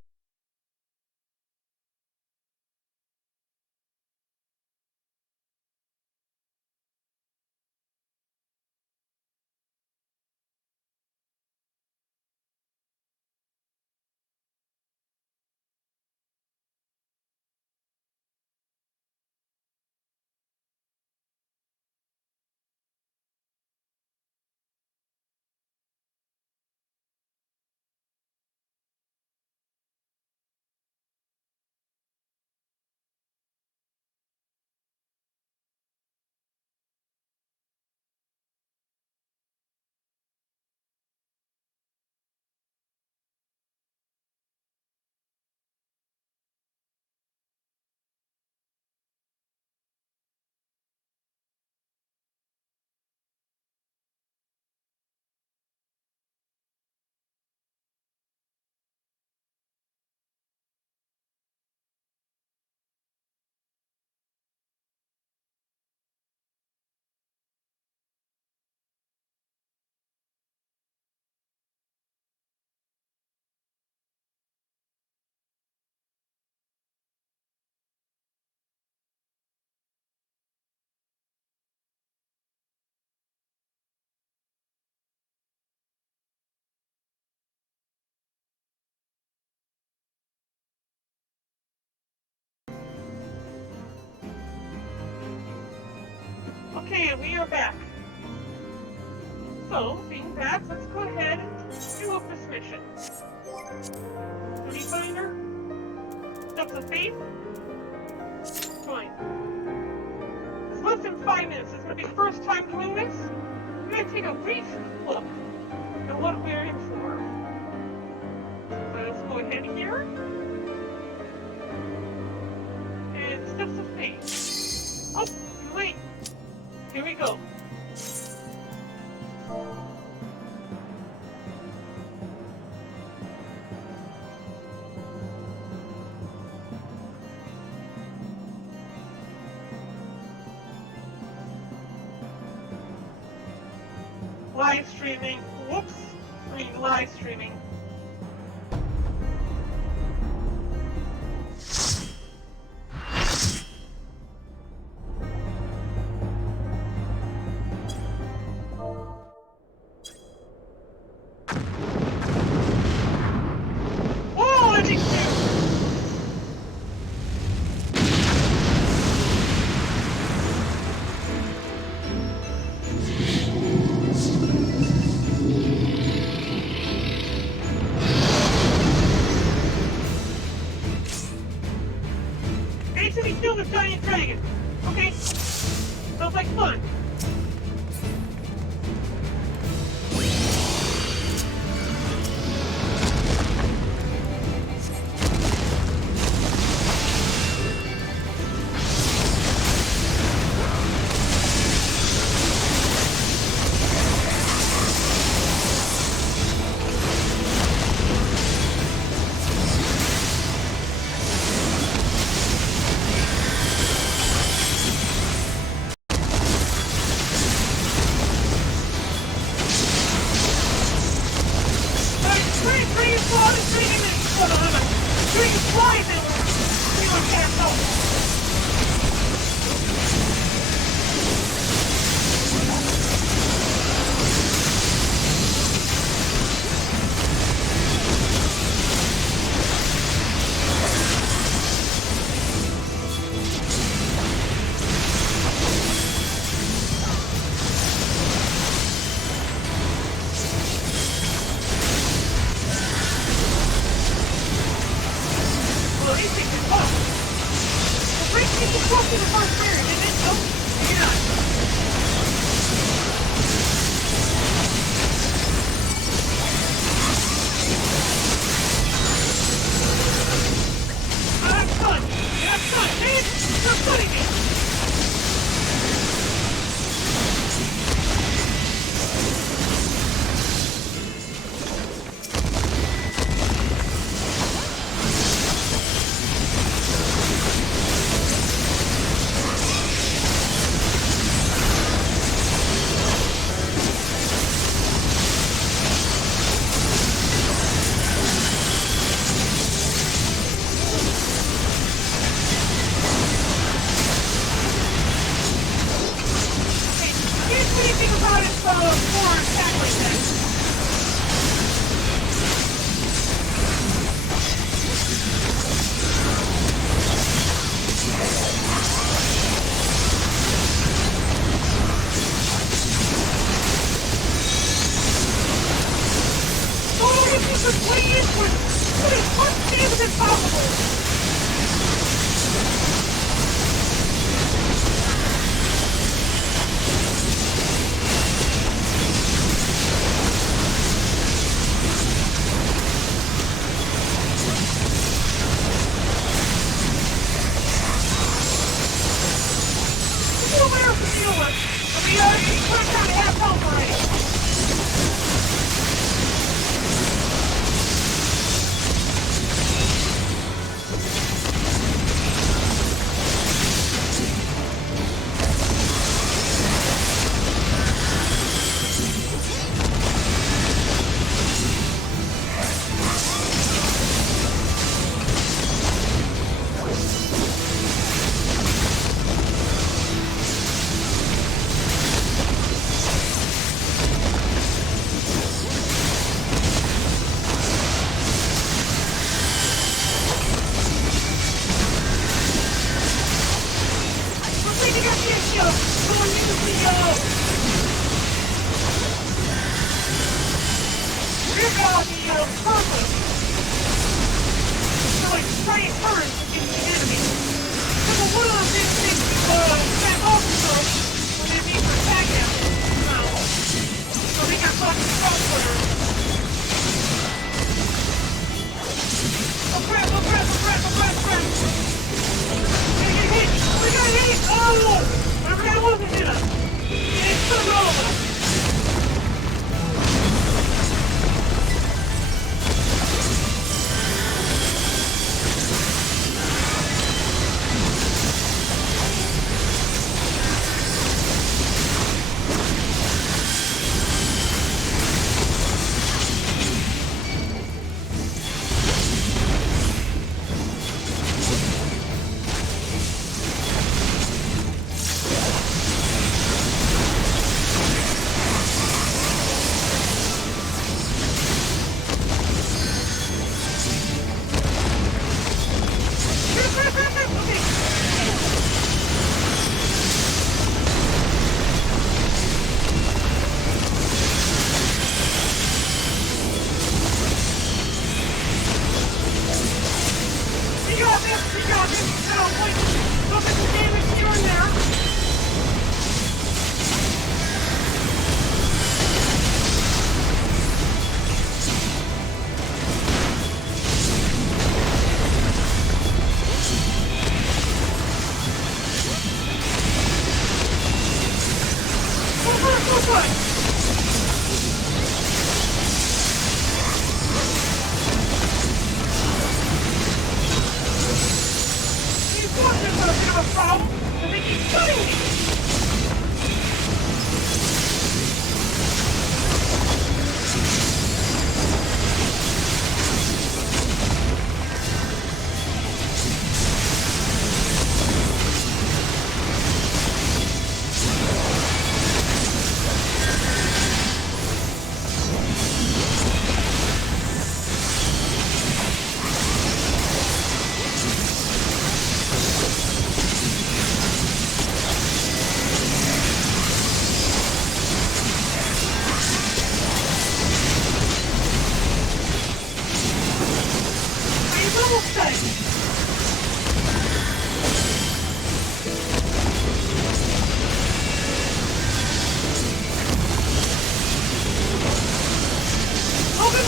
Okay, we are back. So, being back, let's go ahead and do up this mission. Duty Finder, Steps of Faith, join. It's less than 5 minutes. It's going to be the first time doing this. We're going to take a brief look at what we're in for. Let's go ahead here. And Steps of Faith. Oh, too late. Here we go. Live streaming. Whoops. I mean, live streaming. Doing flies and we were cast off.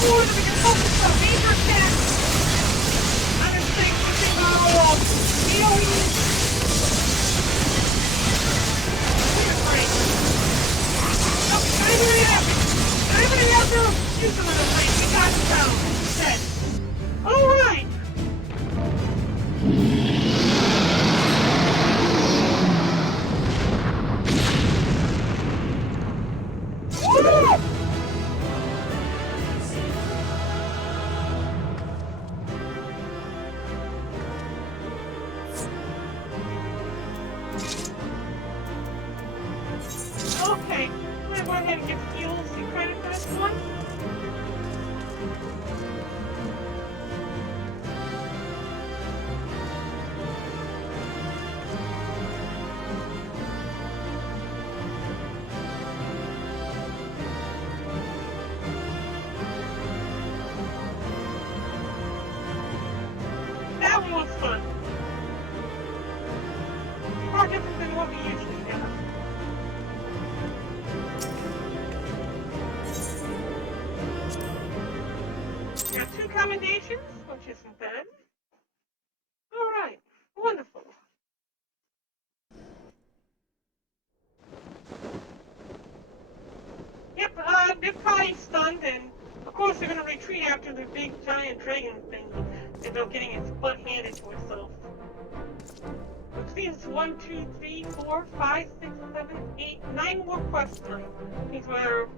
forward and we can focus on major attacks on this thing pushing our AoE. Anybody out there use them in the place? We got it down. Set. Alright! Okay, I'm gonna go ahead and give heals and credit for this one. That one was fun. Far different than what we usually have. Got 2 commendations, which isn't bad. Alright, wonderful. Yep, they're probably stunned, and of course they're gonna retreat after the big giant dragon thing ends up getting its butt handed to itself. Which means 1, 2, 3, 4, 5, 6, 7, 8, 9 more quests tonight. Means we're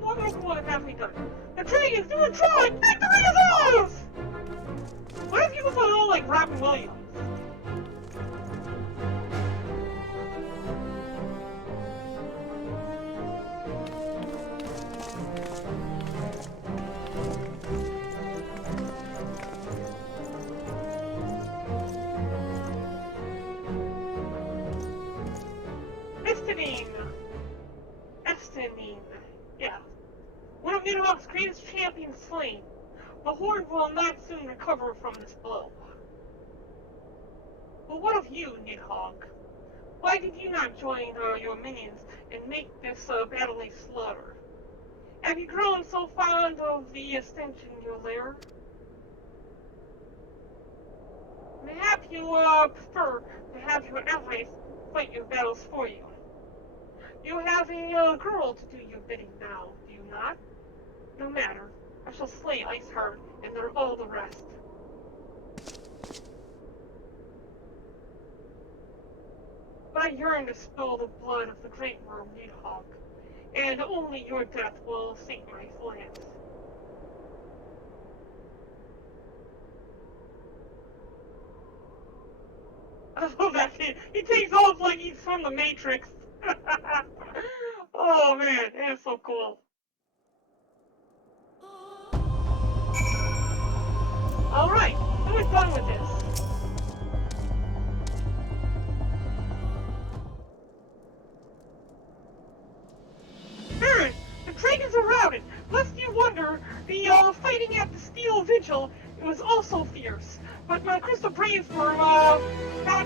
more than halfway done. The dragon's doing try! Victory is ours! Why if you look all like Robin Williams? Estinine. Yeah. One of Nidhogg's greatest champions slain. The Horde will not soon recover from this blow. But what of you, Nidhogg? Why did you not join your minions and make this battle a slaughter? Have you grown so fond of the stench in your lair? Mayhap you prefer to have your allies fight your battles for you. You have a girl to do your bidding now, do you not? No matter. I shall slay Iceheart and all the rest. But I yearn to spill the blood of the great worm Nidhogg, and only your death will sink my lance. I love that shit. He takes off like he's from the Matrix. Oh man, that's so cool. Alright, so we're done with this. Barren, the dragons are routed. Lest you wonder, the fighting at the Steel Vigil was also fierce. But my crystal brains were not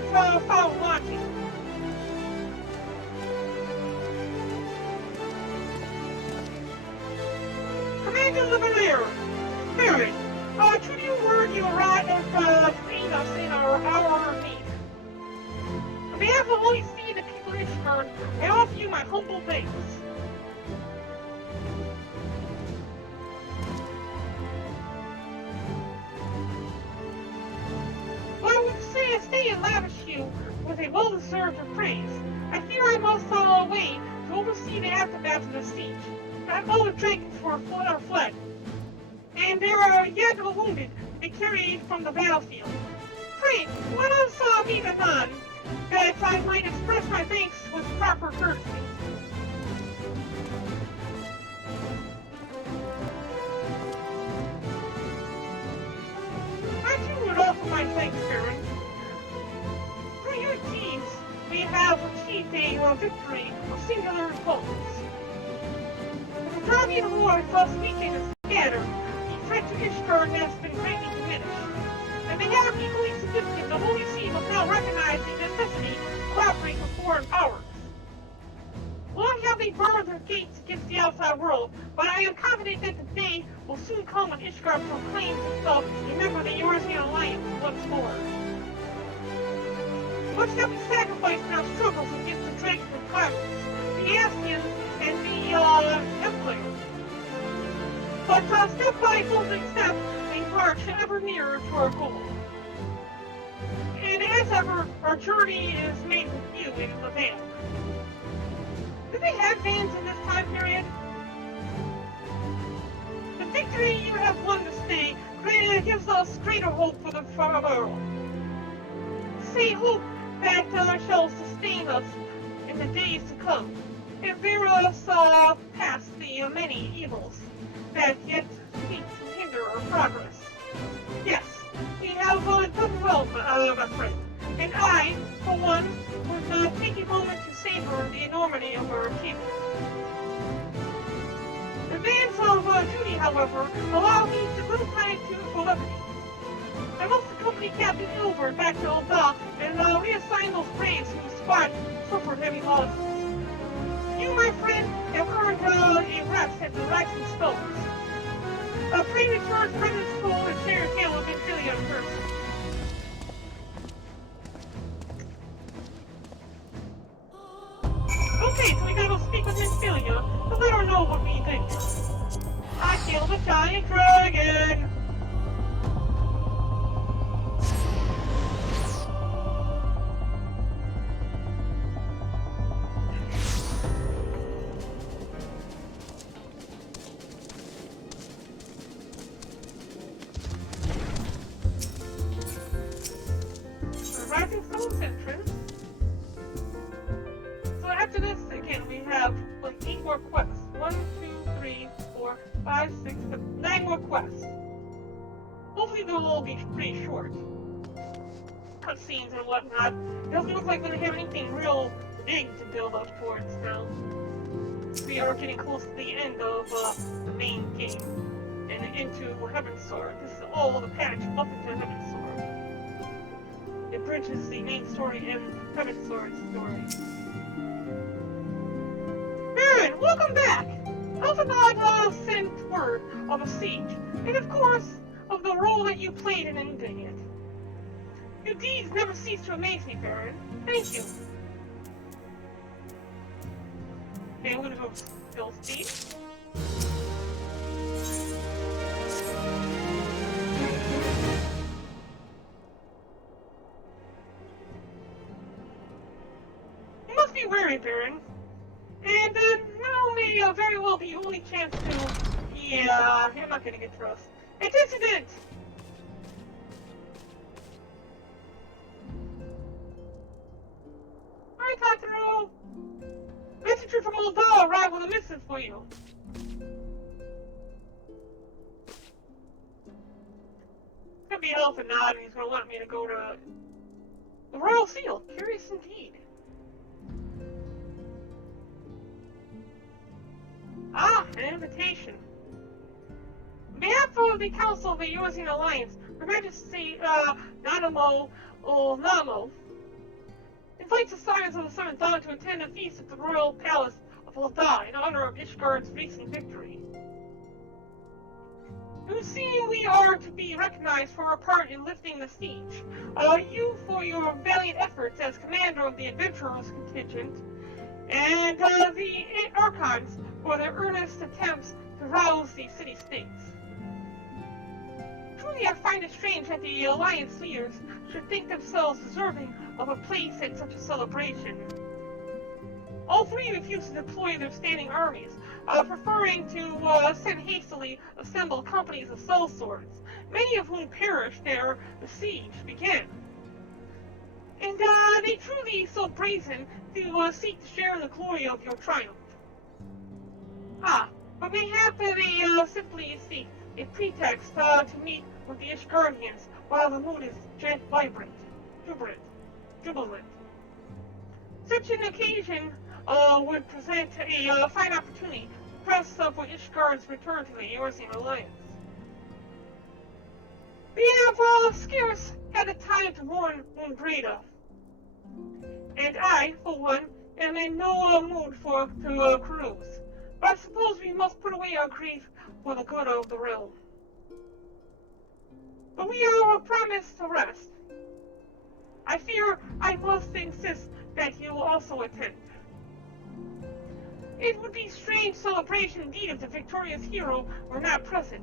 found wanting. Commander Lavalier, Barren, true to your word, you arrived at aid us in our hour of need. On behalf of Holy See and the people of Ishgard, I offer you my humble thanks. While I would stay and lavish you with a well-deserved praise, I fear I must wait to oversee the aftermath of the siege. Not all the dragons are fled, and there are yet the wounded they carried from the battlefield. Pray, let us meet anon, that I might express my thanks with proper courtesy. I too would offer my thanks, Barren. Through your deeds, we have achieved a victory of singular importance. The majority of the war thus weakened and scattered, the threat to Ishgard has been greatly diminished. And they have equally significant, the Holy See must now recognize the necessity to cooperate with foreign powers. Long have they burned their gates against the outside world, but I am confident that the day will soon come moment Ishgard proclaims himself a member of the Eurasian Alliance once more. Much heavy sacrifice now struggles against the dragons and pirates, the Astians, and the Empire. But step by folding step, we march ever nearer to our goal. And as ever, our journey is made with you in the van. Do they have vans in this time period? The victory you have won this day gives us greater hope for the tomorrow. Say hope that shall sustain us in the days to come, and bear us past the many evils that yet seek to hinder our progress. Yes, we have done well, my friend, and I, for one, would take a moment to savor the enormity of our achievement. The demands of duty, however, allow me to little time for levity. I must accompany Captain Ilver back to Ul'dah and reassign those braves whose squad suffered heavy losses. You, my friend, have earned a rest at the Raxing Stones. Pray return to Revenant School and share your tale with Infilia in person. Okay, so we gotta go speak with Infilia to let her know what we did. I killed a giant dragon! Rising Stones entrance. So after this, again, we have like 8 more quests. 1, 2, 3, 4, 5, 6, 7, 9 more quests. Hopefully they'll all be pretty short. Cutscenes and whatnot. It doesn't look like we're gonna have anything real big to build up towards now. We are getting close to the end of the main game and into Heaven's Sword. This is all the patch up into Heaven's Sword. It bridges the main story and Heaven's Sword story. Barren, welcome back! Alphabot sent word of a siege, and of course, of the role that you played in ending it. Your deeds never cease to amaze me, Barren. Thank you. Okay, I'm gonna go still speed. You must be wary, Barren. And now may very well be your only chance to... Yeah, I'm not gonna get trust. Anticipant! Alright, Tataru! Messenger from Ul'dah arrived with a missive for you. It's gonna be Elf and Nod, and he's gonna want me to go to... the Royal Seal. Curious indeed. Ah, an invitation. On behalf of the Council of the Eurasian Alliance, Her Majesty, Nanamo Olnamo, invites the Scions of the Seventh Dawn to attend a feast at the Royal Palace of Ul'dah in honor of Ishgard's recent victory. It would seem we are to be recognized for our part in lifting the siege. You for your valiant efforts as commander of the adventurers contingent, and the Archons for their earnest attempts to rouse the city-states. Truly, I find it strange that the Alliance leaders should think themselves deserving of a place at such a celebration. All three refuse to deploy their standing armies, preferring to send hastily assembled companies of sellswords, many of whom perished ere the siege began. And they truly so brazen to seek to share in the glory of your triumph. Ah, but mayhap they simply seek a pretext to meet with the Ishgardians while the mood is jubilant. Such an occasion would present a fine opportunity to press for Ishgard's return to the Eurasian Alliance. We have scarce had the time to mourn Breda, and I, for one, am in no mood to cruise. But I suppose we must put away our grief for the good of the realm. but we are promised to rest. I fear I must insist that you also attend. It would be strange celebration indeed if the victorious hero were not present.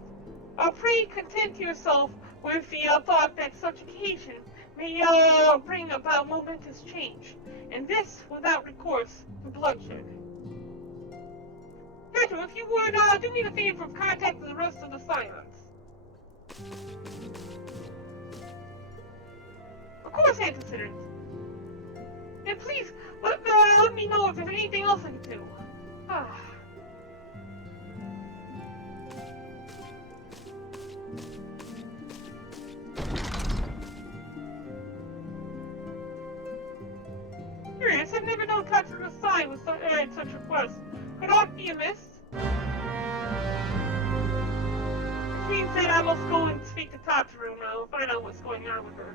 Pray content yourself with the thought that such occasion may bring about momentous change, and this without recourse to bloodshed. Pedro, if you would do me the favor of contacting the rest of the Scions. Of course, Antecedent. And please, let me know if there's anything else I can do. Curious, I've never known touching a sign with such requests. Could aught be amiss? Which means that I must go and speak to Tataru now and find out what's going on with her.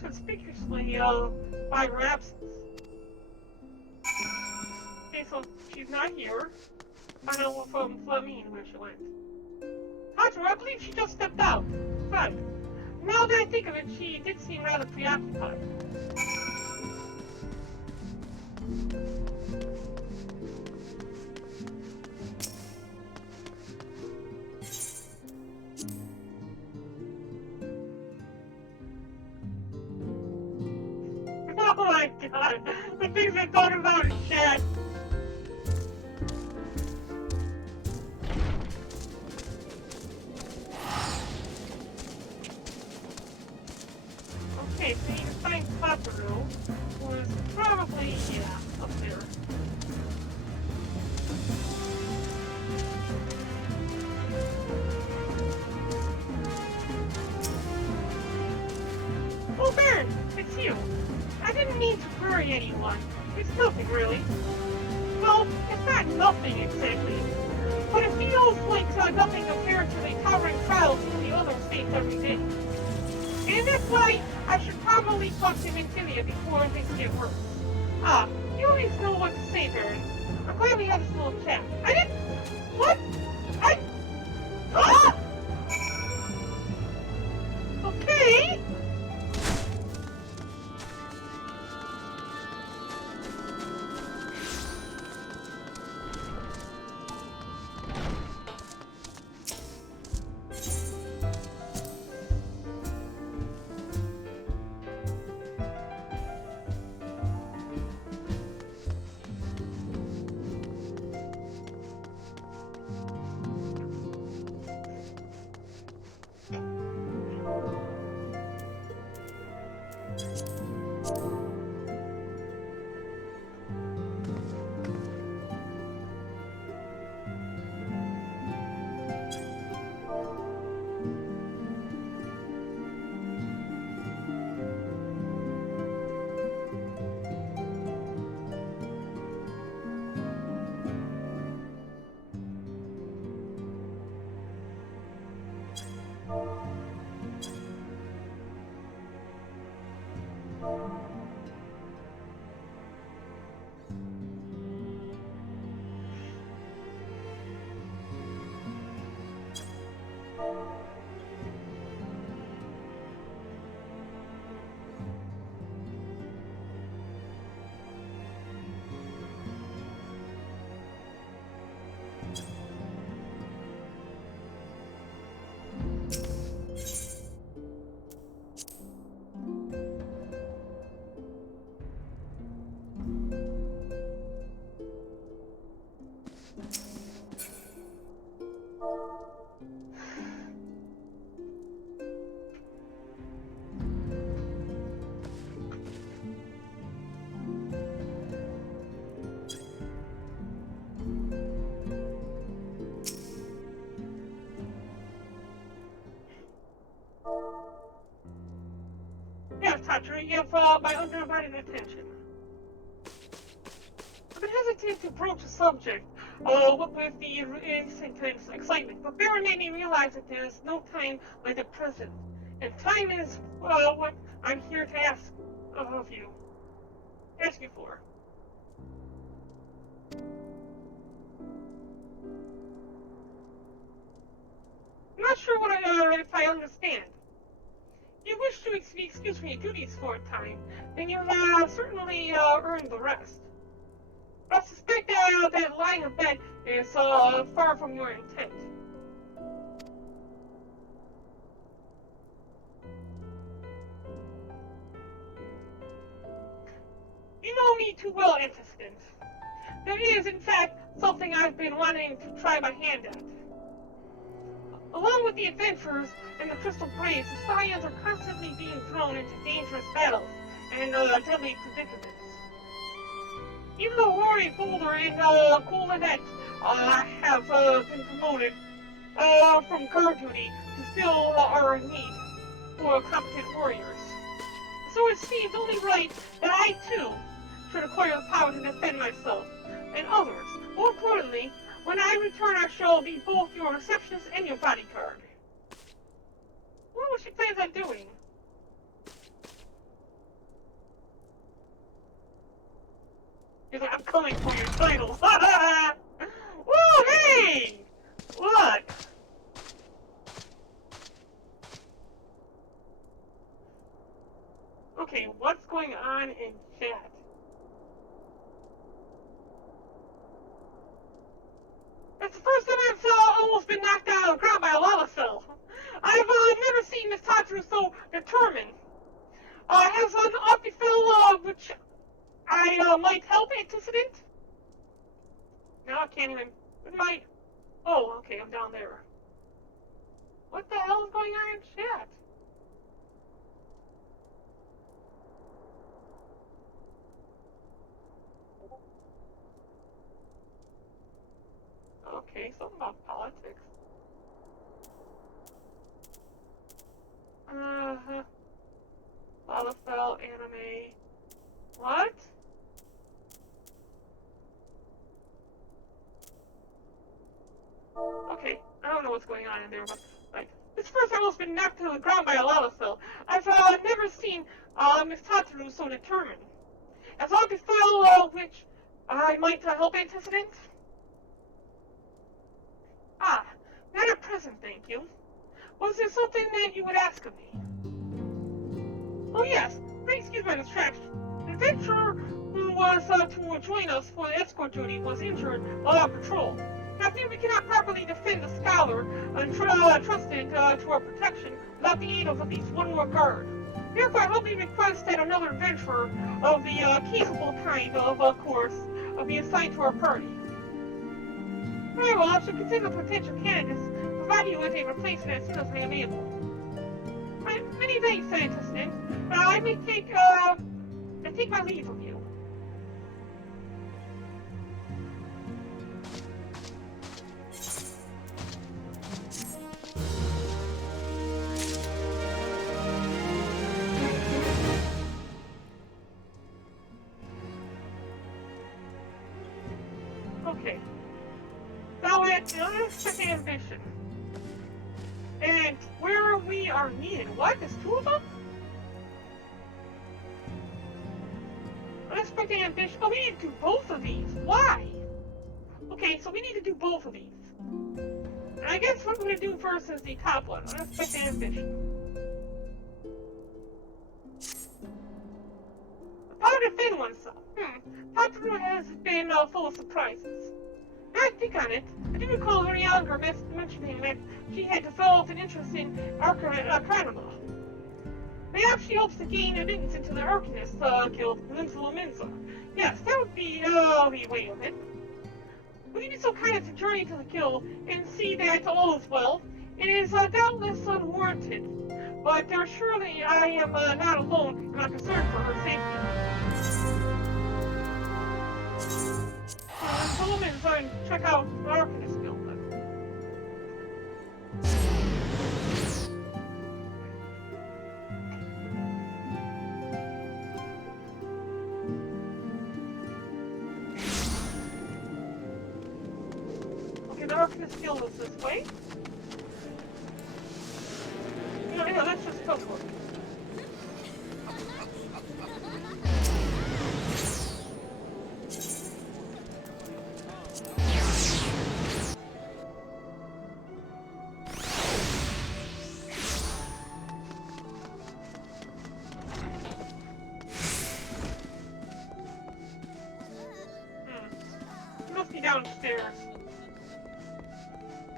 Conspicuously by her absence. Okay, so she's not here. I don't know from Flamine where she went. However, I believe she just stepped out. But now that I think of it, she did seem rather preoccupied. Oh my god, the things I thought about in chat. Okay, so you can find Tataru, who is probably, up there. Oh, Barren, it's you. I didn't mean to worry anyone. It's nothing, really. Well, it's not nothing, exactly. But it feels like nothing compared to the towering crowds in the other states every day. And that's why I should probably talk to Mintilia before things get worse. You always know what to say, Barren. I'm glad we had this little chat. I didn't... What? Okay... you have my undivided attention. I've been hesitant to broach the subject with the intense excitement, but Barren made me realize that there is no time like the present, and time is what I'm here to ask of you. Ask you for. I'm not sure if I understand. You wish to excuse me duties for a time, then you have certainly earned the rest. I suspect that lying in bed is far from your intent. You know me too well, antecedent. There is, in fact, something I've been wanting to try my hand at. Along with the adventurers and the Crystal Braves, the Scions are constantly being thrown into dangerous battles and deadly predicaments. Even though Rory, Boulder, and Colinet have been promoted from guard duty to still are in need for competent warriors. So it seems only right that I, too, should acquire the power to defend myself and others. More importantly, when I return, I shall be both your receptionist and your bodyguard. What was she plans on doing? He's like, I'm coming for your title. Woo, hey! Look! Okay, what's going on in chat? It's the first time I've almost been knocked out of the ground by a lava cell. I've never seen Miss Tatru so determined. Has an Optifil, which I might help antecedent? No, I can't even. It might. Oh, okay, I'm down there. What the hell is going on in chat? Okay, something about politics. Falafel anime. What? Okay, I don't know what's going on in there, but like this first almost been knocked to the ground by a lava cell. I've never seen Miss Tataru so determined. As long as which I might help antecedent. Ah, not at present, thank you. Was there something that you would ask of me? Oh yes, please excuse my distraction. The adventurer who was to join us for the escort duty was injured while on patrol. I fear we cannot properly defend the scholar trusted to our protection without the aid of at least one more guard. Therefore, I humbly request that another adventurer of the capable kind of course be assigned to our party. Very well, I should consider potential candidates, providing you with a replacement as soon as I am able. Many thanks, antecedent. I may take my leave of you. Okay. Now it's the unexpected ambition. And where we are needed. What? There's two of them? Unexpected ambition. Oh, we need to do both of these. Why? Okay, so we need to do both of these. And I guess what I'm going to do first is the top one. Unexpected ambition. How to defend oneself. Tataru has been full of surprises. Now I think on it, I do recall her younger mentioning that she had developed an interest in Arcanima. Perhaps she hopes to gain admittance into the Arcanist Guild within Luminza. Yes, that would be the way of it. Would you be so kind as to journey to the guild and see that all is well? It is doubtless unwarranted, but surely I am not alone in my concern for her safety. So Luminza and check out the Arcanist Guild then. Okay, the Arcanist Guild is this way. Yeah, let's just go for it. It must be downstairs.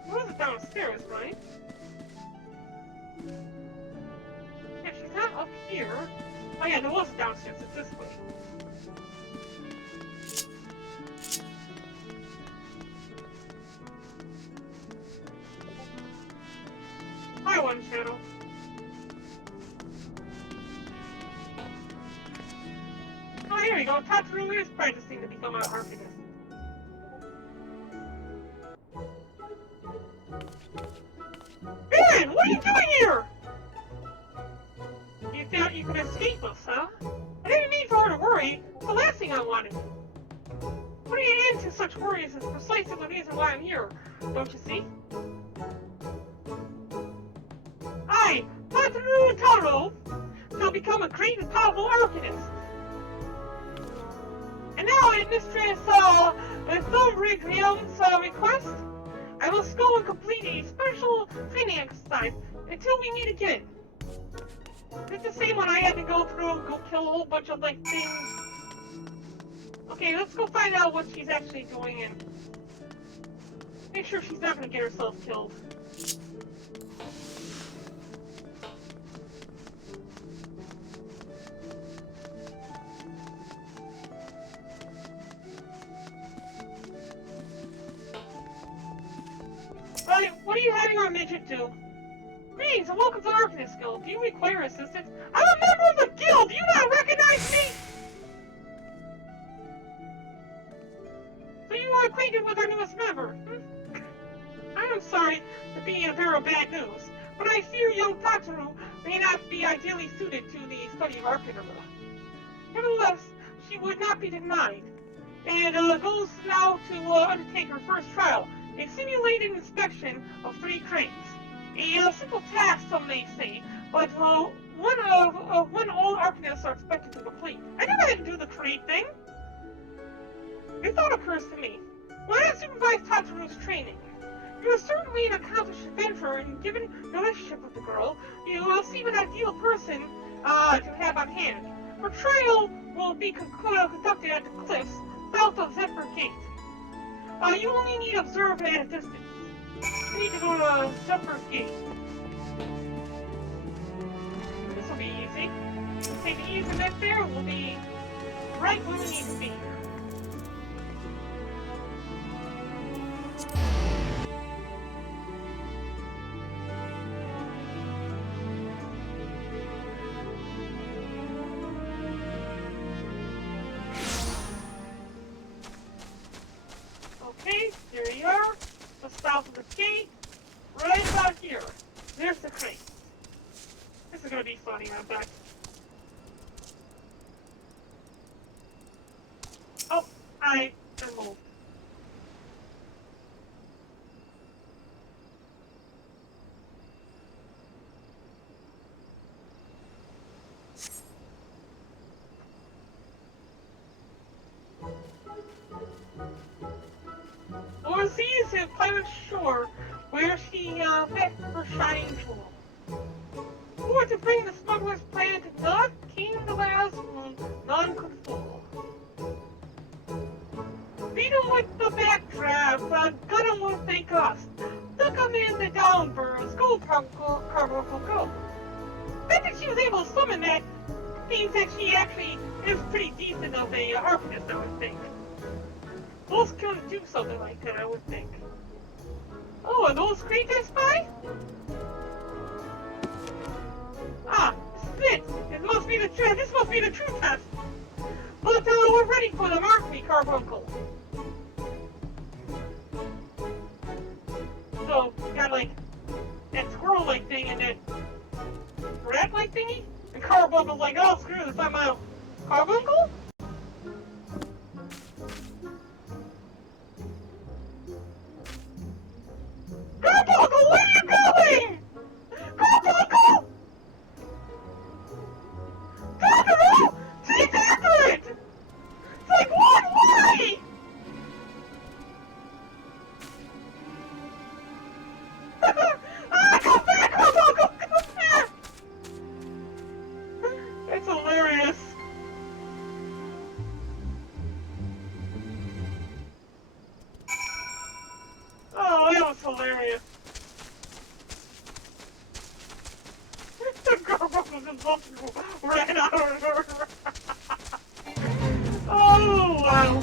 What is it downstairs, right? Yeah, she's not up here. Oh yeah, there was downstairs. It's this way. Hi, One Shadow. Oh, here we go. Tatsuo is practicing to become an arcanist. Barren, what are you doing here? You thought you could escape us, huh? I didn't mean for her to worry. It's the last thing I wanted. Putting an end to such worries is precisely the reason why I'm here. Don't you see? I, Tatsuo Taro, shall become a great and powerful arcanist. And now, at Mistress Thumbrigrium's request, I must go and complete a special training exercise until we meet again. It's the same one I had to go through, go kill a whole bunch of, like, things. Okay, let's go find out what she's actually doing and make sure she's not gonna get herself killed. What are you having our midget do? Greetings and welcome to the Arcanist Guild. Do you require assistance? I'm a member of the guild! Do you not recognize me? So you are acquainted with our newest member? I am sorry to be a bearer of bad news, but I fear young Tatsuo may not be ideally suited to the study of Arcanism. Nevertheless, she would not be denied, and goes now to undertake her first trial. A simulated inspection of 3 crates. A simple task, some may say, but one all Arcanists are expected to complete. I never had to do the crate thing. A thought occurs to me. Why not supervise Tatsuo's training? You are certainly an accomplished adventurer, and given your relationship with the girl, you seem an ideal person to have on hand. Her trial will be conducted at the cliffs south of Zephyr Gate. You only need to observe at a distance. You need to go to Zephyr Gate. This will be easy. Okay, the easy net there will be right where we need to be. Okay, here you are, just south of the gate, right about here. There's the crate. This is gonna be funny, I bet. Oh, I moved. Lord sees his pirate shore, where she met her shining jewel. Who were to bring the smuggler's plan to naught, King the last whom none could fool. Beat him with the backdraft, gut him with a gust. Took him in the downburst, go Carbuncle, go. I think she was able to summon that. Means that she actually is pretty decent of a arcanist, I would think. Most could do something like that, I would think. Oh, are those crates I spy? Ah, this is it. This must be the true test. But we're ready for them, aren't we, Carbuncle? So, got like that squirrel-like thing and that rat-like thingy? And Carbuncle's like, oh, screw this, I'm out. Carbuncle? hilarious. The gargoyle just ran out of her. Oh, wow.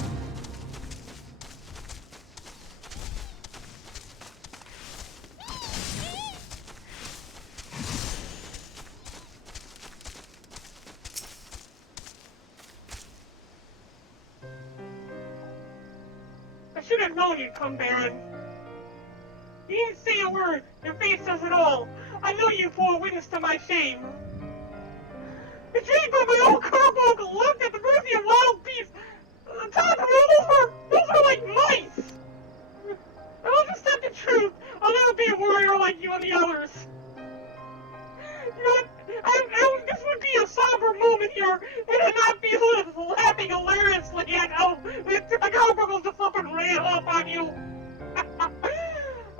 I should have known you'd come, Barren. You didn't say a word. Your face says it all. I know you bore witness to my shame. Betrayed by my own carbuncle, left at the mercy of wild beasts. Those are like mice. I will just accept the truth. I'll never be a warrior like you and the others. This would be a somber moment here, and I'd not be laughing hilariously at how the carbuncle just up and ran off on you.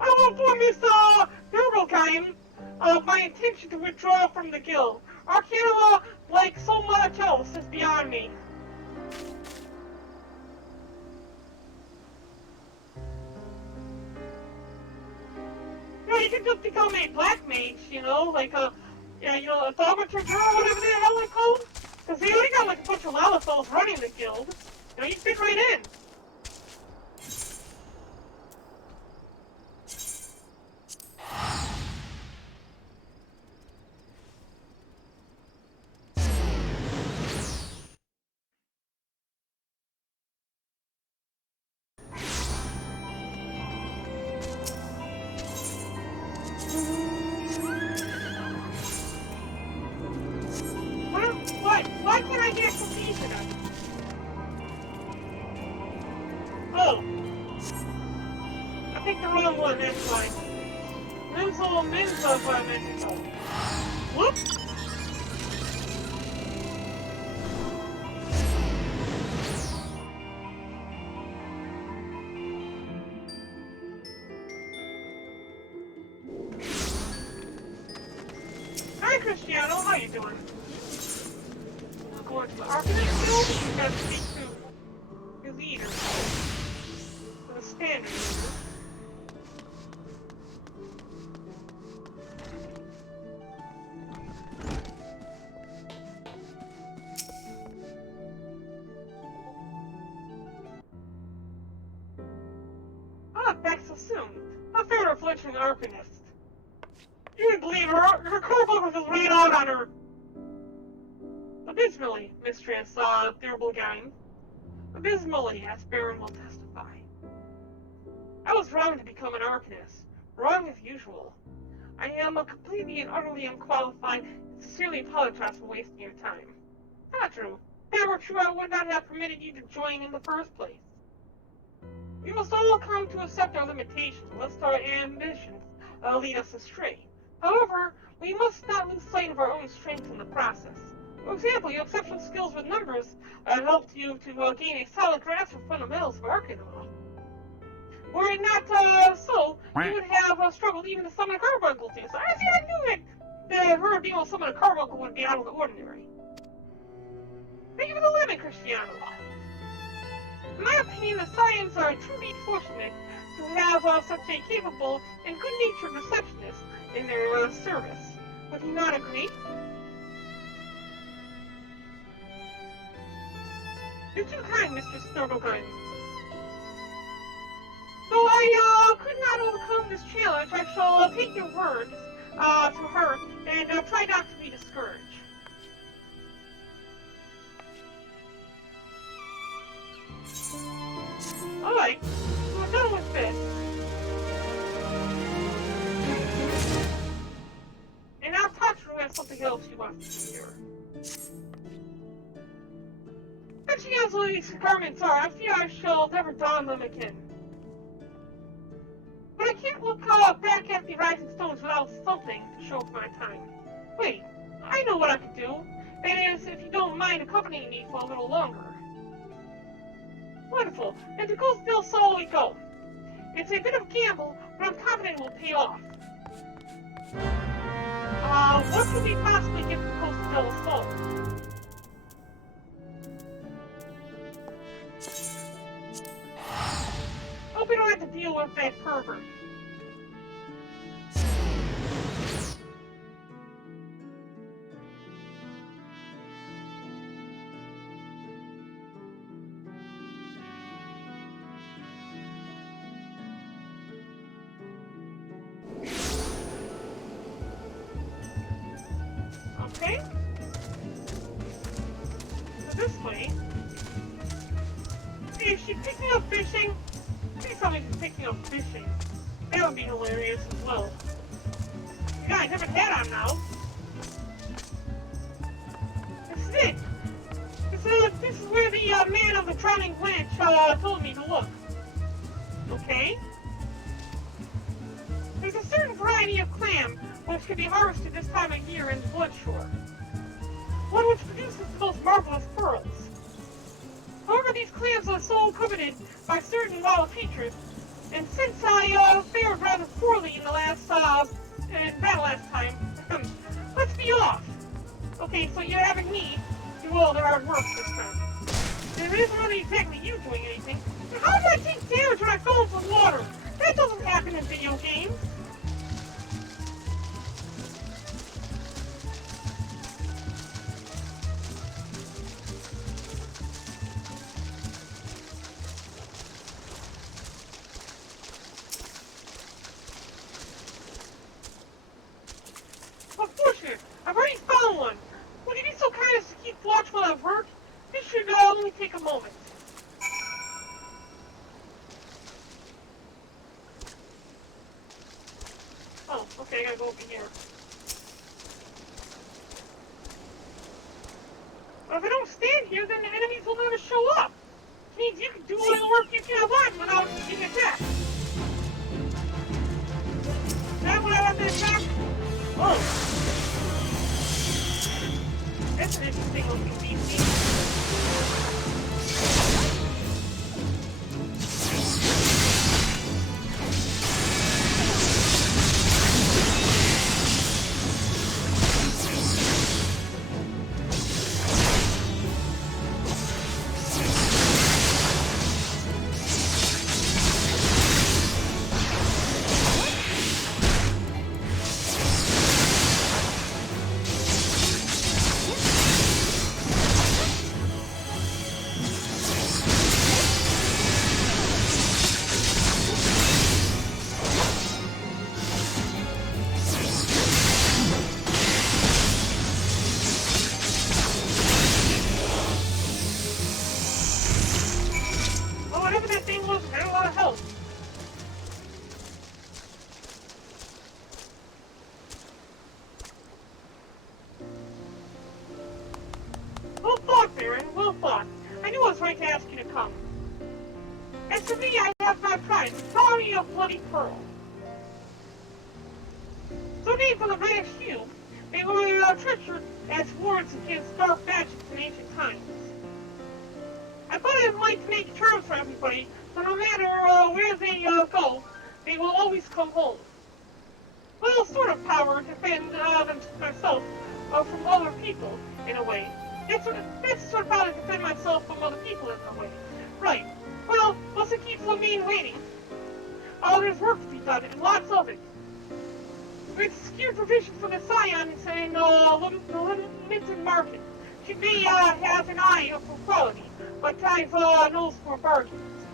I will inform Miss Durbalkine of my intention to withdraw from the guild. Arcana, like so much else, is beyond me. You can just become a black mage, you know, like a thaumaturge or whatever the hell they call them. Because they only got like a bunch of Lalafels running the guild. You know, you fit right in. Why can't I get some pizza? Oh. I picked the wrong one, that's why. Minzo, if I meant to go. Whoops! Hi, Cristiano, how you doing? Going to the Arcanist Guild, you gotta speak to your leader. To the standard leader. Back so soon. A fair reflection of Arcanist. You wouldn't believe her carbuncle just ran out on her. Abysmally, Mistress Durbalkine. Abysmally, as Barren will testify. I was wrong to become an Arcanist. Wrong as usual. I am completely and utterly unqualified and sincerely apologize for wasting your time. Not true. If that were true, I would not have permitted you to join in the first place. We must all come to accept our limitations, lest our ambitions lead us astray. However, we must not lose sight of our own strength in the process. For example, your exceptional skills with numbers helped you to gain a solid grasp of fundamentals of Arcana. Were it not so, you would have struggled even to summon a carbuncle too. So I knew that her being able to summon a carbuncle would be out of the ordinary. Thank you for the lemon, Cristiano. In my opinion, the Science are truly fortunate to have such a capable and good-natured receptionist in their service. Would you not agree? You're too kind, Mr. Durbalkine. Though I could not overcome this challenge, I shall take your words to her and try not to be discouraged. Alright, we're done with this. And now Tatru has something else she wants to hear. As she has these garments are, I fear I shall never don them again. But I can't look back at the rising stones without something to show for my time. Wait, I know what I could do. That is, if you don't mind accompanying me for a little longer. Wonderful. And to go still so we go. It's a bit of a gamble, but I'm confident it will pay off. What could we possibly get from Coast Del Sol? Hope we don't have to deal with that pervert. Okay? So this way. Hey, is she picking up fishing? Please tell me she's picking up fishing. That would be hilarious as well. You guys have a hat on now. This is it. This is where the man of the drowning branch told me to look. Okay? There's a certain variety of clam which can be harvested this time of year in the Bloodshore. One which produces the most marvelous pearls. However, these clams are so coveted by certain wild creatures, and since I fared rather poorly in the last battle last time, let's be off. Okay, so you're having me do all the hard work this time. There isn't really exactly you doing anything. How do I take damage when I fall into the water? That doesn't happen in video games. Unfortunate. I've already found one. Would you be so kind as to keep watch while I work? This should only take a moment. Oh, okay, I gotta go over here. Well, if I don't stand here, then the enemies will never show up. Which means you can do all the work you can want without being attacked. Now when I have to attack... Oh! That's an interesting looking beastie. Barren, well fought. I knew I was right to ask you to come. As for me, I have my prize, the bounty of bloody pearl. So named for the reddish hue, they were treasured as wards against dark magic in ancient times. I thought I'd like to make terms for everybody, so no matter where they go, they will always come home. Well, sort of power to defend myself from other people, in a way. It's sort of power to defend myself from other people, in a way. Right. Well, once it keeps Lamine waiting, there's work to be done, and lots of it. With secured provisions for the Scions and the limited market. She may have an eye for quality, but I've nose for bargains.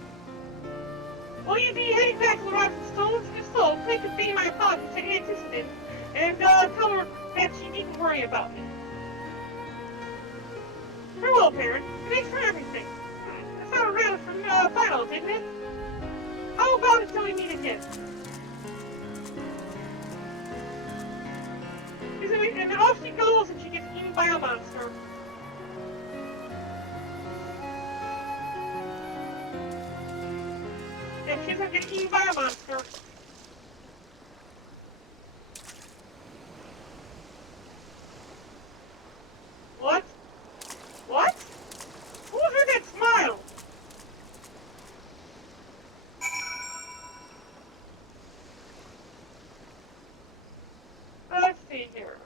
Will you be heading back to the Rocks and Stones? If so, please convey my apologies to Aunt Dissident and tell her that she needn't worry about me. Farewell, Barren. Thanks for everything. That sounded rather final, didn't it? How about until we meet again? And then off she goes and she gets eaten by a monster. And she's gonna get eaten by a monster. What? What? Who heard that smile? Let's see here.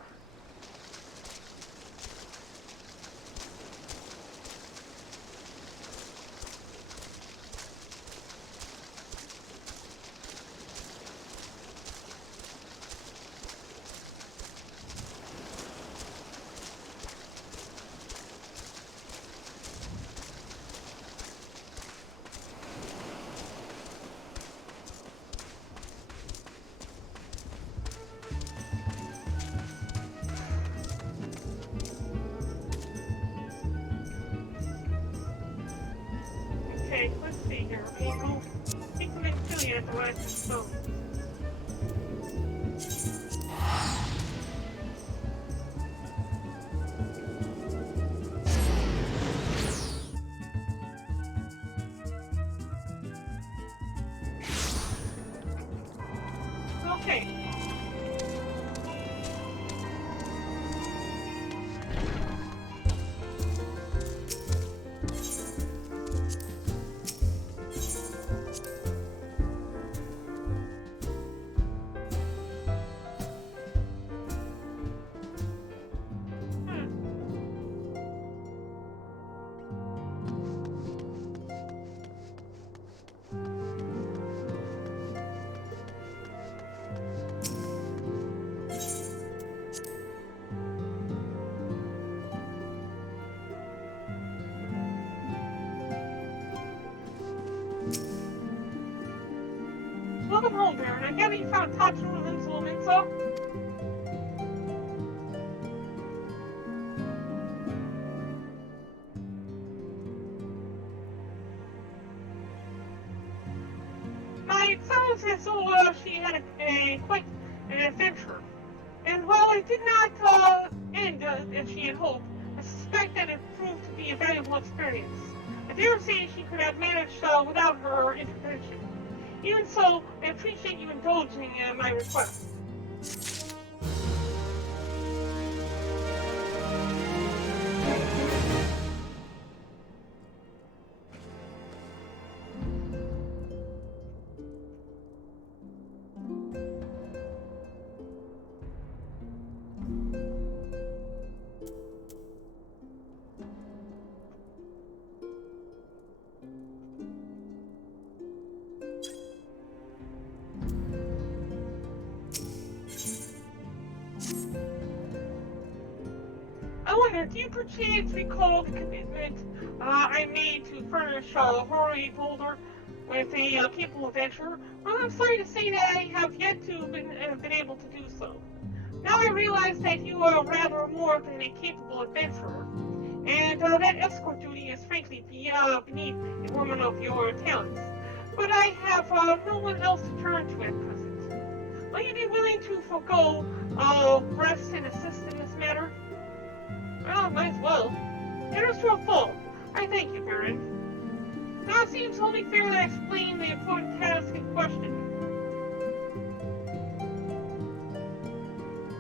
looking at the rest of the stones. Okay. Welcome home, Barren. I gather you found Tatsu and Minso. It sounds as though she had quite an adventure. And while it did not end as she had hoped, I suspect that it proved to be a valuable experience. I dare say she could have managed without her intervention. Even so, I appreciate you indulging in my request. I wonder, do you perchance recall the commitment I made to furnish Rory Boulder with a capable adventurer? Well, I'm sorry to say that I have yet to been able to do so. Now I realize that you are rather more than a capable adventurer, and that escort duty is frankly beneath a woman of your talents. But I have no one else to turn to at present. Will you be willing to forego rest and assist in this matter? Well, might as well. Here's to a full. I thank you, Barren. Now it seems only fair that I explain the important task in question.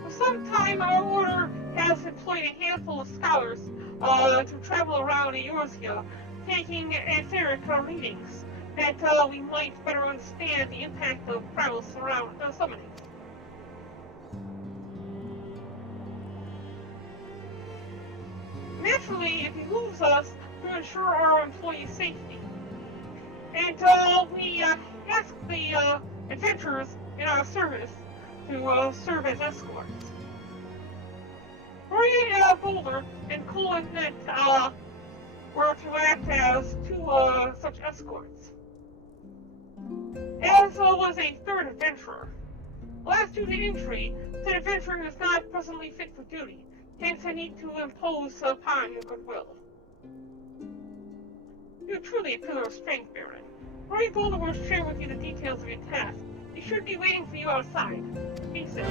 For some time, our order has employed a handful of scholars to travel around Eorzea, taking etheric readings, that we might better understand the impact of primal summonings. Naturally, it behooves us to ensure our employees' safety. And we ask the adventurers in our service to serve as escorts. Rory Boulder and Colin Nett were to act as two such escorts. As was a third adventurer. Last due to injury, the adventurer is not presently fit for duty. Hence, I need to impose upon your goodwill. You're truly a pillar of strength, Barren. Rory Boulder will share with you the details of your task. He should be waiting for you outside. Be safe.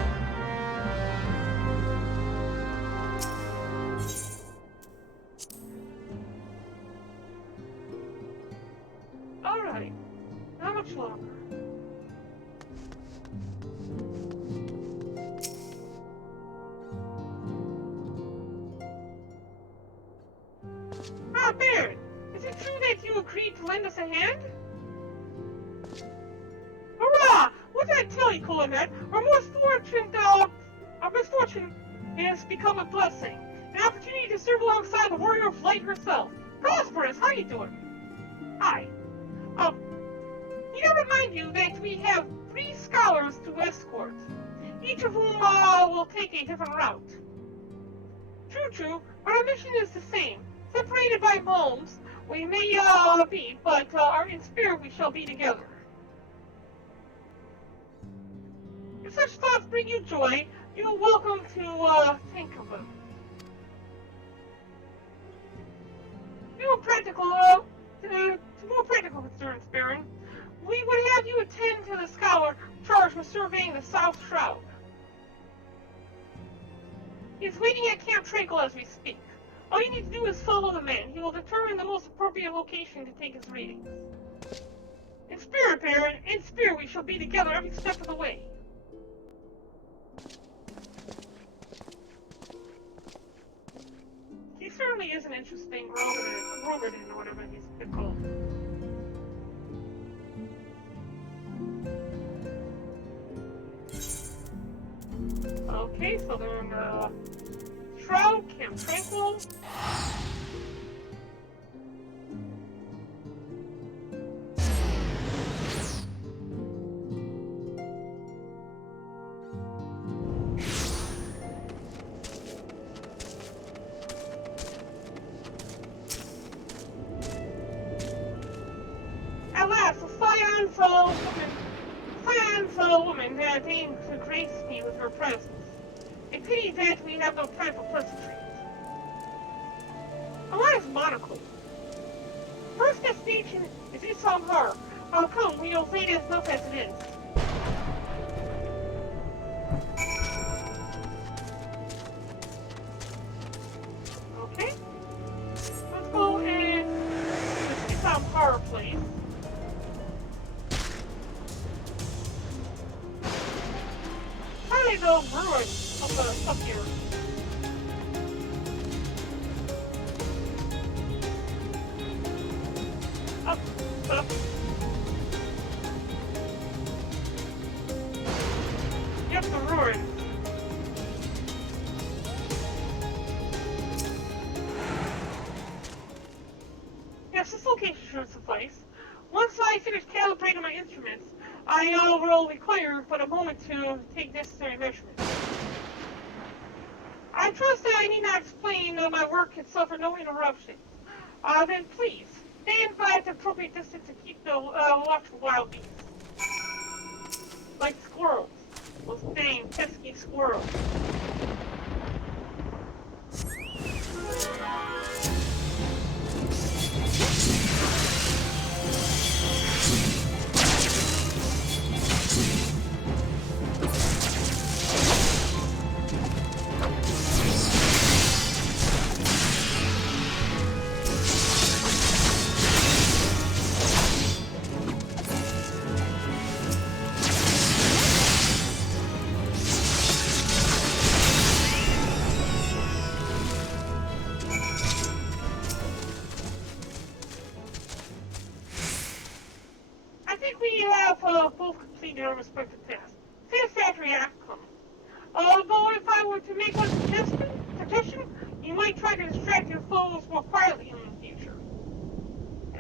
Alright. Not much longer. Ah, Barren! Is it true that you agreed to lend us a hand? Hurrah! What did I tell you, Colonet? Our misfortune has become a blessing. An opportunity to serve alongside the warrior of light herself. Prosperous, how you doing? Hi. Need I remind you that we have 3 scholars to escort, each of whom will take a different route. True, but our mission is the same. Separated by moans, we may be, but in spirit we shall be together. If such thoughts bring you joy, you're welcome to think of them. To more practical concerns, Barren, we would have you attend to the scholar charged with surveying the South Shroud. He's waiting at Camp Tranquil as we speak. All you need to do is follow the man. He will determine the most appropriate location to take his readings. In spirit, Barren, in spirit we shall be together every step of the way. He certainly is an interesting Roman or whatever he's been called. Okay, so they're in Shroud, Camp Tranquil. At last, the Scion's woman deigned to grace me with her presence. A pity that we have no time for pleasantries. What is monocle? First destination is Isam Har. How come we don't say it enough as it is? Okay. Let's go and this Isam Har place. Probably the ruins of the up here. Up. Yep, the ruins. Yes, this location should suffice. Once I finish calibrating my instruments, I will require but a moment to take necessary measurements. I trust that I need not explain my work can suffer no interruptions. Then please, stand by at the appropriate distance and keep the watch for wild beasts. Like squirrels. Those dang pesky squirrels. Both completed our respective tasks. Satisfactory outcome. Although if I were to make one suggestion, you might try to distract your foes more quietly in the future.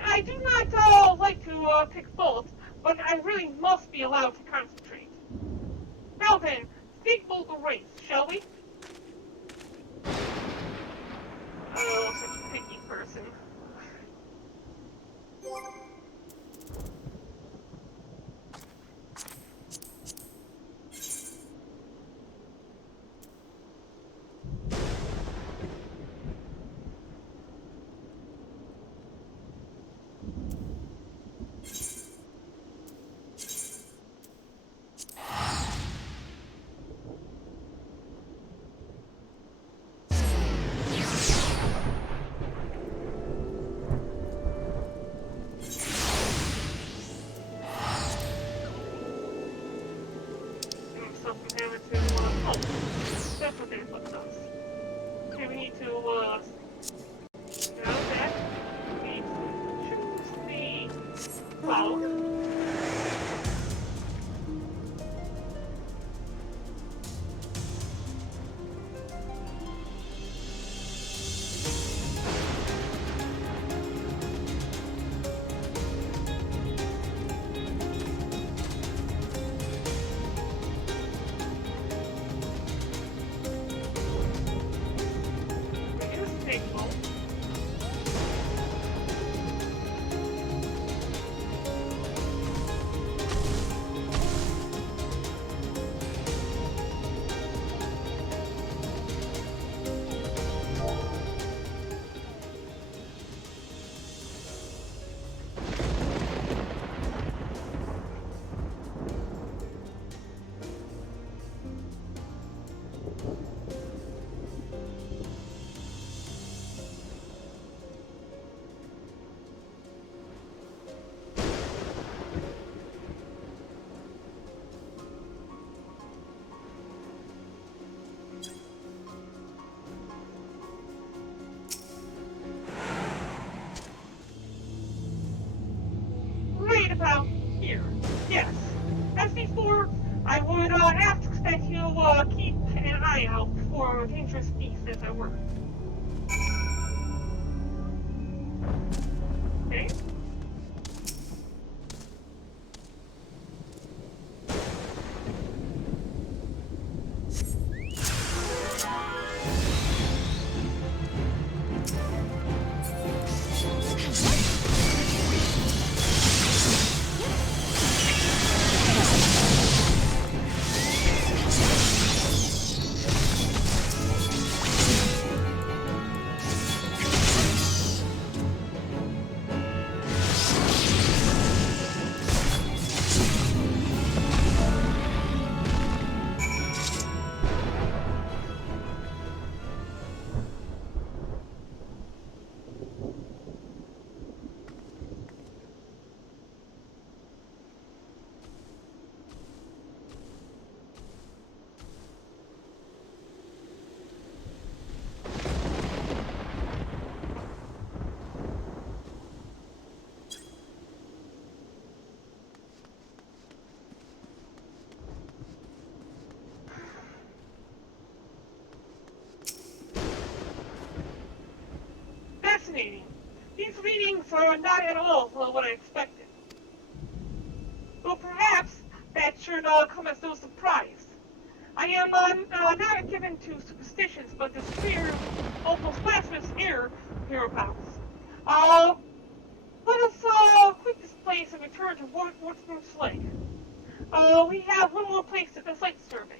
I do not like to pick bullets, but I really must be allowed to concentrate. Now then, speak vocal race, shall we? Oh, such a picky person. it asks that you keep an eye out for dangerous beasts, as it were. Okay. Fascinating. These readings are not at all what I expected. Well, perhaps that should come as no surprise. I am not given to superstitions, but this clear, almost blasphemous air hereabouts. Let us quit this place and return to Woodsman's Lake. We have one more place to complete the survey.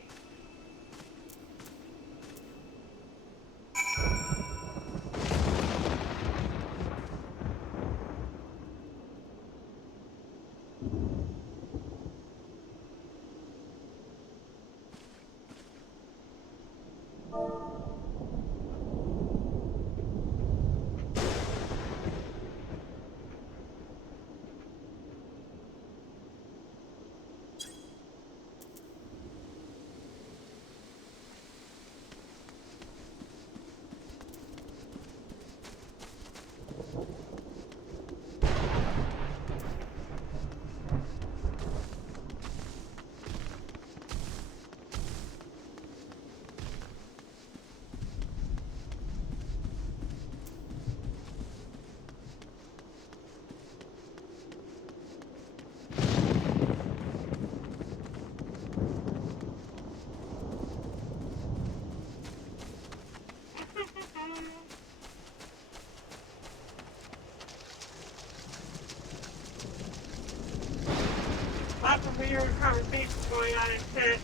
Lots of weird conversations going on in chat.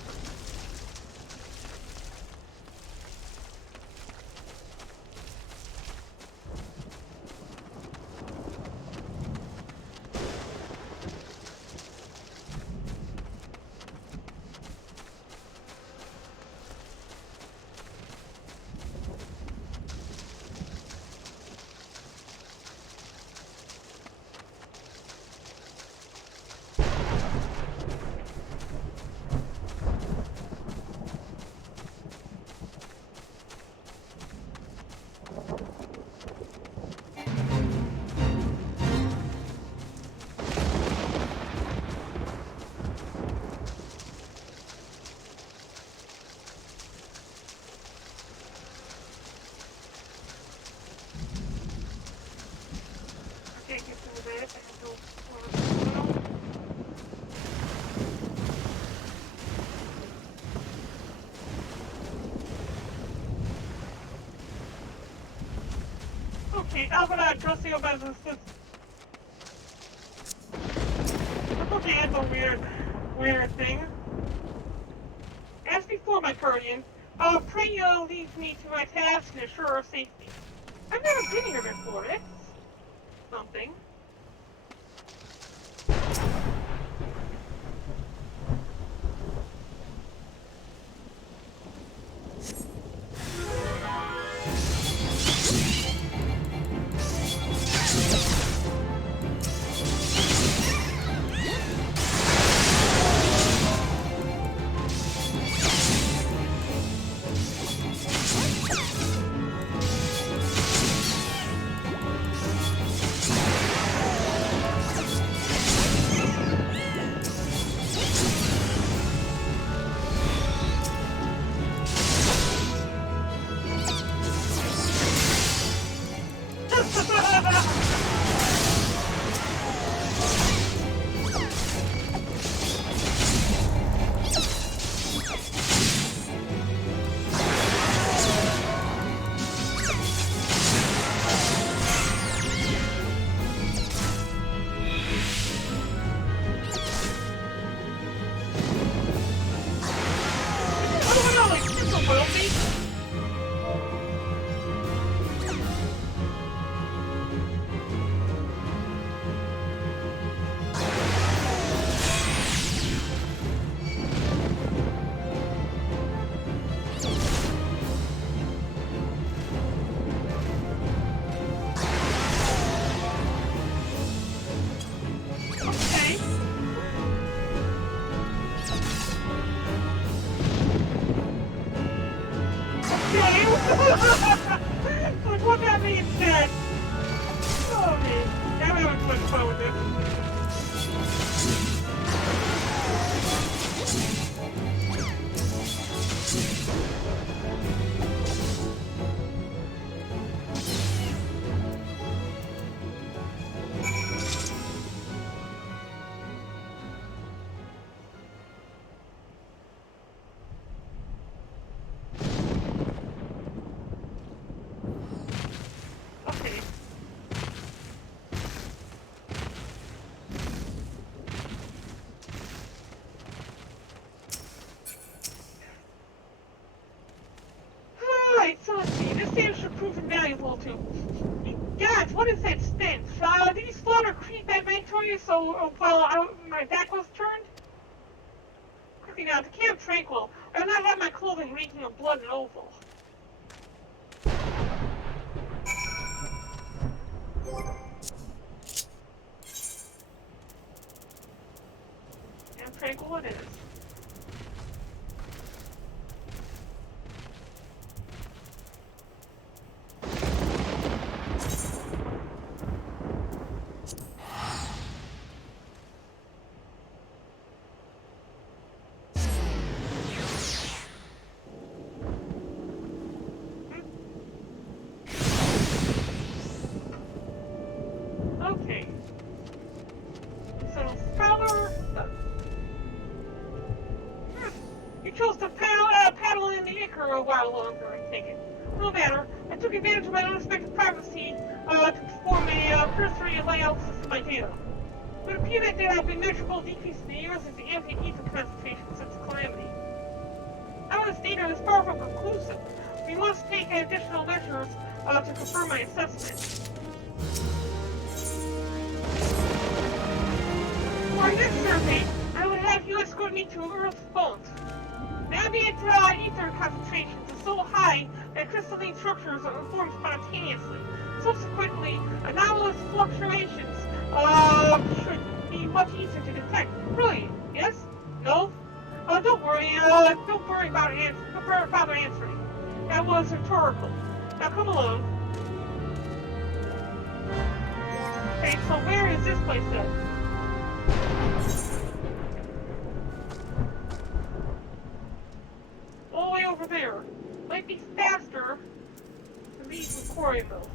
Okay, I'm gonna address you about this. Okay, it's a weird thing. As before, my guardian, pray you leave me to my task and assure our safety. I've never been here before, it's something. spoil me? Like, what that means instead? Oh, man. I'm having too much fun with this. Okay. Alright, so let's see. This game should prove invaluable to... God, what is that stench? Did you slaughter creep at Victoria so while my back was turned? Quickly now, to Camp Tranquil, I will not have my clothing reeking of blood and offal. Camp Tranquil it is. Okay. So, Fowler... You chose to paddle in the Icar a while longer, I take it. No matter. I took advantage of my unexpected privacy to perform a cursory layout of my data. It would appear that there have been measurable decrease in the Earth's anti-ether concentration since the calamity. However, this data is far from conclusive. We must take additional measures to confirm my assessment. For this survey, I would have you escort me to Earth's bones. The ambient ether concentrations are so high that crystalline structures are formed spontaneously. Subsequently, anomalous fluctuations should be much easier to detect. Brilliant, yes? No? Don't worry about answering. That was rhetorical. Now come along. Okay, so where is this place then? All the way over there. Might be faster to leave the quarry mill.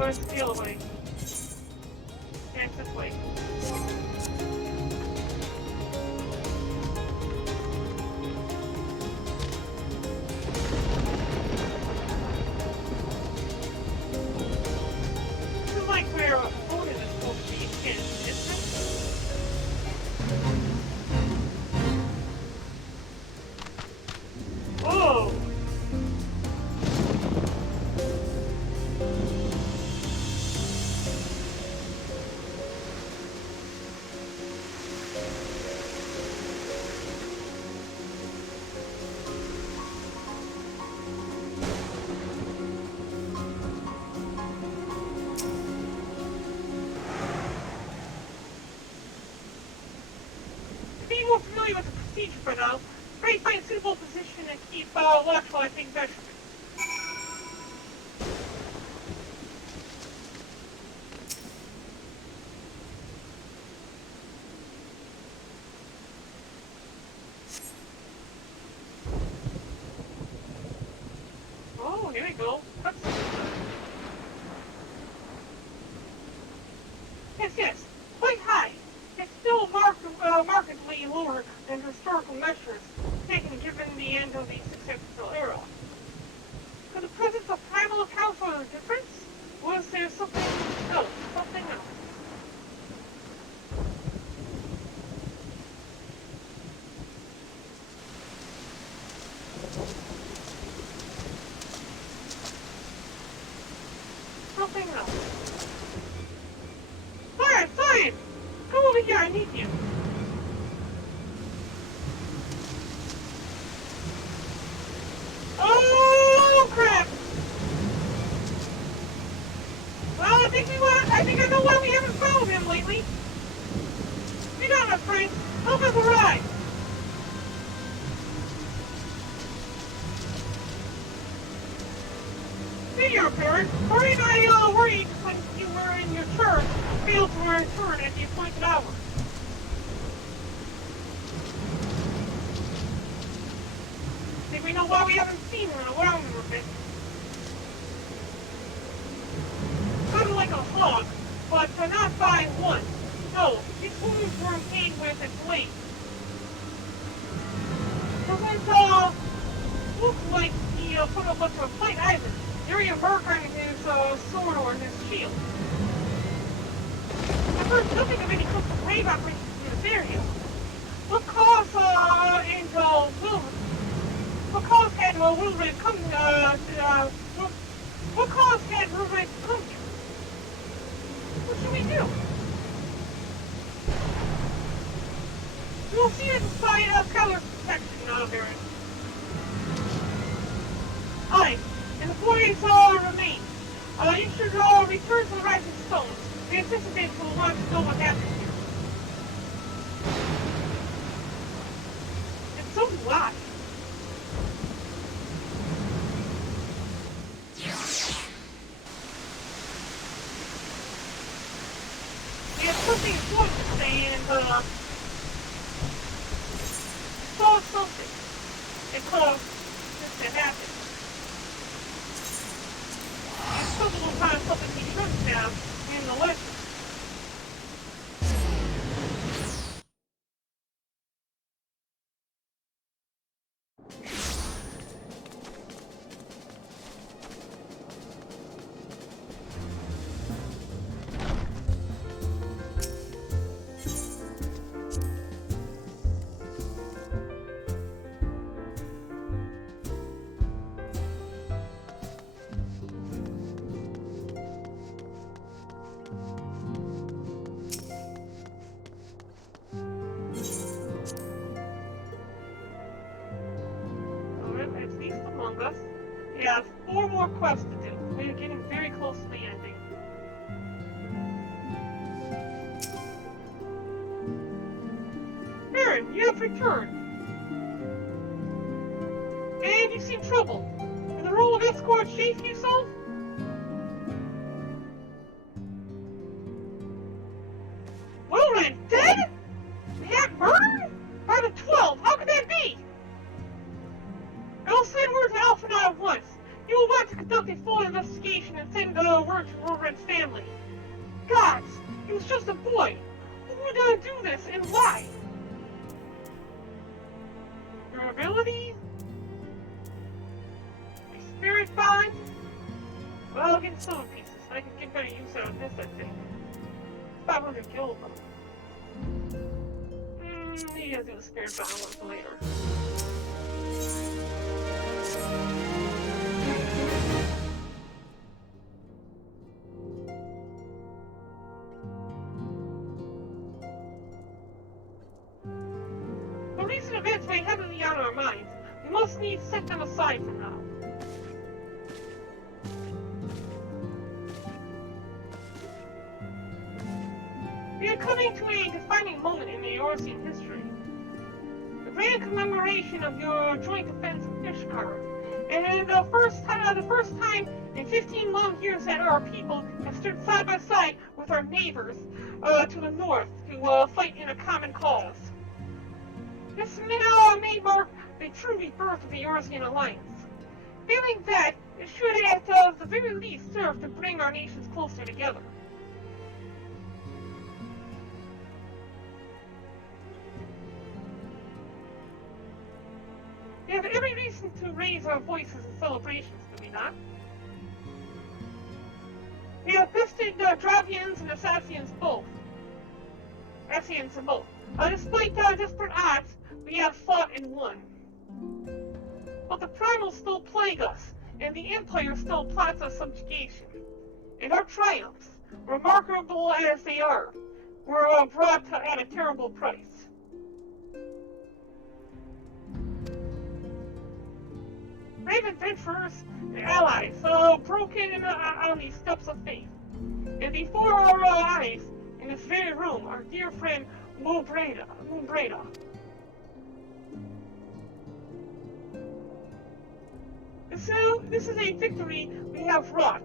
It's the other way. Yeah, it's this way. This is like where a Odin is supposed to be, isn't it? Oh! Being more familiar with the procedure for now, try to find a suitable position and keep watchful at things measurement. go. Yes, quite high. It's still markedly lower than historical measures taken given the end of the Seventh Astral Era. Could the presence of primal account for the difference? Was there something else? Something else? Something else. Fine! Come over here, I need you. Oh, crap! Well, I think I know why we haven't found him lately. Get on, my friend. Help us arrive. Hey, your parent. Hurry and I worried when you were in your turn, failed to return at the appointed hour. I think we know why we haven't seen him in a while a bit. Kind of like a hog, but not by one. No, his wounds were obtained with a blade. It looked like he put a bunch of fight either. There he mark on his sword or his shield. I've heard nothing of any custom raid operations in this area. What caused had Wilred come what caused had Wilred come here? What should we do? We'll see at the side of Keller's protection, Barren. Aye, and the boys remain. You should return to the Rising Stones. We anticipate we'll want to know what happened here. It's so loud. We have something important to say and saw something. It caused this to happen. Something will find something he shouldn't have in the legend. We have 4 more quests to do. We are getting very close to the ending. Barren, you have returned. And you seem troubled. Did the role of escort chafe you so? Wilred dead? Yet murdered? By the 12, how could that be? I'll send word to Alpha now at once. He will want to conduct a full investigation and send word to Wilred's family. Gods, he was just a boy. Who would do this and why? Your ability? My spirit bond? Well, I'll get silver pieces. I can get better use out of this, I think. 500 gold though. Maybe I'll do the spirit bond one later. The recent events weigh heavily on our minds. We must needs set them aside for now. We are coming to a defining moment in the Eorzean history. The grand commemoration of your joint defense of Ishkar. And the first time in 15 long years that our people have stood side by side with our neighbors to the north to fight in a common cause. This may mark the true rebirth of the Eorzean Alliance. Failing that, it It should at the very least serve to bring our nations closer together. We have every reason to raise our voices in celebrations, do we not? We have bested Dravians and Assassians both. Assassians and both. Despite desperate odds, we have fought and won. But the primals still plague us, and the Empire still plots a subjugation. And our triumphs, remarkable as they are, were brought at a terrible price. Brave adventurers and allies broken on the steps of faith. And before our eyes, in this very room, our dear friend Moonbreda. This is a victory we have wrought,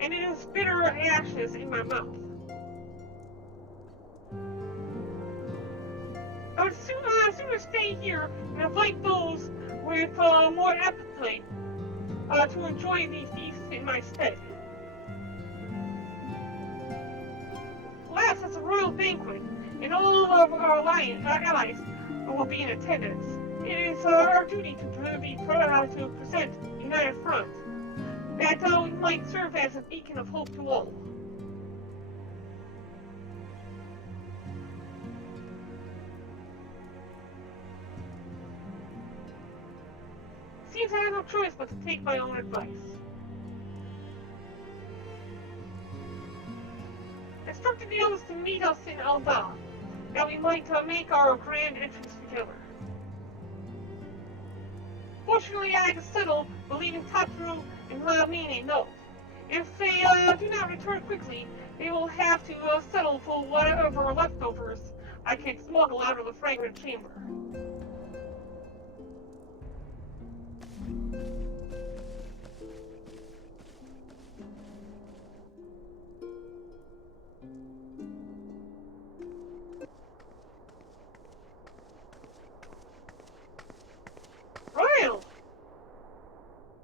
and it is bitter ashes in my mouth. I would sooner stay here and invite those with more appetite to enjoy the feast in my stead. Last, it's a royal banquet, and all of our allies will be in attendance. It is our duty to present a united front, that we might serve as a beacon of hope to all. Seems I have no choice but to take my own advice. I instructed the others to meet us in Alda, that we might make our grand entrance together. Fortunately, I had to settle, believing Tatru and Lamine no. If they do not return quickly, they will have to settle for whatever leftovers I can smuggle out of the fragrant chamber.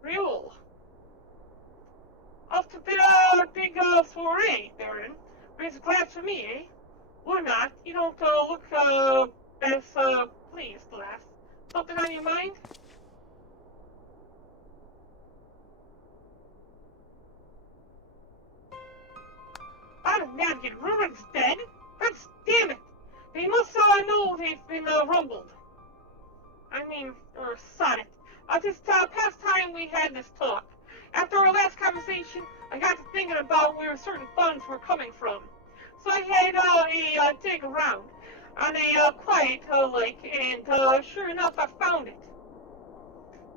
Real. Off to big soiree, Barren. Raise a glass for me, eh? Or not. You don't look as pleased, lass. Something on your mind? Out of napkin, Ruben's dead? God damn it! They must know they've been rumbled. I mean, or sod it. This past time we had this talk. After our last conversation, I got to thinking about where certain funds were coming from. So I had a dig around on a quiet and sure enough, I found it.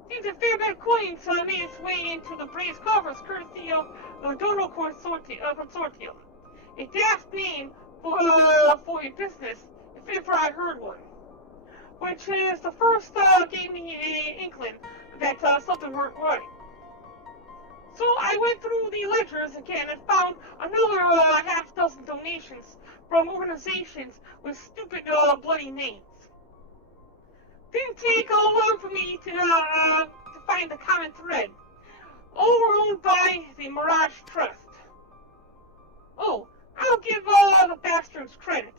Seems a fair bit of coins made its way into the braised coffers courtesy of the Dono Consortium. A daft name for a business, if ever I heard one. Which is the first gave me an inkling that something weren't right. So I went through the ledgers again and found another half dozen donations from organizations with stupid bloody names. Didn't take long for me to find the common thread. All were owned by the Mirage Trust. Oh, I'll give the bastards credit.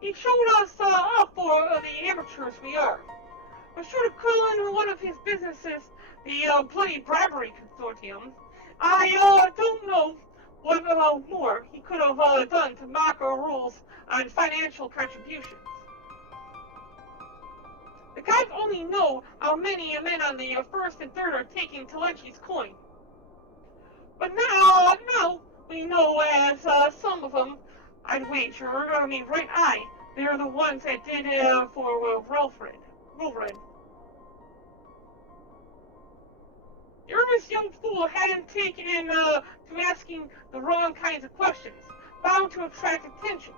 He showed us off for the amateurs we are. But short of calling one of his businesses the bloody bribery consortium, I don't know what more he could have done to mock our rules on financial contributions. The gods only know how many men on the first and third are taking Telechi's coin. But now we know as some of them, I'd wager, they're the ones that did for Wilfred. The earnest young fool hadn't taken to asking the wrong kinds of questions, bound to attract attention.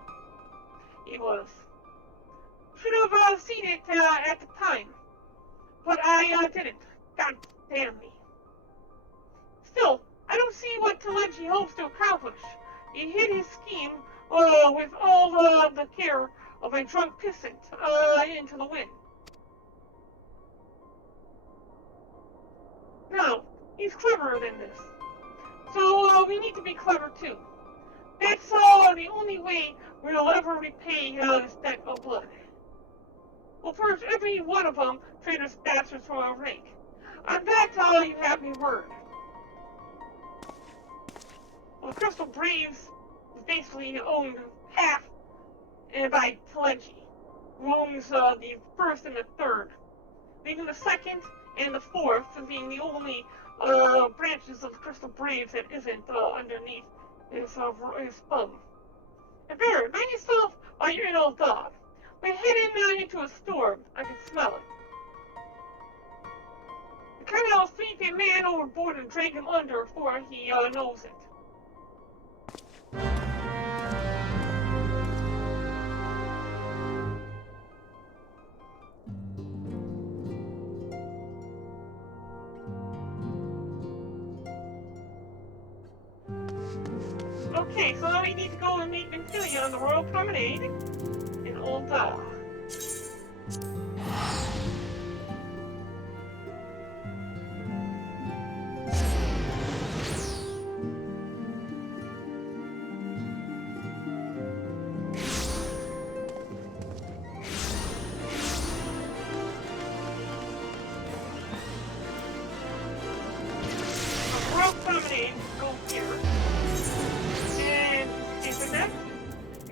He was. Should have seen it at the time, but I didn't. God damn me. Still, I don't see what Telechi hopes to accomplish. He hid his scheme with all the care of a drunk pissant into the wind. Now, he's cleverer than this. So, we need to be clever too. That's the only way we'll ever repay this debt of blood. Well, first, every one of them traitors bastards for a rank. On that, you have me word. Well, the Crystal Braves is basically owned half by Telechi, who owns the first and the third, leaving the second and the fourth as being the only branches of the Crystal Braves that isn't underneath his thumb. And Barren, mind yourself while you're an old dog. We're heading into a storm. I can smell it. The kind of sweep a man overboard and drag him under before he knows it. Okay, so now we need to go and meet Vintilia on the Royal Promenade in Old Royal Promenade, go here.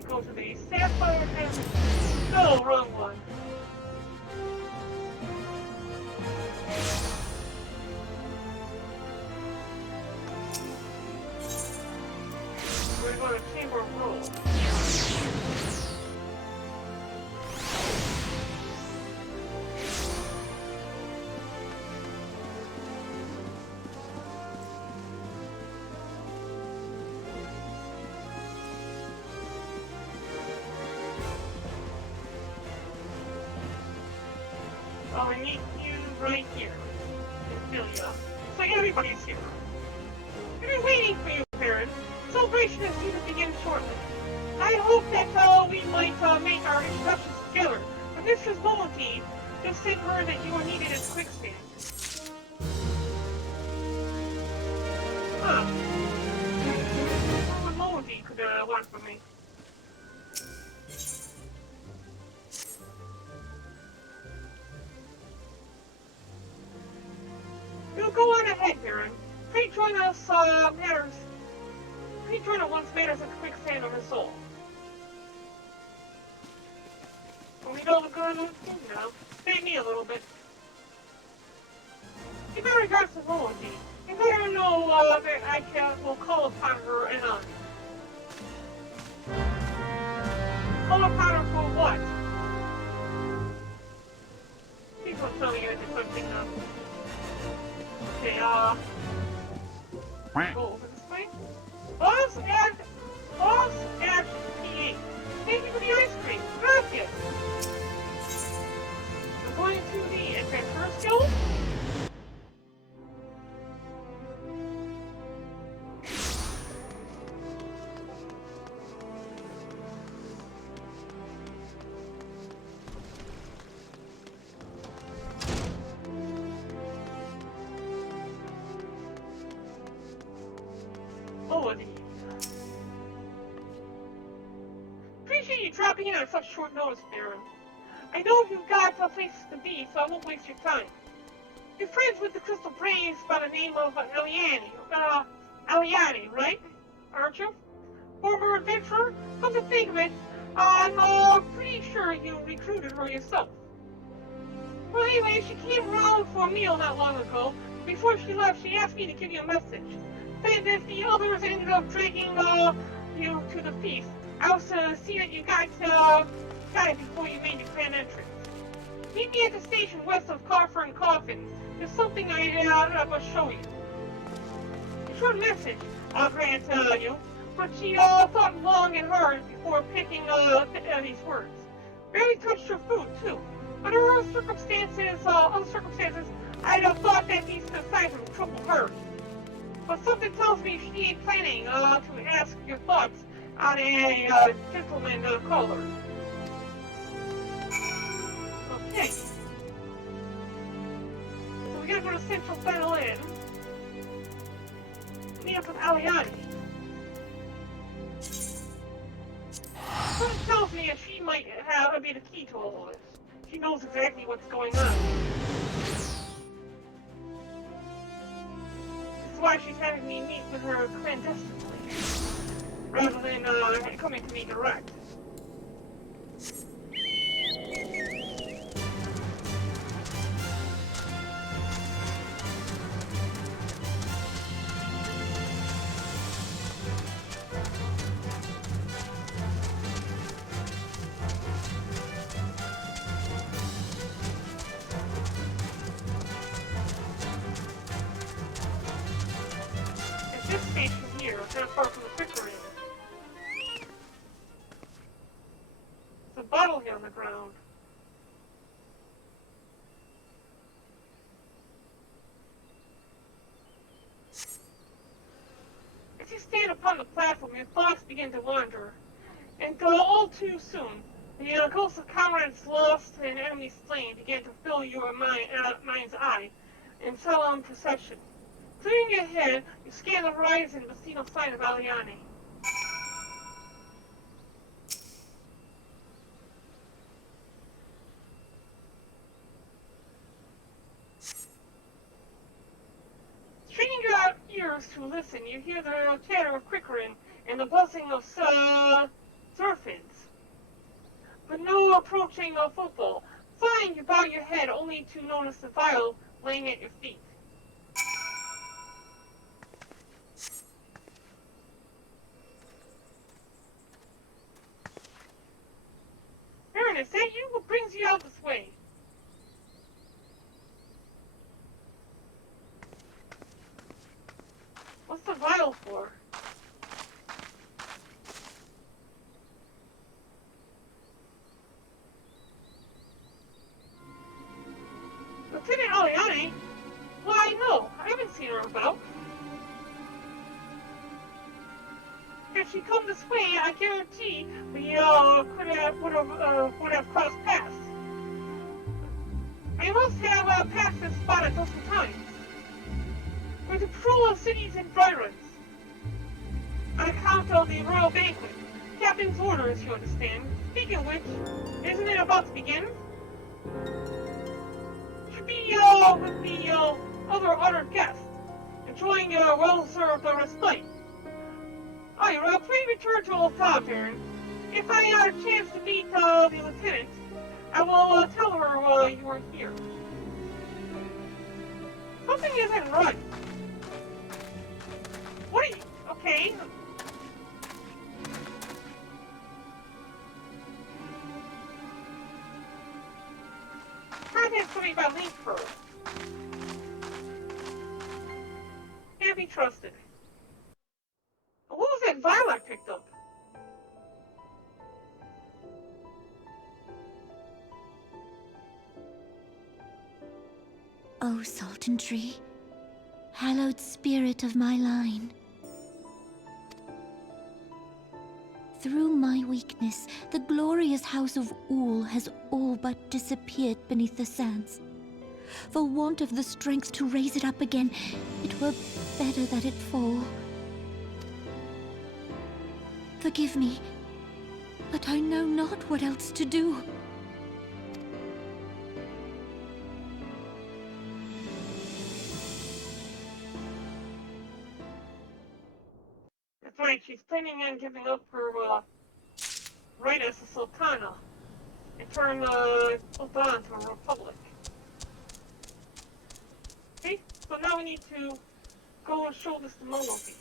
Go to the Sapphire and... No, wrong one. We're going to Chamber of Rules. Oh, I need you right here. Vintilia. So everybody's here. We've been waiting for you, Barren. Celebration is due to begin shortly. I hope that we might make our introductions together. But Mistress Molanty just sent word that you are needed at Quicksand. Huh. What Molanty could want from me? We'll go on ahead, Barren. Pray join us matters. Pray join us once matters at the Quicksand of his soul. Well, we know the good, you know, stay me a little bit. In regards to Molanty, you better know that will call upon her anon. Call upon her for what? Please don't tell me I did something Okay, go over this way. Boss at pt.5. Thank you for the ice cream. Gracias. We're going to the Adventurers Guild. Appreciate you dropping in on such short notice, Barren. I know you've got places to be, so I won't waste your time. You're friends with the Crystal Braves by the name of Aliani, right? Aren't you? Former adventurer? Come to think of it, I'm pretty sure you recruited her yourself. Well, anyway, she came around for a meal not long ago. Before she left, she asked me to give you a message. Said that the others ended up dragging you to the feast. I was see that you got it before you made the grand entrance. Meet me at the station west of Coffer and Coffin. There's something I must show you. A short message, I'll grant you, but she thought long and hard before picking these words. Barely touched her food too. Under other circumstances, I'd have thought that these signs would trouble her. But something tells me she ain't planning to ask your thoughts on a gentleman caller. Okay. So we gotta go to Central Battle Inn. meet up with Aliani. Something tells me that she might be the key to all of this. She knows exactly what's going on. This is why she's having me meet with her clandestinely, rather than coming to me direct. This station here is not far from the Pickering. There's a bottle here on the ground. As you stand upon the platform, your thoughts begin to wander. And all too soon, the ghosts of comrades lost and enemies slain began to fill your mind's eye in solemn procession. Clearing your head, you scan the horizon but see no sign of Aliani. Straining your ears to listen, you hear the chatter of Crickering and the buzzing of surfins. But no approaching football. Flying, you bow your head only to notice the vial laying at your feet. Barren, is that you? What brings you out this way? What's the vial for? Lieutenant Aliani? Why, no, I haven't seen her about. If she come this way, I guarantee we would have crossed paths. I must have passed this spot a dozen times. We're to patrol cities and dry runs. On account of the royal banquet. Captain's orders, you understand. Speaking of which, isn't it about to begin? Should be with the other honored guests, enjoying your well-served respite. Please return to Old Tom, Barren. If I had a chance to meet the lieutenant, I will tell her you were here. Something isn't right. What are you... Okay. Contact somebody by link first. Can't be trusted. What was that vial I picked up? O Sultan Tree, hallowed spirit of my line. Through my weakness, the glorious house of Ul has all but disappeared beneath the sands. For want of the strength to raise it up again, it were better that it fall. Forgive me, but I know not what else to do. That's right, she's planning on giving up her right as a sultana and turn Sultan to a republic. Okay, so now we need to go and show this to Molofi.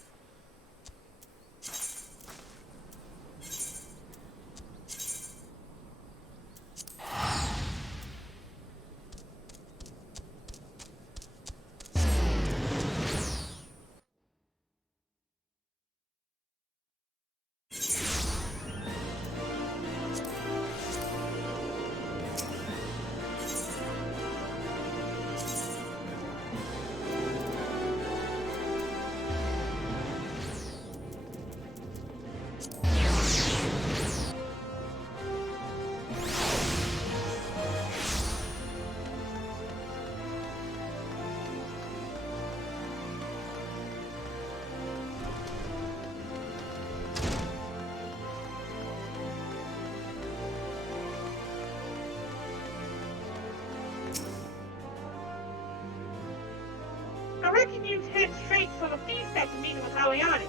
head straight for the feast after meeting with Aliani.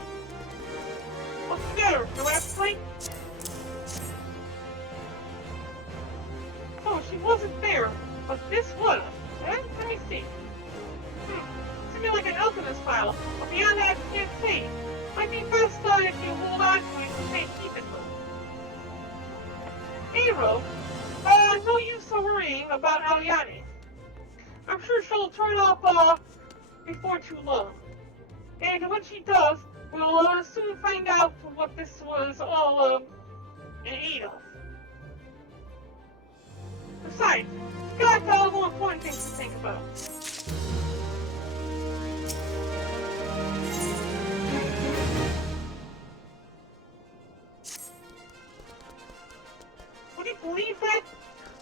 What's the matter? No appetite? Oh, she wasn't there, but this was. Let me see. Looks to me like an alchemist file, but beyond that, I can't say. Might be best if you hold on to it and say keep it though. Hey, Ro. No use of worrying about Aliani. I'm sure she'll turn up before too long. And when she does, we'll soon find out what this was all in aid of. Besides, you've got more important things to think about. Would you believe that?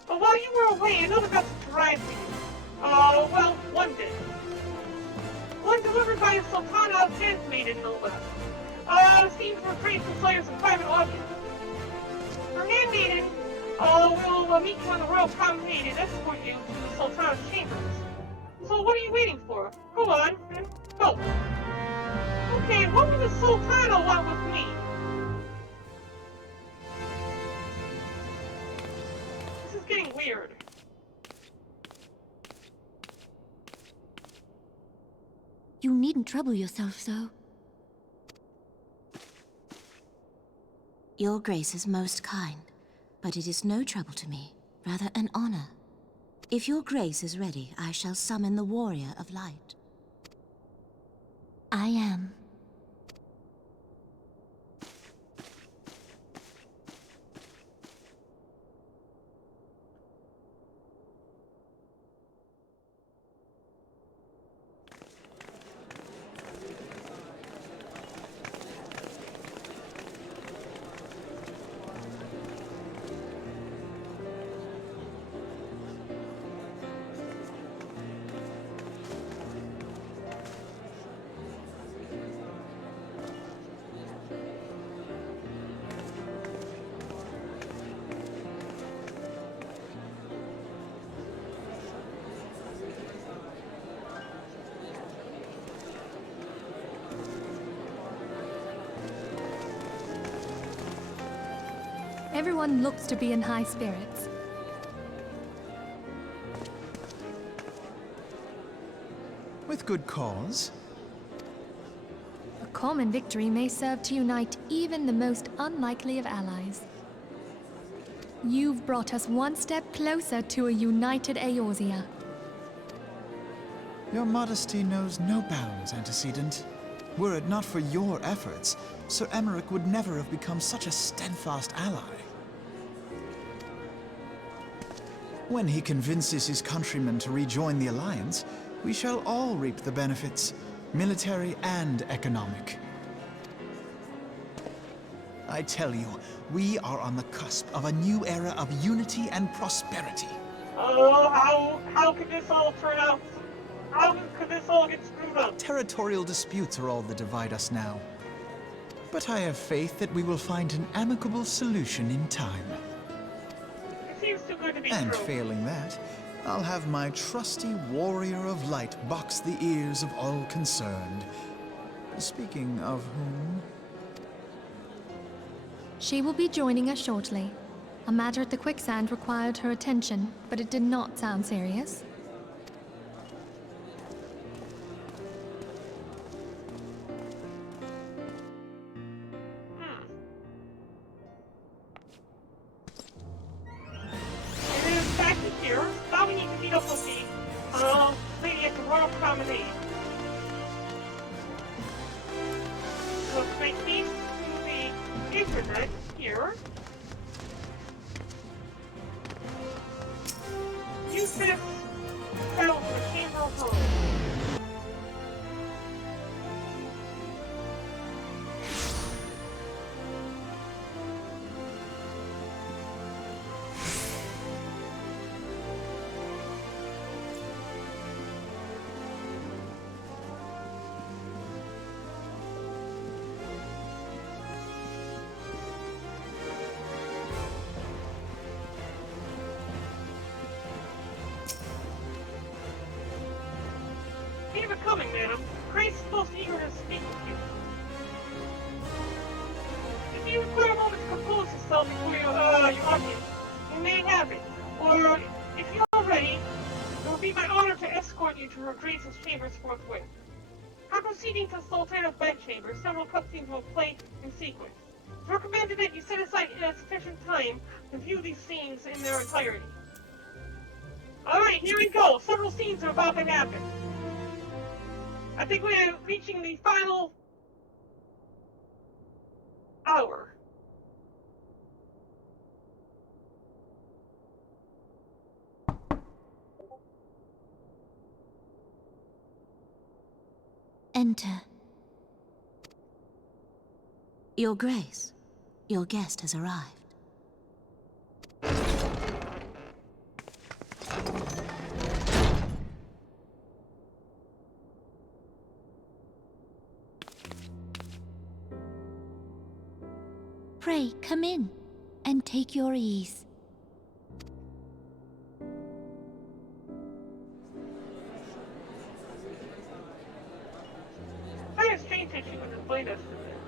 But while you were away, another message arrived for you. Well, one did. One delivered by a Sultana of Handmaiden, no less. Seems for trade desires of private audience. Her handmaiden will meet you on the royal promenade and escort you to the Sultana's chambers. So what are you waiting for? Go on, and go. Okay, what would the Sultana want with me? This is getting weird. You needn't trouble yourself so. Your Grace is most kind, but it is no trouble to me, rather an honor. If your Grace is ready, I shall summon the Warrior of Light. I am. Everyone looks to be in high spirits. With good cause. A common victory may serve to unite even the most unlikely of allies. You've brought us one step closer to a united Eorzea. Your modesty knows no bounds, Antecedent. Were it not for your efforts, Sir Emmerich would never have become such a steadfast ally. When he convinces his countrymen to rejoin the Alliance, we shall all reap the benefits, military and economic. I tell you, we are on the cusp of a new era of unity and prosperity. Oh, how could this all turn out? How could this all get screwed up? Territorial disputes are all that divide us now. But I have faith that we will find an amicable solution in time. It seems too good to be And true. failing that, I'll have my trusty Warrior of Light box the ears of all concerned. Speaking of whom... She will be joining us shortly. A matter at the quicksand required her attention, but it did not sound serious. And then back to here. Now we need to meet up with the lady at the Royal Promenade. So let's make these to the internet here. Use this pedal to the Chamber of Rose. Keep it coming, madam. Grace most eager to speak with you. If you require a moment to compose yourself before your audience, you may have it. Or, if you're ready, it would be my honor to escort you to Her Grace's chambers forthwith. On proceeding to Sultana's bedchamber, several cutscenes will play in sequence. It's recommended that you set aside sufficient time to view these scenes in their entirety. Alright, here we go. Several scenes are about to happen. I think we're reaching the final hour. Enter. Your Grace, your guest has arrived. Pray, come in, and take your ease. Kind of strange that she would invite us to this.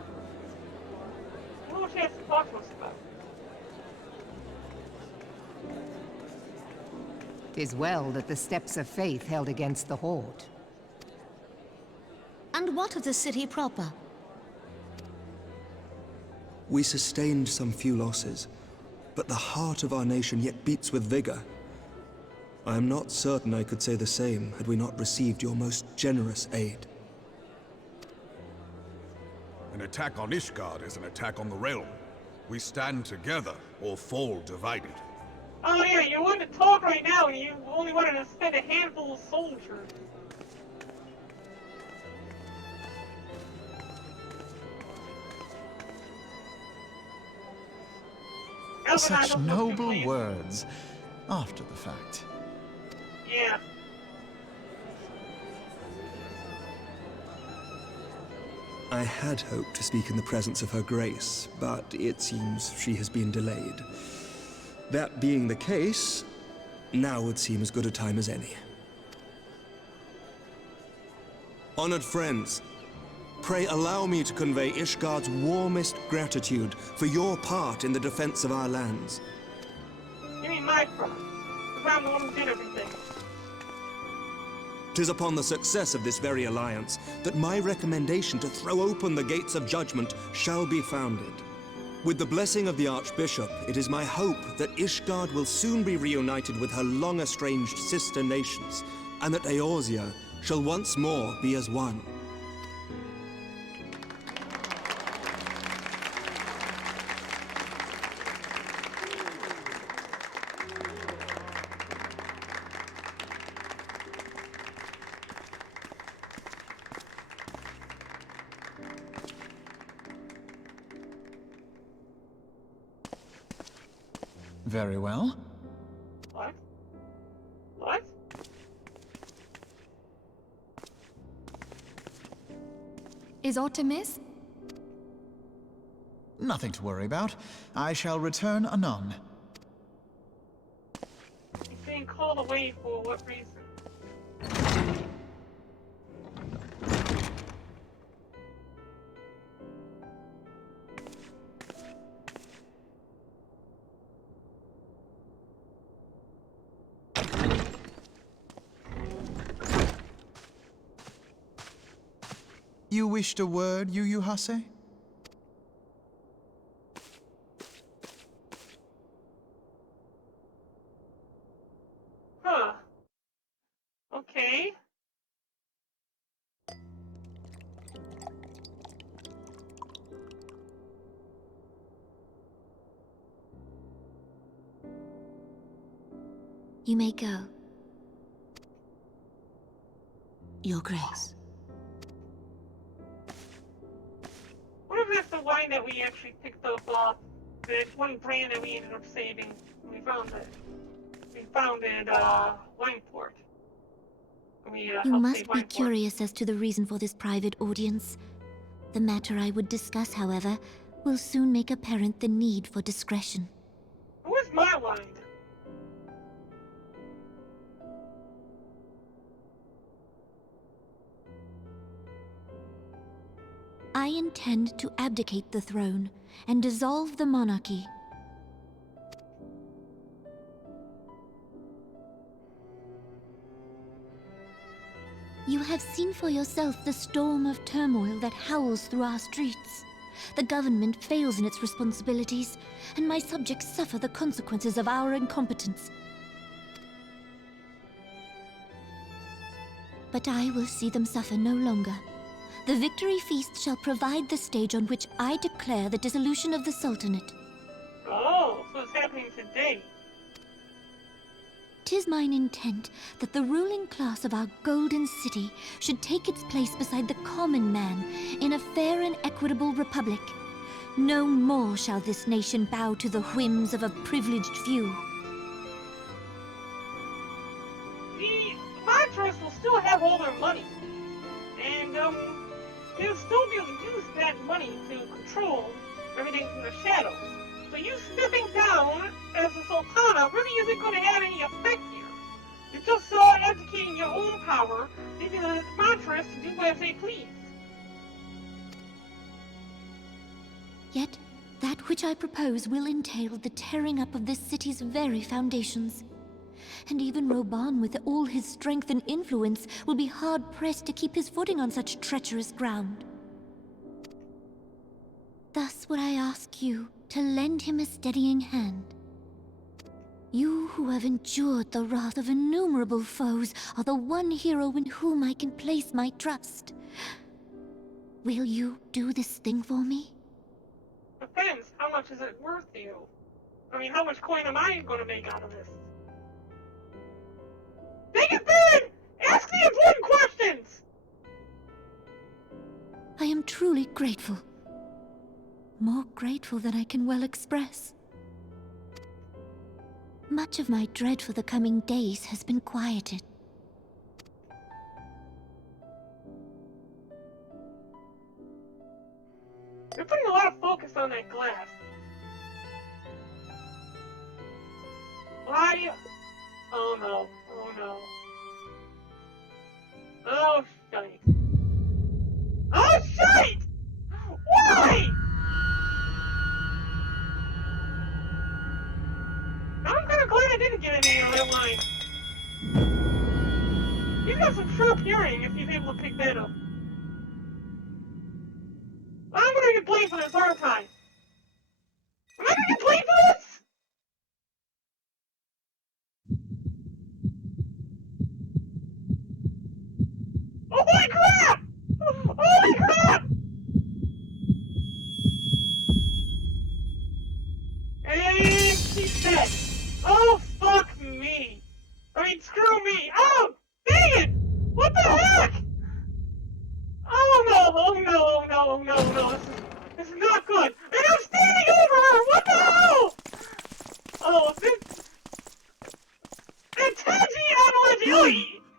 I wonder what she has to talk to us about. 'Tis well that the steps of faith held against the Horde. And what of the city proper? We sustained some few losses, but the heart of our nation yet beats with vigor. I am not certain I could say the same had we not received your most generous aid. An attack on Ishgard is an attack on the realm. We stand together or fall divided. Oh yeah, you want to talk right now and you only wanted to spend a handful of soldiers. Such noble words. After the fact. Yeah. I had hoped to speak in the presence of Her Grace, but it seems she has been delayed. That being the case, now would seem as good a time as any. Honored friends, pray allow me to convey Ishgard's warmest gratitude for your part in the defense of our lands. You mean my part? Because I'm the one who did everything. 'Tis upon the success of this very alliance that my recommendation to throw open the gates of judgment shall be founded. With the blessing of the Archbishop, it is my hope that Ishgard will soon be reunited with her long-estranged sister nations, and that Eorzea shall once more be as one. Very well. What? What? Is aught amiss? Nothing to worry about. I shall return anon. He's being called away for what reason? You wished a word, Yu Hase? Huh. Okay. You may go. Your Grace. What if that's the wine that we actually picked up off the one brand that we ended up saving? We found it. We found it, Wineport. You must be curious as to the reason for this private audience. The matter I would discuss, however, will soon make apparent the need for discretion. Where's my wine? I intend to abdicate the throne and dissolve the monarchy. You have seen for yourself the storm of turmoil that howls through our streets. The government fails in its responsibilities, and my subjects suffer the consequences of our incompetence. But I will see them suffer no longer. The victory feast shall provide the stage on which I declare the dissolution of the Sultanate. Oh, so it's happening today. 'Tis mine intent that the ruling class of our golden city should take its place beside the common man in a fair and equitable republic. No more shall this nation bow to the whims of a privileged few. The Montress will still have all their money. And, they'll still be able to use that money to control everything from the shadows. So you stepping down as a Sultana really isn't going to have any effect here. You're just abdicating your own power, leaving the Montress to do as they please. Yet, that which I propose will entail the tearing up of this city's very foundations. And even Roban, with all his strength and influence, will be hard-pressed to keep his footing on such treacherous ground. Thus would I ask you to lend him a steadying hand. You who have endured the wrath of innumerable foes are the one hero in whom I can place my trust. Will you do this thing for me? Depends. How much is it worth to you? I mean, how much coin am I going to make out of this? Take it, Barren! Ask the important questions! I am truly grateful. More grateful than I can well express. Much of my dread for the coming days has been quieted. You're putting a lot of focus on that glass. Why? Oh no. Oh no. Oh shite. Oh shite! Why? I'm kinda glad I didn't get any of that line. He's got some sharp hearing if he's able to pick that up. I'm gonna get blamed for this, aren't I? Am I gonna get blamed for this? Oh, holy crap! Holy crap! And she's dead. Oh, fuck me. I mean, screw me. Oh, dang it! What the heck? Oh no, oh no, oh no, oh no, oh no. This is not good. And I'm standing over her! What the hell? Oh, this...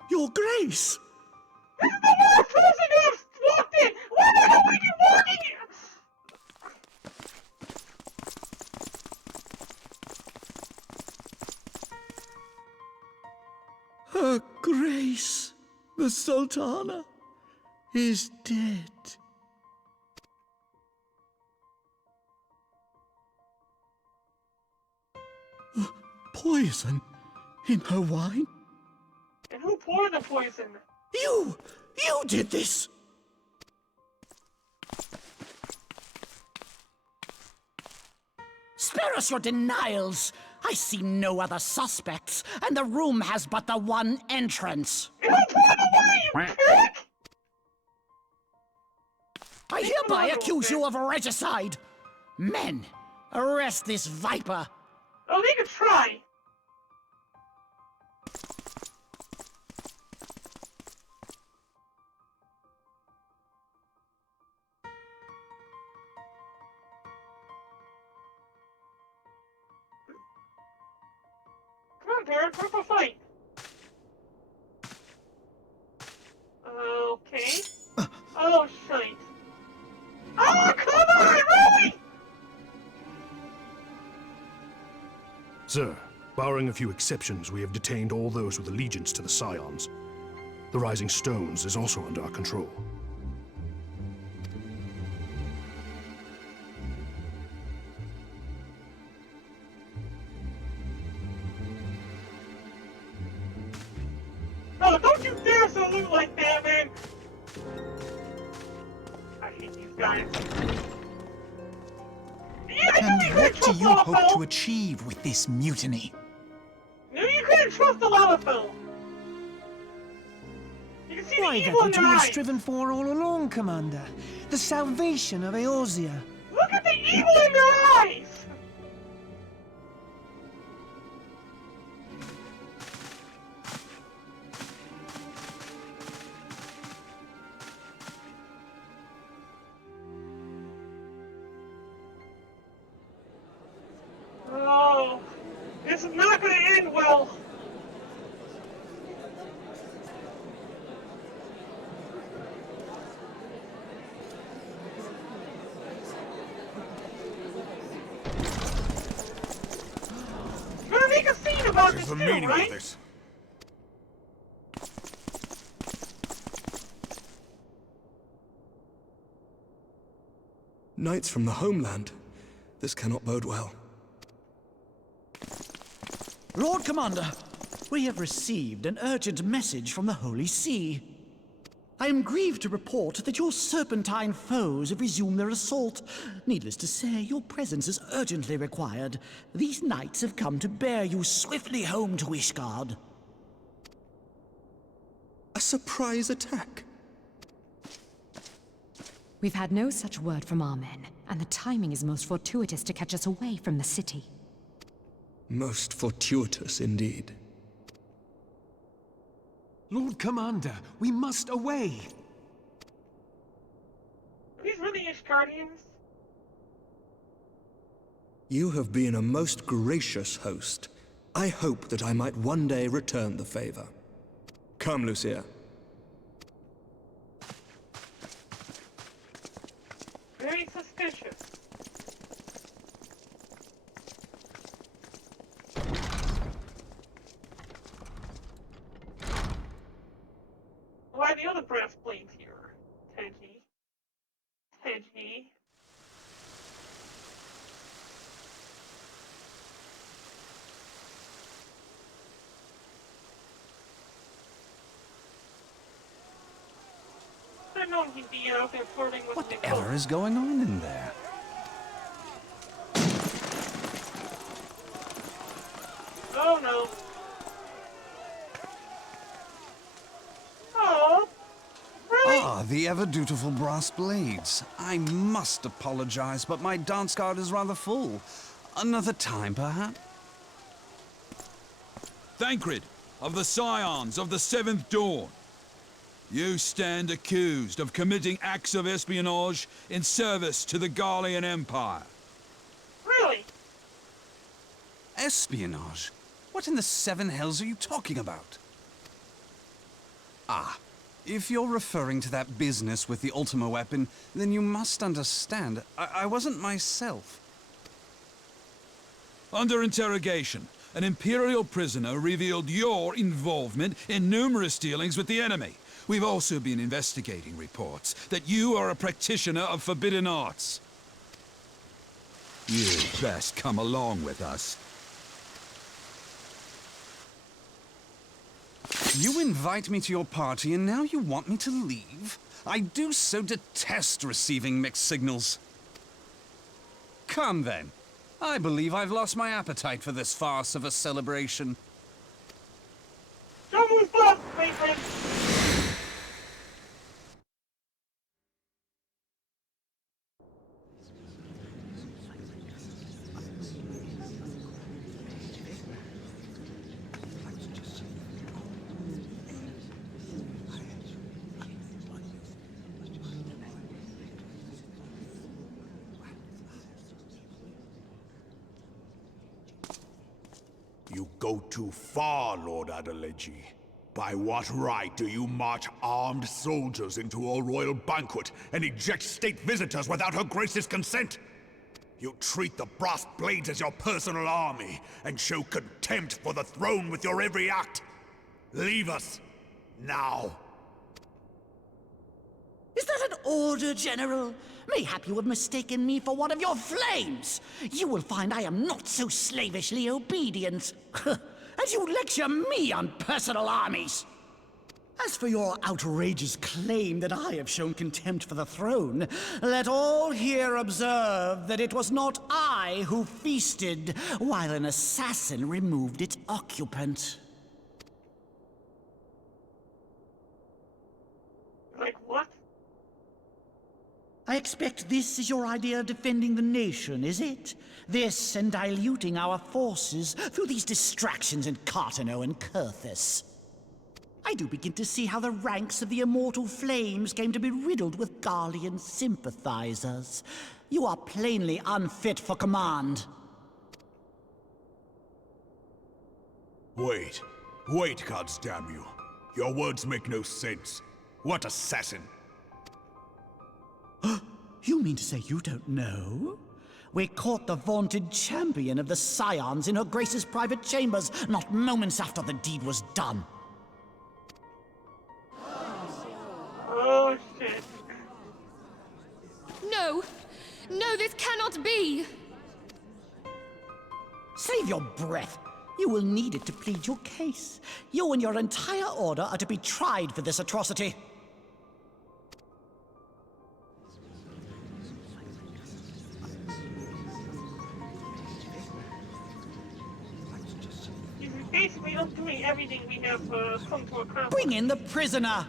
Your Grace! This is the last person who has walked in! Why the hell are you walking in? Her Grace, the Sultana, is dead. Poison in her wine? And who poured the poison? You did this! Spare us your denials! I see no other suspects, and the room has but the one entrance. And who poured the wine, you prick? I hereby accuse you of regicide! Men, arrest this viper! Oh, they could try. Come on, Barren, put up a fight. Okay. Oh, shite. Oh, come on, really? Sir, barring a few exceptions, we have detained all those with allegiance to the Scions. The Rising Stones is also under our control. loot like that, man. I hate these guys. And what do you hope to achieve with this mutiny? No, you couldn't trust the Lalafell. You can see Why, the that's evil in what their we have eyes. striven for all along, Commander. The salvation of Eorzea. Look at the evil in their eyes! Oh, this is not going to end well. We're gonna make a scene about What this is the too, meaning right? of this? Knights from the homeland. This cannot bode well. Lord Commander, we have received an urgent message from the Holy See. I am grieved to report that your serpentine foes have resumed their assault. Needless to say, your presence is urgently required. These knights have come to bear you swiftly home to Ishgard. A surprise attack? We've had no such word from our men, and the timing is most fortuitous to catch us away from the city. Most fortuitous indeed. Lord Commander, we must away. Are these really Ishgardians? You have been a most gracious host. I hope that I might one day return the favor. Come, Lucia. Very suspicious. Why are the other breastplates here? Tenji. Tenji. I didn't know he'd be out there flirting with Whatever is going on in there? Oh no. Oh. Really? Ah, the ever-dutiful brass blades. I must apologize, but my dance card is rather full. Another time, perhaps? Thancred, of the Scions of the Seventh Dawn. You stand accused of committing acts of espionage in service to the Garlean Empire. Really? Espionage? What in the seven hells are you talking about? Ah, if you're referring to that business with the Ultima weapon, then you must understand, I wasn't myself. Under interrogation, an Imperial prisoner revealed your involvement in numerous dealings with the enemy. We've also been investigating reports that you are a practitioner of forbidden arts. You'd best come along with us. You invite me to your party and now you want me to leave? I do so detest receiving mixed signals. Come then. I believe I've lost my appetite for this farce of a celebration. Don't move off, my friend. You go too far, Lord Adeleji. By what right do you march armed soldiers into a royal banquet and eject state visitors without her grace's consent? You treat the brass blades as your personal army and show contempt for the throne with your every act. Leave us, now. Is that an order, General? Mayhap you have mistaken me for one of your flames. You will find I am not so slavishly obedient. As you lecture me on personal armies. As for your outrageous claim that I have shown contempt for the throne, let all here observe that it was not I who feasted while an assassin removed its occupant. Like what? I expect this is your idea of defending the nation, is it? This and diluting our forces through these distractions in Cartano and Kurthus. I do begin to see how the ranks of the Immortal Flames came to be riddled with Garlean sympathizers. You are plainly unfit for command. Wait, goddamn you. Your words make no sense. What assassin? You mean to say you don't know? We caught the vaunted champion of the Scions in her Grace's private chambers, not moments after the deed was done. Oh, shit. No! No, this cannot be! Save your breath. You will need it to plead your case. You and your entire order are to be tried for this atrocity. He's basically doing everything we have come to accomplish. Bring in the prisoner!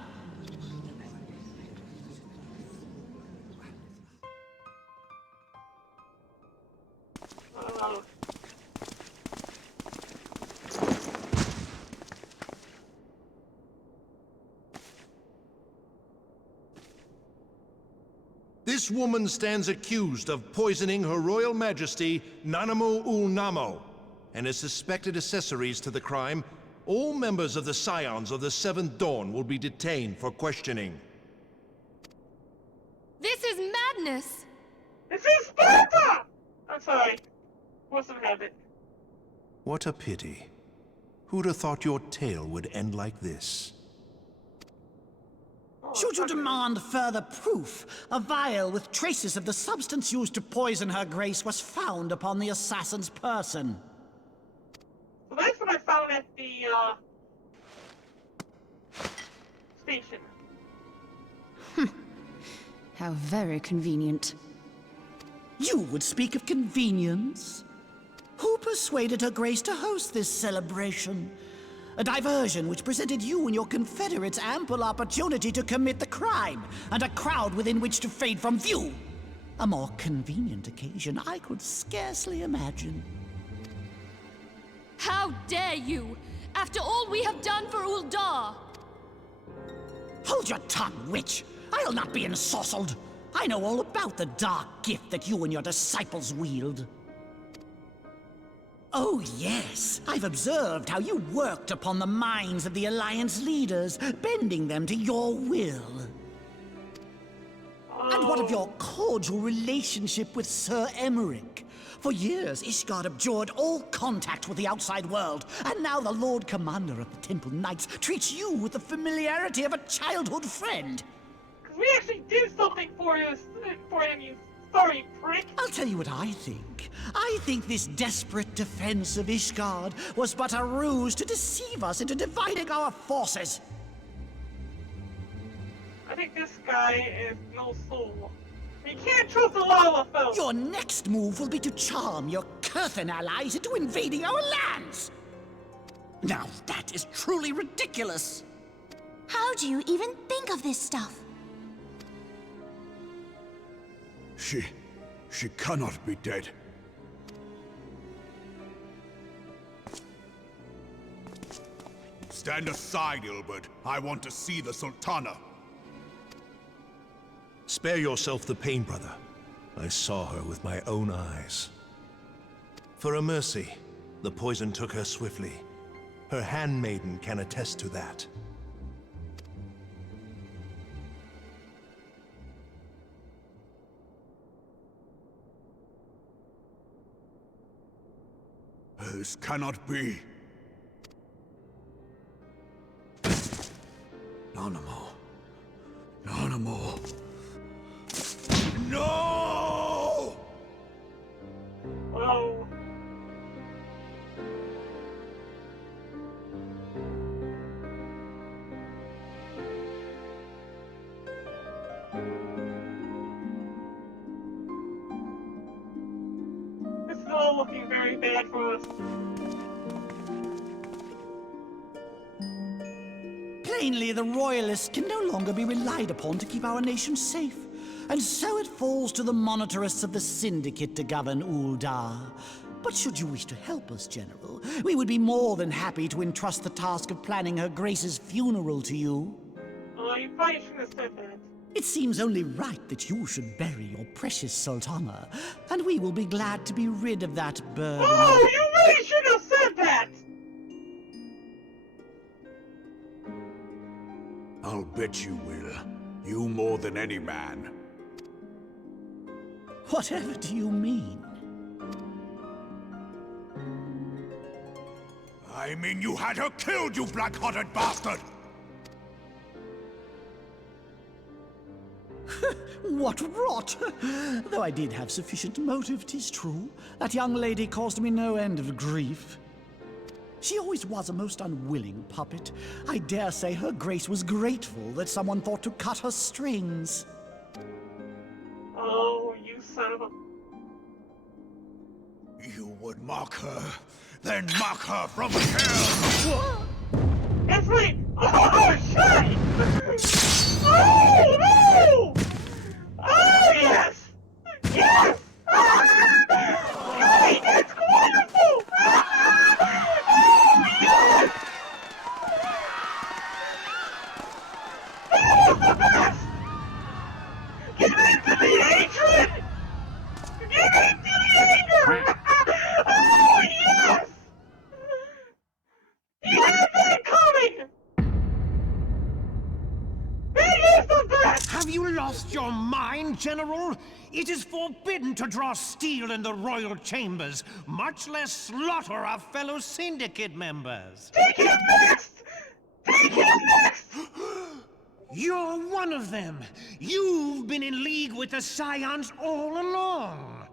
This woman stands accused of poisoning Her Royal Majesty Nanamu ul Namo, and as suspected accessories to the crime, all members of the Scions of the Seventh Dawn will be detained for questioning. This is madness! This is Sparta! I'm sorry. Force of habit. What a pity. Who'd have thought your tale would end like this? Should you demand further proof, a vial with traces of the substance used to poison her grace was found upon the assassin's person. So that's what I found at the, station. How very convenient. You would speak of convenience? Who persuaded her grace to host this celebration? A diversion which presented you and your confederates ample opportunity to commit the crime, and a crowd within which to fade from view. A more convenient occasion I could scarcely imagine. How dare you! After all we have done for Uldar! Hold your tongue, witch! I'll not be ensorcelled! I know all about the dark gift that you and your disciples wield. Oh, yes. I've observed how you worked upon the minds of the Alliance leaders, bending them to your will. And what of your cordial relationship with Sir Emmerich? For years, Ishgard abjured all contact with the outside world, and now the Lord Commander of the Temple Knights treats you with the familiarity of a childhood friend. Because we actually did something for him, you sorry prick. I'll tell you what I think. I think this desperate defense of Ishgard was but a ruse to deceive us into dividing our forces. I think this guy is no soul. You can't trust a lava fellow. Your next move will be to charm your Kurthan allies into invading our lands. Now that is truly ridiculous. How do you even think of this stuff? She cannot be dead. Stand aside, Ilbert. I want to see the Sultana. Spare yourself the pain, brother. I saw her with my own eyes. For a mercy, the poison took her swiftly. Her handmaiden can attest to that. This cannot be. Nanamu. Nanamu. No! Oh. still looking very bad for us. Plainly, the Royalists can no longer be relied upon to keep our nation safe. And so it falls to the monitorists of the Syndicate to govern Uldar. But should you wish to help us, General, we would be more than happy to entrust the task of planning Her Grace's funeral to you. Oh, you probably shouldn't have said that. It seems only right that you should bury your precious Sultana, and we will be glad to be rid of that burden. Oh, you really should have said that! I'll bet you will. You more than any man. Whatever do you mean? I mean you had her killed, you black-hearted bastard! What rot! Though I did have sufficient motive, 'tis true. That young lady caused me no end of grief. She always was a most unwilling puppet. I dare say Her Grace was grateful that someone thought to cut her strings. Oh, you son of a... You would mock her, then mock her from hell! That's right! Oh, shit! Oh, no! Oh, yes! Yes! Great! That's wonderful! Oh, yes! That was the best! Get into the hatred! Get into the anger! Oh, yes! You had that coming! That is the best! Have you lost your mind, General? It is forbidden to draw steel in the royal chambers, much less slaughter our fellow Syndicate members. Take him next! Take him next! You're one of them. You've been in league with the Scions all along.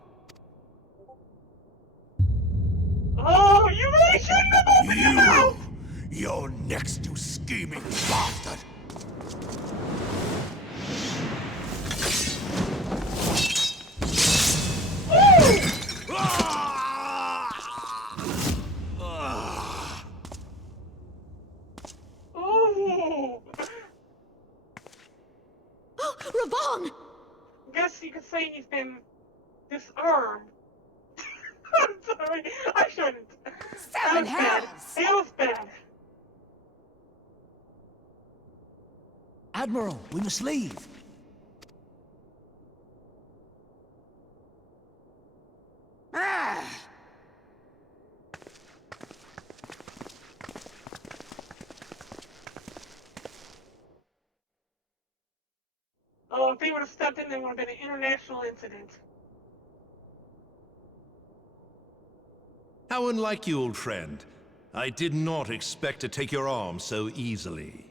Oh, you really shouldn't have opened your mouth! You're next, you scheming bastard! Oh! Oh, Ravan! Guess you could say he's been disarmed. I'm sorry, I shouldn't. Seven hells! That was bad. Admiral, we must leave. Ah! Oh, if they would have stepped in, there would have been an international incident. How unlike you, old friend. I did not expect to take your arm so easily.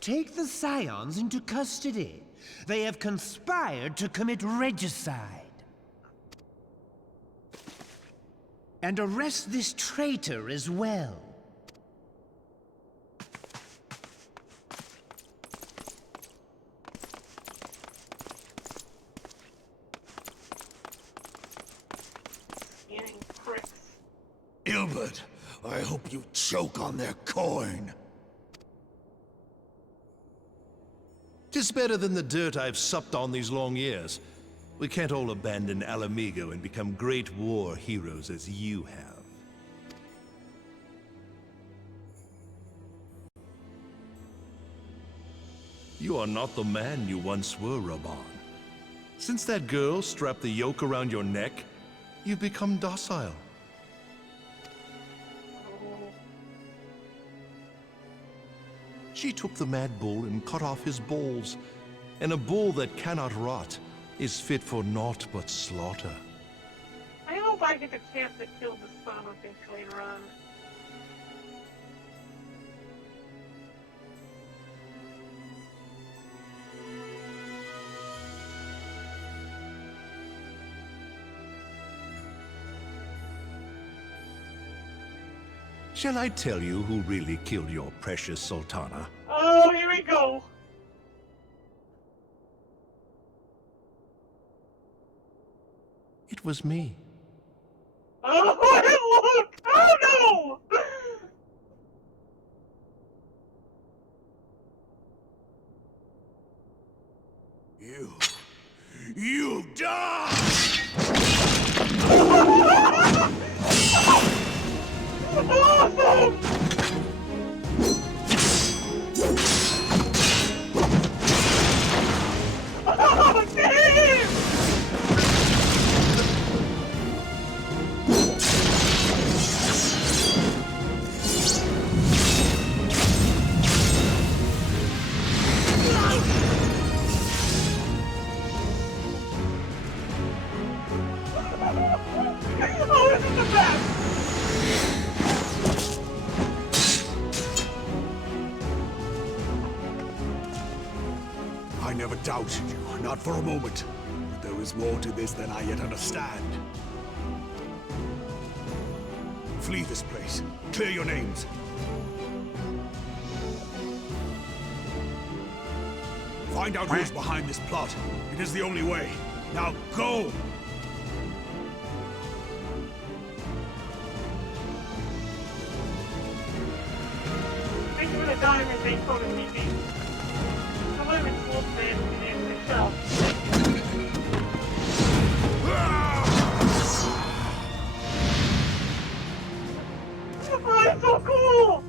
Take the Scions into custody. They have conspired to commit regicide. And arrest this traitor as well. Scanning pricks. Ilbert, I hope you choke on their coin. 'Tis better than the dirt I've supped on these long years. We can't all abandon Alamigo and become great war heroes as you have. You are not the man you once were, Raban. Since that girl strapped the yoke around your neck, you've become docile. She took the mad bull and cut off his balls, and a bull that cannot rot is fit for naught but slaughter. I hope I get the chance to kill the son of a bitch later on. Shall I tell you who really killed your precious Sultana? Oh, here we go. It was me. Oh, look! Oh no! You'll die! Awesome! Oh, damn! Oh, this is the best! I never doubted you, not for a moment. But there is more to this than I yet understand. Flee this place. Clear your names. Find out who's behind this plot. It is the only way. Now go! Thank you for the diamond, thanks for the TV. The women's wolfman in the shell. Oh, it's so cool!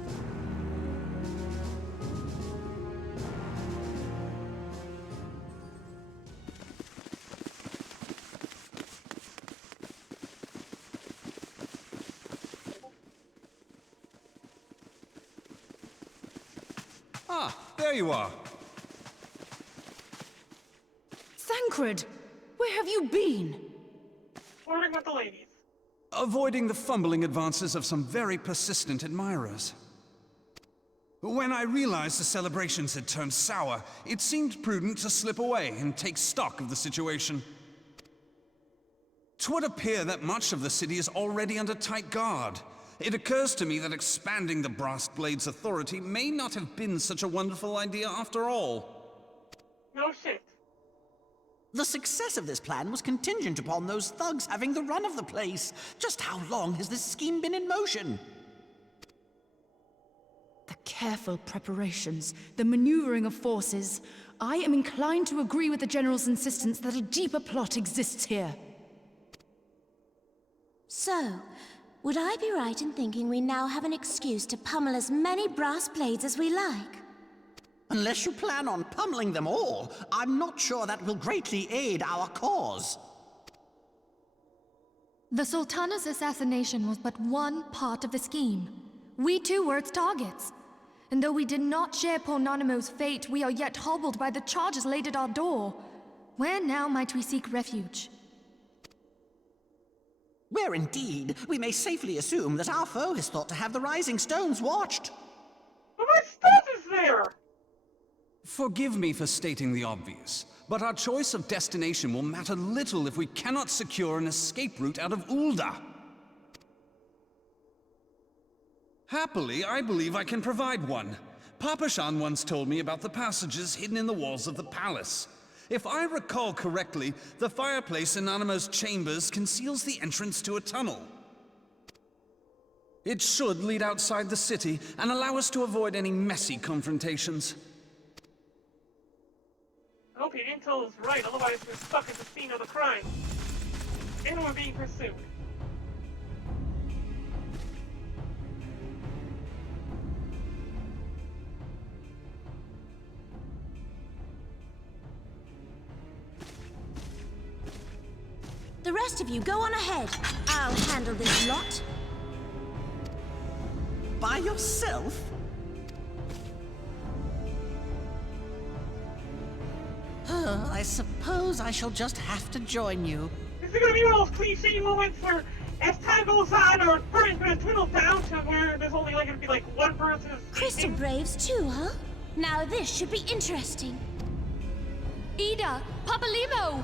Ah, there you are. Thancred, where have you been? Flirting with the ladies. Avoiding the fumbling advances of some very persistent admirers. When I realized the celebrations had turned sour, it seemed prudent to slip away and take stock of the situation. 'Twould appear that much of the city is already under tight guard. It occurs to me that expanding the Brass Blade's authority may not have been such a wonderful idea after all. No shit. The success of this plan was contingent upon those thugs having the run of the place. Just how long has this scheme been in motion? The careful preparations, the maneuvering of forces. I am inclined to agree with the General's insistence that a deeper plot exists here. So, would I be right in thinking we now have an excuse to pummel as many brass blades as we like? Unless you plan on pummeling them all, I'm not sure that will greatly aid our cause. The Sultana's assassination was but one part of the scheme. We too were its targets. And though we did not share poor Nanamo's fate, we are yet hobbled by the charges laid at our door. Where now might we seek refuge? Where indeed, we may safely assume that our foe is thought to have the Rising Stones watched. But my stuff is there! Forgive me for stating the obvious, but our choice of destination will matter little if we cannot secure an escape route out of Ulda. Happily, I believe I can provide one. Papashan once told me about the passages hidden in the walls of the palace. If I recall correctly, the fireplace in Nanamo's chambers conceals the entrance to a tunnel. It should lead outside the city and allow us to avoid any messy confrontations. I hope your intel is right, otherwise we're stuck at the scene of the crime. And we're being pursued. The rest of you, go on ahead. I'll handle this lot. By yourself? I suppose I shall just have to join you. This is gonna be one of those cliche moments where, as time goes on, our party's gonna dwindle down to where there's only gonna be like one person. Crystal Braves too, huh? Now this should be interesting. Ida! Papalimo!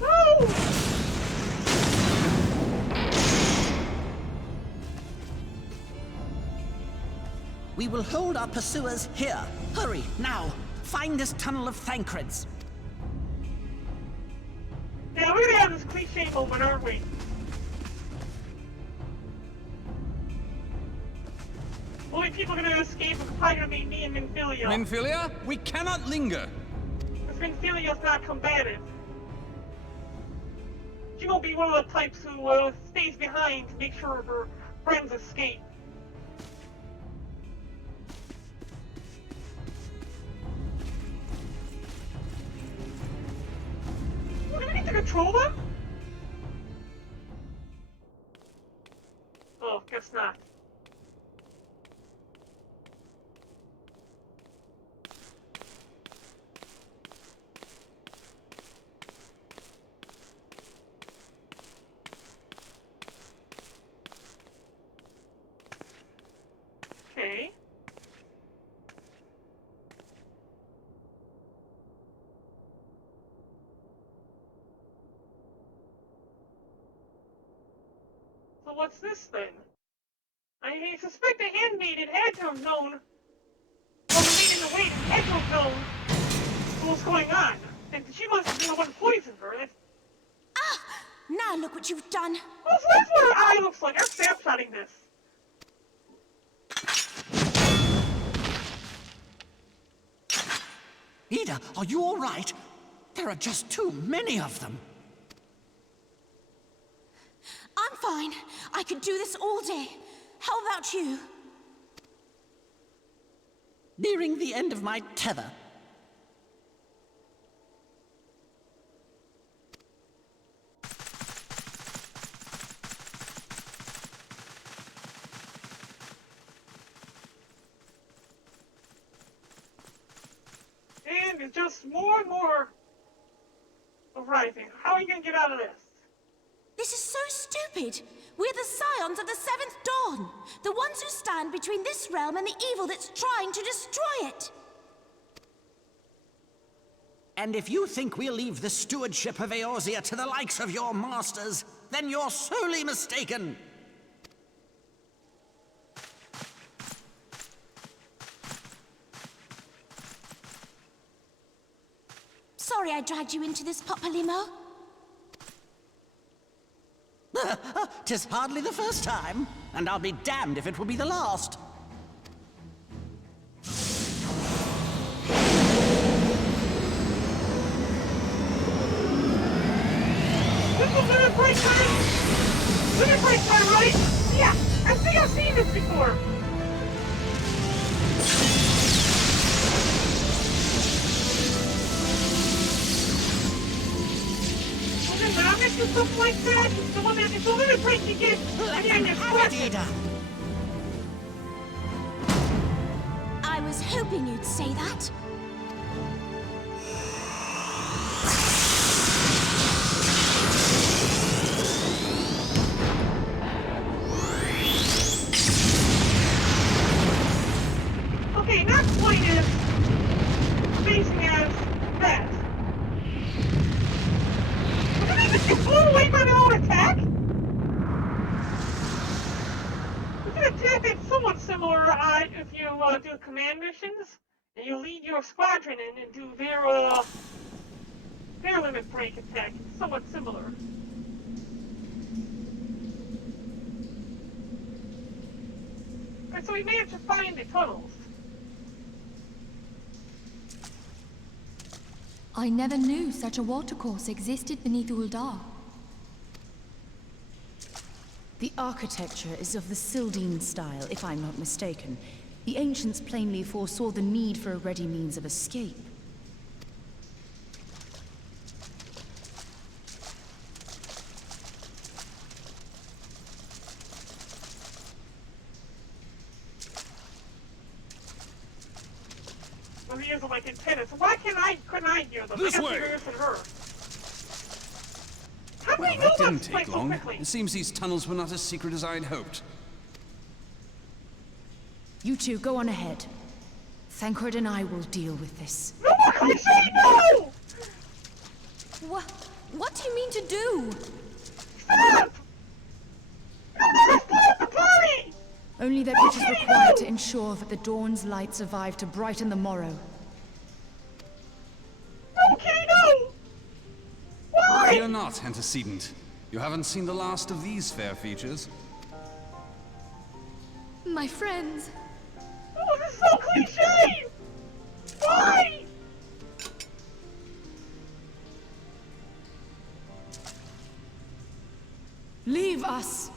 No! We will hold our pursuers here. Hurry, now! Find this tunnel of Thancred's. Yeah, we're gonna have this cliche moment, aren't we? Only people gonna escape are probably gonna be me and Minfilia. Minfilia, we cannot linger. Because Minfilia's not combative. She won't be one of the types who stays behind to make sure her friends escape. Oh, do we need to control them? Oh, guess not. Okay. So what's this then? I suspect the handmaiden had to have known, or the maiden in the waiting had to have known what was going on. And she must have been the one who poisoned her. Ah! Now look what you've done. Oh, so that's what her eye looks like. I'm snapshotting this. Ida, are you all right? There are just too many of them. I'm fine. I could do this all day. How about you? Nearing the end of my tether. And it's just more and more arriving. How are you gonna get out of this? This is so stupid. We're the scions of the Seventh Dawn. The ones who stand between this realm and the evil that's trying to destroy it. And if you think we'll leave the stewardship of Eorzea to the likes of your masters, then you're sorely mistaken. Sorry I dragged you into this, Papalymo. 'Tis hardly the first time, and I'll be damned if it will be the last. This was Limit Break time! Limit Break time, right? Yeah, I think I've seen this before. Or something like that. The one that is the limit break you get. Again, it's question. I was hoping you'd say that. Okay, not quite as amazing as that. It flew away by their own attack? It's an attack that's somewhat similar if you do command missions, and you lead your squadron in and do their limit break attack. It's somewhat similar. Alright, so we managed to find the tunnels. I never knew such a watercourse existed beneath Uldar. The architecture is of the Sildine style, if I'm not mistaken. The ancients plainly foresaw the need for a ready means of escape. Well, he isn't like antennas. So why couldn't I hear them? This I got way. the ears and her. How do Well, we know that didn't this take place so long. quickly? It seems these tunnels were not as secret as I'd hoped. You two go on ahead. Thancred and I will deal with this. No more cliche, no! What do you mean to do? Stop! No, stop the party! Only that which is required to ensure that the dawn's light survive to brighten the morrow. Okay, no! Why? Fear not, antecedent. You haven't seen the last of these fair features. My friends. Oh, this is so cliche! Why? Leave us!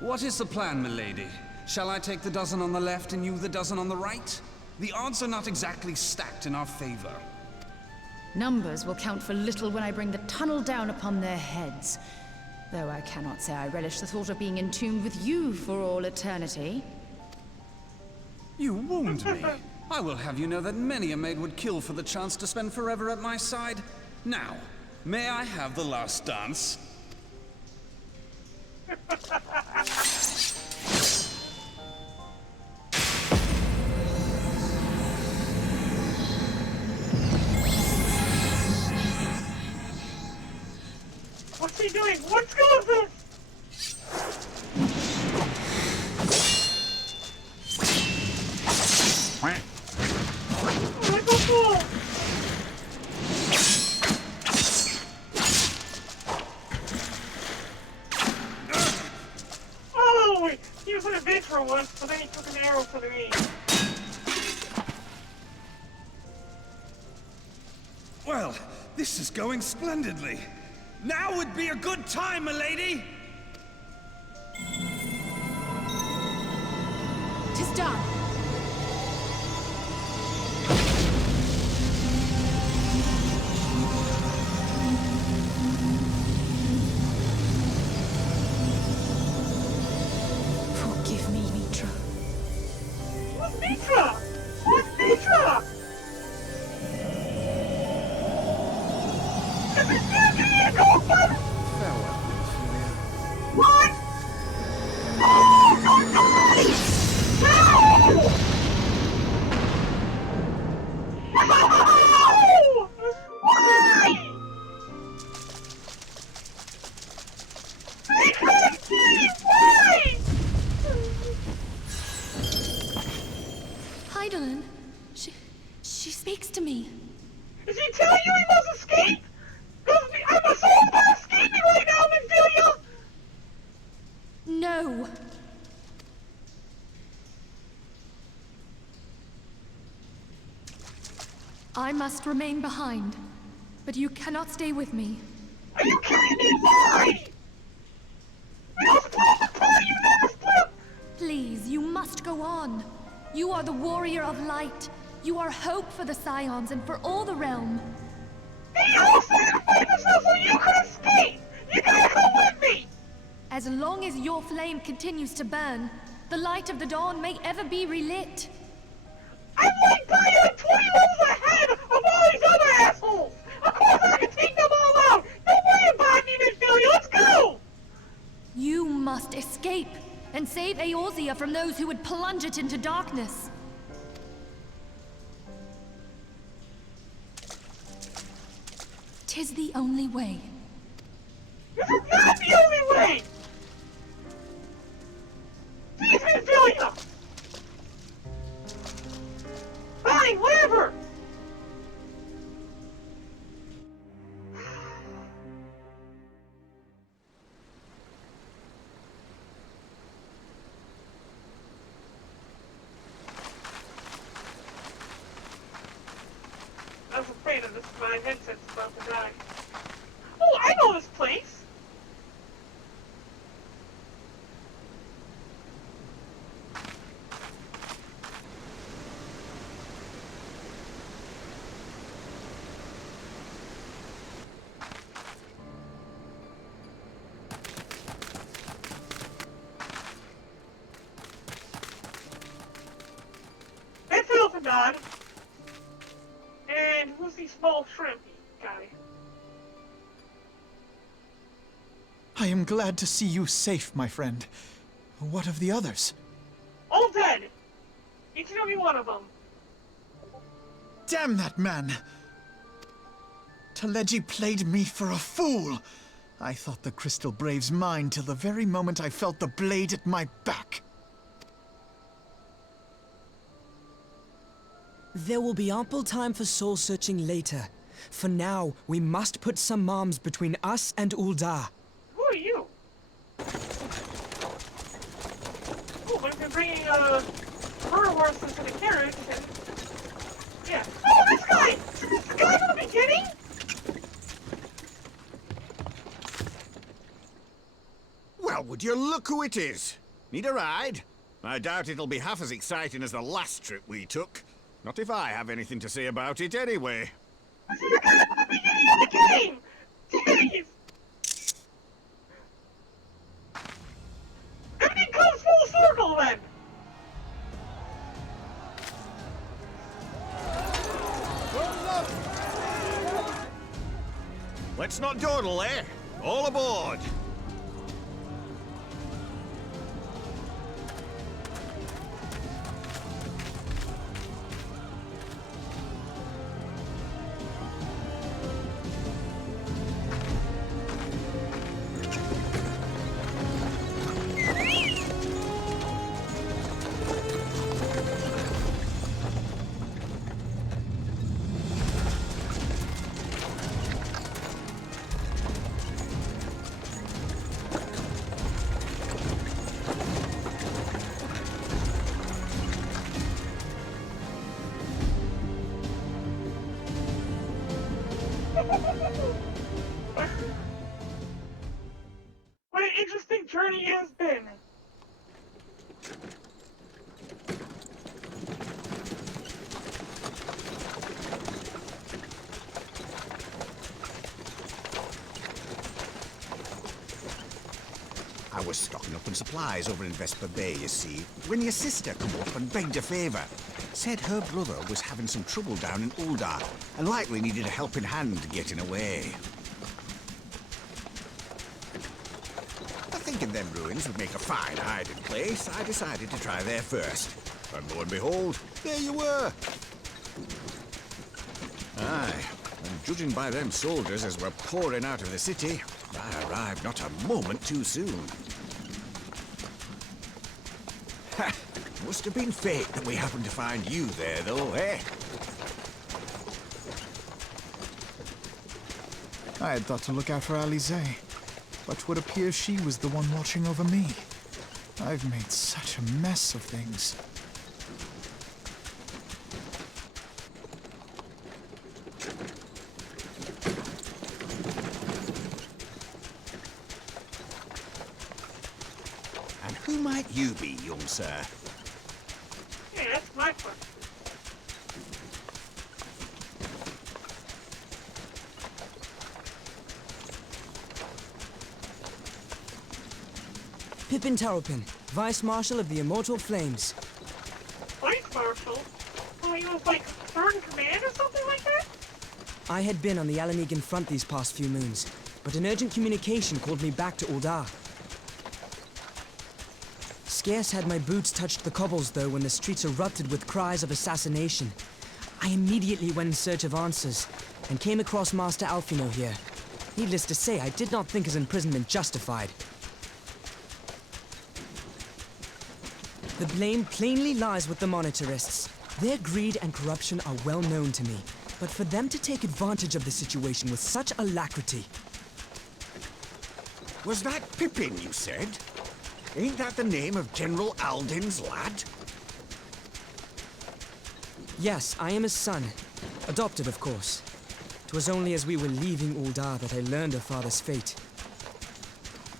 What is the plan, milady? Shall I take the dozen on the left and you the dozen on the right? The odds are not exactly stacked in our favor. Numbers will count for little when I bring the tunnel down upon their heads. Though I cannot say I relish the thought of being entombed with you for all eternity. You wound me. I will have you know that many a maid would kill for the chance to spend forever at my side. Now, may I have the last dance? What's he doing? What skill is this? Like a fool! Oh, wait. He was an adventurer once, but then he took an arrow to the knee. Well, this is going splendidly. Now would be a good time, milady! 'Tis done! Forgive me, Mitra. What's Mitra? What's Mitra? What? Oh, don't die! No! No! Why? Why? Heidelin, she speaks to me. Is he telling you he must escape? I'm a soul about escaping right now, Minfilia! No. I must remain behind, but you cannot stay with me. Are you kidding me? Why? We were supposed to play, you never split! Please, you must go on. You are the warrior of light. You are hope for the Scions and for all the realm. They all sacrificed themselves so you could escape! You gotta come with me! As long as your flame continues to burn, the light of the dawn may ever be relit. I'm like Barren 20 levels ahead of all these other assholes! Of course I can take them all out! Don't worry about me, Minfilia, let's go! You must escape and save Eorzea from those who would plunge it into darkness. Tis the only way. This is not the only way! Please, Minfilia! Fine, whatever! I was afraid of this. My headset's about to die. Oh, I know this place! That's Elfendon. And who's the small shrimpy guy? I am glad to see you safe, my friend. What of the others? All dead! Each and every one of them. Damn that man! Teleji played me for a fool! I thought the Crystal Brave's mine till the very moment I felt the blade at my back. There will be ample time for soul-searching later. For now, we must put some arms between us and Ul'dah. Who are you? Oh, I've been bringing, her horse into the carriage and... Yeah. Oh, this guy! Is this the guy from the beginning? Well, would you look who it is? Need a ride? I doubt it'll be half as exciting as the last trip we took. Not if I have anything to say about it anyway. This is the guy from the beginning of the game! Jeez! Everything comes full circle then! Let's not dawdle, eh? All aboard! What an interesting journey it has been. I was stocking up on supplies over in Vesper Bay, you see, when your sister come up and begged a favour. Said her brother was having some trouble down in Ul'dah, and likely needed a helping hand getting away. Thinking them ruins would make a fine hiding place, I decided to try there first. And lo and behold, there you were! Aye, and judging by them soldiers as were pouring out of the city, I arrived not a moment too soon. Ha! Must have been fate that we happened to find you there, though, eh? I had thought to look out for Alize, but would appear she was the one watching over me. I've made such a mess of things. And who might you be, young sir? Yeah, that's my question. Pippin Taropin, Vice Marshal of the Immortal Flames. Vice Marshal? Oh, he was like third in command or something like that? I had been on the Alamegan front these past few moons, but an urgent communication called me back to Ul'dah. Scarce had my boots touched the cobbles, though, when the streets erupted with cries of assassination. I immediately went in search of answers, and came across Master Alfino here. Needless to say, I did not think his imprisonment justified. The blame plainly lies with the Monitarists. Their greed and corruption are well known to me, but for them to take advantage of the situation with such alacrity... Was that Pippin, you said? Ain't that the name of General Alden's lad? Yes, I am his son. Adopted, of course. 'Twas only as we were leaving Ul'dah that I learned of father's fate.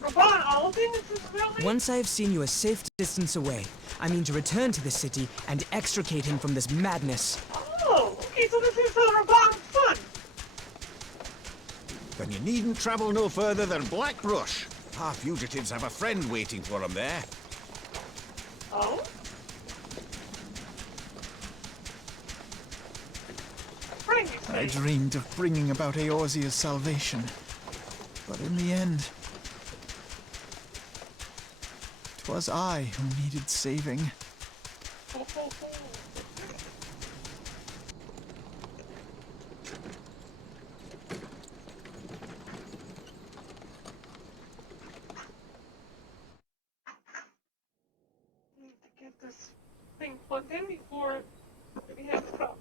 Rabban Alden is his real name? Once I have seen you a safe distance away, I mean to return to the city and extricate him from this madness. Oh, okay, so this is Rabban's son. Then you needn't travel no further than Blackbrush. Our fugitives have a friend waiting for them there. Oh? Friend, you say? I dreamed of bringing about Eorzea's salvation, but in the end, 'twas I who needed saving. then before we have problems.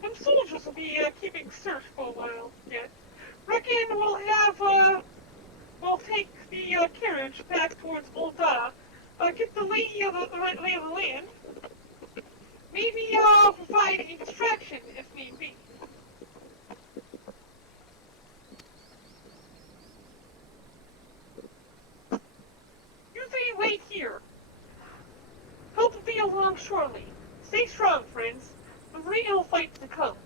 Some soldiers will be keeping search for a while yet. Reckon we'll take the carriage back towards Ul'dah, get the lay of the land. Maybe provide a distraction if need be. You three wait here. Help will be along shortly. Stay strong, friends. The real fight's to come.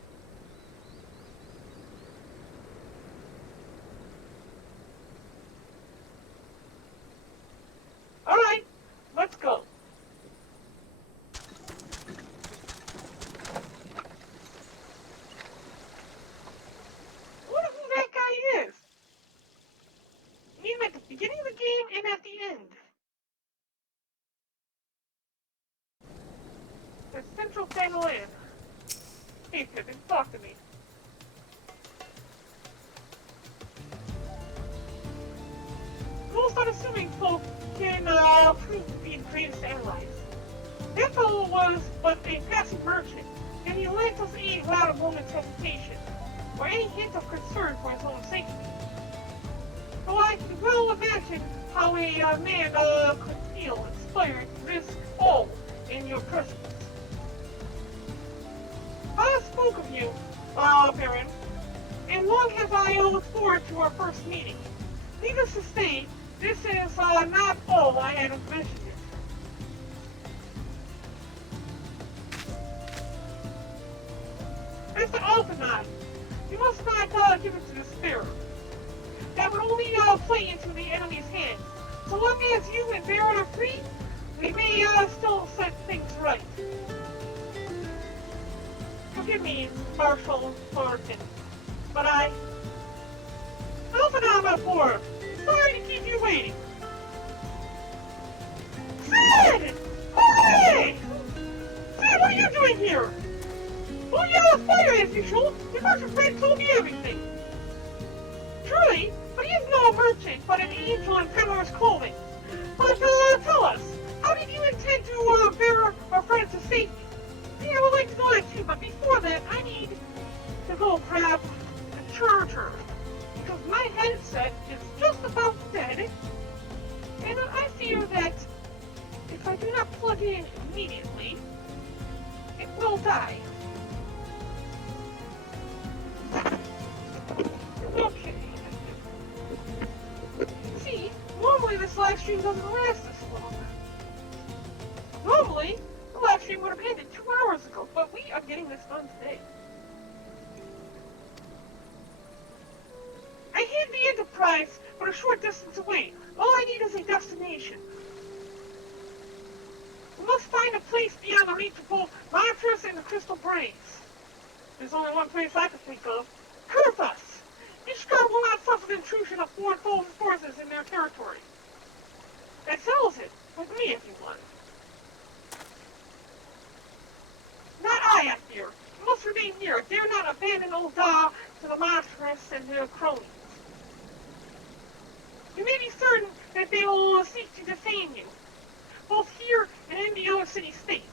Alright, let's go. I wonder who that guy is. I mean, at the beginning of the game and at the end. The Central Land. Hey, Pippin, talk to me. Most unassuming folk can prove to be the greatest allies. That fellow was but a passive merchant, and he lent us aid without a moment's hesitation, or any hint of concern for his own safety. Though I can well imagine how a man could feel inspired to risk all in your presence. I spoke of you, Barren, and long have I looked forward to our first meeting. Needless to say, this is not all I had mentioned it. As to Alphanine, you must not give it to despair. That would only play into the enemy's hands. So long as you and Barren are free, we may still set things right. Forgive me, Marshal Barton, but Alphanine aboard. Sorry to keep you waiting. Sid! Hooray! Sid, what are you doing here? Well, yeah, fire as usual. Your merchant friend told me everything. Truly, but he is no merchant, but an angel in peddler's clothing. But, tell us, how did you intend to bear our friends to safety? I would like to know that too, but before that, I need to go grab a charger. Because my headset is just about dead, and I fear that if I do not plug it in immediately, it will die. Okay. See, normally this live stream doesn't last this long. Normally, the live stream would have ended 2 hours ago, but we are getting this done today. I hid the Enterprise, but a short distance away. All I need is a destination. We must find a place beyond the reach of both monitors and the crystal brains. There's only one place I can think of. Kurthus! Ishkar will not suffer the intrusion of foreign forces in their territory. That settles it. With me, if you want. Not I, I fear. You must remain here. Dare not abandon Ul'dah to the monstrous and their cronies. You may be certain that they will seek to defame you, both here and in the other city-states.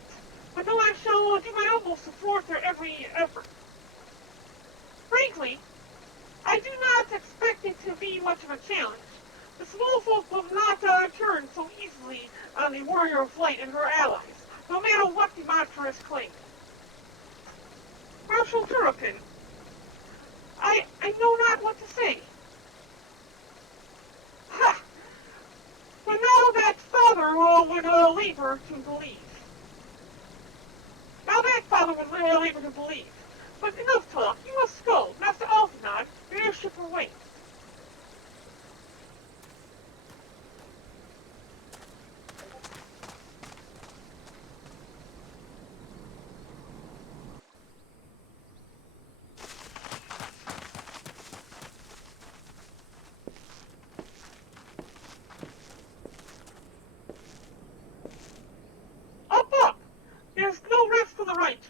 But though I shall do my utmost to thwart their every effort. Frankly, I do not expect it to be much of a challenge. The small folk will not turn so easily on the Warrior of Light and her allies, no matter what the monstrous claim. Marshal Turpin, I know not what to say. Ha! But now that father would leave her to believe. But enough talk. You must go. Master Alphanine, your airship awaits. Up! There's no rest for the righteous.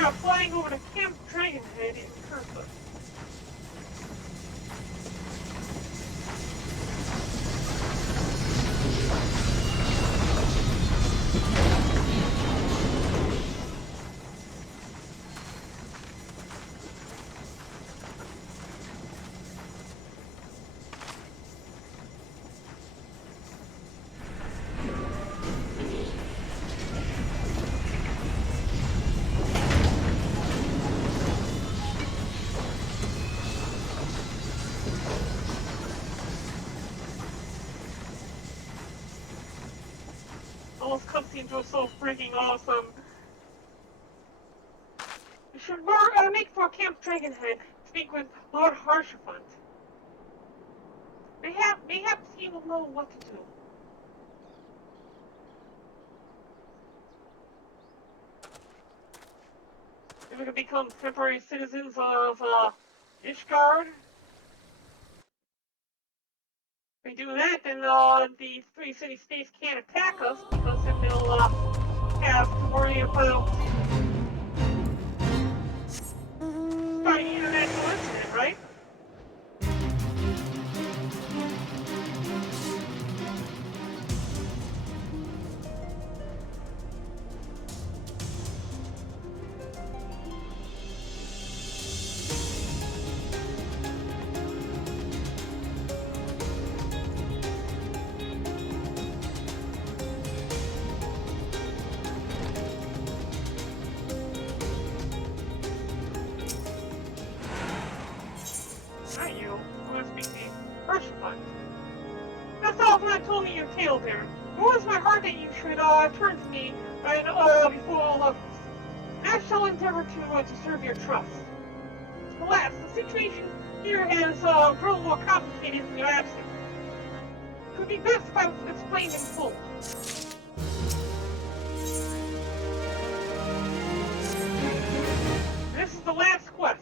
are flying over the Camp Dragonhead in Cursa. Those cutscenes were so freaking awesome. We should make for Camp Dragonhead. Speak with Lord Harshafant. Mayhaps he will know what to do. If we could become temporary citizens of Ishgard. If we do that, then the three city-states can't attack us, because then they'll have to worry about starting an international incident, right? Not you. I want to speak to you. Harshafant. That's all when I told me your tale there. It was my heart that you should turn to me before all others. I shall endeavor to deserve your trust. Alas, the situation here has grown more complicated in your absence. It would be best if I was explained in full. This is the last quest.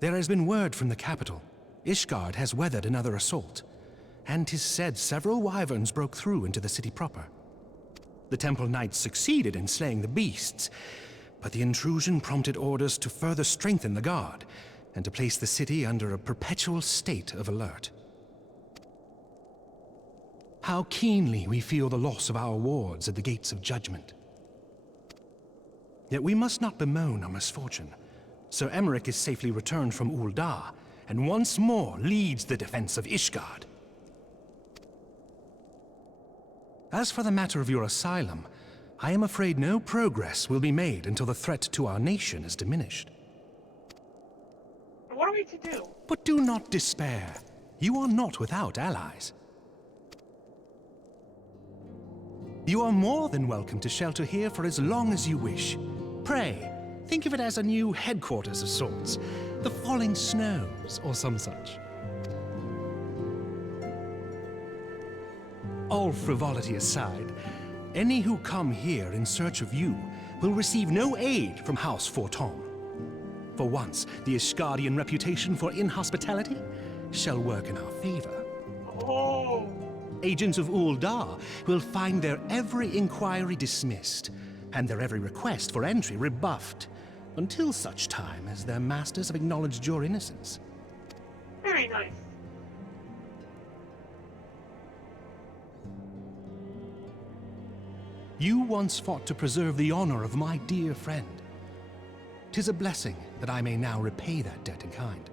There has been word from the capital. Ishgard has weathered another assault, and 'tis said several wyverns broke through into the city proper. The Temple Knights succeeded in slaying the beasts, but the intrusion prompted orders to further strengthen the guard, and to place the city under a perpetual state of alert. How keenly we feel the loss of our wards at the gates of judgment. Yet we must not bemoan our misfortune. Sir Emmerich is safely returned from Ul'dah, and once more leads the defense of Ishgard. As for the matter of your asylum, I am afraid no progress will be made until the threat to our nation is diminished. What are we to do? But do not despair. You are not without allies. You are more than welcome to shelter here for as long as you wish. Pray, think of it as a new headquarters of sorts. The Falling Snows, or some such. All frivolity aside, any who come here in search of you will receive no aid from House Forton. For once, the Ishgardian reputation for inhospitality shall work in our favor. Oh. Agents of Ul'dah will find their every inquiry dismissed, and their every request for entry rebuffed, until such time as their masters have acknowledged your innocence. Very nice. You once fought to preserve the honor of my dear friend. 'Tis a blessing that I may now repay that debt in kind.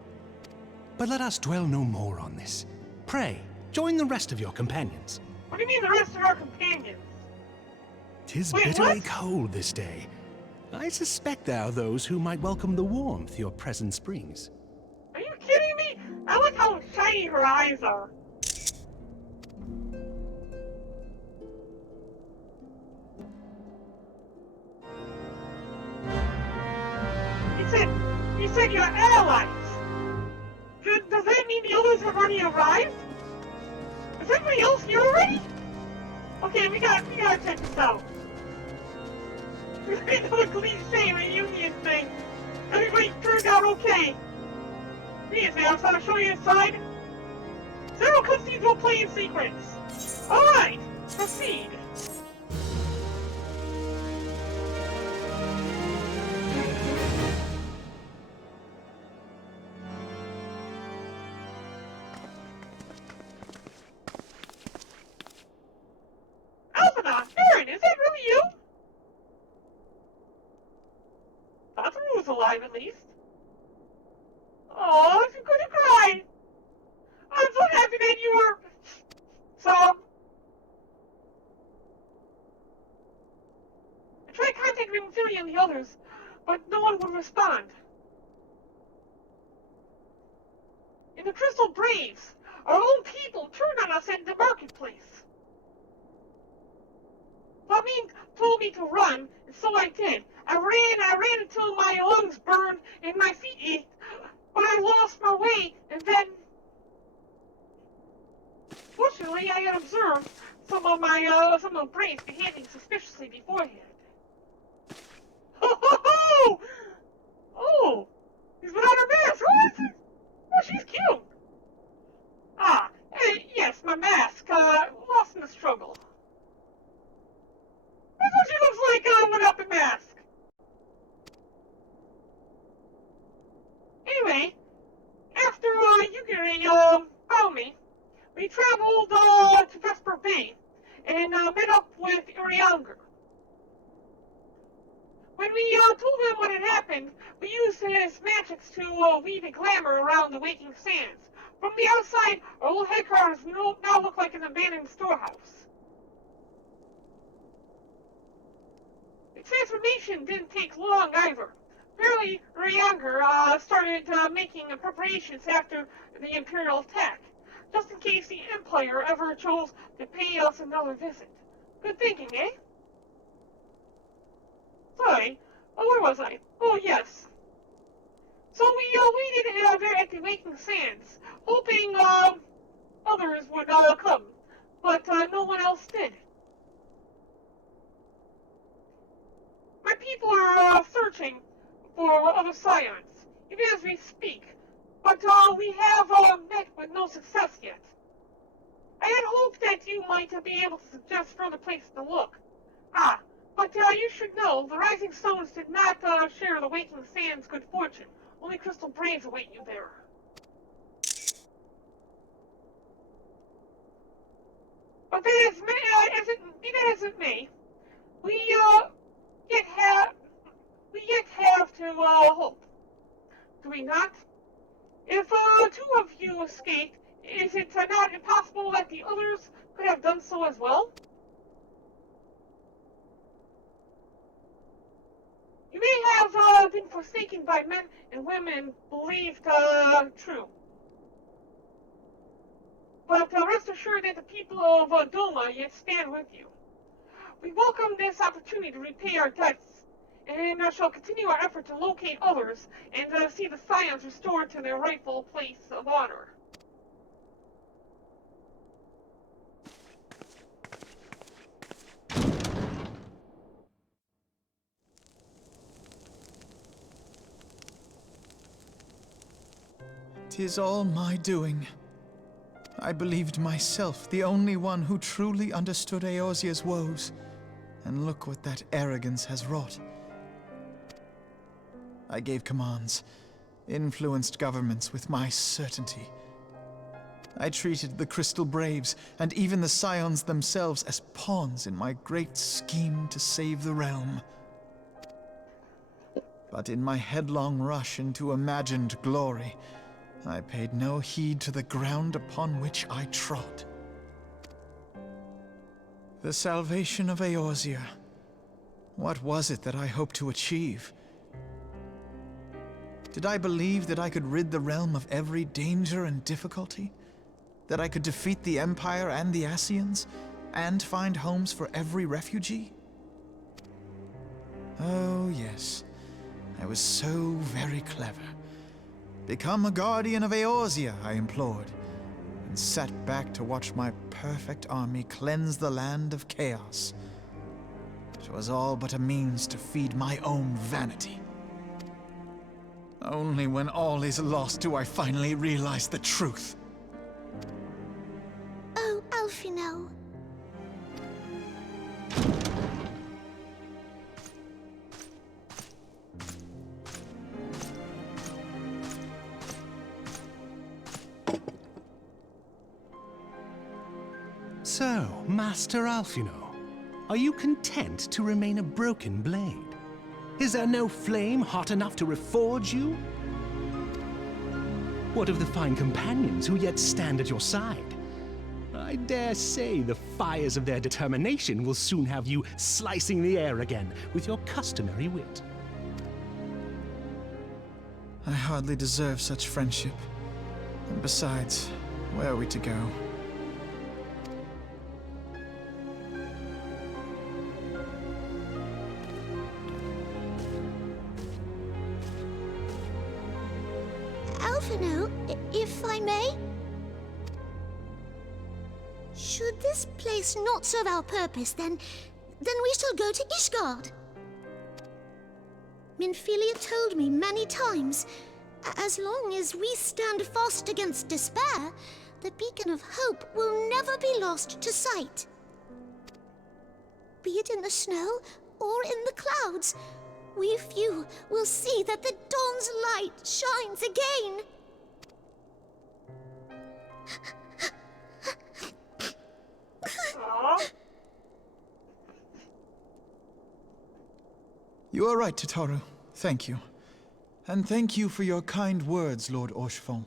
But let us dwell no more on this. Pray, join the rest of your companions. What do you mean the rest of our companions? 'Tis Wait, bitterly what? cold this day. I suspect there are those who might welcome the warmth your presence brings. Are you kidding me? I like how shiny her eyes are. You said you're allies. Does that mean the others have already arrived? Is everybody else here already? Okay, we gotta check this out. We made a cliche reunion thing. Everybody turned out okay. Please, man, I'll show you inside. Several cutscenes will play in sequence. Alright, proceed. Barren, is that really you? Thought he was alive, at least. Oh, I'm gonna cry. I'm so happy that you were... I tried contacting Ophelia and the others, but no one would respond. In the Crystal Braves, our own people turned on us in the marketplace. Flamine told me to run, and so I did. I ran until my lungs burned and my feet ached, but I lost my way, and then... Fortunately, I had observed some of the Braves behaving suspiciously beforehand. Oh, oh, he's without her mask. Oh, she's cute. Yes, my mask, lost in the struggle. That's what she looks like, without the mask. Anyway, after, Yugiri, found me, we traveled, to Vesper Bay, and, met up with Urianger. When we, told him what had happened, we used his magics to, weave a glamour around the waking sands. From the outside, our old headquarters now look like an abandoned storehouse. The transformation didn't take long either. Apparently, Urianger, started, making preparations after the Imperial attack, just in case the Empire ever chose to pay us another visit. Good thinking, eh? Sorry. Oh, where was I? Oh, yes. So we waited there at the Waking Sands, hoping others would come, but no one else did. My people are searching for other scions, even as we speak, but we have met with no success yet. I had hoped that you might be able to suggest further places to look. But you should know, the Rising Stones did not share the Waking Sands' good fortune. Only Crystal Braves await you there. But be that as it may, we yet have to hope. Do we not? If two of you escaped, is it not impossible that the others could have done so as well? You may have been forsaken by men and women believed true. But rest assured that the people of Doma yet stand with you. We welcome this opportunity to repay our debts, and shall continue our effort to locate others and see the scions restored to their rightful place of honor. "'Tis all my doing. I believed myself the only one who truly understood Eorzea's woes, and look what that arrogance has wrought. I gave commands, influenced governments with my certainty. I treated the Crystal Braves, and even the Scions themselves, as pawns in my great scheme to save the realm. But in my headlong rush into imagined glory, I paid no heed to the ground upon which I trod. The salvation of Eorzea. What was it that I hoped to achieve? Did I believe that I could rid the realm of every danger and difficulty? That I could defeat the Empire and the Ascians, and find homes for every refugee? Oh, yes. I was so very clever. Become a guardian of Eorzea, I implored, and sat back to watch my perfect army cleanse the land of chaos. It was all but a means to feed my own vanity. Only when all is lost do I finally realize the truth. Oh, Alphino. So, Master Alphino, Are you content to remain a broken blade? Is there no flame hot enough to reforge you? What of the fine companions who yet stand at your side? I dare say the fires of their determination will soon have you slicing the air again with your customary wit. I hardly deserve such friendship. And besides, where are we to go? Alphino, if I may? Should this place not serve our purpose, then we shall go to Ishgard. Minfilia told me many times, as long as we stand fast against despair, the beacon of hope will never be lost to sight. Be it in the snow or in the clouds, we few will see that the dawn's light shines again. You are right, Tataru. Thank you. And thank you for your kind words, Lord Orshfon.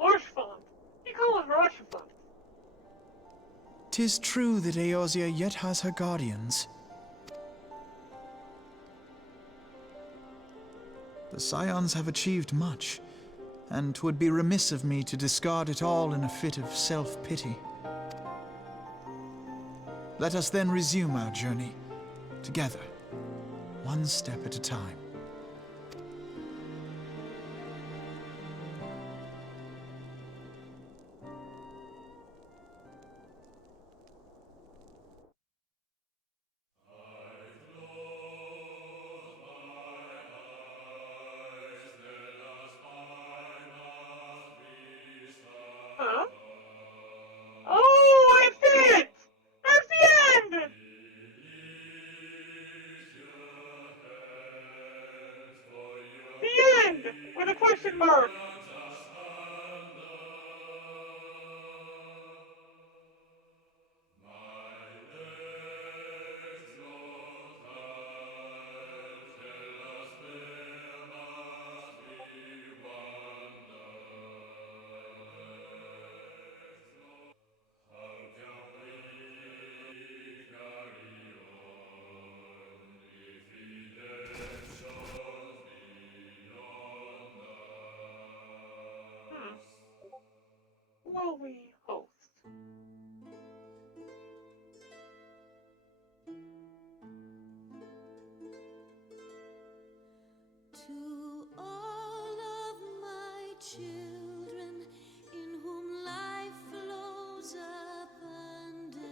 Orshfon? You call him Orshfon. 'Tis true that Eorzea yet has her guardians. The Scions have achieved much, and 'twould be remiss of me to discard it all in a fit of self-pity. Let us then resume our journey, together, one step at a time. Huh? Oh, it's it! That's the end! The end! With a question mark. Will we host? To all of my children, in whom life flows abundant,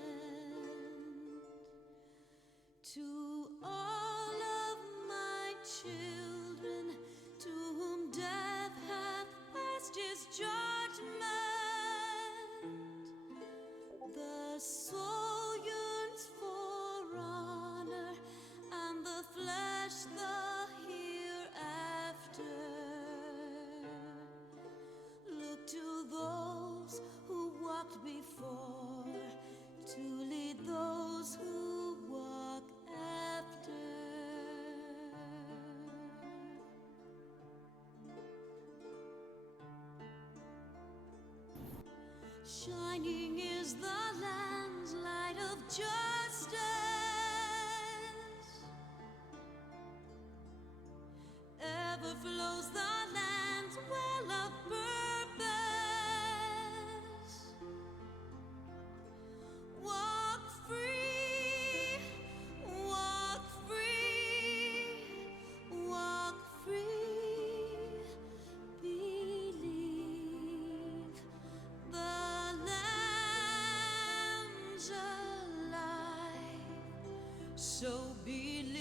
to all of my children, to whom death hath passed his judgment, the soul yearns for honor, and the flesh the hereafter. Look to those who walked before, to lead those who walk after. Shining is the land's light of justice. Ever flows the land's well of purpose. Walk free, walk free, walk free. Believe the lamb's alive, so believe.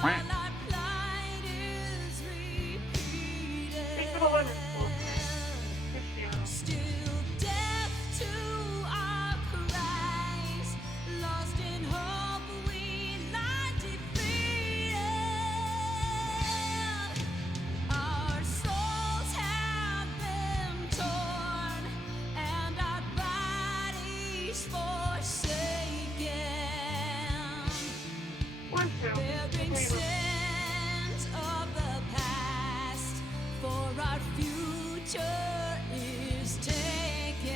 Thanks for the lemon. Still deaf to our cries, lost in hope we lie defeated. Our souls have been torn and our bodies forsaken. Bearing sins of the past, for our future is taken.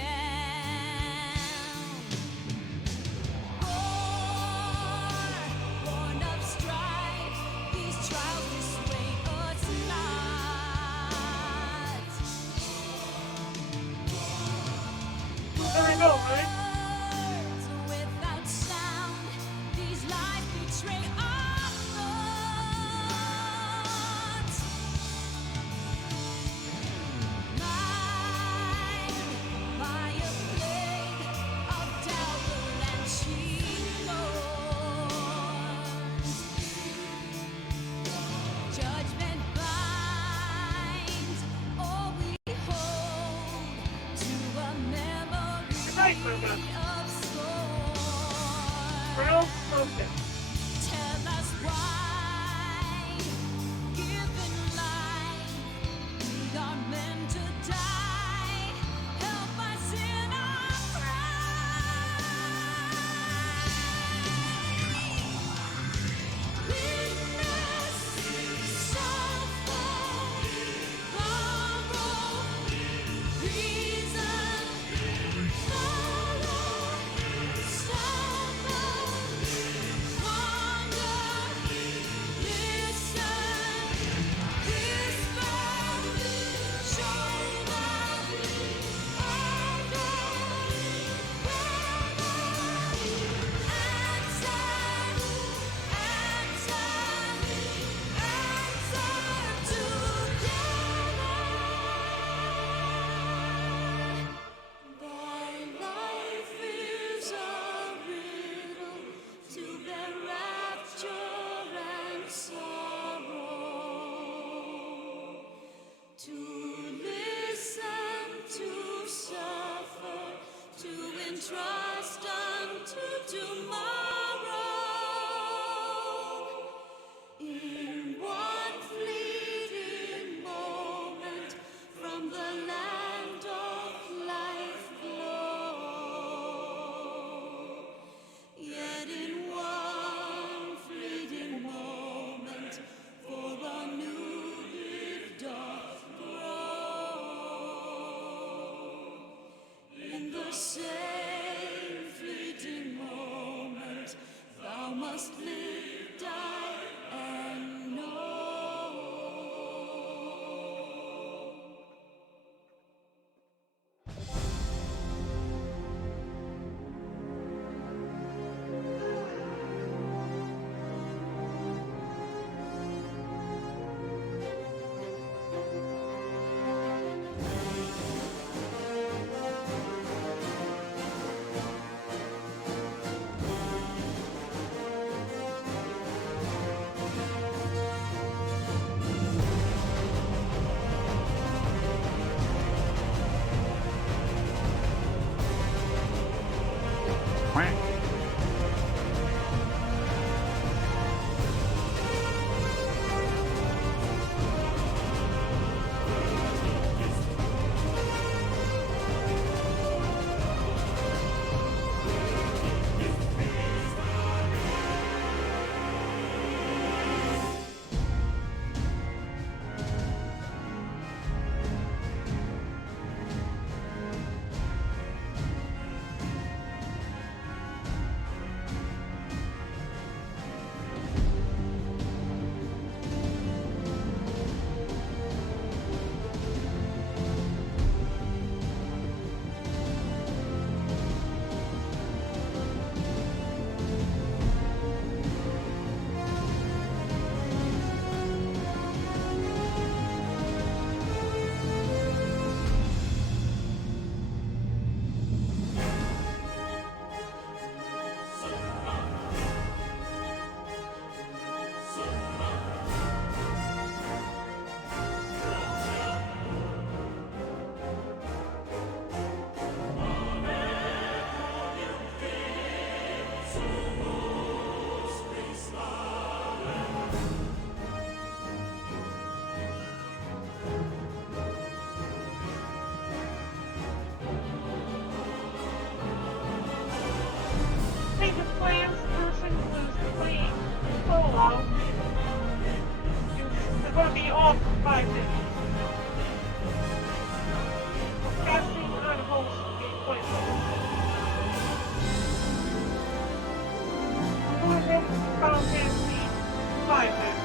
Born of strife, these trials dissuade us not. There we go, right? Words without sound, these lies betray our thoughts. By a plague of devil and she-lords, judgment binds all we hold to a memory of scorn. Real focus. Tell us why, given life, we are meant to die. Help us in our cry. Witness, suffer, borrow, reason, follow, suffer. I'm going to be off for 5 minutes. Casting on a host will be pointless. I'm going to go Final Fantasy 5 minutes.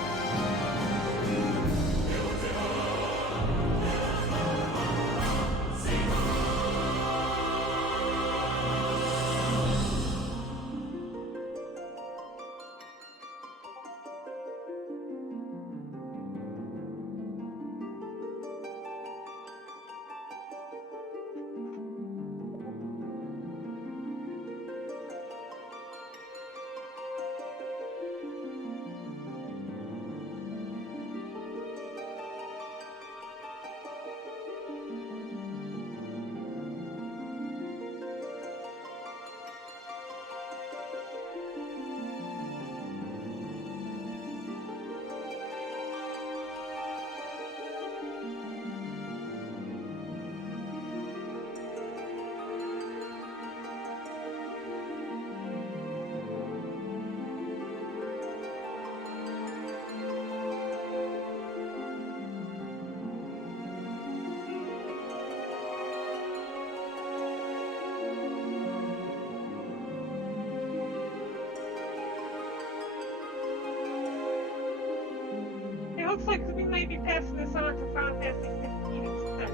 It looks like we may be passing this on to Final Fantasy 15 instead.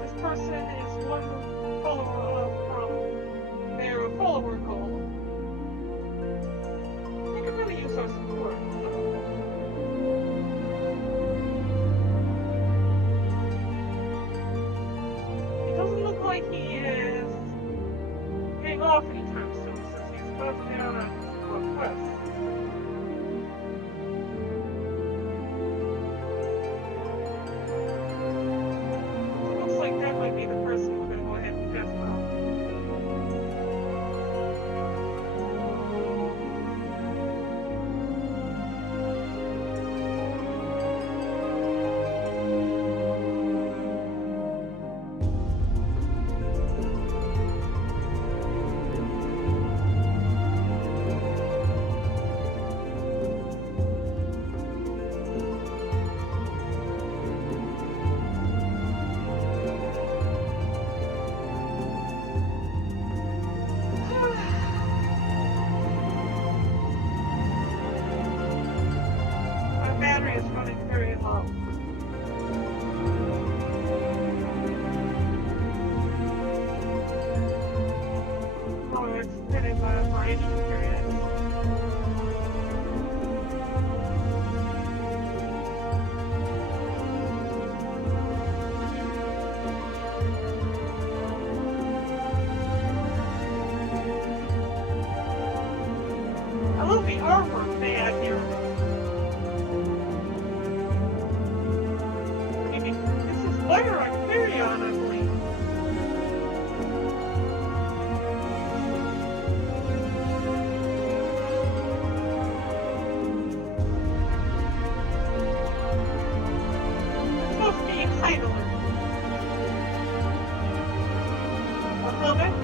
This person is one follower from their follower goal. They could really use our support. It doesn't look like he is getting off anytime soon, since he's supposed to be on a quest. It looks like that might be the person we're going to go ahead and test out. My battery is running very low. Oh, it's hitting my operation period. I love the artwork they have here. Maybe this is Letter on Furion, I believe. It's supposed to be Heidelin. A comment?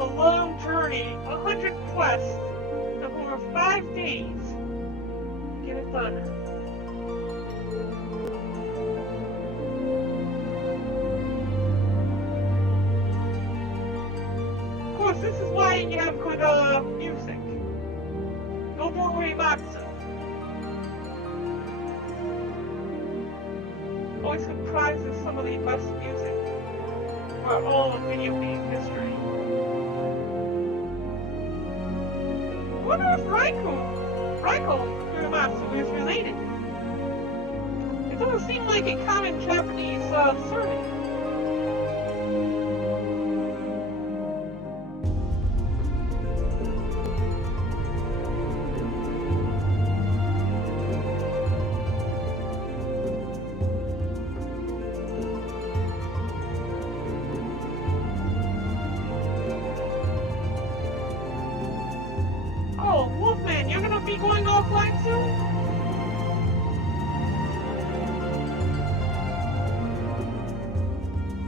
a long journey, 100 quests, of over 5 days. Get it done. Of course, this is why you have good music. Nobori Matsu always comprises some of the best music for all of video game history. I wonder if Raiko Uematsu is related. It doesn't seem like a common Japanese surname. You're gonna be going offline soon?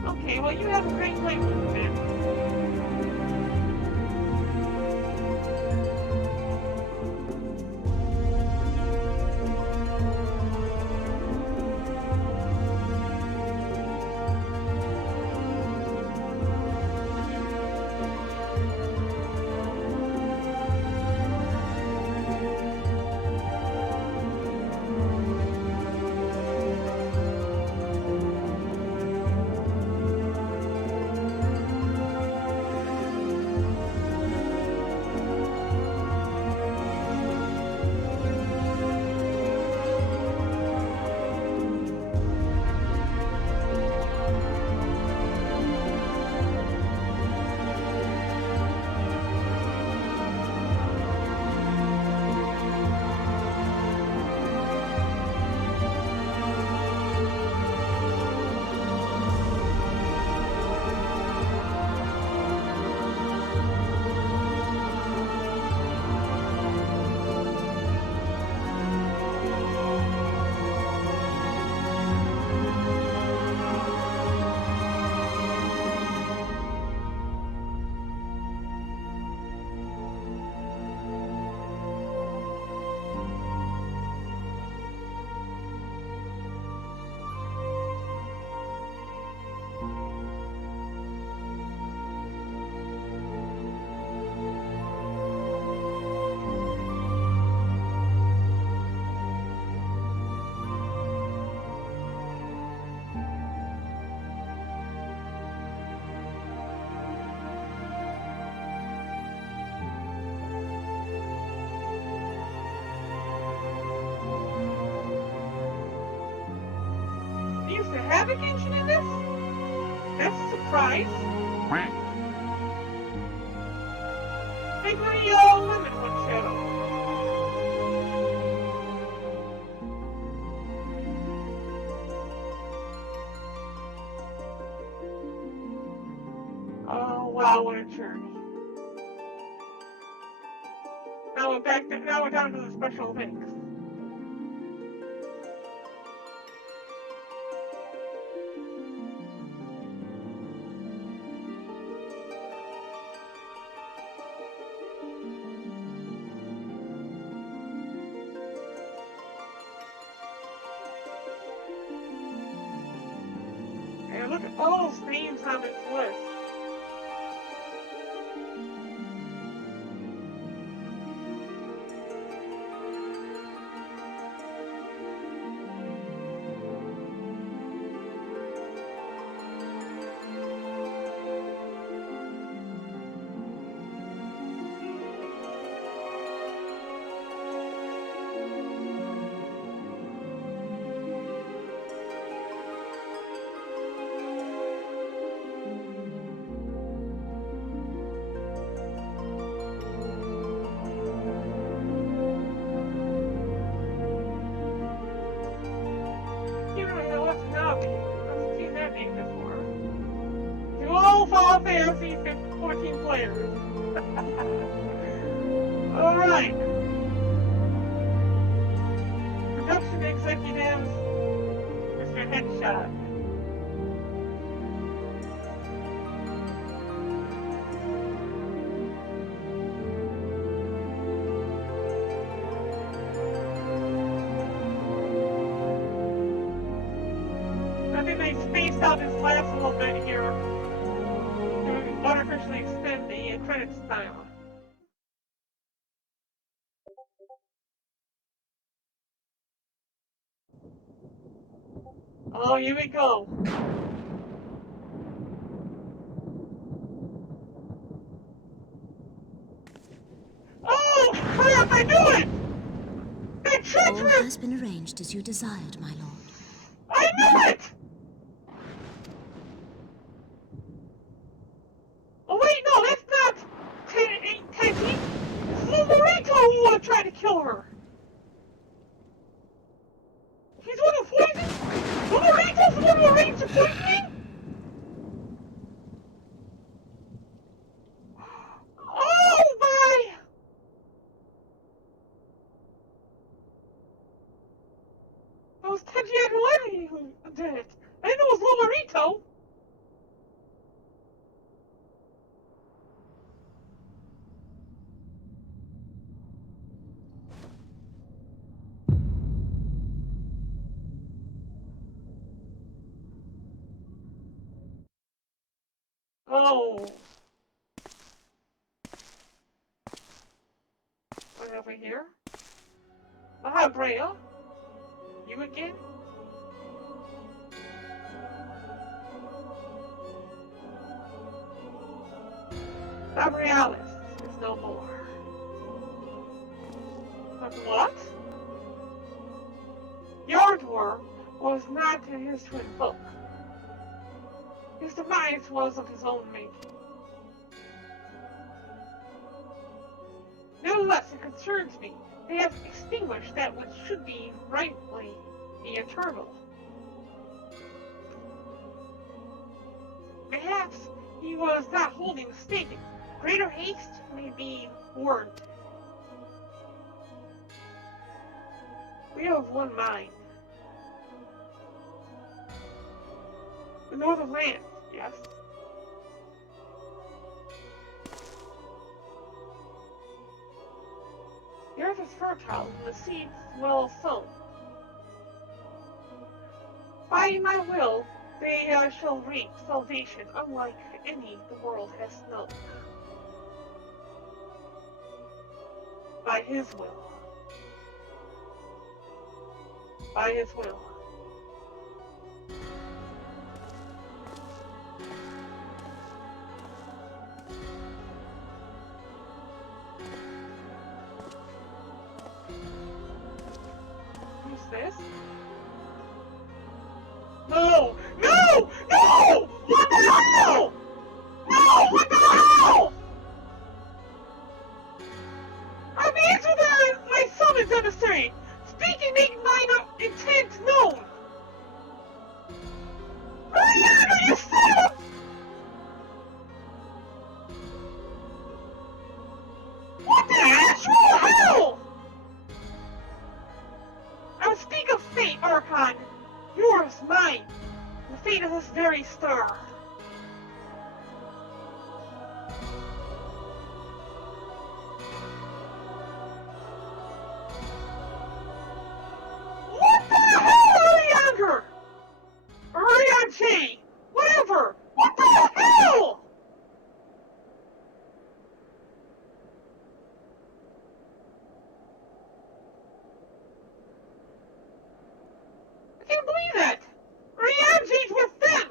Okay, well you have a great night with me, man. Havoc engine in this? That's a surprise. Make me lemon one shadow. Oh wow, what a journey. Now we're down to the special links. Look at all those names on this list. Final Fantasy 14 players. Alright. Production executives, Mr. Headshot. last a little bit here to artificially extend the credits time. Oh, here we go. Oh, crap, I knew it! That All treacherous! has been arranged as you desired, my lord. I knew it! Oh wait, no, that's not Tenji. This is Lorito who tried to kill her. He's the one who poisoned? Lorito's the one who arranged the poisoning? Oh my! It was Tenji Aguilera who did it. I didn't know it was Lorito. Oh. What over here? Aha, Brea. You again? Gabrielis is no more. But what? Yardwar was not his to invoke. His demise was of his own making. Nevertheless, it concerns me. They have extinguished that which should be rightly the eternal. Perhaps he was not wholly mistaken. Greater haste may be warranted. We are of one mind. The northern land, yes. The earth is fertile, and the seeds well sown. By my will, they shall reap salvation unlike any the world has known. By his will. By his will. Who's this? No! No! No! What the hell? No! What the hell? I've answered my summons, emissary. Speaking make mine intent known. Ariana, you son of a... What the actual hell? I would speak of fate, Archon. Yours, mine. The fate of this very star. What the hell, Ariander? Arianche! Whatever! What the hell? I can't believe that! Arianche's with them!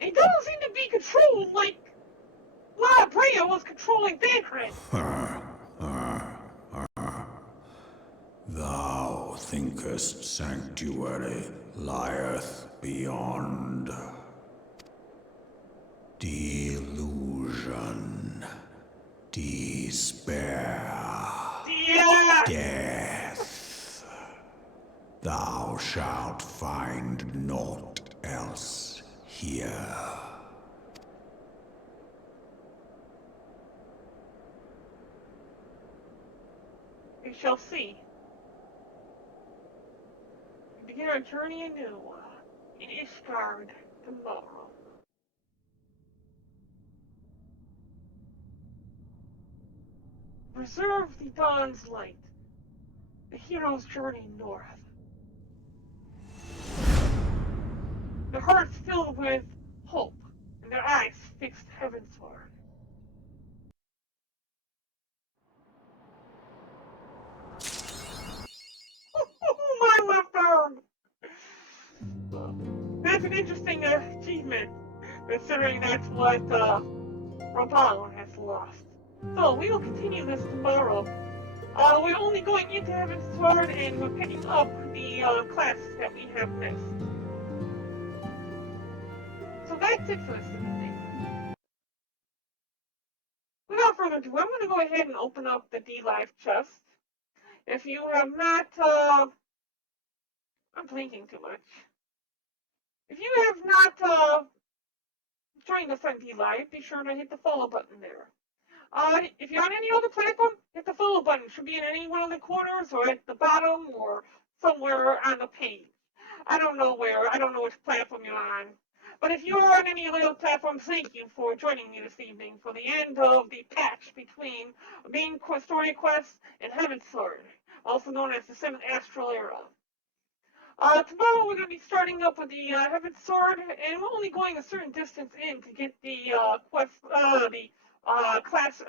It doesn't seem to be controlled like La Brea was controlling Thancred. Thou thinkest sanctuary lieth beyond. Delusion. Despair. Yeah. Death. Thou shalt find naught else here. We shall see. We begin our journey anew in Ishgard tomorrow. Preserve the dawn's light. the hero's journey north. Their hearts filled with hope, and their eyes fixed heavenward. My left arm! That's an interesting achievement, considering that's what Rapallo has lost. So we will continue this tomorrow. We're only going into Heaven's Sword, and we're picking up the classes that we have missed. So that's it for this evening. Without further ado, I'm going to go ahead and open up the D-Live chest. If you have not, I'm blinking too much. If you have not joined us on D-Live, be sure to hit the follow button there. If you're on any other platform, hit the follow button. It should be in any one of the corners or at the bottom or somewhere on the page. I don't know where. I don't know which platform you're on. But if you're on any of the other platforms, thank you for joining me this evening for the end of the patch between main story quests and Heaven's Sword, also known as the Seventh Astral Era. Tomorrow we're going to be starting up with the Heaven's Sword, and we're only going a certain distance in to get the classes.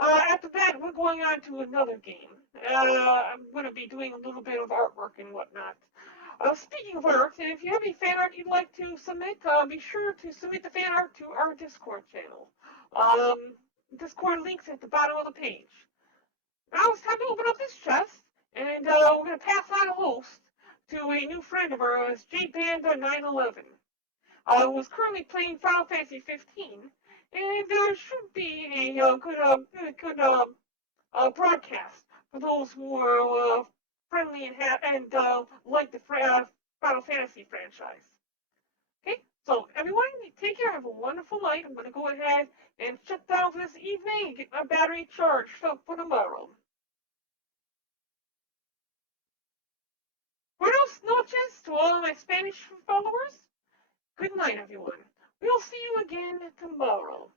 After that, we're going on to another game. I'm going to be doing a little bit of artwork and whatnot. Speaking of art, if you have any fan art you'd like to submit, be sure to submit the fan art to our Discord channel. Discord links at the bottom of the page. Now it's time to open up this chest, and we're going to pass on a host to a new friend of ours, JBanda911. Who's currently playing Final Fantasy 15, and there should be a good broadcast for those who are friendly and like the Final Fantasy franchise. Okay, so everyone, take care. Have a wonderful night. I'm going to go ahead and shut down for this evening and get my battery charged up for tomorrow. Buenos noches to all my Spanish followers. Good night, everyone. We'll see you again tomorrow.